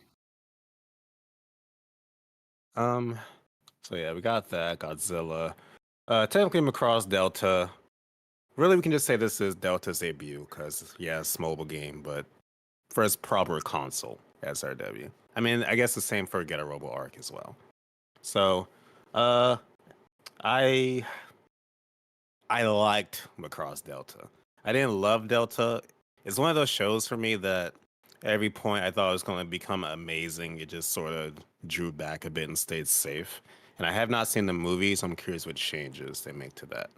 So yeah, we got that, Godzilla. Technically Macross Delta. Really, we can just say this is Delta's debut, because, yeah, it's a mobile game, but first proper console SRW. I mean, I guess the same for Get a Robo Arc as well. So, I liked Macross Delta. I didn't love Delta. It's one of those shows for me that every point I thought it was going to become amazing, it just sort of drew back a bit and stayed safe. And I have not seen the movie, so I'm curious what changes they make to that.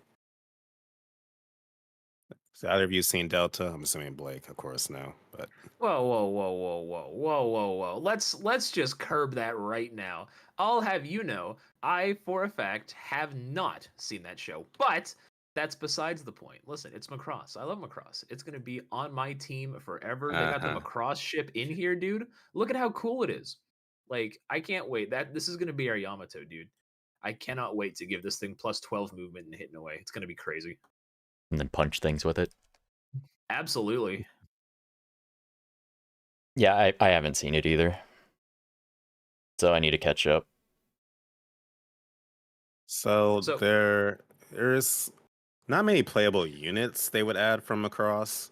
So either of you seen Delta? I'm assuming Blake, of course, no. But whoa. Let's just curb that right now. I'll have you know, I for a fact have not seen that show. But that's besides the point. Listen, it's Macross. I love Macross. It's gonna be on my team forever. They got the Macross ship in here, dude. Look at how cool it is. Like, I can't wait. This is gonna be our Yamato, dude. I cannot wait to give this thing plus 12 movement and hitting away. It's gonna be crazy. And then punch things with it. Absolutely. Yeah, I haven't seen it either. So I need to catch up. So there's not many playable units they would add from Macross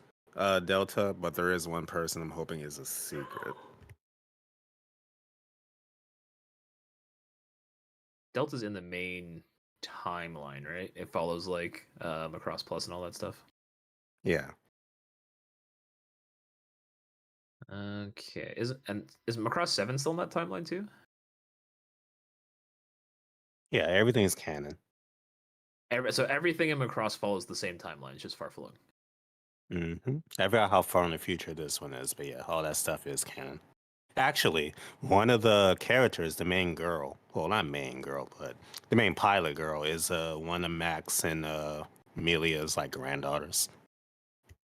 Delta, but there is one person I'm hoping is a secret. Delta's in the main timeline, right? It follows like Macross Plus and all that stuff. Yeah. Okay. Is Macross 7 still in that timeline too? Yeah, everything's canon. So everything in Macross follows the same timeline. It's just far flung. I forgot how far in the future this one is, but yeah, all that stuff is canon. Actually, one of the characters, the main girl, well, not main girl, but the main pilot girl is one of Max and Amelia's like granddaughters.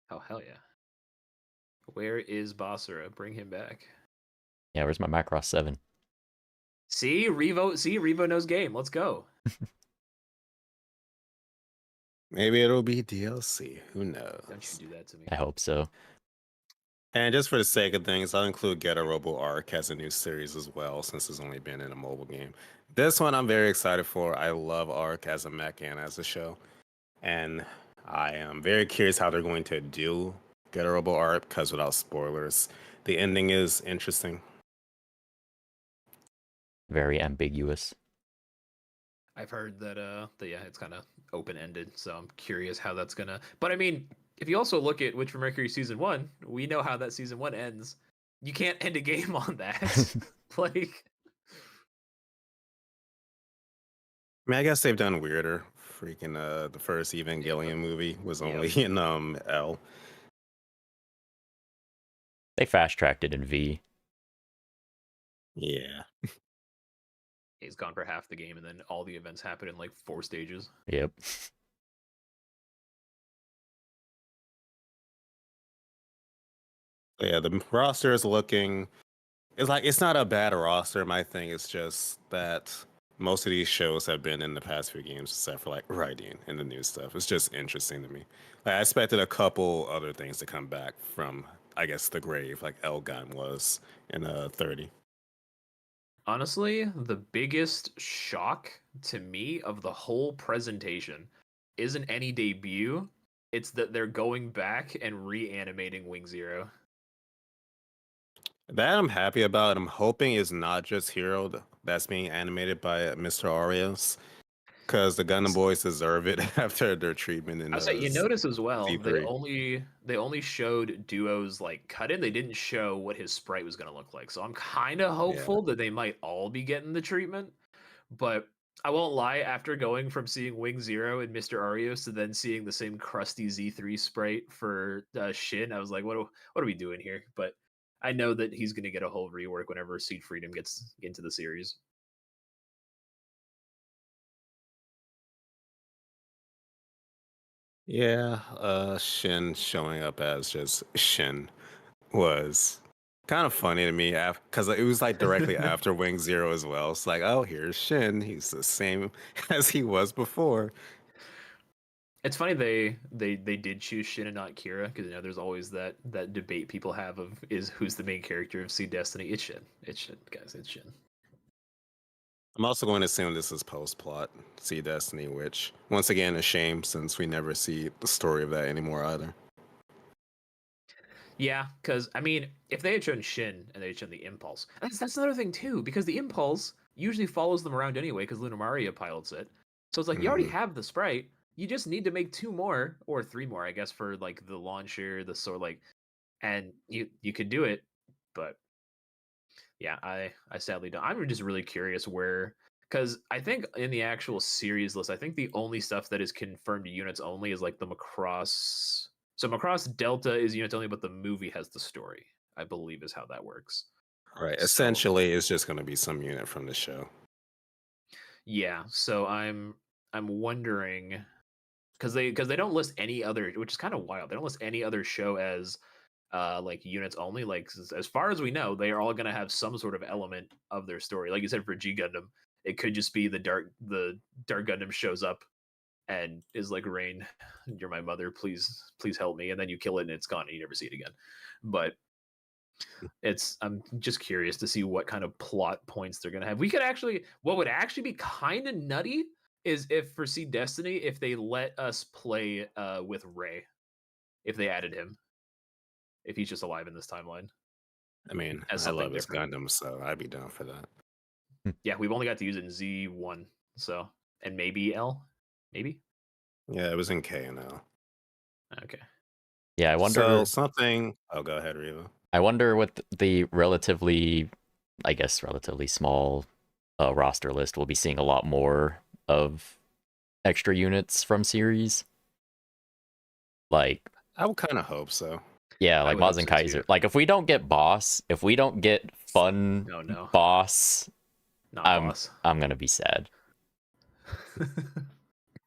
Oh hell yeah! Where is Basara? Bring him back. Yeah, where's my Macross 7? See, Revo knows game. Let's go. Maybe it'll be DLC. Who knows? Don't you do that to me. I hope so. And just for the sake of things, I'll include Get a Robo Arc as a new series as well, since it's only been in a mobile game. This one I'm very excited for. I love Arc as a mech and as a show. And I am very curious how they're going to do Get a Robo Arc, because without spoilers, the ending is interesting. Very ambiguous. I've heard that yeah, it's kind of open-ended, so I'm curious how that's gonna. But I mean, if you also look at Witch from Mercury season 1, we know how that season 1 ends. You can't end a game on that. Like, I mean, I guess they've done weirder. Freaking the first Evangelion movie was only in L. They fast-tracked it in V. Yeah. he's gone for half the game, and then all the events happen in like 4 stages. Yep. Yeah, the roster is looking. It's like it's not a bad roster. My thing is just that most of these shows have been in the past few games, except for like writing and the new stuff. It's just interesting to me. Like, I expected a couple other things to come back from, I guess, the grave, like Elgon was in 30. Honestly, the biggest shock to me of the whole presentation isn't any debut. It's that they're going back and reanimating Wing Zero. That I'm happy about. I'm hoping it's not just Hero that's being animated by Mr. Arias, because the Gundam Boys deserve it after their treatment in. I say you notice as well. V3. They only showed Duo's like cut in. They didn't show what his sprite was going to look like. So I'm kind of hopeful that they might all be getting the treatment. But I won't lie. After going from seeing Wing Zero and Mr. Arios to then seeing the same crusty Z3 sprite for Shin, I was like, what are we doing here? But I know that he's going to get a whole rework whenever Seed Freedom gets into the series. Yeah, Shin showing up as just Shin was kind of funny to me, because it was like directly after Wing Zero as well. It's like, oh, here's Shin. He's the same as he was before. It's funny they did choose Shin and not Kira, because you know there's always that debate people have of who's the main character of Seed Destiny. It's Shin. It's Shin, guys. It's Shin. I'm also going to assume this is post-plot Seed Destiny, which once again a shame since we never see the story of that anymore either. Yeah, because I mean, if they had shown Shin and they had shown the Impulse, that's another thing too, because the Impulse usually follows them around anyway, because Luna Maria pilots it. So it's like you already have the sprite. You just need to make 2 more or 3 more, I guess, for like the launcher, the sort like, and you could do it, but yeah, I sadly don't. I'm just really curious where, because I think in the actual series list, I think the only stuff that is confirmed units only is like the Macross. So Macross Delta is units only, but the movie has the story, I believe, is how that works. Right. Essentially, it's just going to be some unit from the show. Yeah. So I'm wondering, because they don't list any other, which is kind of wild. They don't list any other show as like units only. Like as far as we know, they are all going to have some sort of element of their story. Like you said, for G Gundam, it could just be the Dark Gundam shows up and is like, Rain, you're my mother, please help me, and then you kill it and it's gone and you never see it again. But I'm just curious to see what kind of plot points they're going to have. What would actually be kind of nutty is if for Seed Destiny, if they let us play with Ray, if they added him, if he's just alive in this timeline. I mean, as I love different. his Gundam, so I'd be down for that. Yeah, we've only got to use it in Z1, So, and maybe L, maybe. Yeah, it was in K and L. Okay. Yeah, I So wonder. something. Oh, go ahead, Riva. I wonder with the relatively, I guess, relatively small roster list, we'll be seeing a lot more of extra units from series. Like, I would kind of hope so. yeah, I like would hope Maz and so, Kaiser. too. Like, if we don't get boss, if we don't get fun Oh, no. boss, Not boss. I'm gonna be sad.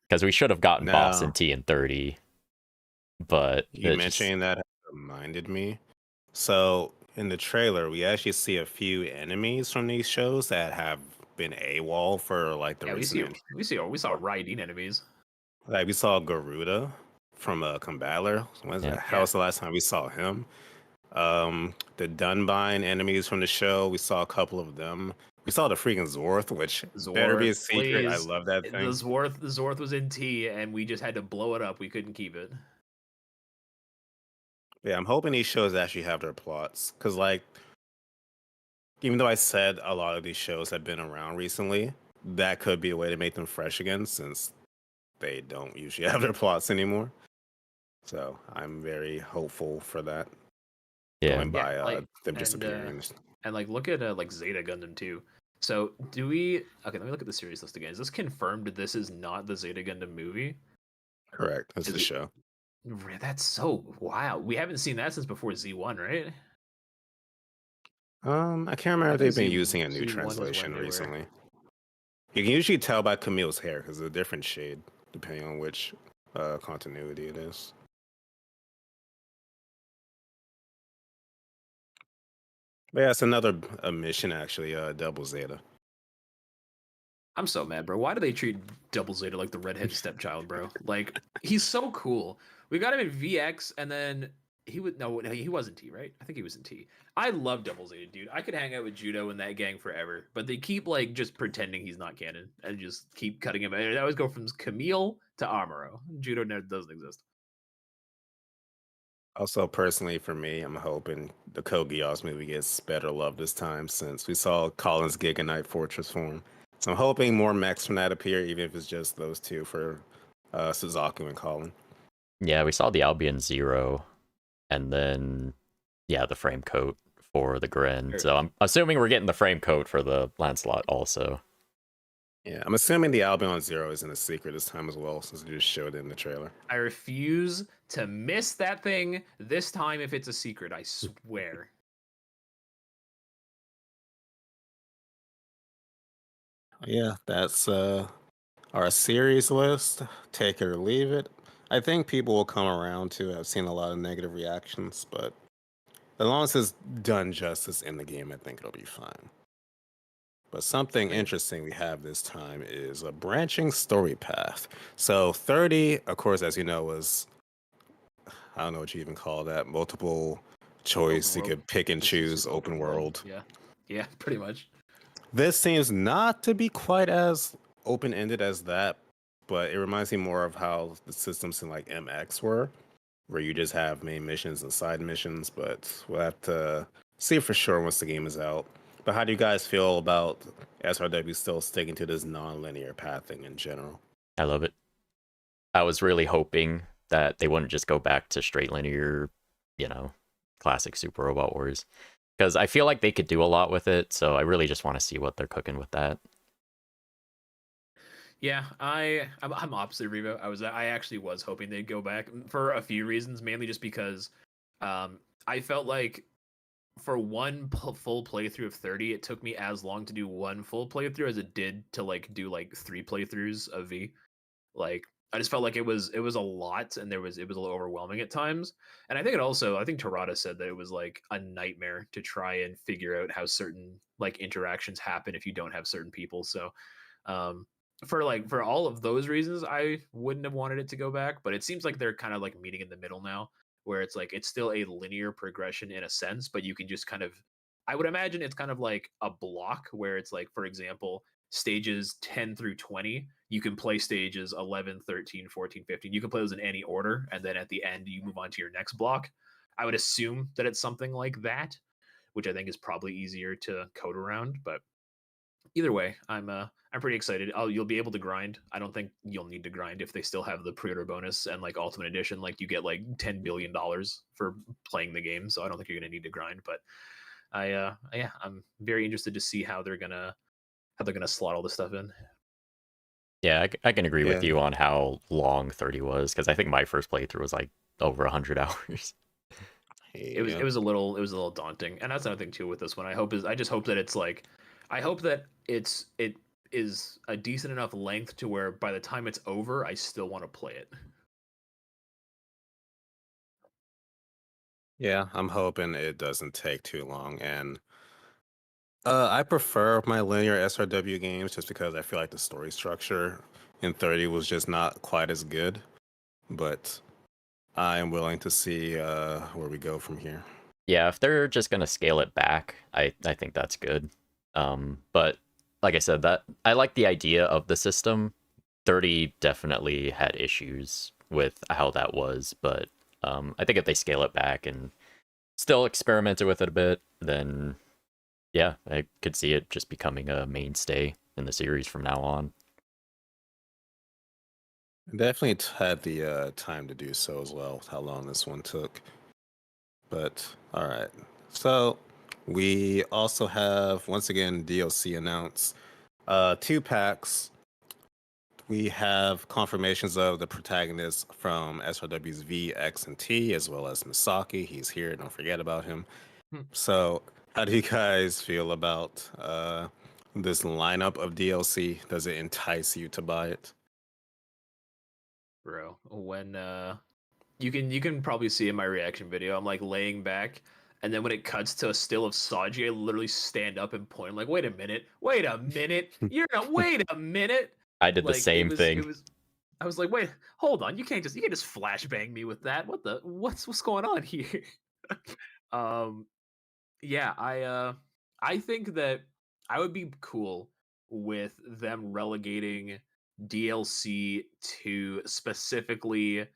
Because we should have gotten boss in Now, T and 30, but you it just mentioning that reminded me. So in the trailer, we actually see a few enemies from these shows that have been AWOL for like the Yeah, recent we saw riding enemies. Like we saw Garuda from Combattler. When's Yeah. that? How was the last time we saw him? The Dunbine enemies from the show. We saw a couple of them. We saw the freaking Zorth, which better be a Zorth, secret. I please. love that The thing. Zorth was in T, and we just had to blow it up. We couldn't keep it. Yeah, I'm hoping these shows actually have their plots. Because, like, even though I said a lot of these shows have been around recently, that could be a way to make them fresh again since they don't usually have their plots anymore. So I'm very hopeful for that. Yeah. Going by like, them disappearing. And like, look at like Zeta Gundam too. So do we? Okay, let me look at the series list again. Is this confirmed? This is not the Zeta Gundam movie. Correct. That's the show. That's so wild. We haven't seen that since before Z1, right? I can't remember if they've been using a new Z1 was when translation they were- recently. You can usually tell by Camille's hair because it's a different shade depending on which continuity it is. But yeah, it's another mission actually. Double Zeta. I'm so mad, bro. Why do they treat Double Zeta like the redheaded stepchild, bro? Like, he's so cool. We got him in VX, and then he wasn't T, right? I think he was in T. I love Double Zeta, dude. I could hang out with Judo and that gang forever, but they keep like just pretending he's not canon and just keep cutting him. I always go from Camille to Amuro. Judo never doesn't exist. Also, personally, for me, I'm hoping the Code Geass movie gets better love this time since we saw Colin's Giganite Fortress form. So I'm hoping more mechs from that appear, even if it's just those two for Suzaku and Colin. Yeah, we saw the Albion Zero, and then the frame coat for the Gren. So I'm assuming we're getting the frame coat for the Lancelot also. Yeah, I'm assuming the Albion Zero isn't a secret this time as well, since they just showed it in the trailer. I refuse to miss that thing this time if it's a secret, I swear. Yeah, that's our series list. Take it or leave it. I think people will come around to it. I've seen a lot of negative reactions, but as long as it's done justice in the game, I think it'll be fine. But something interesting we have this time is a branching story path. So 30, of course, as you know, was, I don't know what you even call that, multiple choice. You could pick and choose, open world. Yeah, pretty much. This seems not to be quite as open-ended as that, but it reminds me more of how the systems in like MX were, where you just have main missions and side missions, but we'll have to see for sure once the game is out. But how do you guys feel about SRW still sticking to this non-linear pathing in general? I love it. I was really hoping that they wouldn't just go back to straight linear, classic Super Robot Wars. Because I feel like they could do a lot with it, so I really just want to see what they're cooking with that. Yeah, I'm opposite Revo. I actually was hoping they'd go back for a few reasons, mainly just because I felt like for one full playthrough of 30, it took me as long to do one full playthrough as it did to like do like 3 playthroughs of V. Like I just felt like it was a lot, and it was a little overwhelming at times. And I think Tarada said that it was like a nightmare to try and figure out how certain like interactions happen if you don't have certain people. So for all of those reasons, I wouldn't have wanted it to go back. But it seems like they're kind of like meeting in the middle now, where it's like it's still a linear progression in a sense, but you can just kind of, I would imagine it's kind of like a block where it's like, for example, stages 10 through 20, you can play stages 11, 13, 14, 15. You can play those in any order, and then at the end you move on to your next block. I would assume that it's something like that, which I think is probably easier to code around. But either way, I'm I'm pretty excited. You'll be able to grind. I don't think you'll need to grind if they still have the pre-order bonus and like Ultimate Edition. Like you get like $10 billion for playing the game, so I don't think you're gonna need to grind. But I'm very interested to see how they're gonna slot all this stuff in. Yeah, I can agree with Yeah. you on how long 30 was, because I think my first playthrough was like over 100 hours. It was a little daunting, and that's another thing too with this one. I just hope that it's like, I hope that it is a decent enough length to where by the time it's over, I still want to play it. Yeah, I'm hoping it doesn't take too long. And I prefer my linear SRW games just because I feel like the story structure in 30 was just not quite as good. But I am willing to see where we go from here. Yeah, if they're just gonna scale it back, I think that's good. But like I said, that I like the idea of the system. 30 definitely had issues with how that was, but I think if they scale it back and still experimented with it a bit, then yeah, I could see it just becoming a mainstay in the series from now on. Definitely had the time to do so as well, how long this one took. But all right. So we also have, once again, DLC announced. 2 packs. We have confirmations of the protagonists from SRW's V, X, and T, as well as Misaki. He's here. Don't forget about him. So how do you guys feel about this lineup of DLC? Does it entice you to buy it? Bro, when you can probably see in my reaction video, I'm like laying back, and then when it cuts to a still of Saji, I literally stand up and point. I'm like, wait a minute, wait a minute. I did the Like, same thing. I was like, wait, hold on, you can't just flashbang me with that. What's going on here? Yeah, I think that I would be cool with them relegating DLC to specifically.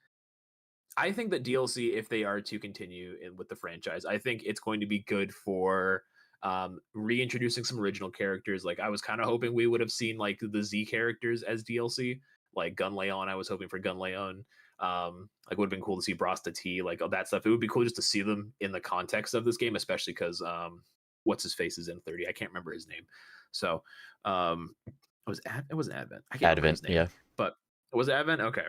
I think that DLC, if they are to continue with the franchise, I think it's going to be good for reintroducing some original characters. Like I was kind of hoping we would have seen like the Z characters as DLC, like Gun Leon. I was hoping for Gun Leon. Like would have been cool to see Brasta T, like all that stuff. It would be cool just to see them in the context of this game, especially because what's his face is in 30. I can't remember his name. So it was Advent. I can't remember his name. Yeah. But was it Advent? Okay.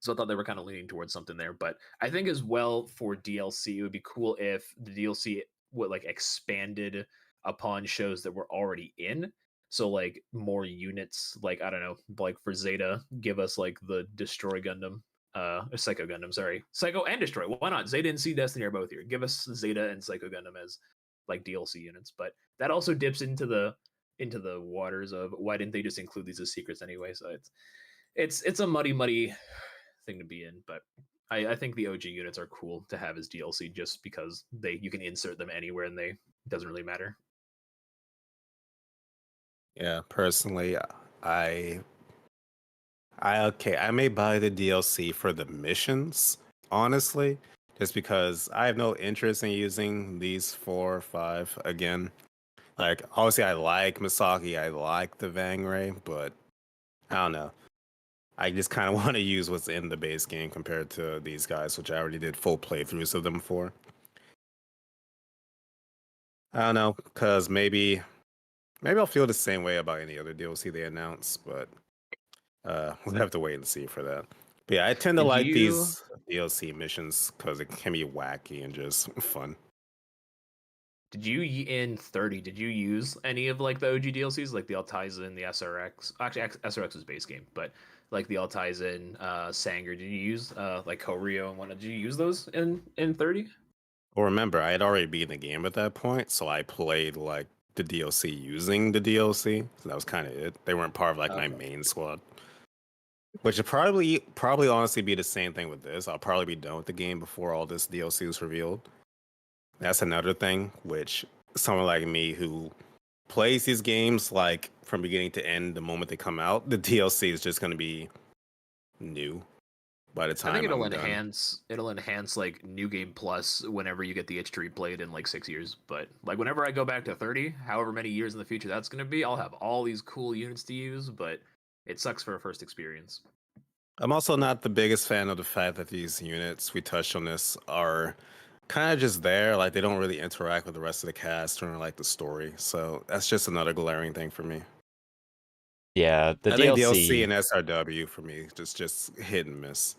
So I thought they were kind of leaning towards something there. But I think as well for DLC, it would be cool if the DLC would like expanded upon shows that were already in. So like more units, like I don't know, like for Zeta, give us like the Destroy Gundam, Psycho Gundam, sorry. Psycho and Destroy. Why not? Zeta and Sea Destiny are both here. Give us Zeta and Psycho Gundam as like DLC units. But that also dips into the waters of why didn't they just include these as secrets anyway? So it's a muddy thing to be in, but I think the OG units are cool to have as DLC just because you can insert them anywhere and it doesn't really matter. Yeah, personally, I may buy the DLC for the missions, honestly, just because I have no interest in using these 4 or 5 again. Like, obviously, I like Misaki, I like the Vangray, but I don't know. I just kind of want to use what's in the base game compared to these guys, which I already did full playthroughs of them for. I don't know, because maybe I'll feel the same way about any other DLC they announce, but we'll have to wait and see for that. But yeah, I tend to like these DLC missions because it can be wacky and just fun. Did you in 30? Did you use any of like the OG DLCs, like the Altizen, the SRX? Actually, SRX was base game, but like the Altizen, Sanger. Did you use like Korio and whatnot? Did you use those in 30? Well, remember, I had already beaten the game at that point, so I played like the DLC using the DLC. So that was kind of it. They weren't part of like my main squad. Which would probably honestly be the same thing with this. I'll probably be done with the game before all this DLC is revealed. That's another thing, which someone like me who plays these games like from beginning to end the moment they come out, the DLC is just going to be new. by the time I think I'm done. it'll enhance like New Game Plus whenever you get the itch to replay it in like 6 years. But like whenever I go back to 30, however many years in the future that's gonna be, I'll have all these cool units to use. But it sucks for a first experience. I'm also not the biggest fan of the fact that these units, we touched on this, are kind of just there. Like they don't really interact with the rest of the cast or like the story. So that's just another glaring thing for me. Yeah, the I think DLC DLC and SRW for me just hit and miss.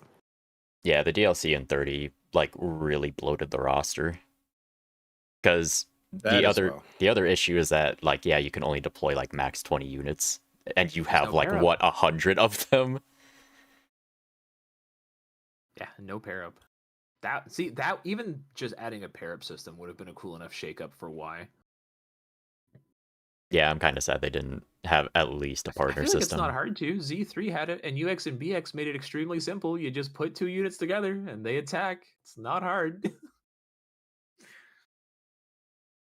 Yeah, the DLC in 30 like really bloated the roster. Because the other issue is that like yeah, you can only deploy like max 20 units and you have no like pair up. what 100 of them. Yeah, no pair up. That even just adding a pair up system would have been a cool enough shakeup for Y. Yeah, I'm kind of sad they didn't have at least a partner I feel like system. it's not hard to. Z3 had it, and UX and BX made it extremely simple. You just put 2 units together, and they attack. It's not hard.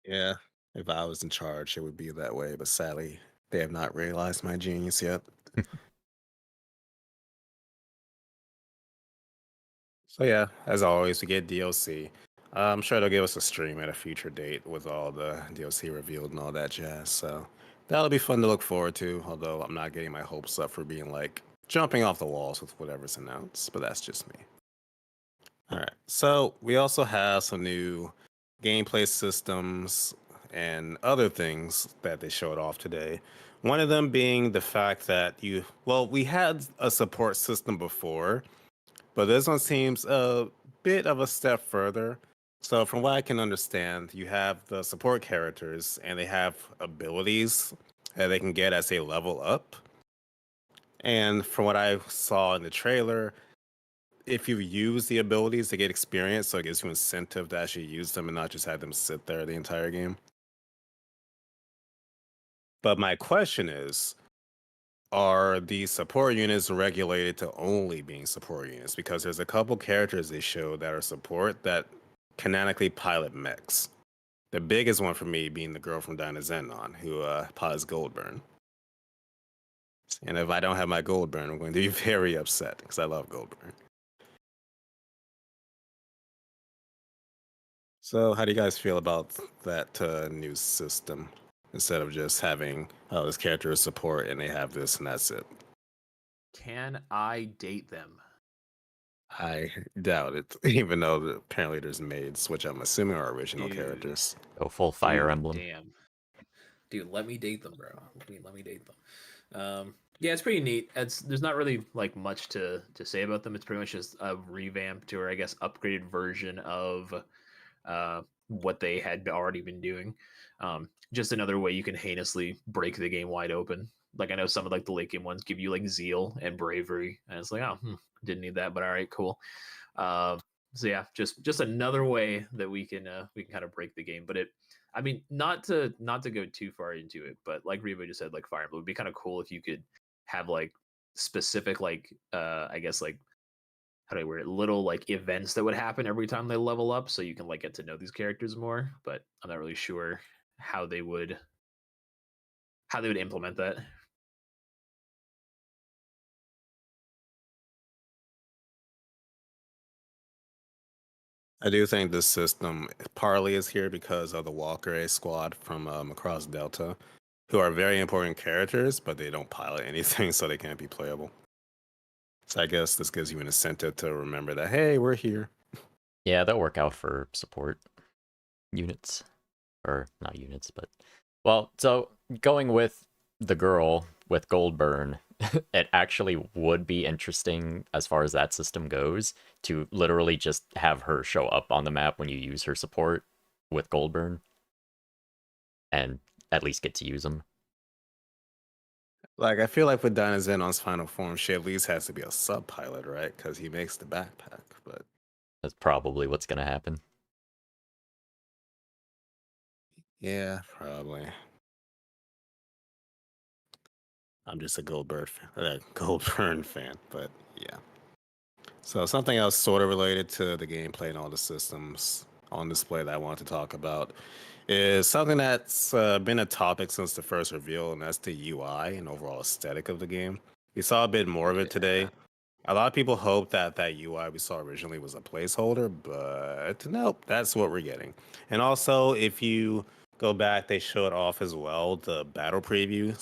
Yeah, if I was in charge, it would be that way. But sadly, they have not realized my genius yet. So yeah, as always, we get DLC. I'm sure they'll give us a stream at a future date with all the DLC revealed and all that jazz. So that'll be fun to look forward to. Although I'm not getting my hopes up for being like jumping off the walls with whatever's announced. But that's just me. All right. So we also have some new gameplay systems and other things that they showed off today. One of them being the fact that we had a support system before, but this one seems a bit of a step further. So, from what I can understand, you have the support characters and they have abilities that they can get as they level up. And from what I saw in the trailer, if you use the abilities to get experience, so it gives you incentive to actually use them and not just have them sit there the entire game. But my question is, are these support units regulated to only being support units? Because there's a couple characters they showed that are support that canonically pilot mechs. The biggest one for me being the girl from Dynazenon, who pilots Goldburn. And if I don't have my Goldburn, I'm going to be very upset because I love Goldburn. So, how do you guys feel about that new system? Instead of just having, oh, this character is support and they have this and that's it. Can I date them? I doubt it, even though apparently there's maids, which I'm assuming are original characters. Oh, full Fire Emblem. Damn. Dude, let me date them, bro. Let me date them. Yeah, it's pretty neat. There's not really like much to say about them. It's pretty much just a revamped or I guess upgraded version of what they had already been doing. Just another way you can heinously break the game wide open. Like I know some of like the late game ones give you like zeal and bravery, and it's like, oh, didn't need that, but all right, cool. So yeah, just another way that we can kind of break the game. But I mean, not to go too far into it, but like Reba just said, like Fire Emblem would be kind of cool if you could have like specific like I guess like how do I word it, little like events that would happen every time they level up, so you can like get to know these characters more. But I'm not really sure how they would implement that. I do think this system partly is here because of the Walker A squad from across Delta, who are very important characters, but they don't pilot anything, so they can't be playable. So I guess this gives you an incentive to remember that, hey, we're here. Yeah, that'll work out for support units. Or not units, but... Well, so going with the girl with Goldburn, it actually would be interesting as far as that system goes to literally just have her show up on the map when you use her support with Goldburn and at least get to use them. Like, I feel like with Dynazenon's final form, she at least has to be a sub-pilot, right? Because he makes the backpack, but... That's probably what's going to happen. Yeah, probably. I'm just a Goldburn fan, but yeah. So something else sort of related to the gameplay and all the systems on display that I want to talk about is something that's been a topic since the first reveal, and that's the UI and overall aesthetic of the game. We saw a bit more of it today, A lot of people hope that that UI we saw originally was a placeholder, but nope, that's what we're getting. And also, if you go back, they showed off as well the battle preview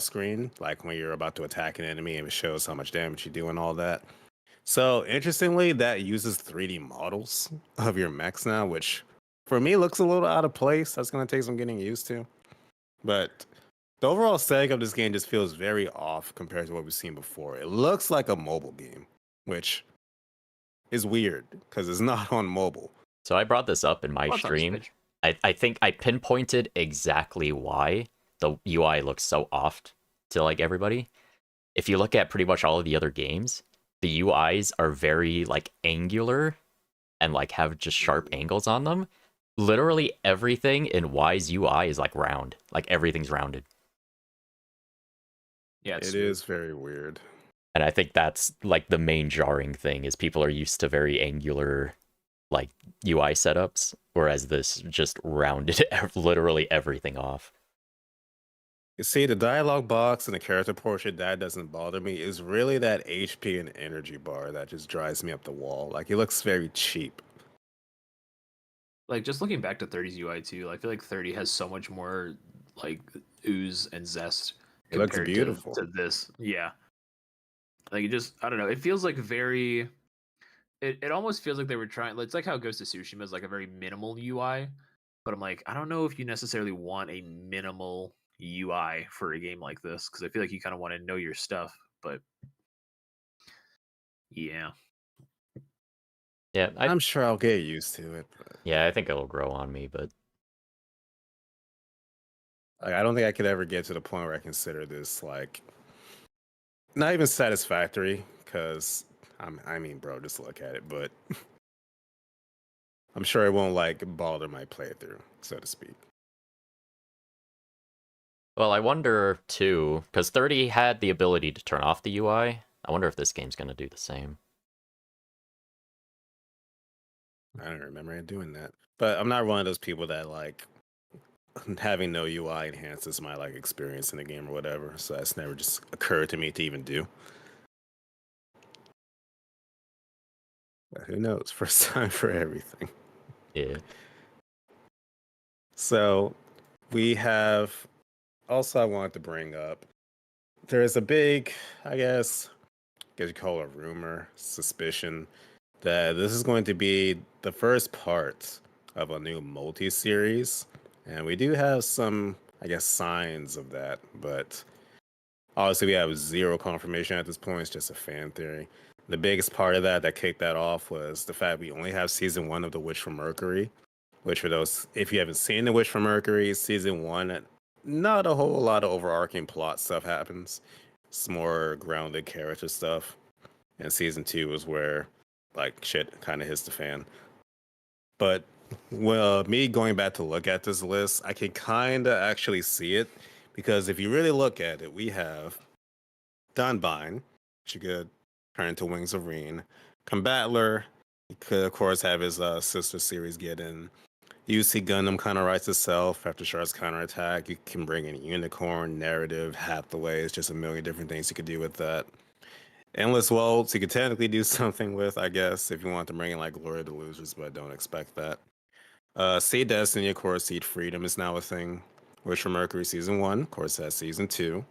screen, like when you're about to attack an enemy and it shows how much damage you do and all that. So interestingly, that uses 3D models of your mechs now, which for me looks a little out of place. That's gonna take some getting used to. But the overall aesthetic of this game just feels very off compared to what we've seen before. It looks like a mobile game, which is weird because it's not on mobile. So I brought this up in my stream. I think I pinpointed exactly why the UI looks so off to like everybody. If you look at pretty much all of the other games, the UIs are very like angular and like have just sharp angles on them. Literally everything in Y's UI is like round. Like everything's rounded. Yeah, it is very weird. And I think that's like the main jarring thing is people are used to very angular like UI setups, whereas this just rounded literally everything off. You see, the dialogue box and the character portrait, that doesn't bother me. It's really that HP and energy bar that just drives me up the wall. Like, it looks very cheap. Like, just looking back to 30's UI too, I feel like 30 has so much more, like, ooze and zest It looks compared beautiful. to this. Yeah. Like, it just, I don't know. It feels like very... It almost feels like they were trying... It's like how Ghost of Tsushima is, like, a very minimal UI. But I'm like, I don't know if you necessarily want a minimal UI for a game like this, because I feel like you kind of want to know your stuff, but yeah. Yeah, I'm sure I'll get used to it. But... yeah, I think it'll grow on me, but like, I don't think I could ever get to the point where I consider this like not even satisfactory, because I mean, bro, just look at it, but I'm sure it won't like bother my playthrough, so to speak. Well, I wonder too, because 30 had the ability to turn off the UI. I wonder if this game's going to do the same. I don't remember doing that. But I'm not one of those people that like having no UI enhances my like experience in the game or whatever. So that's never just occurred to me to even do. But who knows? First time for everything. Yeah. So we have also I wanted to bring up there's a big, I guess you call it a rumor, suspicion that this is going to be the first part of a new multi-series. And we do have some, I guess, signs of that, but obviously we have zero confirmation at this point. It's just a fan theory. The biggest part of that kicked that off was the fact we only have season 1 of The Witch from Mercury, which for those, if you haven't seen The Witch from Mercury, season 1, not a whole lot of overarching plot stuff happens. It's more grounded character stuff. And season 2 is where like shit kind of hits the fan. But well, me going back to look at this list, I can kind of actually see it, because if you really look at it, we have Dunbine, which you could turn into Wings of Reen. Combatler, you could of course have his sister series get in. UC Gundam kind of writes itself after Char's counterattack. You can bring in Unicorn, Narrative, Hathaway. It's just a million different things you could do with that. Endless Waltz, you could technically do something with, I guess, if you want to bring in like Glory of the Losers, but I don't expect that. Seed Destiny, of course, Seed Freedom is now a thing. Witch from Mercury season 1, of course, that's season 2.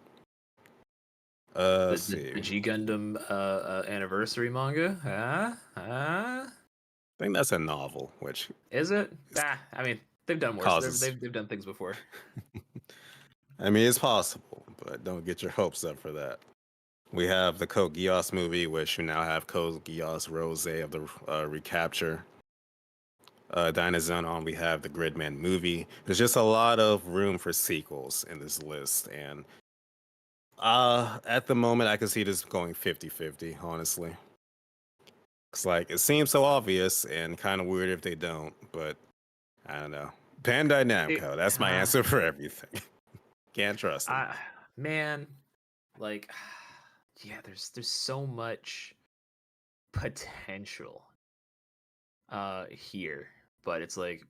The G Gundam anniversary manga? I think that's a novel, which is it? I mean, they've done worse. They've done things before. I mean, it's possible, but don't get your hopes up for that. We have the Code Geass movie, which we now have Code Geass Rose of the recapture. Dynazenon, we have the Gridman movie. There's just a lot of room for sequels in this list, and at the moment, I can see this going 50-50, honestly. It's like, it seems so obvious and kind of weird if they don't, but I don't know. Bandai Namco, that's my answer for everything. Can't trust them. Man, like, yeah, there's so much potential here, but it's like,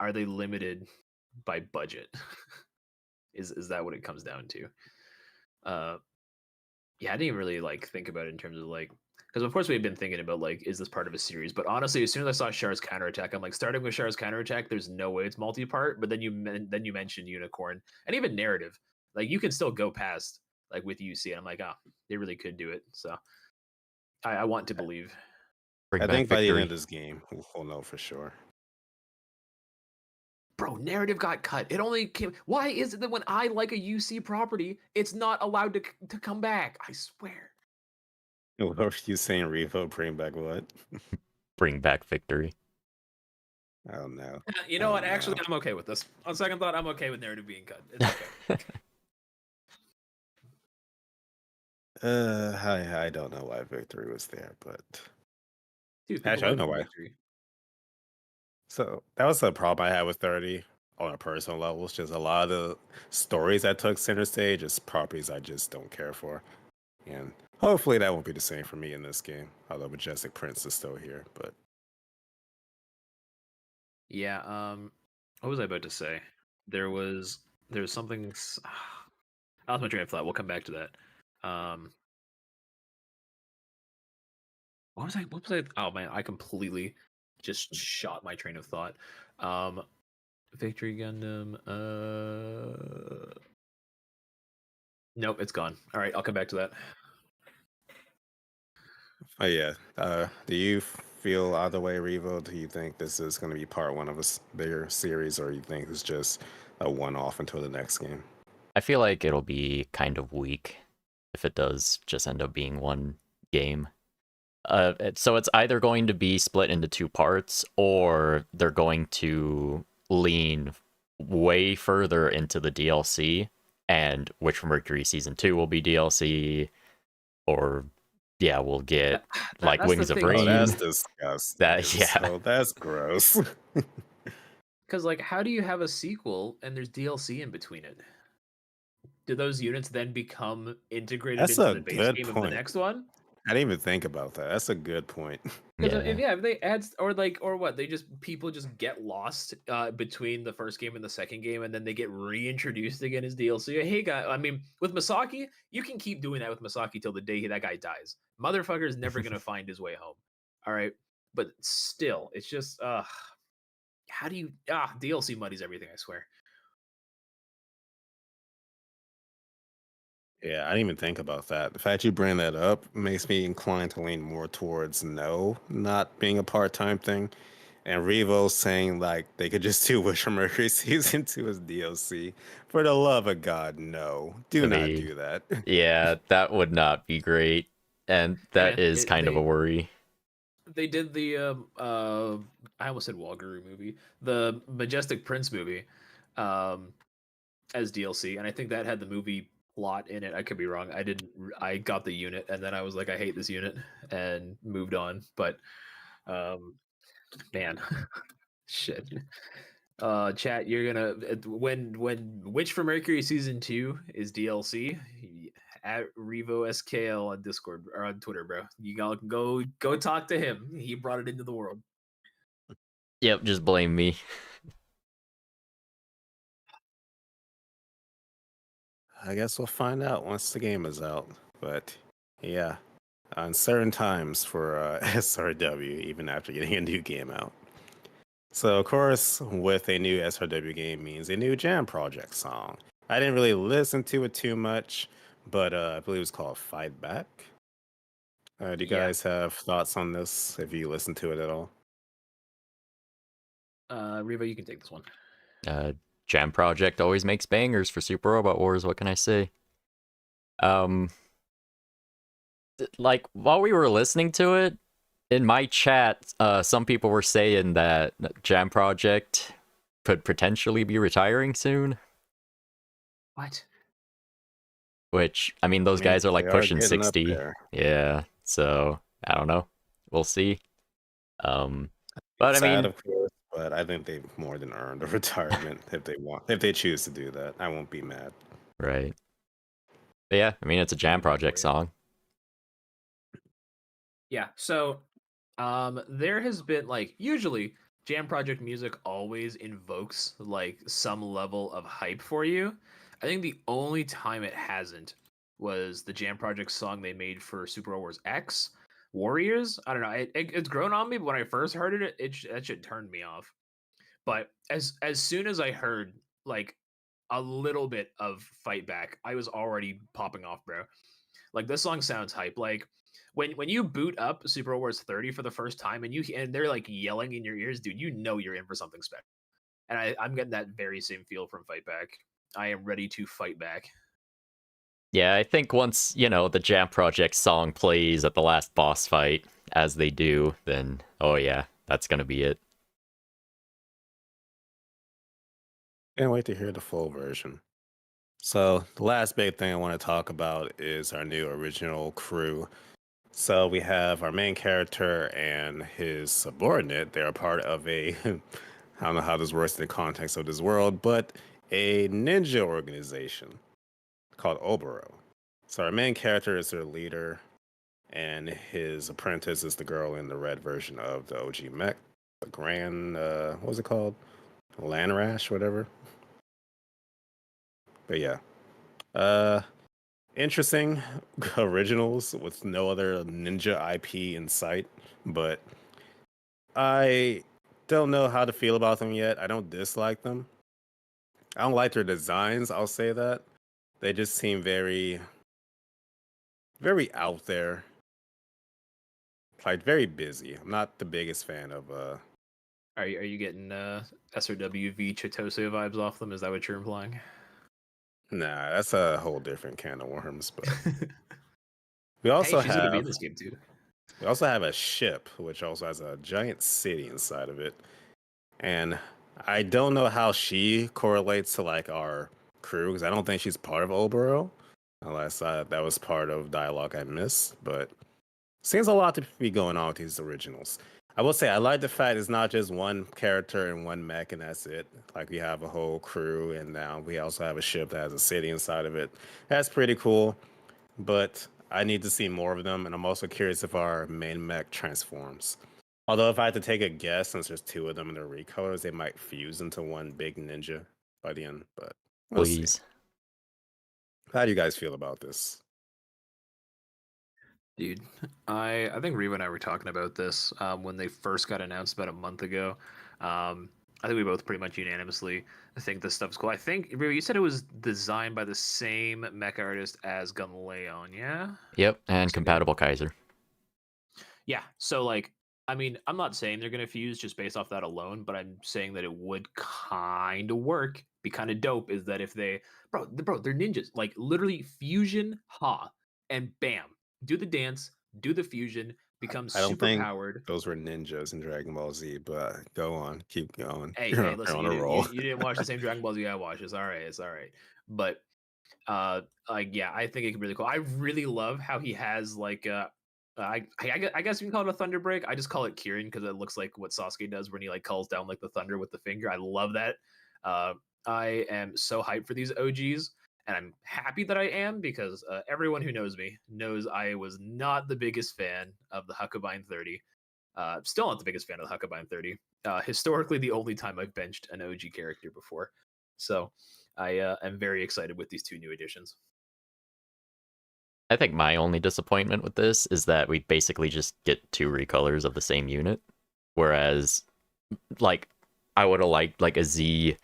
are they limited by budget? is that what it comes down to? Yeah, I didn't even really like think about it in terms of like Because of course we had been thinking about like, is this part of a series? But honestly, as soon as I saw Char's counterattack, I'm like, starting with Char's counterattack, there's no way it's multi-part. But then you mentioned Unicorn and even narrative, like you can still go past like with UC. And I'm like, oh, they really could do it. So I want to believe. I think by the end of this game, we'll know for sure. Bro, narrative got cut. It only came. Why is it that when I like a UC property, it's not allowed to come back? I swear. What are you saying, Revo? Bring back what? Bring back victory. I don't know. You know what? Actually, I'm okay with this. On second thought, I'm okay with narrative being cut. It's okay. I don't know why victory was there, but dude, actually, I don't know why. Victory. So that was the problem I had with 30 on a personal level. It's just a lot of the stories that took center stage is properties I just don't care for. And hopefully that won't be the same for me in this game. Although Majestic Prince is still here, but yeah. What was I about to say? There's something. I lost my train of thought. We'll come back to that. What was I? Oh man, I completely just shot my train of thought. Victory Gundam. Nope, it's gone. All right, I'll come back to that. Oh yeah. Do you feel either way, Revo? Do you think this is going to be part one of a bigger series, or you think it's just a one-off until the next game? I feel like it'll be kind of weak if it does just end up being one game. So it's either going to be split into two parts, or they're going to lean way further into the DLC, and Witch from Mercury Season 2 will be DLC, or yeah, we'll get like Wings of Rain. Oh, that's disgusting. Oh, that's gross. Because like, how do you have a sequel and there's DLC in between it? Do those units then become integrated into the base game of the next one? I didn't even think about that. That's a good point. If they add or what, people just get lost between the first game and the second game, and then they get reintroduced again as DLC. Hey guy, I mean, with Masaki, you can keep doing that with Masaki till the day that guy dies. Motherfucker is never gonna find his way home. All right, but still, it's just how do you DLC muddies everything? I swear. Yeah, I didn't even think about that. The fact you bring that up makes me inclined to lean more towards no, not being a part-time thing. And Revo saying like they could just do Wish from Mercury Season 2 as DLC. For the love of God, no. Do not do that. Yeah, that would not be great. And that is kind of a worry. They did the I almost said Walguru movie, the Majestic Prince movie, as DLC, and I think that had the movie plot in it. I could be wrong. I got the unit, and then I was like, I hate this unit, and moved on. But man, shit. Chat, you're gonna when Witch for Mercury Season 2 is DLC, at Revo SKL on Discord or on Twitter, bro. You all can go talk to him. He brought it into the world. Yep, just blame me. I guess we'll find out once the game is out. But yeah, uncertain times for SRW, even after getting a new game out. So of course, with a new SRW game means a new Jam Project song. I didn't really listen to it too much, but I believe it was called Fight Back. Do you guys have thoughts on this, if you listen to it at all? Revo, you can take this one. Jam Project always makes bangers for Super Robot Wars, what can I say? Like, while we were listening to it, in my chat, some people were saying that Jam Project could potentially be retiring soon. What? Which, I mean, those guys are like pushing 60. Yeah, so, I don't know. We'll see. But I mean... of course, but I think they've more than earned a retirement if they choose to do that. I won't be mad. Right. But yeah, I mean, it's a Jam Project song. Yeah, so there has been, like, usually Jam Project music always invokes like some level of hype for you. I think the only time it hasn't was the Jam Project song they made for Super Robot Wars X, warriors. I don't know. It's grown on me, but when I first heard it, that shit turned me off. But as soon as I heard like a little bit of fight back, I was already popping off, bro. Like this song sounds hype. Like when you boot up Super Wars 30 for the first time and they're like yelling in your ears, dude, you know you're in for something special. And I'm getting that very same feel from Fight Back. I am ready to fight back. Yeah, I think once, the Jam Project song plays at the last boss fight, as they do, then, oh yeah, that's gonna be it. Can't wait to hear the full version. So, the last big thing I want to talk about is our new original crew. So, we have our main character and his subordinate. They're a part of a, I don't know how this works in the context of this world, but a ninja organization called Oboro. So, our main character is their leader, and his apprentice is the girl in the red version of the OG mech. The Grand, what was it called? Lanrash, whatever. But yeah. Interesting originals with no other ninja IP in sight, but I don't know how to feel about them yet. I don't dislike them. I don't like their designs, I'll say that. They just seem very, very out there. Like very busy. I'm not the biggest fan of Are you getting SRWV Chitose vibes off them? Is that what you're implying? Nah, that's a whole different can of worms, but we also she's gonna be in have this game too. we also have a ship which also has a giant city inside of it. And I don't know how she correlates to like our crew because I don't think she's part of Oboro, unless that was part of dialogue I missed. But seems a lot to be going on with these originals. I will say I like the fact it's not just one character and one mech and that's it. Like we have a whole crew and now we also have a ship that has a city inside of it. That's pretty cool. But I need to see more of them, and I'm also curious if our main mech transforms. Although if I had to take a guess, since there's two of them in their recolors, they might fuse into one big ninja by the end. But we'll see. How do you guys feel about this? Dude, I think Reba and I were talking about this when they first got announced about a month ago. I think we both pretty much unanimously think this stuff's cool. I think Reba, you said it was designed by the same mecha artist as Gunleon, yeah? Yep, and compatible Kaiser. Yeah, so like, I mean, I'm not saying they're gonna fuse just based off that alone, but I'm saying that it would kind of work. Be kind of dope is that if they, bro, they're ninjas, like literally fusion, and bam, do the dance, do the fusion, become I don't super think powered. those were ninjas in Dragon Ball Z, but go on, keep going. Hey, You're listen, on a roll. you didn't watch the same Dragon Ball Z I watched. It's all right. But like yeah, I think it could be really cool. I really love how he has like I guess you can call it a thunder break. I just call it Kirin because it looks like what Sasuke does when he like calls down like the thunder with the finger. I love that. I am so hyped for these OGs, and I'm happy that I am because everyone who knows me knows I was not the biggest fan of the Huckabine 30. Still not the biggest fan of the Huckabine 30. Historically, the only time I've benched an OG character before. So I am very excited with these two new additions. I think my only disappointment with this is that we basically just get two recolors of the same unit. Whereas, like, I would have liked, like, a Z,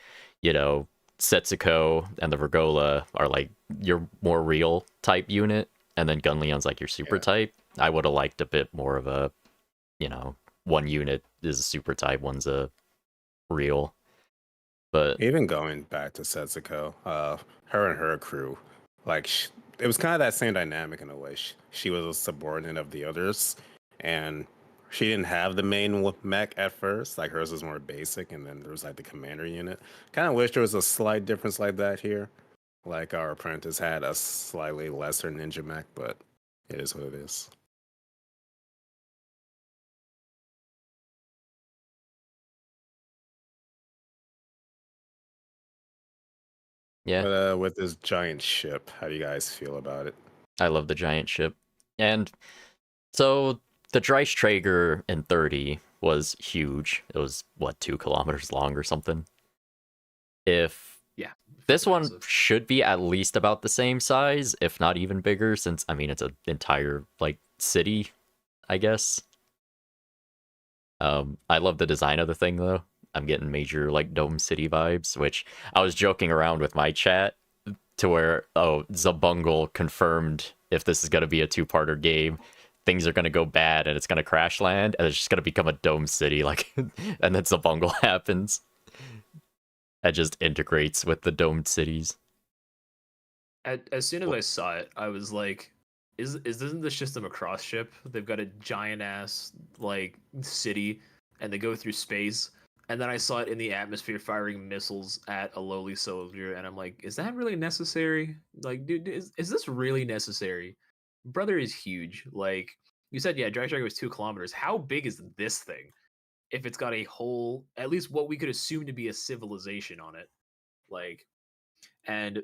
Setsuko and the Virgola are, like, your more real type unit. And then Gunleon's, like, your super type. I would have liked a bit more of a, one unit is a super type, one's a real. But even going back to Setsuko, her and her crew, like it was kind of that same dynamic in a way. She was a subordinate of the others, and she didn't have the main mech at first. Like hers was more basic, and then there was like the commander unit. Kind of wish there was a slight difference like that here. Like our apprentice had a slightly lesser ninja mech, but it is what it is. Yeah. But with this giant ship, how do you guys feel about it? I love the giant ship. And so the Dreisch Traeger in 30 was huge. It was, 2 kilometers long or something? This one should be at least about the same size, if not even bigger, since, I mean, it's an entire, like, city. I guess. I love the design of the thing though. I'm getting major like Dome City vibes, which I was joking around with my chat to where, oh, Zabungle confirmed if this is going to be a two-parter game, things are going to go bad and it's going to crash land and it's just going to become a Dome City, like, and then Zabungle happens. That just integrates with the domed cities. As soon as I saw it, I was like, isn't this just a Macross ship? They've got a giant ass like city, and they go through space. And then I saw it in the atmosphere firing missiles at a lowly soldier, and I'm like, is that really necessary? Like, dude, is this really necessary? Brother is huge. Like you said, yeah, Drag Striker was 2 kilometers. How big is this thing? If it's got a whole, at least what we could assume to be a civilization on it, like, and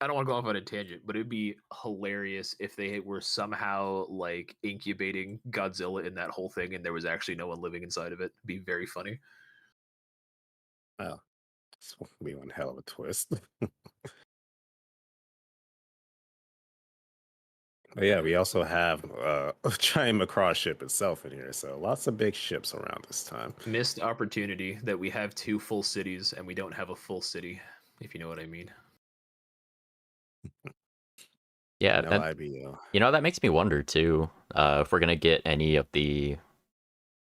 I don't want to go off on a tangent, but it'd be hilarious if they were somehow like incubating Godzilla in that whole thing, and there was actually no one living inside of it. It'd be very funny. Well, this will be one hell of a twist. But yeah, we also have a giant Macross ship itself in here, so lots of big ships around this time. Missed opportunity that we have 2 full cities and we don't have a full city, if you know what I mean. Yeah, no and, IBO. You know, that makes me wonder too, if we're gonna get any of the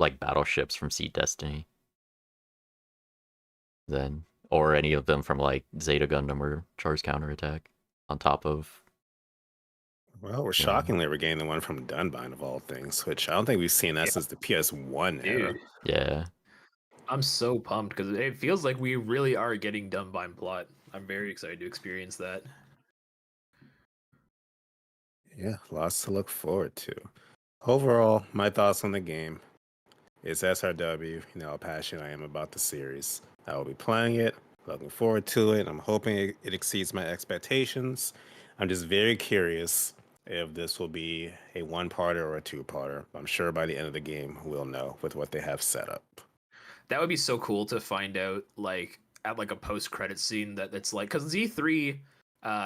like battleships from Seed Destiny, then, or any of them from like Zeta Gundam or Char's Counterattack, on top of. Well, we're shockingly regaining the one from Dunbind of all things, which I don't think we've seen that since the PS1 era. Dude. Yeah. I'm so pumped because it feels like we really are getting Dunbind plot. I'm very excited to experience that. Yeah, lots to look forward to. Overall, my thoughts on the game is SRW. You know how passionate I am about the series. I will be playing it, looking forward to it. I'm hoping it exceeds my expectations. I'm just very curious if this will be a 1-parter or a 2-parter. I'm sure by the end of the game, we'll know with what they have set up. That would be so cool to find out, like, at like a post-credit scene that's like, because Z3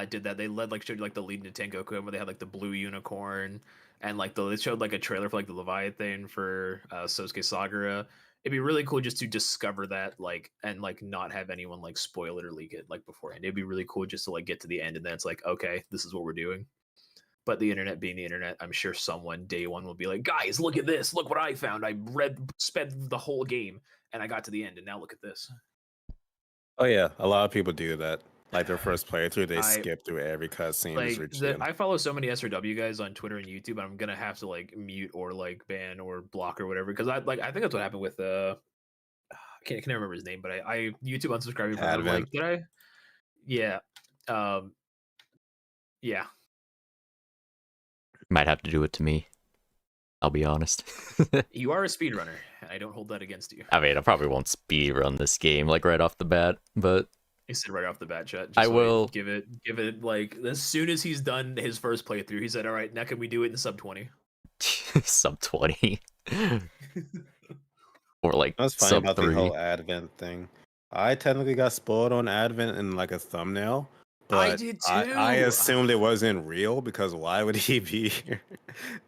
did that. They showed you like the lead to Tengoku, where they had like the blue unicorn, and like they showed like a trailer for like the Leviathan for Sosuke Sagara. It'd be really cool just to discover that, like, and like not have anyone like spoil it or leak it like beforehand. It'd be really cool just to like get to the end and then it's like, okay, this is what we're doing. But the internet being the internet, I'm sure someone day one will be like, guys, look at this. Look what I found. I spent the whole game and I got to the end and now look at this. Oh yeah, a lot of people do that. Like their first playthrough, they skip through every cutscene. Like I follow so many SRW guys on Twitter and YouTube, and I'm gonna have to like mute or like ban or block or whatever because I think that's what happened with I can't remember his name, but I YouTube unsubscribed because I'm like, did I? Yeah, yeah. Might have to do it to me. I'll be honest. You are a speedrunner. I don't hold that against you. I mean, I probably won't speedrun this game like right off the bat, but he said right off the bat, chat. I will give it like as soon as he's done his first playthrough. He said, "All right, now can we do it in sub 20?" Sub 20, or like that's funny sub about 3. the whole Advent thing. I technically got spoiled on Advent in like a thumbnail. But I did too. I assumed it wasn't real because why would he be here?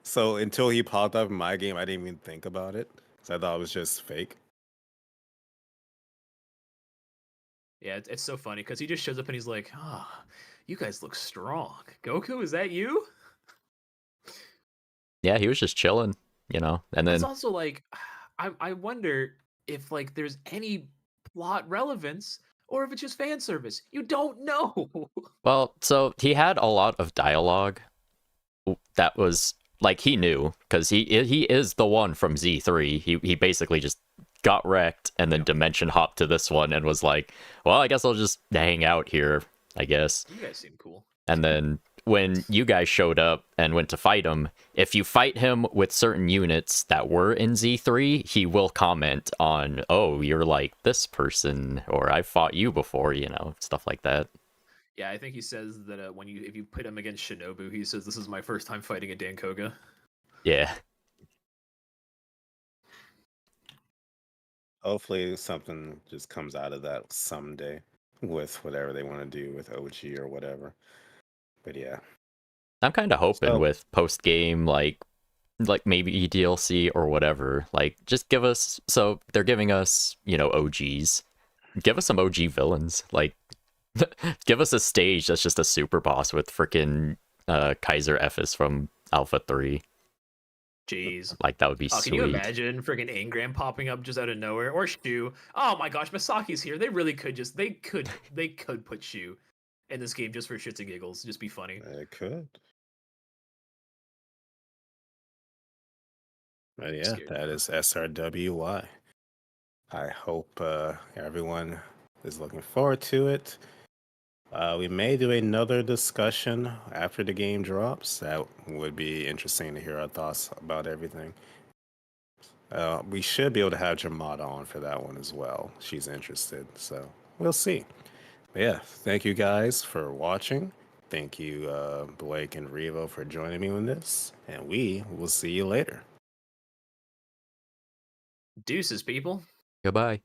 So until he popped up in my game, I didn't even think about it. So I thought it was just fake. Yeah, it's so funny because he just shows up and he's like, "Ah, oh, you guys look strong. Goku, is that you?" Yeah, he was just chilling, you know. And then it's also like, I wonder if like there's any plot relevance. Or if it's just fan service. You don't know. Well, so he had a lot of dialogue that was like he knew because he is the one from Z3. He basically just got wrecked and then dimension hopped to this one and was like, well, I guess I'll just hang out here, I guess. You guys seem cool. And then when you guys showed up and went to fight him, if you fight him with certain units that were in Z3, he will comment on, oh, you're like this person, or I fought you before, you know, stuff like that. Yeah, I think he says that if you put him against Shinobu, he says, this is my first time fighting a Dankoga. Yeah. Hopefully something just comes out of that someday with whatever they want to do with OG or whatever. But yeah. I'm kind of hoping with post-game, like, like maybe DLC or whatever. Like, just give us, so they're giving us, you know, OGs. Give us some OG villains. Like, give us a stage that's just a super boss with freaking Kaiser Ephes from Alpha 3. Jeez. Like, that would be Can sweet. you imagine freaking Ingram popping up just out of nowhere? Or Shu. Oh my gosh, Masaki's here. They really could just they could put Shu in this game just for shits and giggles. Just be funny. They could. But yeah, that is SRWY. I hope everyone is looking forward to it. We may do another discussion after the game drops. That would be interesting to hear our thoughts about everything. We should be able to have Jamada on for that one as well. She's interested, so we'll see. But yeah, thank you guys for watching. Thank you, Blake and Revo, for joining me on this. And we will see you later. Deuces, people. Goodbye.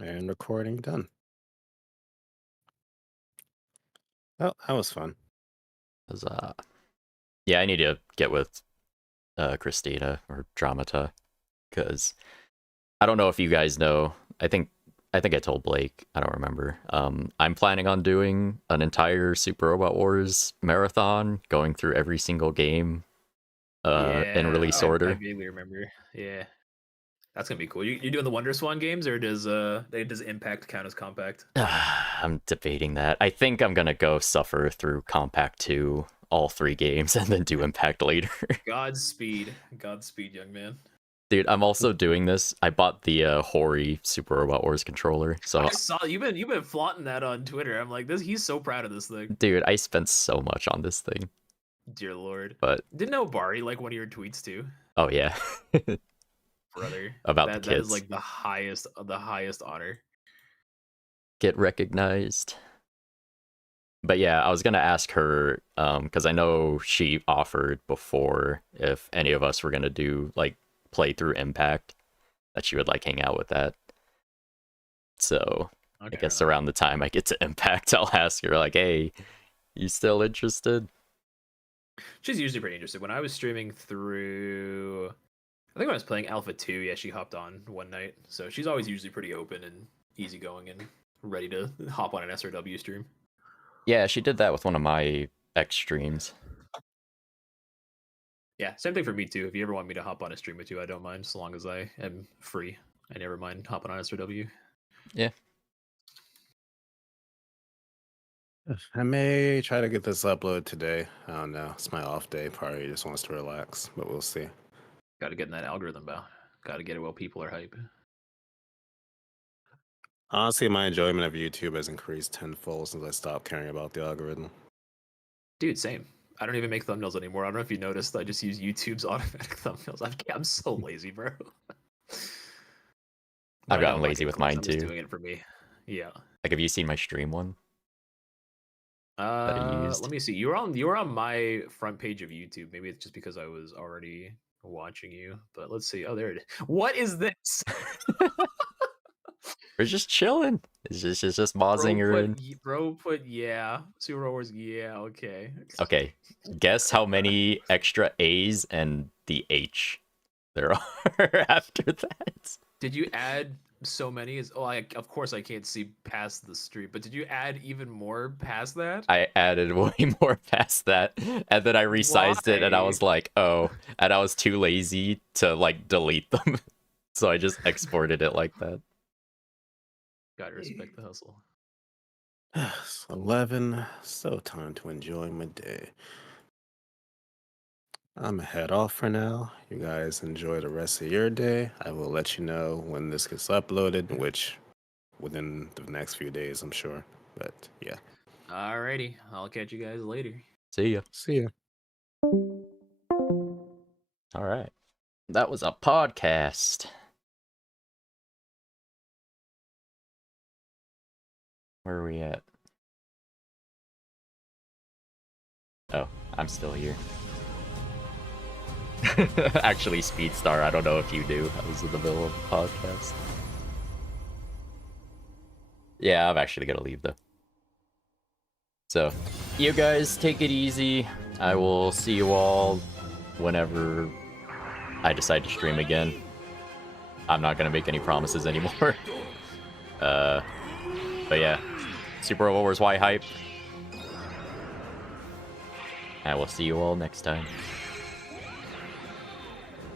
And recording done. Well, that was fun. Yeah, I need to get with Christina or Dramata, because I don't know if you guys know. I think I told Blake. I don't remember. I'm planning on doing an entire Super Robot Wars marathon, going through every single game in release order. I vaguely remember. Yeah. That's gonna be cool. You doing the Wonder Swan games, or does Impact count as Compact? I'm debating that. I think I'm gonna go suffer through Compact 2, all 3 games, and then do Impact later. Godspeed, young man. Dude, I'm also doing this. I bought the Hori Super Robot Wars controller. So I saw you've been flaunting that on Twitter. I'm like, he's so proud of this thing. Dude, I spent so much on this thing. Dear Lord. But didn't Obari like one of your tweets too? Oh yeah. Brother. About the that kids. is like the highest honor. Get recognized. But yeah, I was gonna ask her, because I know she offered before if any of us were gonna do like play through Impact, that she would like hang out with that. So okay, I guess around the time I get to Impact, I'll ask her like, hey, you still interested? She's usually pretty interested. When I was streaming through, I think when I was playing Alpha 2, yeah, she hopped on one night. So she's always usually pretty open and easygoing and ready to hop on an SRW stream. Yeah, she did that with one of my X streams. Yeah, same thing for me too. If you ever want me to hop on a stream with you, I don't mind, so long as I am free. I never mind hopping on SRW. Yeah. I may try to get this uploaded today. I don't know. It's my off day. Probably just wants to relax, but we'll see. Got to get in that algorithm, Bow. Got to get it while people are hype. Honestly, my enjoyment of YouTube has increased tenfold since I stopped caring about the algorithm. Dude, same. I don't even make thumbnails anymore. I don't know if you noticed. I just use YouTube's automatic thumbnails. I'm so lazy, bro. I've gotten lazy with mine too. Doing it for me. Yeah. Like, have you seen my stream one? Let me see. You were on my front page of YouTube. Maybe it's just because I was already watching you. But let's see. Oh, there it is. What is this? We're just chilling. It's just mozzing her in. Bro put yeah. Super Wars, yeah, okay. Okay. Guess how many extra A's and the H there are after that. Did you add so many? Of course I can't see past the street, but did you add even more past that? I added way more past that, and then I resized it, and I was like, oh, and I was too lazy to like delete them, so I just exported it like that. Gotta respect the hustle. It's 11, so time to enjoy my day. I'm gonna head off for now. You guys enjoy the rest of your day. I will let you know when this gets uploaded, which within the next few days, I'm sure. But yeah. Alrighty, I'll catch you guys later. See ya. See ya. All right. That was a podcast. Where are we at? Oh, I'm still here. Actually, Speedstar, I don't know if you do. I was in the middle of the podcast. Yeah, I'm actually gonna leave though. So, you guys take it easy. I will see you all whenever I decide to stream again. I'm not gonna make any promises anymore. But yeah, Super Robo Wars Y hype. I will see you all next time.